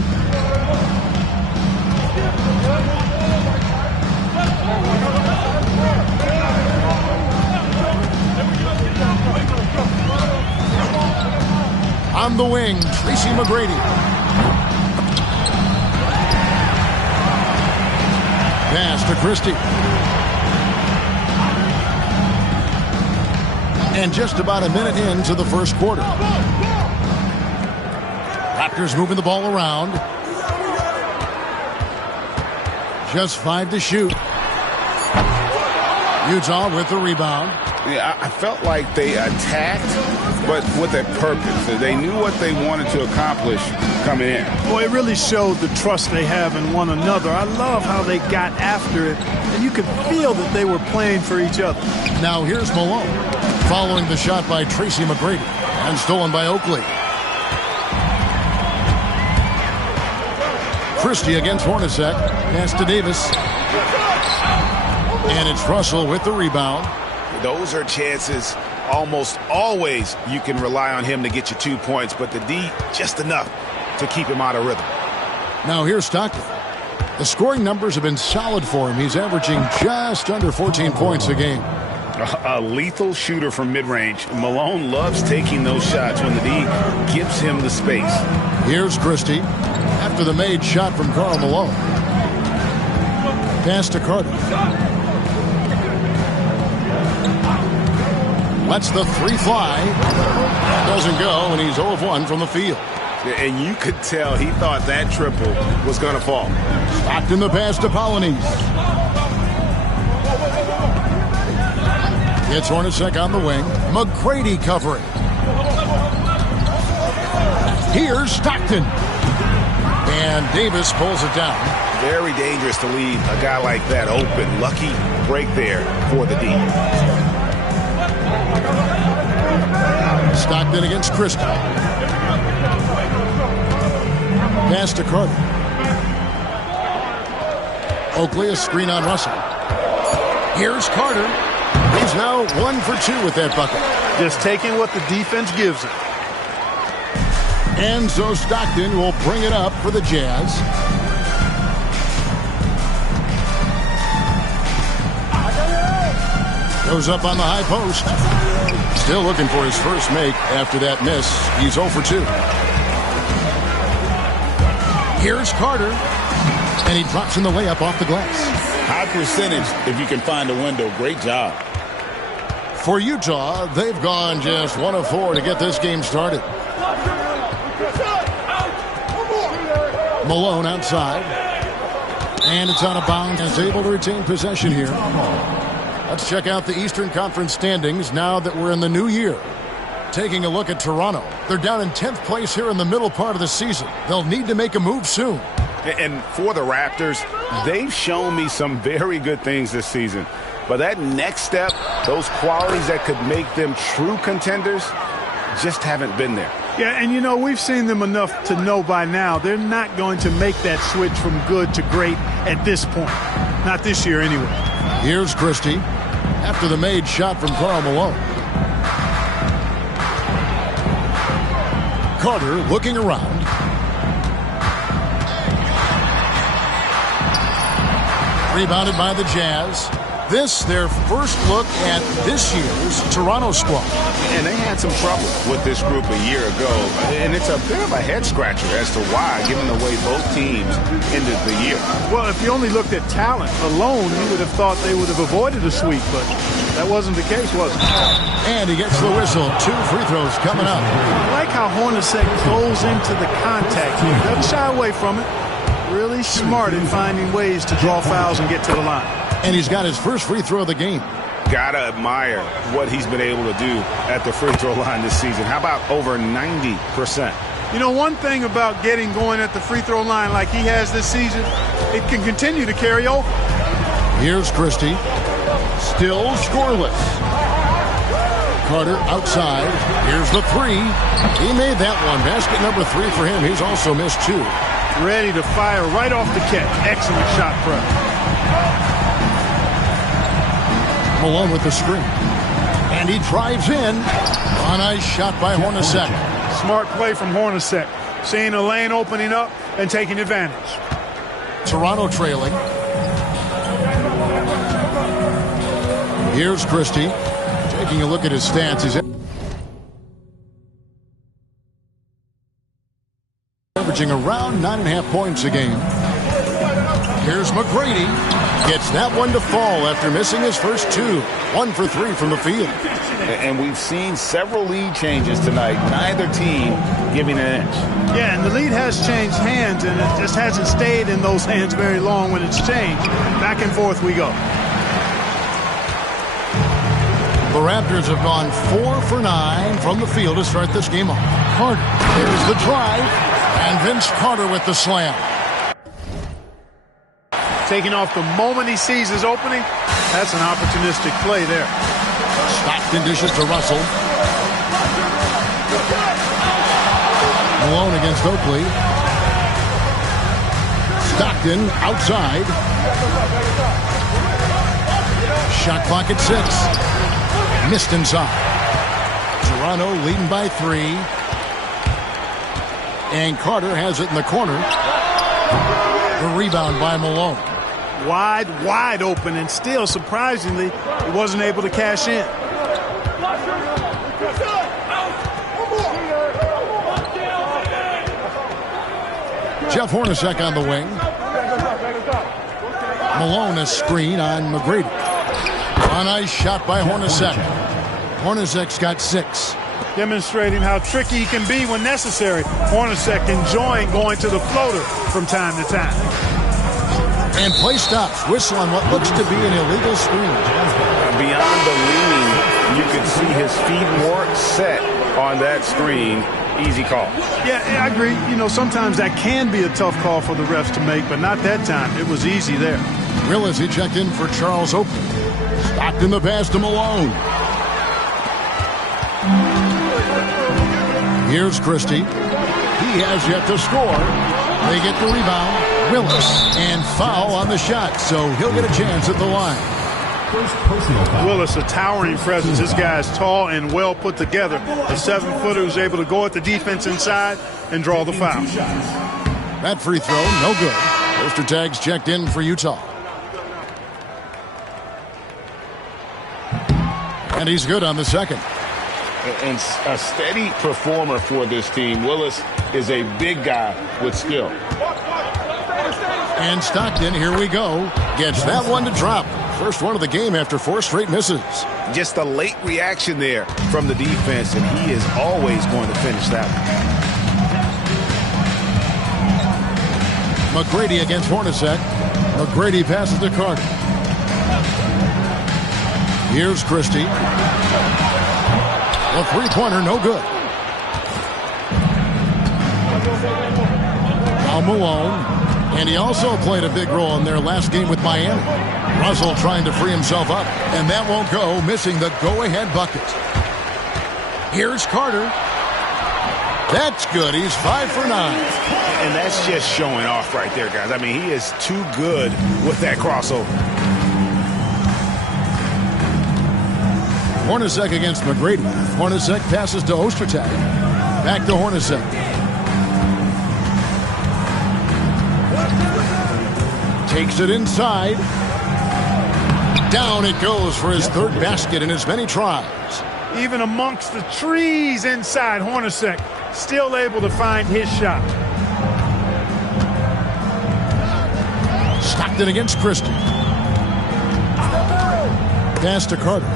On the wing, Tracy McGrady. Pass to Christie. And just about a minute into the first quarter. Raptors moving the ball around. Just 5 to shoot. Utah with the rebound. Yeah, I felt like they attacked, but with a purpose. They knew what they wanted to accomplish coming in. Well, it really showed the trust they have in one another. I love how they got after it, and you could feel that they were playing for each other. Now here's Malone, following the shot by Tracy McGrady, and stolen by Oakley. Christie against Hornacek, pass to Davis. And it's Russell with the rebound. Those are chances almost always you can rely on him to get you 2 points, but the D just enough to keep him out of rhythm. Now here's Stockton. The scoring numbers have been solid for him. He's averaging just under 14 points a game. A lethal shooter from mid-range. Malone loves taking those shots when the D gives him the space. Here's Christie after the made shot from Karl Malone. Pass to Carter. Lets the three fly. Doesn't go, and he's 0 of 1 from the field. And you could tell he thought that triple was going to fall. Stockton the pass to Polynice. It's Hornacek on the wing. McGrady covering. Here's Stockton. And Davis pulls it down. Very dangerous to leave a guy like that open. Lucky break there for the D. Stockton against Christie. Pass to Carter. Oakley, a screen on Russell. Here's Carter. He's now 1 for 2 with that bucket. Just taking what the defense gives him. And so Stockton will bring it up for the Jazz. Goes up on the high post. Still looking for his first make after that miss. He's 0 for 2. Here's Carter. And he drops in the layup off the glass. High percentage if you can find a window. Great job. For Utah, they've gone just 1 of 4 to get this game started. Malone outside. And it's out of bounds. Is able to retain possession here. Let's check out the Eastern Conference standings now that we're in the new year. Taking a look at Toronto. They're down in 10th place here in the middle part of the season. They'll need to make a move soon. And for the Raptors, they've shown me some very good things this season. But that next step, those qualities that could make them true contenders, just haven't been there. Yeah, and you know, we've seen them enough to know by now they're not going to make that switch from good to great at this point. Not this year anyway. Here's Christie after the made shot from Karl Malone. Carter looking around. Rebounded by the Jazz. This, their first look at this year's Toronto squad. And they had some trouble with this group a year ago. And it's a bit of a head-scratcher as to why, given the way both teams ended the year. Well, if you only looked at talent alone, you would have thought they would have avoided a sweep, but that wasn't the case, was it? And he gets the whistle. 2 free throws coming up. I like how Hornacek goes into the contact. He doesn't shy away from it. Really smart in finding ways to draw fouls and get to the line. And he's got his first free throw of the game. Gotta admire what he's been able to do at the free throw line this season. How about over 90%? You know, one thing about getting going at the free throw line like he has this season, it can continue to carry over. Here's Christie. Still scoreless. Carter outside. Here's the 3. He made that one. Basket number 3 for him. He's also missed 2. Ready to fire right off the catch. Excellent shot prep. Malone with the screen. And he drives in. A nice shot by Hornacek. Smart play from Hornacek. Seeing a lane opening up and taking advantage. Toronto trailing. Here's Christie. Taking a look at his stats. He's averaging around 9.5 points a game. Here's McGrady. Gets that one to fall after missing his first 2. 1 for 3 from the field. And we've seen several lead changes tonight. Neither team giving an inch. Yeah, and the lead has changed hands, and it just hasn't stayed in those hands very long when it's changed. Back and forth we go. The Raptors have gone 4 for 9 from the field to start this game off. Carter. Here's the drive. And Vince Carter with the slam. Taking off the moment he sees his opening. That's an opportunistic play there. Stockton dishes to Russell. Malone against Oakley. Stockton outside. Shot clock at 6. Missed inside. Toronto leading by 3. And Carter has it in the corner. The rebound by Malone. Wide open, and still, surprisingly, he wasn't able to cash in. Jeff Hornacek on the wing. Malone a screen on McGrady. A nice shot by Hornacek. Hornacek's got 6. Demonstrating how tricky he can be when necessary. Hornacek enjoying going to the floater from time to time. And play stops. Whistle on what looks to be an illegal screen. Beyond the leaning, you could see his feet weren't set on that screen. Easy call. Yeah, I agree. You know, sometimes that can be a tough call for the refs to make, but not that time. It was easy there. Willis, he checked in for Charles Oakley. Stockton the pass to Malone. Here's Christie. He has yet to score. They get the rebound. Willis, and foul on the shot, so he'll get a chance at the line. First personal foul. Willis, a towering presence. This guy is tall and well put together. A 7-footer who's able to go at the defense inside and draw the foul. That free throw, no good. Poster tags checked in for Utah. And he's good on the second. And a steady performer for this team. Willis is a big guy with skill. And Stockton, here we go, gets that one to drop. First one of the game after 4 straight misses. Just a late reaction there from the defense, and he is always going to finish that one. McGrady against Hornacek. McGrady passes to Carter. Here's Christie. A 3-pointer, no good. Now Malone. And he also played a big role in their last game with Miami. Russell trying to free himself up. And that won't go, missing the go-ahead bucket. Here's Carter. That's good. He's 5 for 9. And that's just showing off right there, guys. I mean, he is too good with that crossover. Hornacek against McGrady. Hornacek passes to Ostertag. Back to Hornacek. Takes it inside. Down it goes for his third basket in as many tries. Even amongst the trees inside, Hornacek still able to find his shot. Stockton against Christie. Pass to Carter.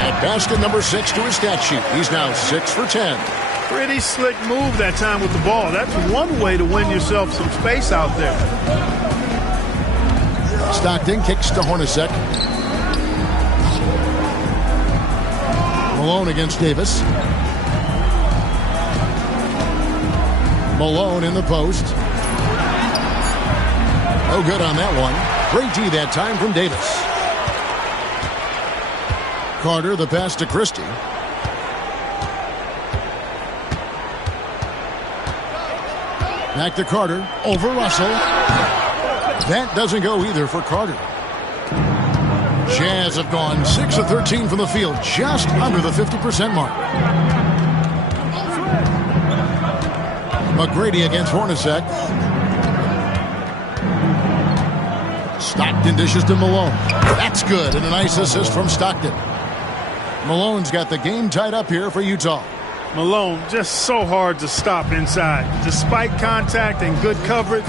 At basket number 6 to his stat sheet. He's now 6 for 10. Pretty slick move that time with the ball. That's one way to win yourself some space out there. Stockton kicks to Hornacek. Malone against Davis. Malone in the post. No good on that one. Great D that time from Davis. Carter, the pass to Christie. Back to Carter. Over Russell. That doesn't go either for Carter. Jazz have gone 6 of 13 from the field, just under the 50% mark. McGrady against Hornacek. Stockton dishes to Malone. That's good, and a nice assist from Stockton. Malone's got the game tied up here for Utah. Malone just so hard to stop inside. Despite contact and good coverage,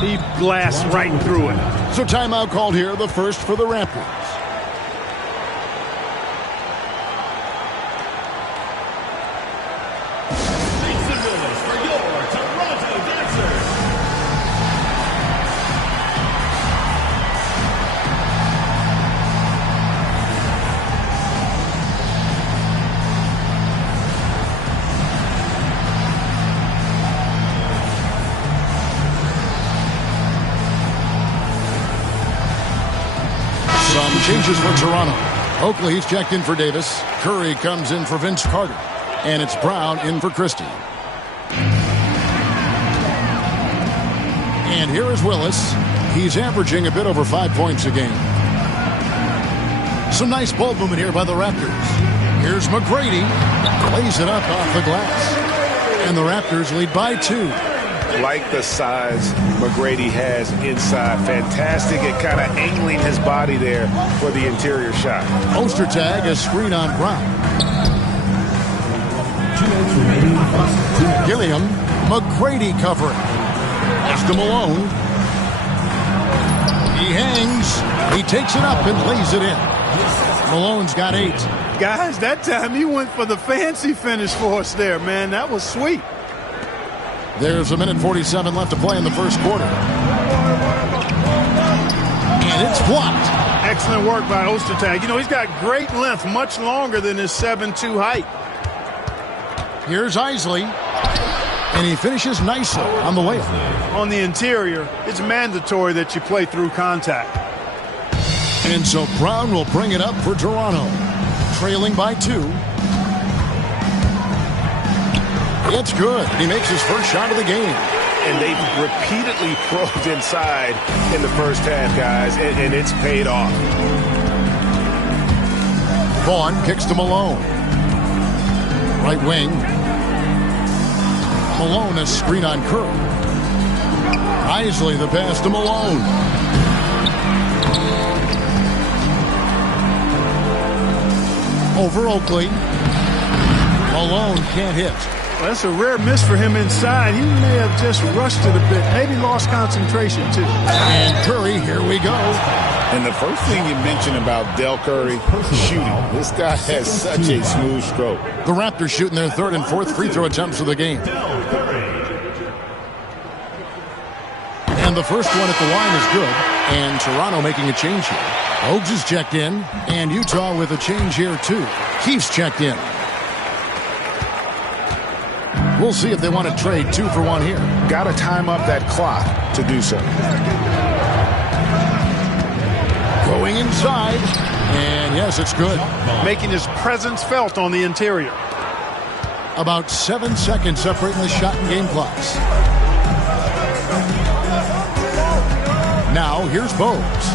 he blasts right through it. So timeout called here, the first for the Raptors. Some changes for Toronto. Oakley's checked in for Davis. Curry comes in for Vince Carter. And it's Brown in for Christie. And here is Willis. He's averaging a bit over 5 points a game. Some nice ball movement here by the Raptors. Here's McGrady. Plays it up off the glass. And the Raptors lead by 2. Like the size McGrady has inside. Fantastic at kind of angling his body there for the interior shot. Ostertag, a screen on Brown. Gilliam, McGrady covering. Pass to Malone. He hangs. He takes it up and lays it in. Malone's got 8. Guys, that time he went for the fancy finish for us there, man. That was sweet. There's a minute 47 left to play in the first quarter. And it's blocked. Excellent work by Ostertag. You know, he's got great length, much longer than his 7'2" height. Here's Isley. And he finishes nicely on the layup. On the interior, it's mandatory that you play through contact. And so Brown will bring it up for Toronto. Trailing by 2. It's good. He makes his first shot of the game. And they've repeatedly probed inside in the first half, guys, and it's paid off. Vaughn kicks to Malone. Right wing. Malone, a screen on Curry. Isley, the pass to Malone. Over Oakley. Malone can't hit. Well, that's a rare miss for him inside. He may have just rushed it a bit. Maybe lost concentration, too. And Curry, here we go. And the first thing you mentioned about Del Curry, shooting. This guy has such a smooth stroke. The Raptors shooting their third and fourth free throw attempts of the game. And the first one at the line is good. And Toronto making a change here. Oaks is checked in. And Utah with a change here, too. Keefe's checked in. We'll see if they want to trade 2 for 1 here. Got to time up that clock to do so. Going inside. And yes, it's good. Making his presence felt on the interior. About 7 seconds separating the shot and game clocks. Now, here's Bogues.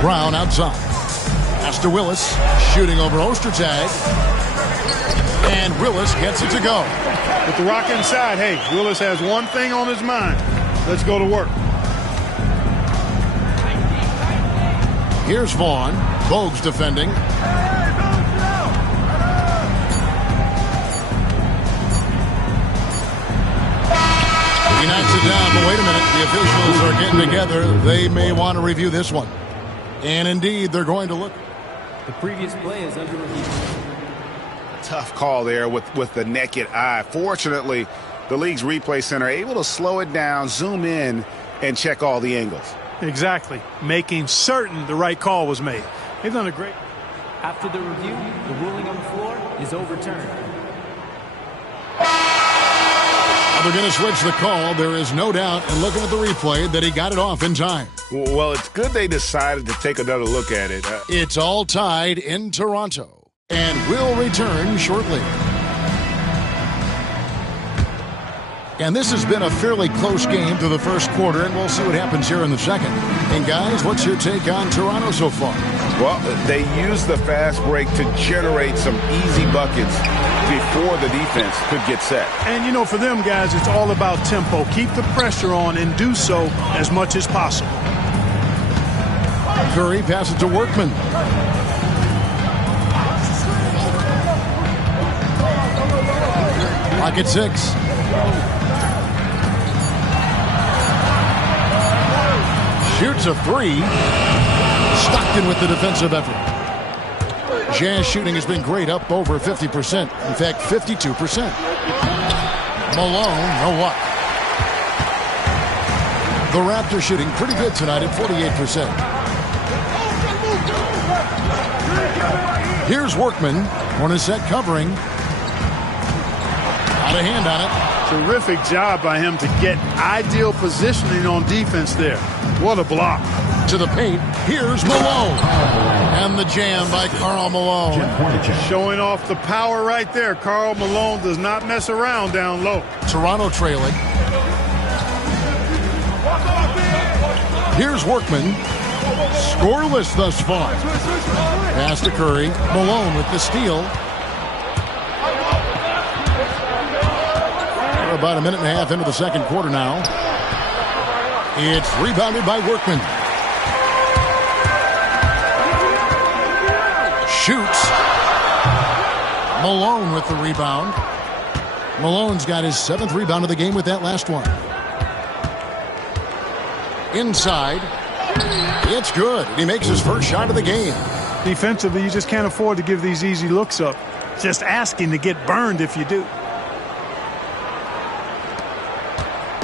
Brown outside. Pass to Willis. Shooting over Ostertag. And Willis gets it to go. With the rock inside, hey, Willis has one thing on his mind. Let's go to work. Here's Vaughn. Bogues defending. He knocks it down, but wait a minute. The officials are getting together. They may want to review this one. And indeed, they're going to look. The previous play is under review. Tough call there with the naked eye. Fortunately, the league's replay center able to slow it down, zoom in, and check all the angles. Exactly. Making certain the right call was made. They've done a great. After the review, the ruling on the floor is overturned. They're going to switch the call. There is no doubt, in looking at the replay, that he got it off in time. Well, it's good they decided to take another look at it. It's all tied in Toronto, and will return shortly. And this has been a fairly close game through the first quarter, and we'll see what happens here in the second. And guys, what's your take on Toronto so far? Well, they used the fast break to generate some easy buckets before the defense could get set. And, you know, for them guys, it's all about tempo. Keep the pressure on and do so as much as possible. Curry passes to Workman. Pocket 6. Shoots a 3. Stockton with the defensive effort. Jazz shooting has been great, up over 50%. In fact, 52%. Malone, no luck. The Raptors shooting pretty good tonight at 48%. Here's Workman. Hornacek covering. Out of hand on it. Terrific job by him to get ideal positioning on defense there. What a block. To the paint. Here's Malone. And the jam by Karl Malone. Showing off the power right there. Karl Malone does not mess around down low. Toronto trailing. Here's Workman. Scoreless thus far. Pass to Curry. Malone with the steal. We're about a minute and a half into the second quarter now. It's rebounded by Workman. Shoots. Malone with the rebound. Malone's got his 7th rebound of the game with that last one. Inside. It's good. He makes his first shot of the game. Defensively, you just can't afford to give these easy looks up. Just asking to get burned if you do.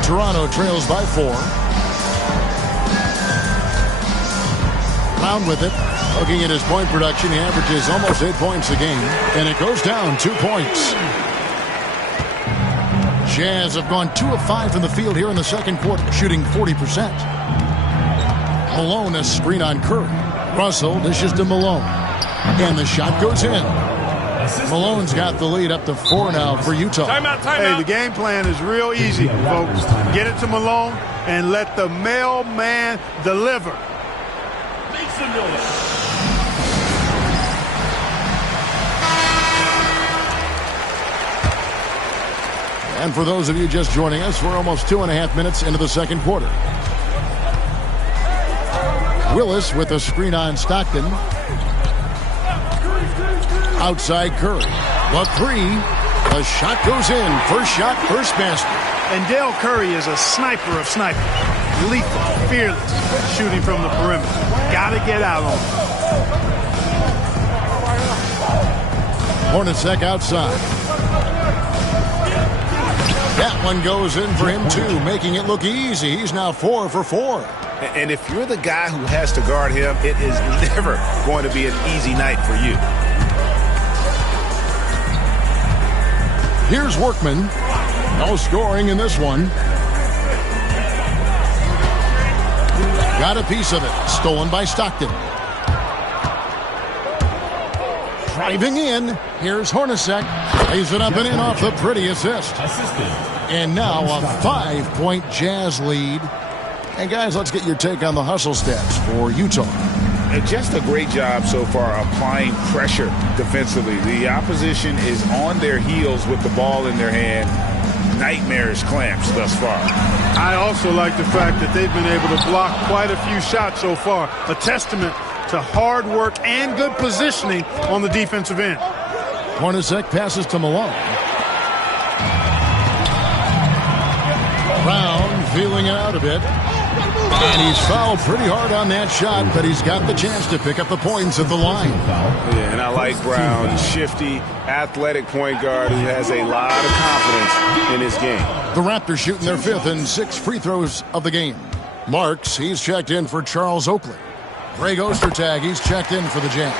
Toronto trails by 4. Brown with it. Looking at his point production, he averages almost 8 points a game. And it goes down 2 points. Jazz have gone 2 of 5 from the field here in the second quarter, shooting 40%. Malone, a screen on Curry. Russell dishes to Malone. And the shot goes in. Malone's got the lead up to 4 now for Utah. Timeout. Hey, the game plan is real easy, folks. Get it to Malone and let the mailman deliver. Make some noise. And for those of you just joining us, we're almost 2.5 minutes into the second quarter. Willis with a screen on Stockton. Outside Curry. The 3. The shot goes in. First shot, first basket. And Dale Curry is a sniper of snipers. Lethal, fearless, shooting from the perimeter. Got to get out on him. Hornacek outside. That one goes in for him, too, making it look easy. He's now 4 for 4. And if you're the guy who has to guard him, it is never going to be an easy night for you. Here's Workman. No scoring in this one. Got a piece of it. Stolen by Stockton. Driving in. Here's Hornacek. Lays it up and in off the pretty assist. And now a 5-point Jazz lead. And guys, let's get your take on the hustle stats for Utah. And just a great job so far applying pressure defensively. The opposition is on their heels with the ball in their hand. Nightmarish clamps thus far. I also like the fact that they've been able to block quite a few shots so far. A testament to hard work and good positioning on the defensive end. Hornacek passes to Malone. Brown feeling it out a bit. And he's fouled pretty hard on that shot, but he's got the chance to pick up the points at the line. Yeah, and I like Brown. Shifty, athletic point guard who has a lot of confidence in his game. The Raptors shooting their 5th and 6th free throws of the game. Marks, he's checked in for Charles Oakley. Greg Ostertag, he's checked in for the Jazz.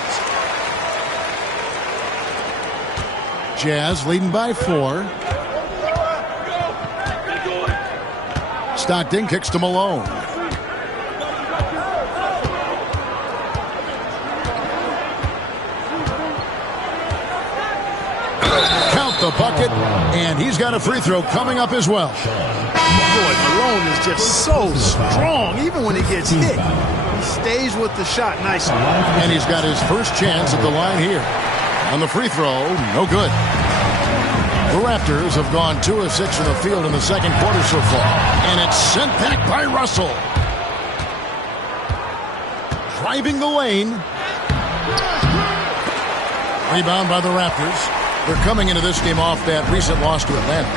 Jazz leading by 4. Stockton kicks to Malone. Count the bucket, and he's got a free throw coming up as well. Boy, Malone is just so strong, even when he gets hit. He stays with the shot nicely. And he's got his first chance at the line here. On the free throw, no good. The Raptors have gone 2 of 6 from the field in the second quarter so far. And it's sent back by Russell. Driving the lane. Rebound by the Raptors. They're coming into this game off that recent loss to Atlanta.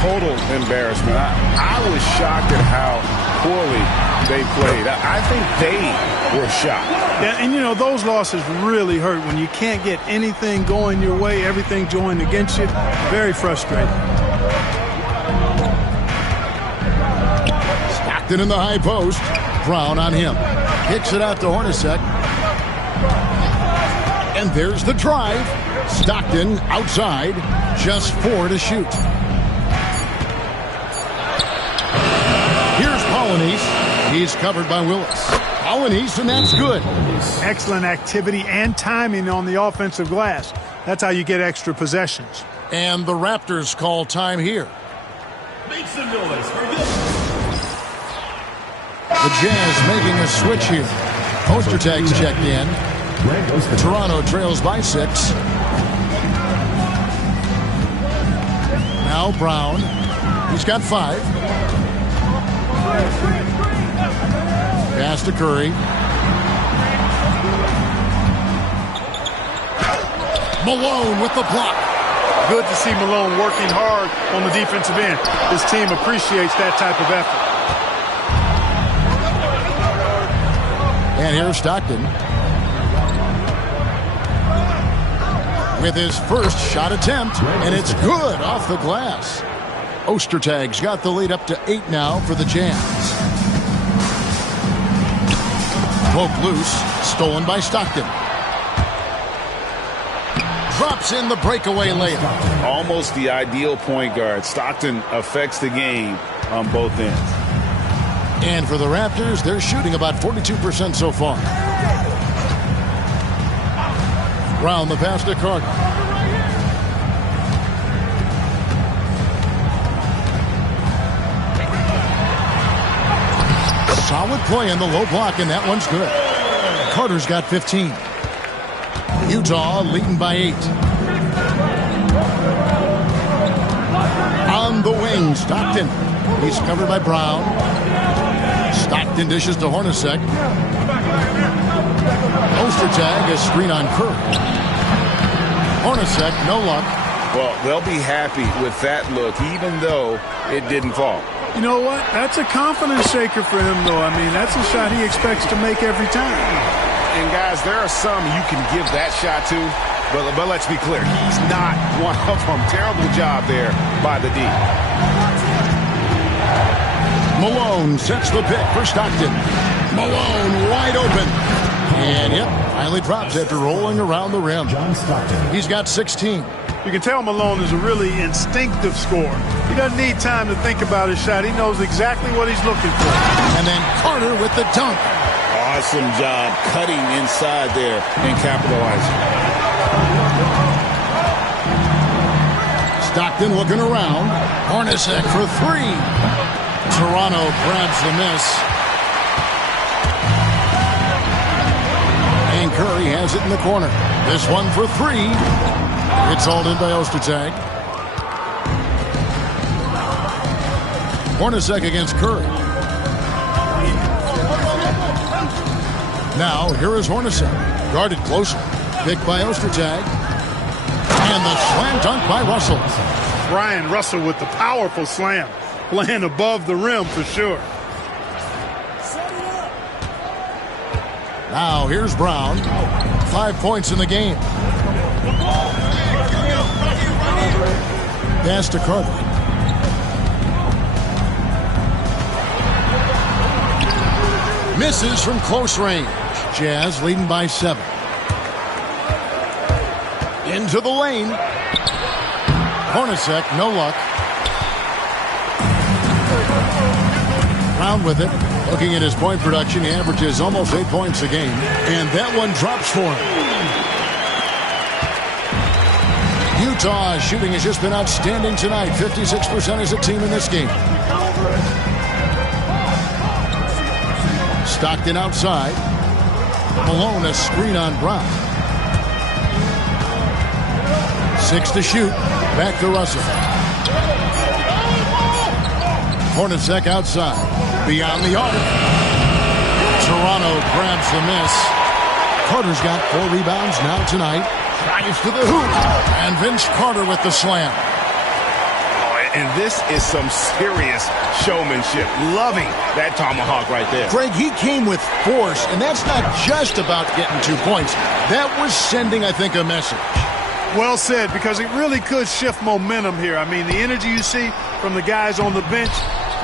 Total embarrassment. I was shocked at how poorly they played. I think they were shocked. Yeah, and you know, those losses really hurt when you can't get anything going your way, everything going against you. Very frustrating. Stockton in the high post. Brown on him. Kicks it out to Hornacek. And there's the drive. Stockton outside. Just 4 to shoot. Here's Polynice. He's covered by Willis. Polynice, and that's good. Excellent activity and timing on the offensive glass. That's how you get extra possessions. And the Raptors call time here. Make some noise for this. The Jazz making a switch here. Ostertag's checked in. Toronto trails by 6. Now Brown. He's got 5. Pass to Curry. Malone with the block. Good to see Malone working hard on the defensive end. His team appreciates that type of effort. And here's Stockton with his first shot attempt, and it's good off the glass. Ostertag's got the lead up to 8 now for the Jazz. Poke loose, stolen by Stockton. Drops in the breakaway layup. Almost the ideal point guard. Stockton affects the game on both ends. And for the Raptors, they're shooting about 42% so far. Brown the pass to Carter. Solid play in the low block, and that one's good. Carter's got 15. Utah leading by 8. On the wing, Stockton. He's covered by Brown. Stockton dishes to Hornacek. Ostertag, a screen on Curry. Hornacek, no luck. Well, they'll be happy with that look, even though it didn't fall. You know what? That's a confidence shaker for him, though. I mean, that's a shot he expects to make every time. And, guys, there are some you can give that shot to, but let's be clear. He's not one of them. Terrible job there by the D. Malone sets the pick for Stockton. Malone wide open. And, yep, finally drops after rolling around the rim. John Stockton. He's got 16. You can tell Malone is a really instinctive scorer. He doesn't need time to think about his shot. He knows exactly what he's looking for. And then Carter with the dunk. Awesome job cutting inside there and capitalizing. Stockton looking around. Hornacek for three. Toronto grabs the miss. And Curry has it in the corner. This one for three. It's hauled in by Ostertag. Hornacek against Curry. Now, here is Hornacek. Guarded closer. Picked by Ostertag. And the slam dunk by Russell. Brian Russell with the powerful slam. Playing above the rim for sure. Now, here's Brown. 5 points in the game. Pass to Carter. Misses from close range. Jazz leading by 7. Into the lane. Hornacek, no luck. Brown with it. Looking at his point production, he averages almost 8 points a game. And that one drops for him. Utah's shooting has just been outstanding tonight. 56% as a team in this game. Stockton outside. Malone a screen on Brown. 6 to shoot. Back to Russell. Hornacek outside. Beyond the arc. Toronto grabs the miss. Carter's got 4 rebounds now tonight. Drives to the hoop. And Vince Carter with the slam. And this is some serious showmanship. Loving that tomahawk right there. Greg, he came with force, and that's not just about getting 2 points. That was sending, I think, a message. Well said, because it really could shift momentum here. I mean, the energy you see from the guys on the bench,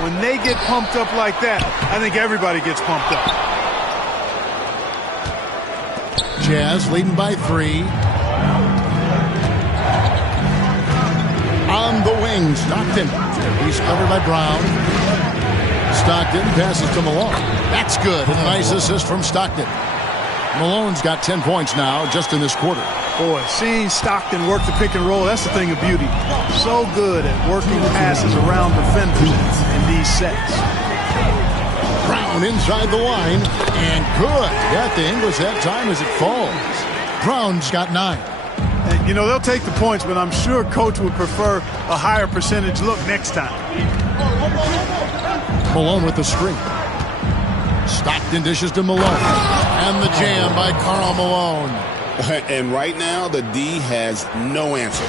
when they get pumped up like that, I think everybody gets pumped up. Jazz leading by 3. On the wing, Stockton. He's covered by Brown. Stockton passes to Malone. That's good. And a nice assist from Stockton. Malone's got 10 points now just in this quarter. Boy, seeing Stockton work the pick and roll, that's the thing of beauty. So good at working passes around defenders in these sets. Brown inside the line. And good. At the Ingles that time as it falls. Brown's got 9. And, you know, they'll take the points, but I'm sure Coach would prefer a higher percentage look next time. Malone with the screen. Stockton dishes to Malone. And the jam by Karl Malone. And right now, the D has no answer.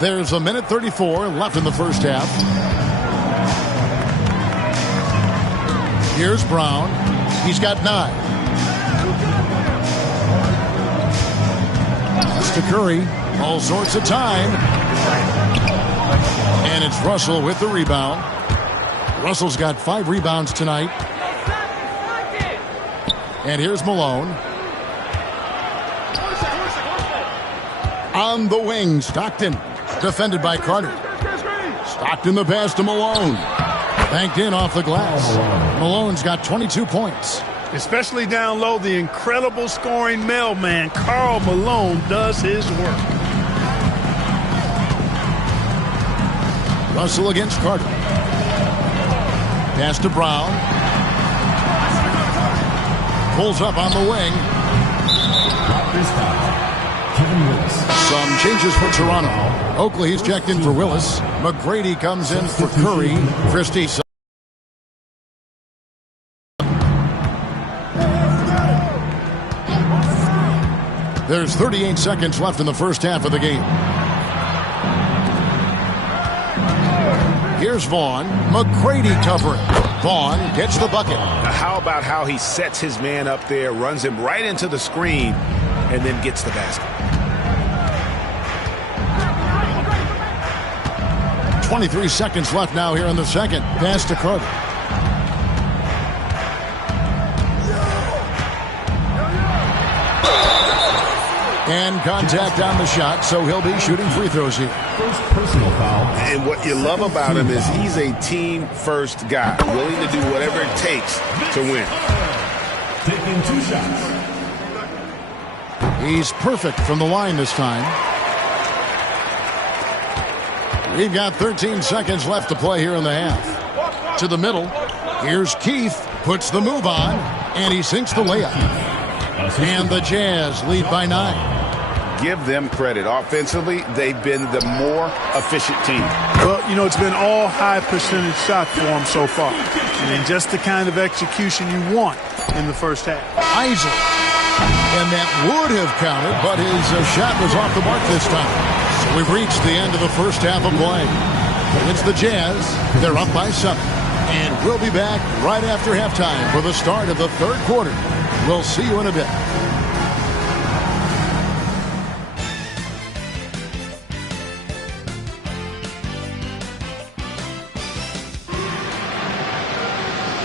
There's 1:34 left in the first half. Here's Brown. He's got 9. Pass to Curry. All sorts of time. And it's Russell with the rebound. Russell's got 5 rebounds tonight. And here's Malone. On the wing, Stockton. Defended by Carter. Stockton the pass to Malone. Banked in off the glass. Malone's got 22 points. Especially down low, the incredible scoring mailman, Karl Malone, does his work. Russell against Carter. Pass to Brown. Pulls up on the wing. Some changes for Toronto. Oakley's checked in for Willis. McGrady comes in for Curry. Christie. There's 38 seconds left in the first half of the game. Here's Vaughn. McGrady covering. Vaughn gets the bucket. Now how about how he sets his man up there, runs him right into the screen, and then gets the basket. 23 seconds left now here in the second. Pass to Carter. And contact on the shot, so he'll be shooting free throws here. First personal foul. And what you love about him is he's a team-first guy, willing to do whatever it takes to win. Taking 2 shots. He's perfect from the line this time. We've got 13 seconds left to play here in the half. To the middle. Here's Keith. Puts the move on, and he sinks the layup. And the Jazz lead by 9. Give them credit. Offensively, they've been the more efficient team. Well, you know, it's been all high percentage shot for them so far. And just the kind of execution you want in the first half. Isaac. And that would have counted, but his shot was off the mark this time. So we've reached the end of the first half of play. It's the Jazz. They're up by 7. And we'll be back right after halftime for the start of the third quarter. We'll see you in a bit.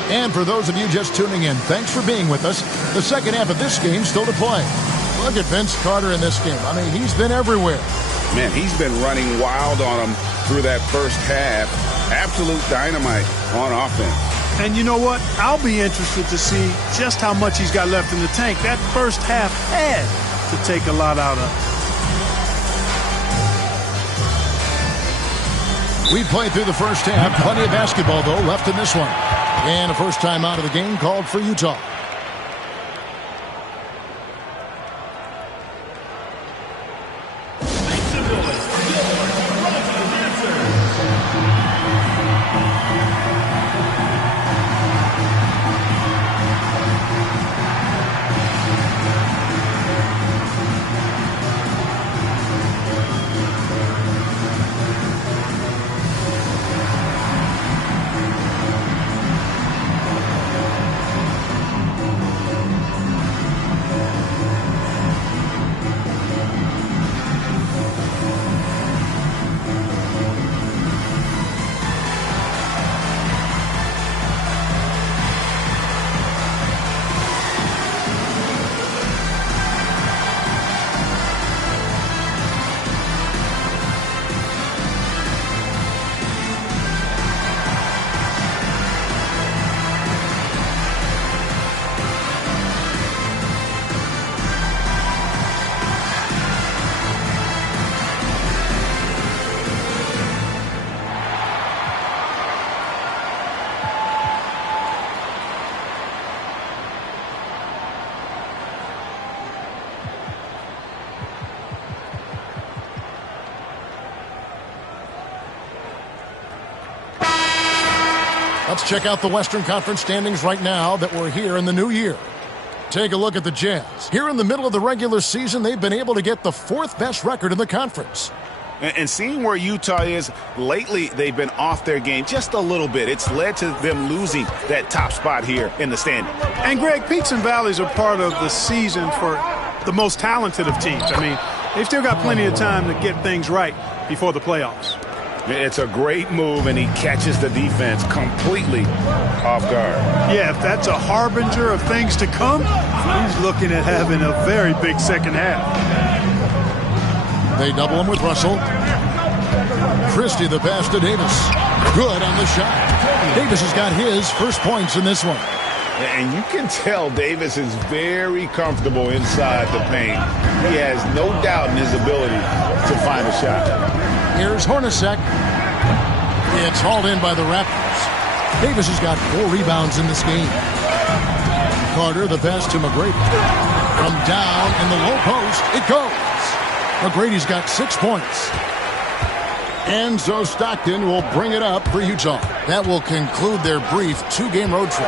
And for those of you just tuning in, thanks for being with us. The second half of this game still to play. Look at Vince Carter in this game. I mean, he's been everywhere. Man, he's been running wild on them through that first half. Absolute dynamite on offense. And you know what? I'll be interested to see just how much he's got left in the tank. That first half had to take a lot out of it. We played through the first half. Plenty of basketball, though, left in this one. And a first time out of the game called for Utah. Let's check out the Western Conference standings right now that we're here in the new year. Take a look at the Jazz. Here in the middle of the regular season, they've been able to get the 4th best record in the conference. And seeing where Utah is, lately they've been off their game just a little bit. It's led to them losing that top spot here in the standings. And, Greg, peaks and valleys are part of the season for the most talented of teams. I mean, they've still got plenty of time to get things right before the playoffs. It's a great move, and he catches the defense completely off guard. Yeah, if that's a harbinger of things to come, he's looking at having a very big second half. They double him with Russell. Christie the pass to Davis. Good on the shot. Davis has got his first points in this one. And you can tell Davis is very comfortable inside the paint. He has no doubt in his ability to find a shot. Here's Hornacek. It's hauled in by the Raptors. Davis has got 4 rebounds in this game. Carter, the pass to McGrady. From down in the low post, it goes. McGrady's got 6 points. Enzo Stockton will bring it up for Utah. That will conclude their brief 2-game road trip.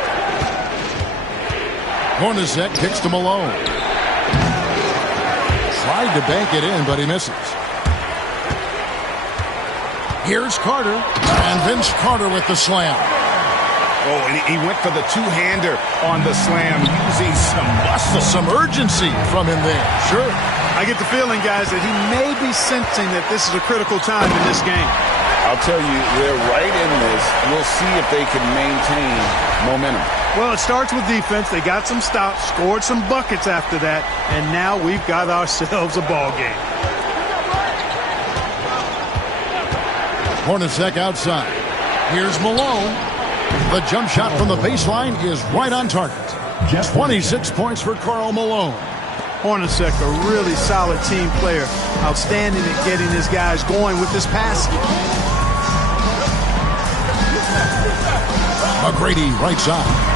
Hornacek kicks to Malone. Tried to bank it in, but he misses. Here's Carter, and Vince Carter with the slam. Oh, and he went for the two-hander on the slam, using some muscle. Some urgency from him there. Sure. I get the feeling, guys, that he may be sensing that this is a critical time in this game. I'll tell you, they're right in this. We'll see if they can maintain momentum. Well, it starts with defense. They got some stops, scored some buckets after that, and now we've got ourselves a ball game. Hornacek outside. Here's Malone. The jump shot from the baseline is right on target. 26 points for Karl Malone. Hornacek, a really solid team player. Outstanding at getting his guys going with this passing. McGrady right side.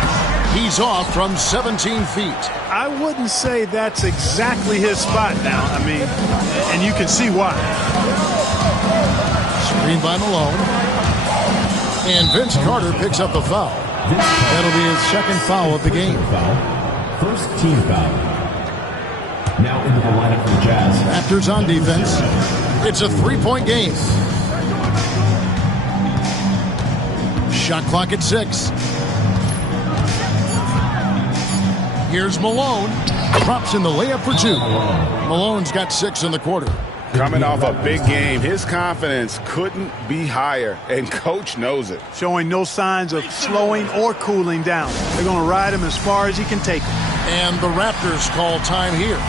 He's off from 17 feet. I wouldn't say that's exactly his spot now. I mean, and you can see why. Screen by Malone. And Vince Carter picks up the foul. That'll be his second foul of the game. First team foul. Now into the lineup for the Jazz. Raptors on defense. It's a three-point game. Shot clock at 6. Here's Malone. Drops in the layup for 2. Malone's got 6 in the quarter. Coming off a big game, his confidence couldn't be higher, and Coach knows it. Showing no signs of slowing or cooling down. They're going to ride him as far as he can take him. And the Raptors call time here.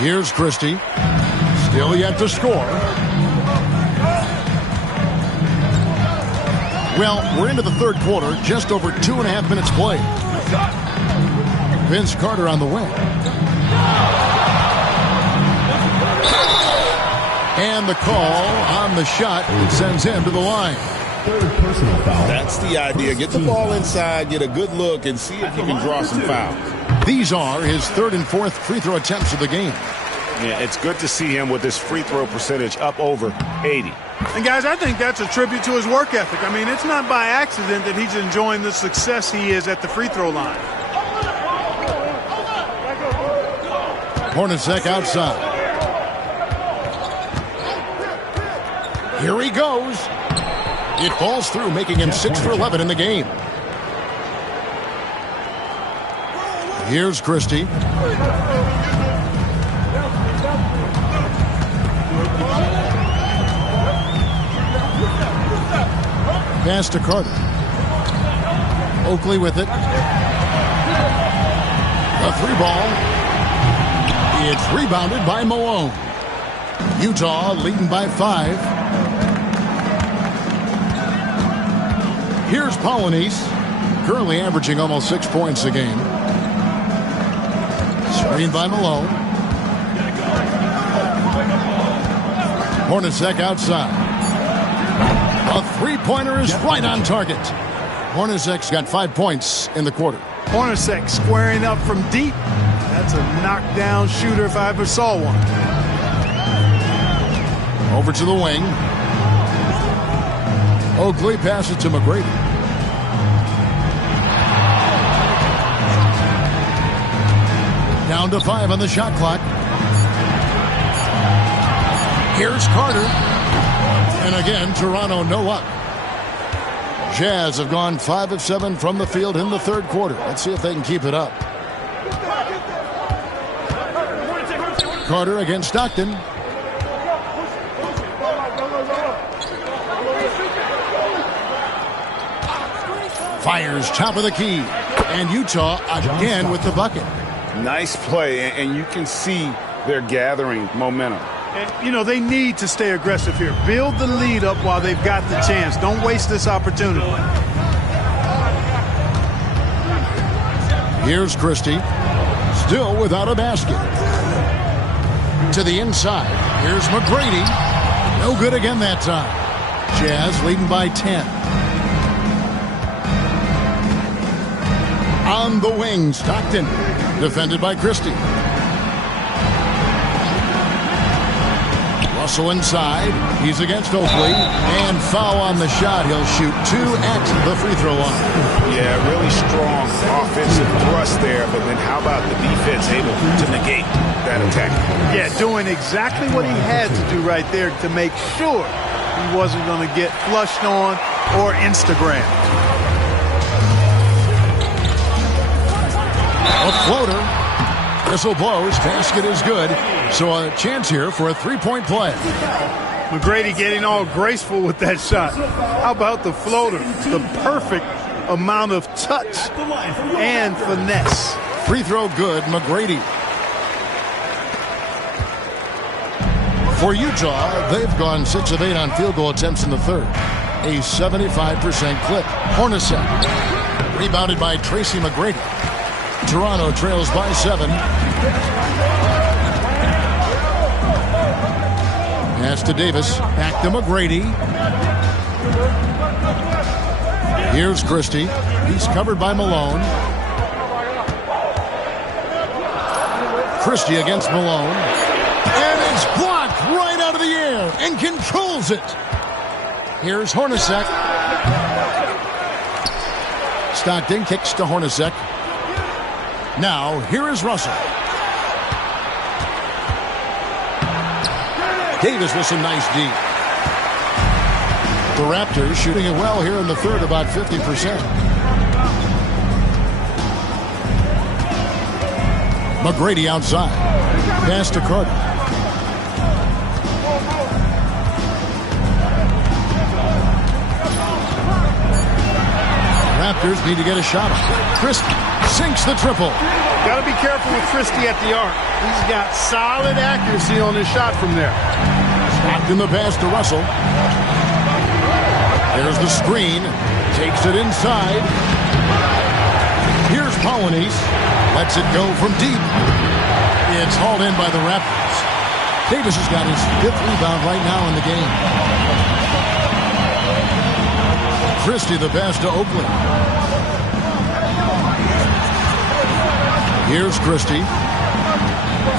Here's Christie. Still yet to score. Well, we're into the third quarter. Just over 2.5 minutes played. Vince Carter on the wing. And the call on the shot sends him to the line. Third personal foul. That's the idea. Get the ball inside, get a good look, and see if you can draw some fouls. These are his third and fourth free throw attempts of the game. Yeah, it's good to see him with his free throw percentage up over 80. And, guys, I think that's a tribute to his work ethic. I mean, it's not by accident that he's enjoying the success he is at the free throw line. Hornacek outside. Here he goes. It falls through, making him 6 for 11 in the game. Here's Christie. Pass to Carter. Oakley with it. A 3-ball. It's rebounded by Malone. Utah leading by 5. Here's Polynice, currently averaging almost 6 points a game. Screen by Malone. Hornacek outside. A three-pointer is right on target. Hornacek's got 5 points in the quarter. Hornacek squaring up from deep. That's a knockdown shooter if I ever saw one. Over to the wing. Oakley passes to McGrady. Down to 5 on the shot clock. Here's Carter. And again, Toronto no luck. Jazz have gone 5 of 7 from the field in the third quarter. Let's see if they can keep it up. Carter against Stockton. Fires top of the key. And Utah again with the bucket. Nice play, and you can see they're gathering momentum. And, you know, they need to stay aggressive here. Build the lead up while they've got the chance. Don't waste this opportunity. Here's Christie. Still without a basket. To the inside. Here's McGrady. No good again that time. Jazz leading by 10. On the wing, Stockton. Defended by Christie. Russell inside. He's against Oakley. And foul on the shot. He'll shoot 2 at the free throw line. Yeah, really strong offensive thrust there. But then how about the defense able to negate that attack? Yeah, doing exactly what he had to do right there to make sure he wasn't going to get flushed on or Instagrammed. A floater. Whistle blows. Basket is good. So a chance here for a three-point play. McGrady getting all graceful with that shot. How about the floater? The perfect amount of touch and finesse. Free throw good, McGrady. For Utah, they've gone 6 of 8 on field goal attempts in the third. A 75% clip. Hornacek. Rebounded by Tracy McGrady. Toronto trails by 7. Pass to Davis. Back to McGrady. Here's Christie. He's covered by Malone. Christie against Malone. And it's blocked right out of the air and controls it. Here's Hornacek. Stockton kicks to Hornacek. Now, here is Russell. Davis with some nice D. The Raptors shooting it well here in the third, about 50%. McGrady outside. Pass to Carter. Raptors need to get a shot off. Christie sinks the triple. Got to be careful with Christie at the arc. He's got solid accuracy on his shot from there. Stockton the pass to Russell. There's the screen. Takes it inside. Here's Polynice. Lets it go from deep. It's hauled in by the Raptors. Davis has got his 5th rebound right now in the game. Christie the pass to Oakley. Here's Christie.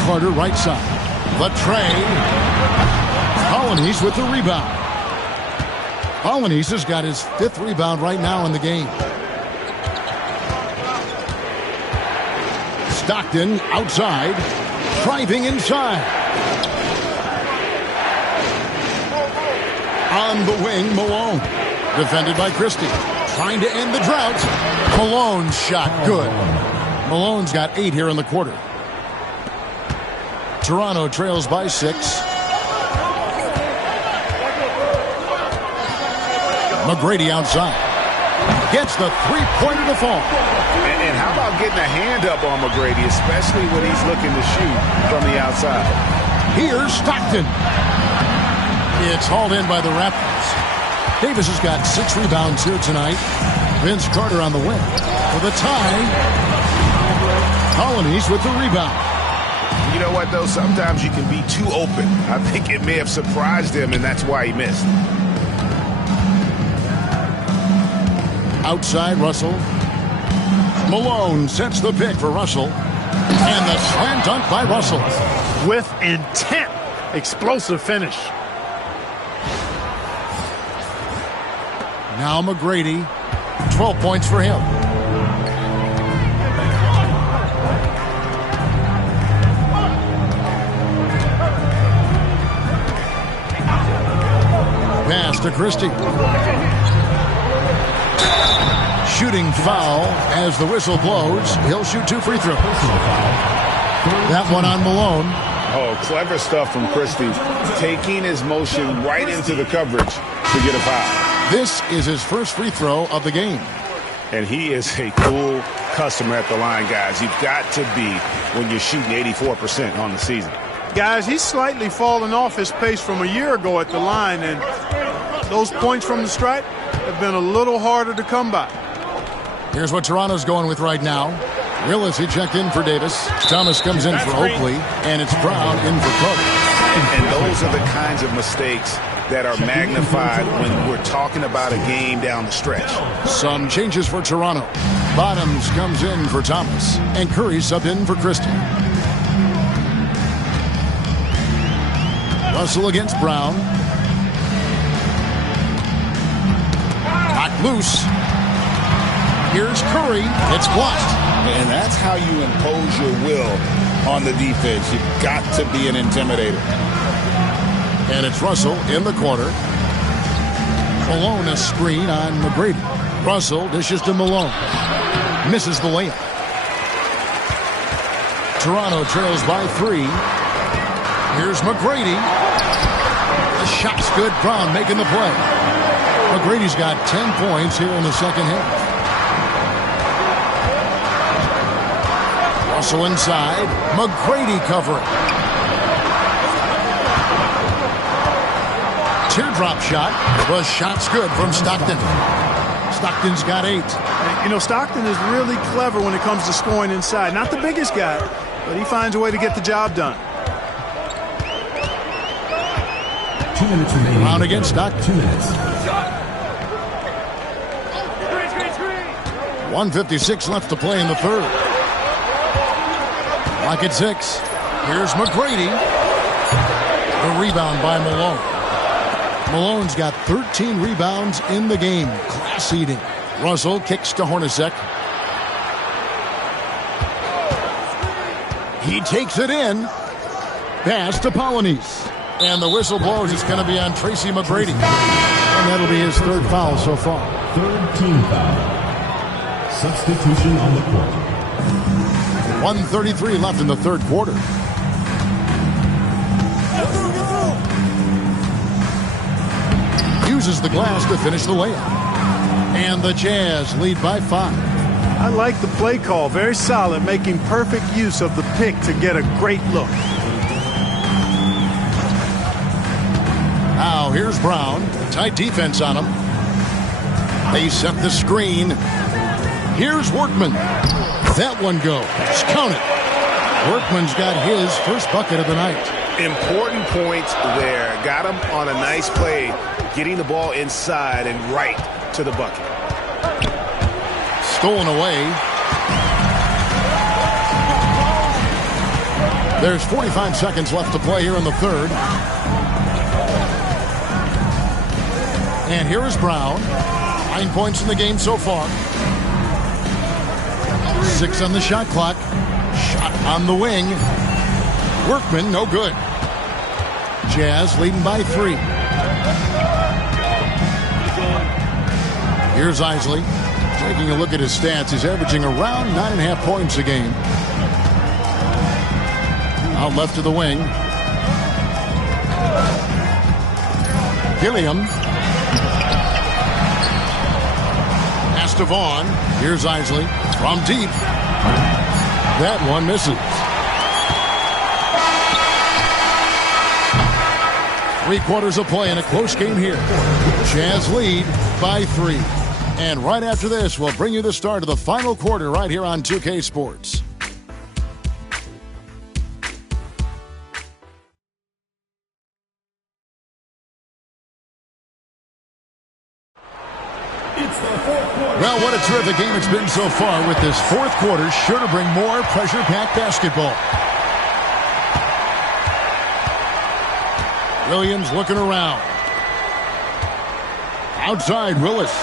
Carter right side. Latre. Polynice with the rebound. Polynice has got his 5th rebound right now in the game. Stockton outside. Driving inside. On the wing, Malone. Defended by Christie. Trying to end the drought. Malone's shot good. Malone's got 8 here in the quarter. Toronto trails by 6. McGrady outside. Gets the three-pointer to fall. And how about getting a hand up on McGrady, especially when he's looking to shoot from the outside? Here's Stockton. It's hauled in by the Raptors. Davis has got 6 rebounds here tonight. Vince Carter on the wing. For the tie. Polynice with the rebound. You know what, though? Sometimes you can be too open. I think it may have surprised him, and that's why he missed. Outside, Russell. Malone sets the pick for Russell. And the slam dunk by Russell. With intent. Explosive finish. Now McGrady. 12 points for him. Pass to Christie. Shooting foul as the whistle blows. He'll shoot 2 free throws. That one on Malone. Oh, clever stuff from Christie. Taking his motion right into the coverage to get a foul. This is his first free throw of the game. And he is a cool customer at the line, guys. You've got to be when you're shooting 84% on the season. Guys, he's slightly fallen off his pace from a year ago at the line, and those points from the stripe have been a little harder to come by. Here's what Toronto's going with right now. Willis, he checked in for Davis. Thomas comes in for Oakley, and it's Brown in for Carter. And those are the kinds of mistakes that are magnified when we're talking about a game down the stretch. Some changes for Toronto. Bottoms comes in for Thomas, and Curry subbed in for Christie. Russell against Brown. Knocked loose. Here's Curry. It's blocked. And that's how you impose your will on the defense. You've got to be an intimidator. And it's Russell in the corner. Malone a screen on McGrady. Russell dishes to Malone. Misses the layup. Toronto trails by 3. Here's McGrady. The shot's good. Brown making the play. McGrady's got 10 points here in the second half. Russell inside. McGrady covering. Teardrop shot. The shot's good from Stockton. Stockton's got 8. You know, Stockton is really clever when it comes to scoring inside. Not the biggest guy, but he finds a way to get the job done. 2 minutes remaining. Brown against Stockton. 2 minutes. 1:56 left to play in the third. Lock at 6. Here's McGrady. The rebound by Malone. Malone's got 13 rebounds in the game. Class eating. Russell kicks to Hornacek. He takes it in. Pass to Polynice. And the whistle blows. It's going to be on Tracy McGrady. And that'll be his 3rd foul so far. 3rd team foul. Substitution on the court. 1:33 left in the 3rd quarter. Uses the glass to finish the layup. And the Jazz lead by 5. I like the play call. Very solid, making perfect use of the pick to get a great look. Now here's Brown. Tight defense on him. They set the screen. Here's Workman. That one goes. Count it. Workman's got his first bucket of the night. Important points there. Got him on a nice play, getting the ball inside and right to the bucket. Stolen away. There's 45 seconds left to play here in the 3rd. And here is Brown. 9 points in the game so far. 6 on the shot clock. Shot on the wing. Workman, no good. Jazz leading by 3. Here's Isley. Taking a look at his stats, he's averaging around 9.5 points a game. Out left to the wing. Gilliam. Pass to Vaughn. Here's Isley. From deep. That one misses. 3 quarters of play in a close game here. Jazz lead by 3. And right after this, we'll bring you the start of the final quarter right here on 2K Sports. Well, what a terrific game it's been so far, with this 4th quarter sure to bring more pressure-packed basketball. Williams looking around. Outside, Willis.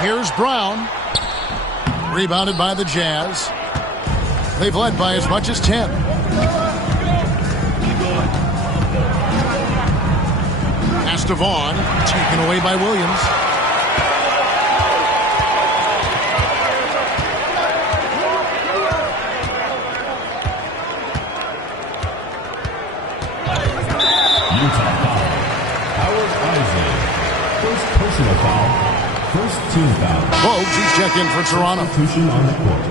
Here's Brown. Rebounded by the Jazz. They've led by as much as 10. Pass to Vaughn. Taken away by Williams. Utah foul. Howard Isley. First personal foul. First team foul. Bogues, he's checked in for Toronto. Substitution on the court.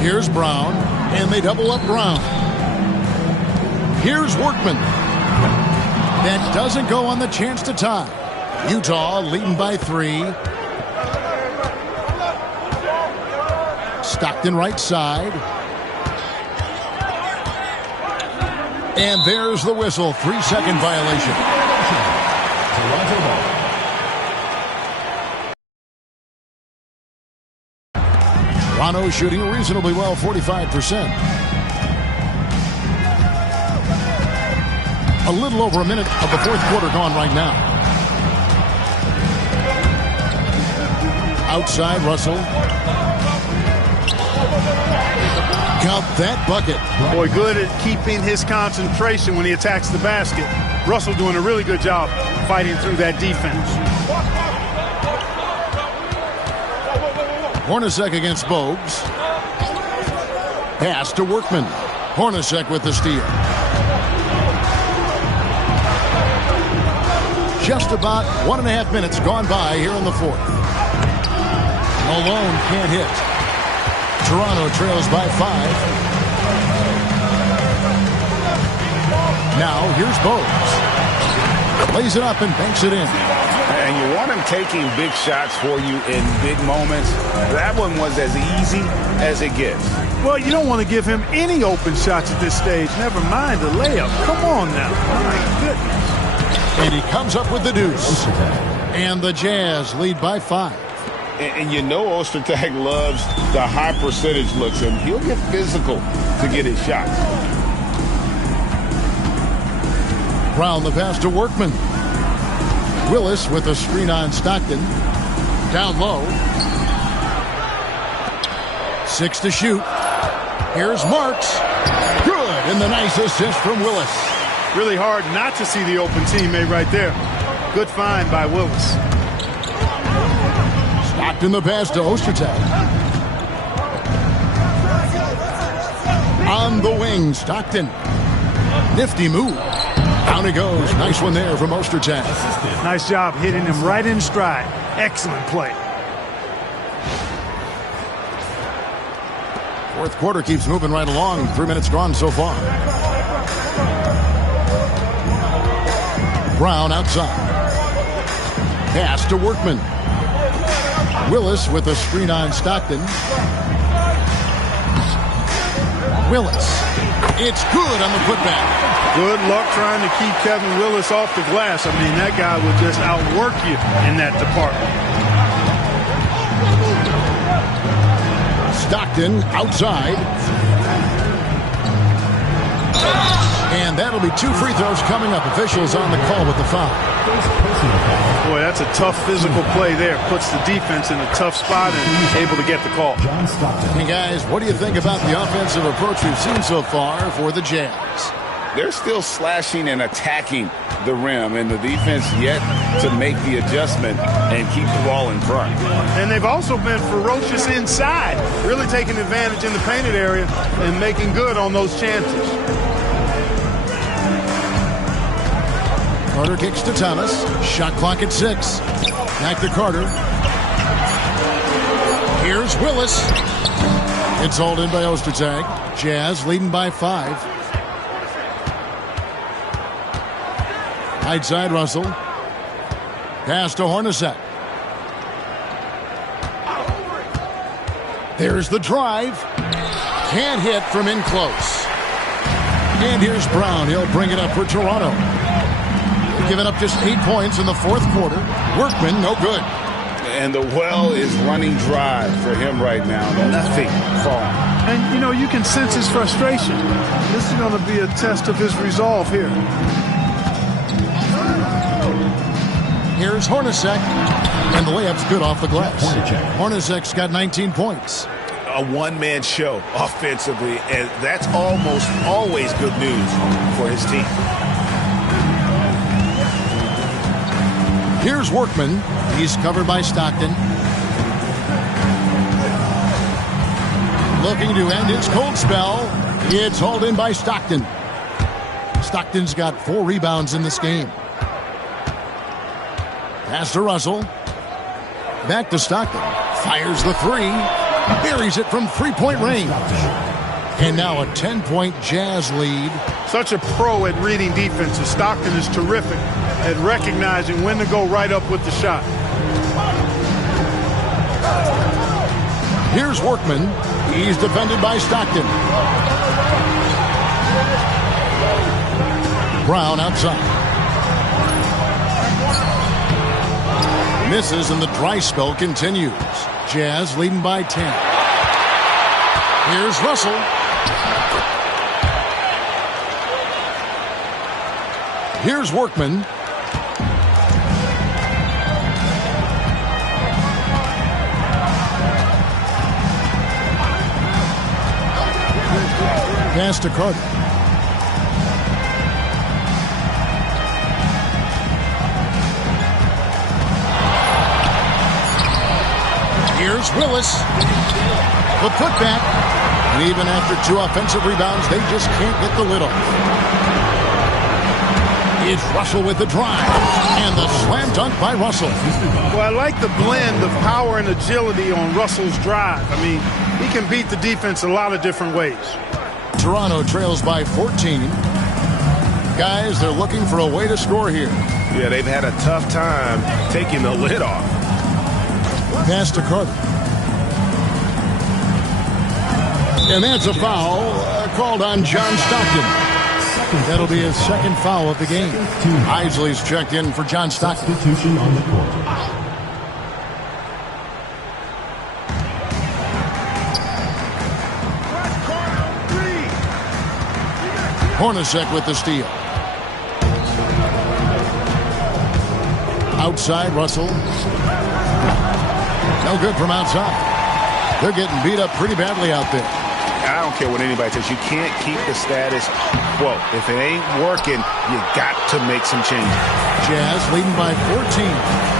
Here's Brown, and they double up Brown. Here's Workman. That doesn't go on the chance to tie. Utah leading by 3. Stockton right side. And there's the whistle. 3-second violation. Toronto ball. Toronto shooting reasonably well, 45%. A little over a minute of the fourth quarter gone right now. Outside, Russell. Count that bucket. Boy, good at keeping his concentration when he attacks the basket. Russell doing a really good job fighting through that defense. Hornacek against Bogues. Pass to Workman. Hornacek with the steal. Just about 1.5 minutes gone by here in the fourth. Malone can't hit. Toronto trails by 5. Now here's Bogues. Lays it up and banks it in. And you want him taking big shots for you in big moments. That one was as easy as it gets. Well, you don't want to give him any open shots at this stage. Never mind the layup. Come on now. My goodness. And he comes up with the deuce. And the Jazz lead by 5. And you know Ostertag loves the high percentage looks, and he'll get physical to get his shots. Brown the pass to Workman. Willis with a screen on Stockton. Down low. 6 to shoot. Here's Marks. Good. And the nice assist from Willis. Really hard not to see the open teammate right there. Good find by Willis. Stockton the pass to Ostertag. On the wing, Stockton. Nifty move. Down he goes. Nice one there from Ostertag. Nice job hitting him right in stride. Excellent play. Fourth quarter keeps moving right along. 3 minutes gone so far. Brown outside. Pass to Workman. Willis with a screen on Stockton. Willis. It's good on the putback. Good luck trying to keep Kevin Willis off the glass. I mean, that guy would just outwork you in that department. Stockton outside. And that'll be 2 free throws coming up. Officials on the call with the foul. Boy, that's a tough physical play there. Puts the defense in a tough spot and able to get the call. Hey, guys, what do you think about the offensive approach we've seen so far for the Jazz? They're still slashing and attacking the rim, and the defense yet to make the adjustment and keep the ball in front. And they've also been ferocious inside, really taking advantage in the painted area and making good on those chances. Carter kicks to Thomas. Shot clock at 6. Back to Carter. Here's Willis. It's hauled in by Ostertag. Jazz leading by 5. Right side, Russell. Pass to Hornacek. There's the drive. Can't hit from in close. And here's Brown. He'll bring it up for Toronto. They've given up just 8 points in the fourth quarter. Workman, no good. And the well is running dry for him right now. Nothing falling. And, you know, you can sense his frustration. This is going to be a test of his resolve here. Here's Hornacek. And the layup's good off the glass. Hornacek's got 19 points. A one-man show offensively, and that's almost always good news for his team. Here's Workman. He's covered by Stockton. Looking to end his cold spell. It's hauled in by Stockton. Stockton's got 4 rebounds in this game. Pass to Russell. Back to Stockton. Fires the 3. Buries it from 3-point range. And now a 10-point Jazz lead. Such a pro at reading defenses. Stockton is terrific at recognizing when to go right up with the shot. Here's Workman. He's defended by Stockton. Brown outside. Misses and the dry spell continues. Jazz leading by 10. Here's Russell. Here's Workman. Pass to Carter. Here's Willis. The putback. And even after 2 offensive rebounds, they just can't get the lid off. It's Russell with the drive. And the slam dunk by Russell. Well, I like the blend of power and agility on Russell's drive. I mean, he can beat the defense a lot of different ways. Toronto trails by 14. Guys, they're looking for a way to score here. Yeah, they've had a tough time taking the lid off. Pass to Carter. And that's a foul called on John Stockton. That'll be his second foul of the game. Isley's checked in for John Stockton. Substitution on the court. Hornacek with the steal. Outside, Russell. No good from outside. They're getting beat up pretty badly out there. I don't care what anybody says. You can't keep the status quo. If it ain't working, you got to make some changes. Jazz leading by 14.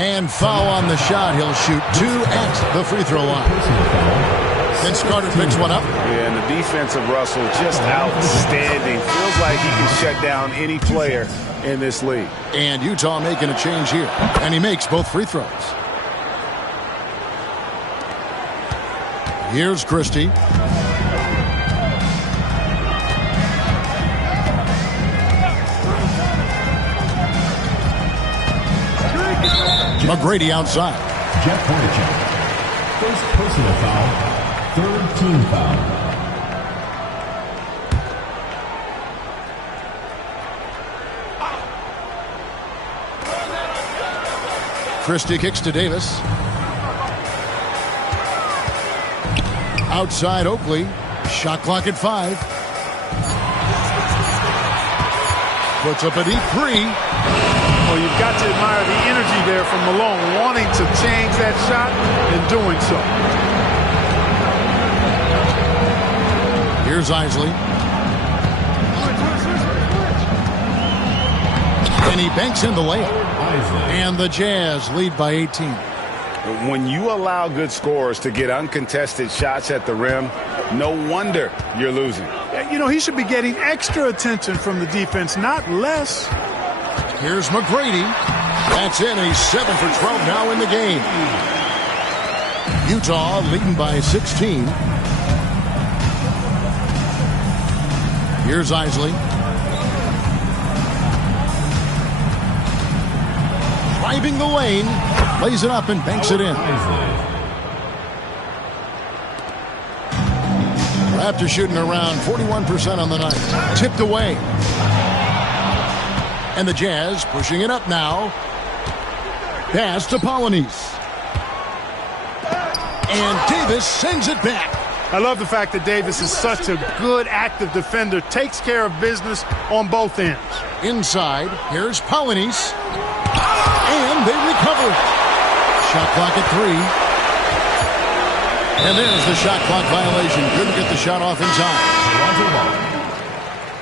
And foul on the shot. He'll shoot 2 at the free throw line. Vince Carter picks one up. Yeah, and the defense of Russell just outstanding. Feels like he can shut down any player in this league. And Utah making a change here. And he makes both free throws. Here's Christie. McGrady outside. Jeff Hornacek. First personal foul. Third team foul. Christie kicks to Davis. Outside Oakley. Shot clock at 5. Puts up a deep 3. Well, you've got to admire the energy there from Malone, wanting to change that shot and doing so. Here's Isley. And he banks in the layup. And the Jazz lead by 18. When you allow good scorers to get uncontested shots at the rim, no wonder you're losing. You know, he should be getting extra attention from the defense, not less. Here's McGrady. That's in. He's 7 for 12 now in the game. Utah leading by 16. Here's Isley. Driving the lane. Lays it up and banks it in. After shooting around 41% on the night. Tipped away. And the Jazz pushing it up now. Pass to Polynice. And Davis sends it back. I love the fact that Davis is such a good active defender. Takes care of business on both ends. Inside, here's Polynice. And they recover. Shot clock at 3. And there's the shot clock violation. Couldn't get the shot off in time.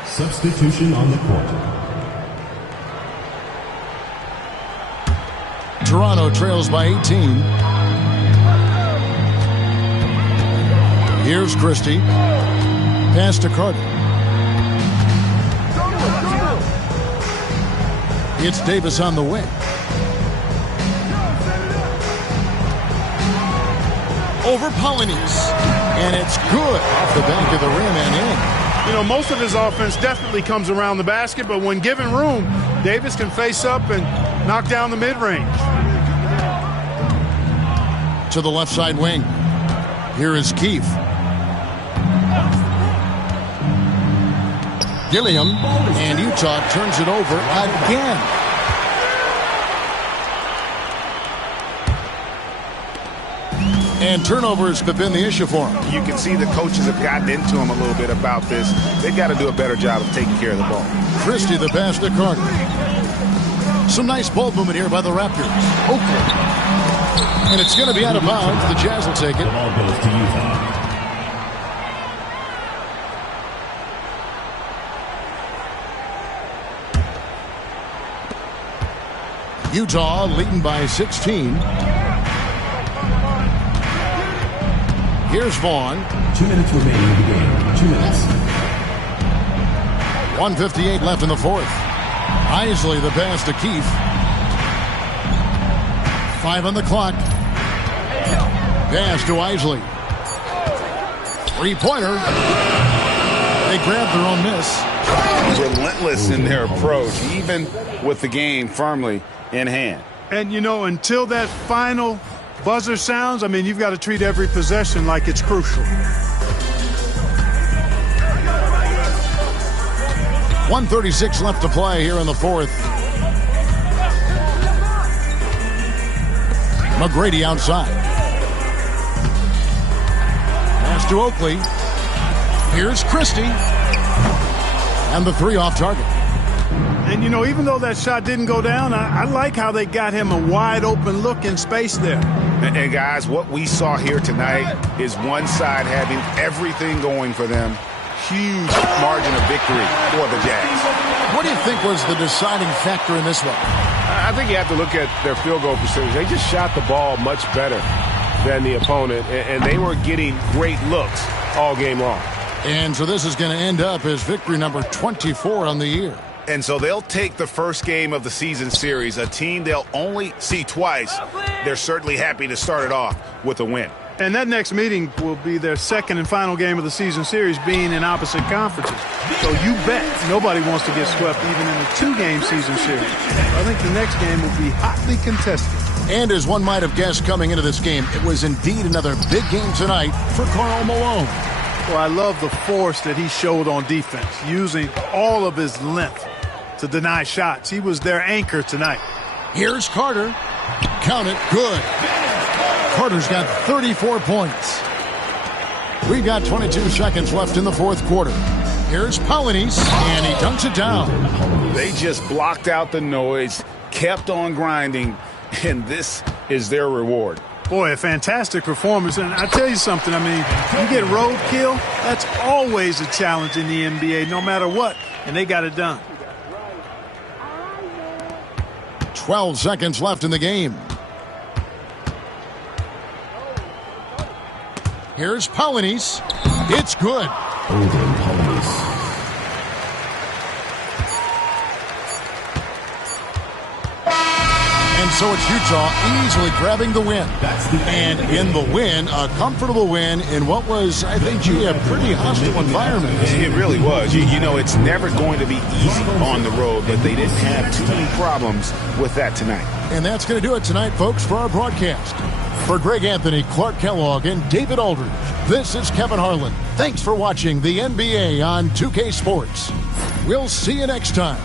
Substitution on the court. Toronto trails by 18. Here's Christie. Pass to Carter. It's Davis on the wing. over Polynice. And it's good off the back of the rim and in. You know, most of his offense definitely comes around the basket, but when given room, Davis can face up and knock down the mid-range. To the left side wing. Here is Keefe. Gilliam, and Utah turns it over again. And turnovers have been the issue for him. You can see the coaches have gotten into him a little bit about this. They've got to do a better job of taking care of the ball. Christie the pass to Carter. Some nice ball movement here by the Raptors. Oakland. And it's going to be out of bounds. The Jazz will take it. The ball goes to Utah. Utah leading by 16. Here's Vaughn. 2 minutes remaining in the game. 2 minutes. 1:58 left in the fourth. Isley the pass to Keefe. 5 on the clock. Pass to Isley. Three-pointer. They grab their own miss. Relentless in their approach, even with the game firmly in hand. And, you know, until that final buzzer sounds, I mean, you've got to treat every possession like it's crucial. 1:36 left to play here in the fourth. McGrady outside. Pass to Oakley. Here's Christie. And the three off target. And, you know, even though that shot didn't go down, I like how they got him a wide-open look in space there. And, guys, what we saw here tonight is one side having everything going for them. Huge margin of victory for the Jazz. What do you think was the deciding factor in this one? I think you have to look at their field goal percentage. They just shot the ball much better than the opponent, and they were getting great looks all game long. And so this is going to end up as victory number 24 on the year. And so they'll take the first game of the season series, a team they'll only see twice. They're certainly happy to start it off with a win. And that next meeting will be their second and final game of the season series, being in opposite conferences. So you bet nobody wants to get swept even in a two-game season series. I think the next game will be hotly contested. And as one might have guessed coming into this game, it was indeed another big game tonight for Karl Malone. Well, I love the force that he showed on defense, using all of his length to deny shots. He was their anchor tonight. Here's Carter. Count it. Good. Carter's got 34 points. We've got 22 seconds left in the fourth quarter. Here's Polynice, and he dunks it down. They just blocked out the noise, kept on grinding, and this is their reward. Boy, a fantastic performance. And I tell you something, I mean, you get roadkill, that's always a challenge in the NBA, no matter what, and they got it done. 12 seconds left in the game. Here's Polynice. It's good. And so it's Utah easily grabbing the win. And in the win, a comfortable win in what was, I think, a pretty hostile environment. It really was. You know, it's never going to be easy on the road, but they didn't have too many problems with that tonight. And that's going to do it tonight, folks, for our broadcast. For Greg Anthony, Clark Kellogg, and David Aldridge, this is Kevin Harlan. Thanks for watching the NBA on 2K Sports. We'll see you next time.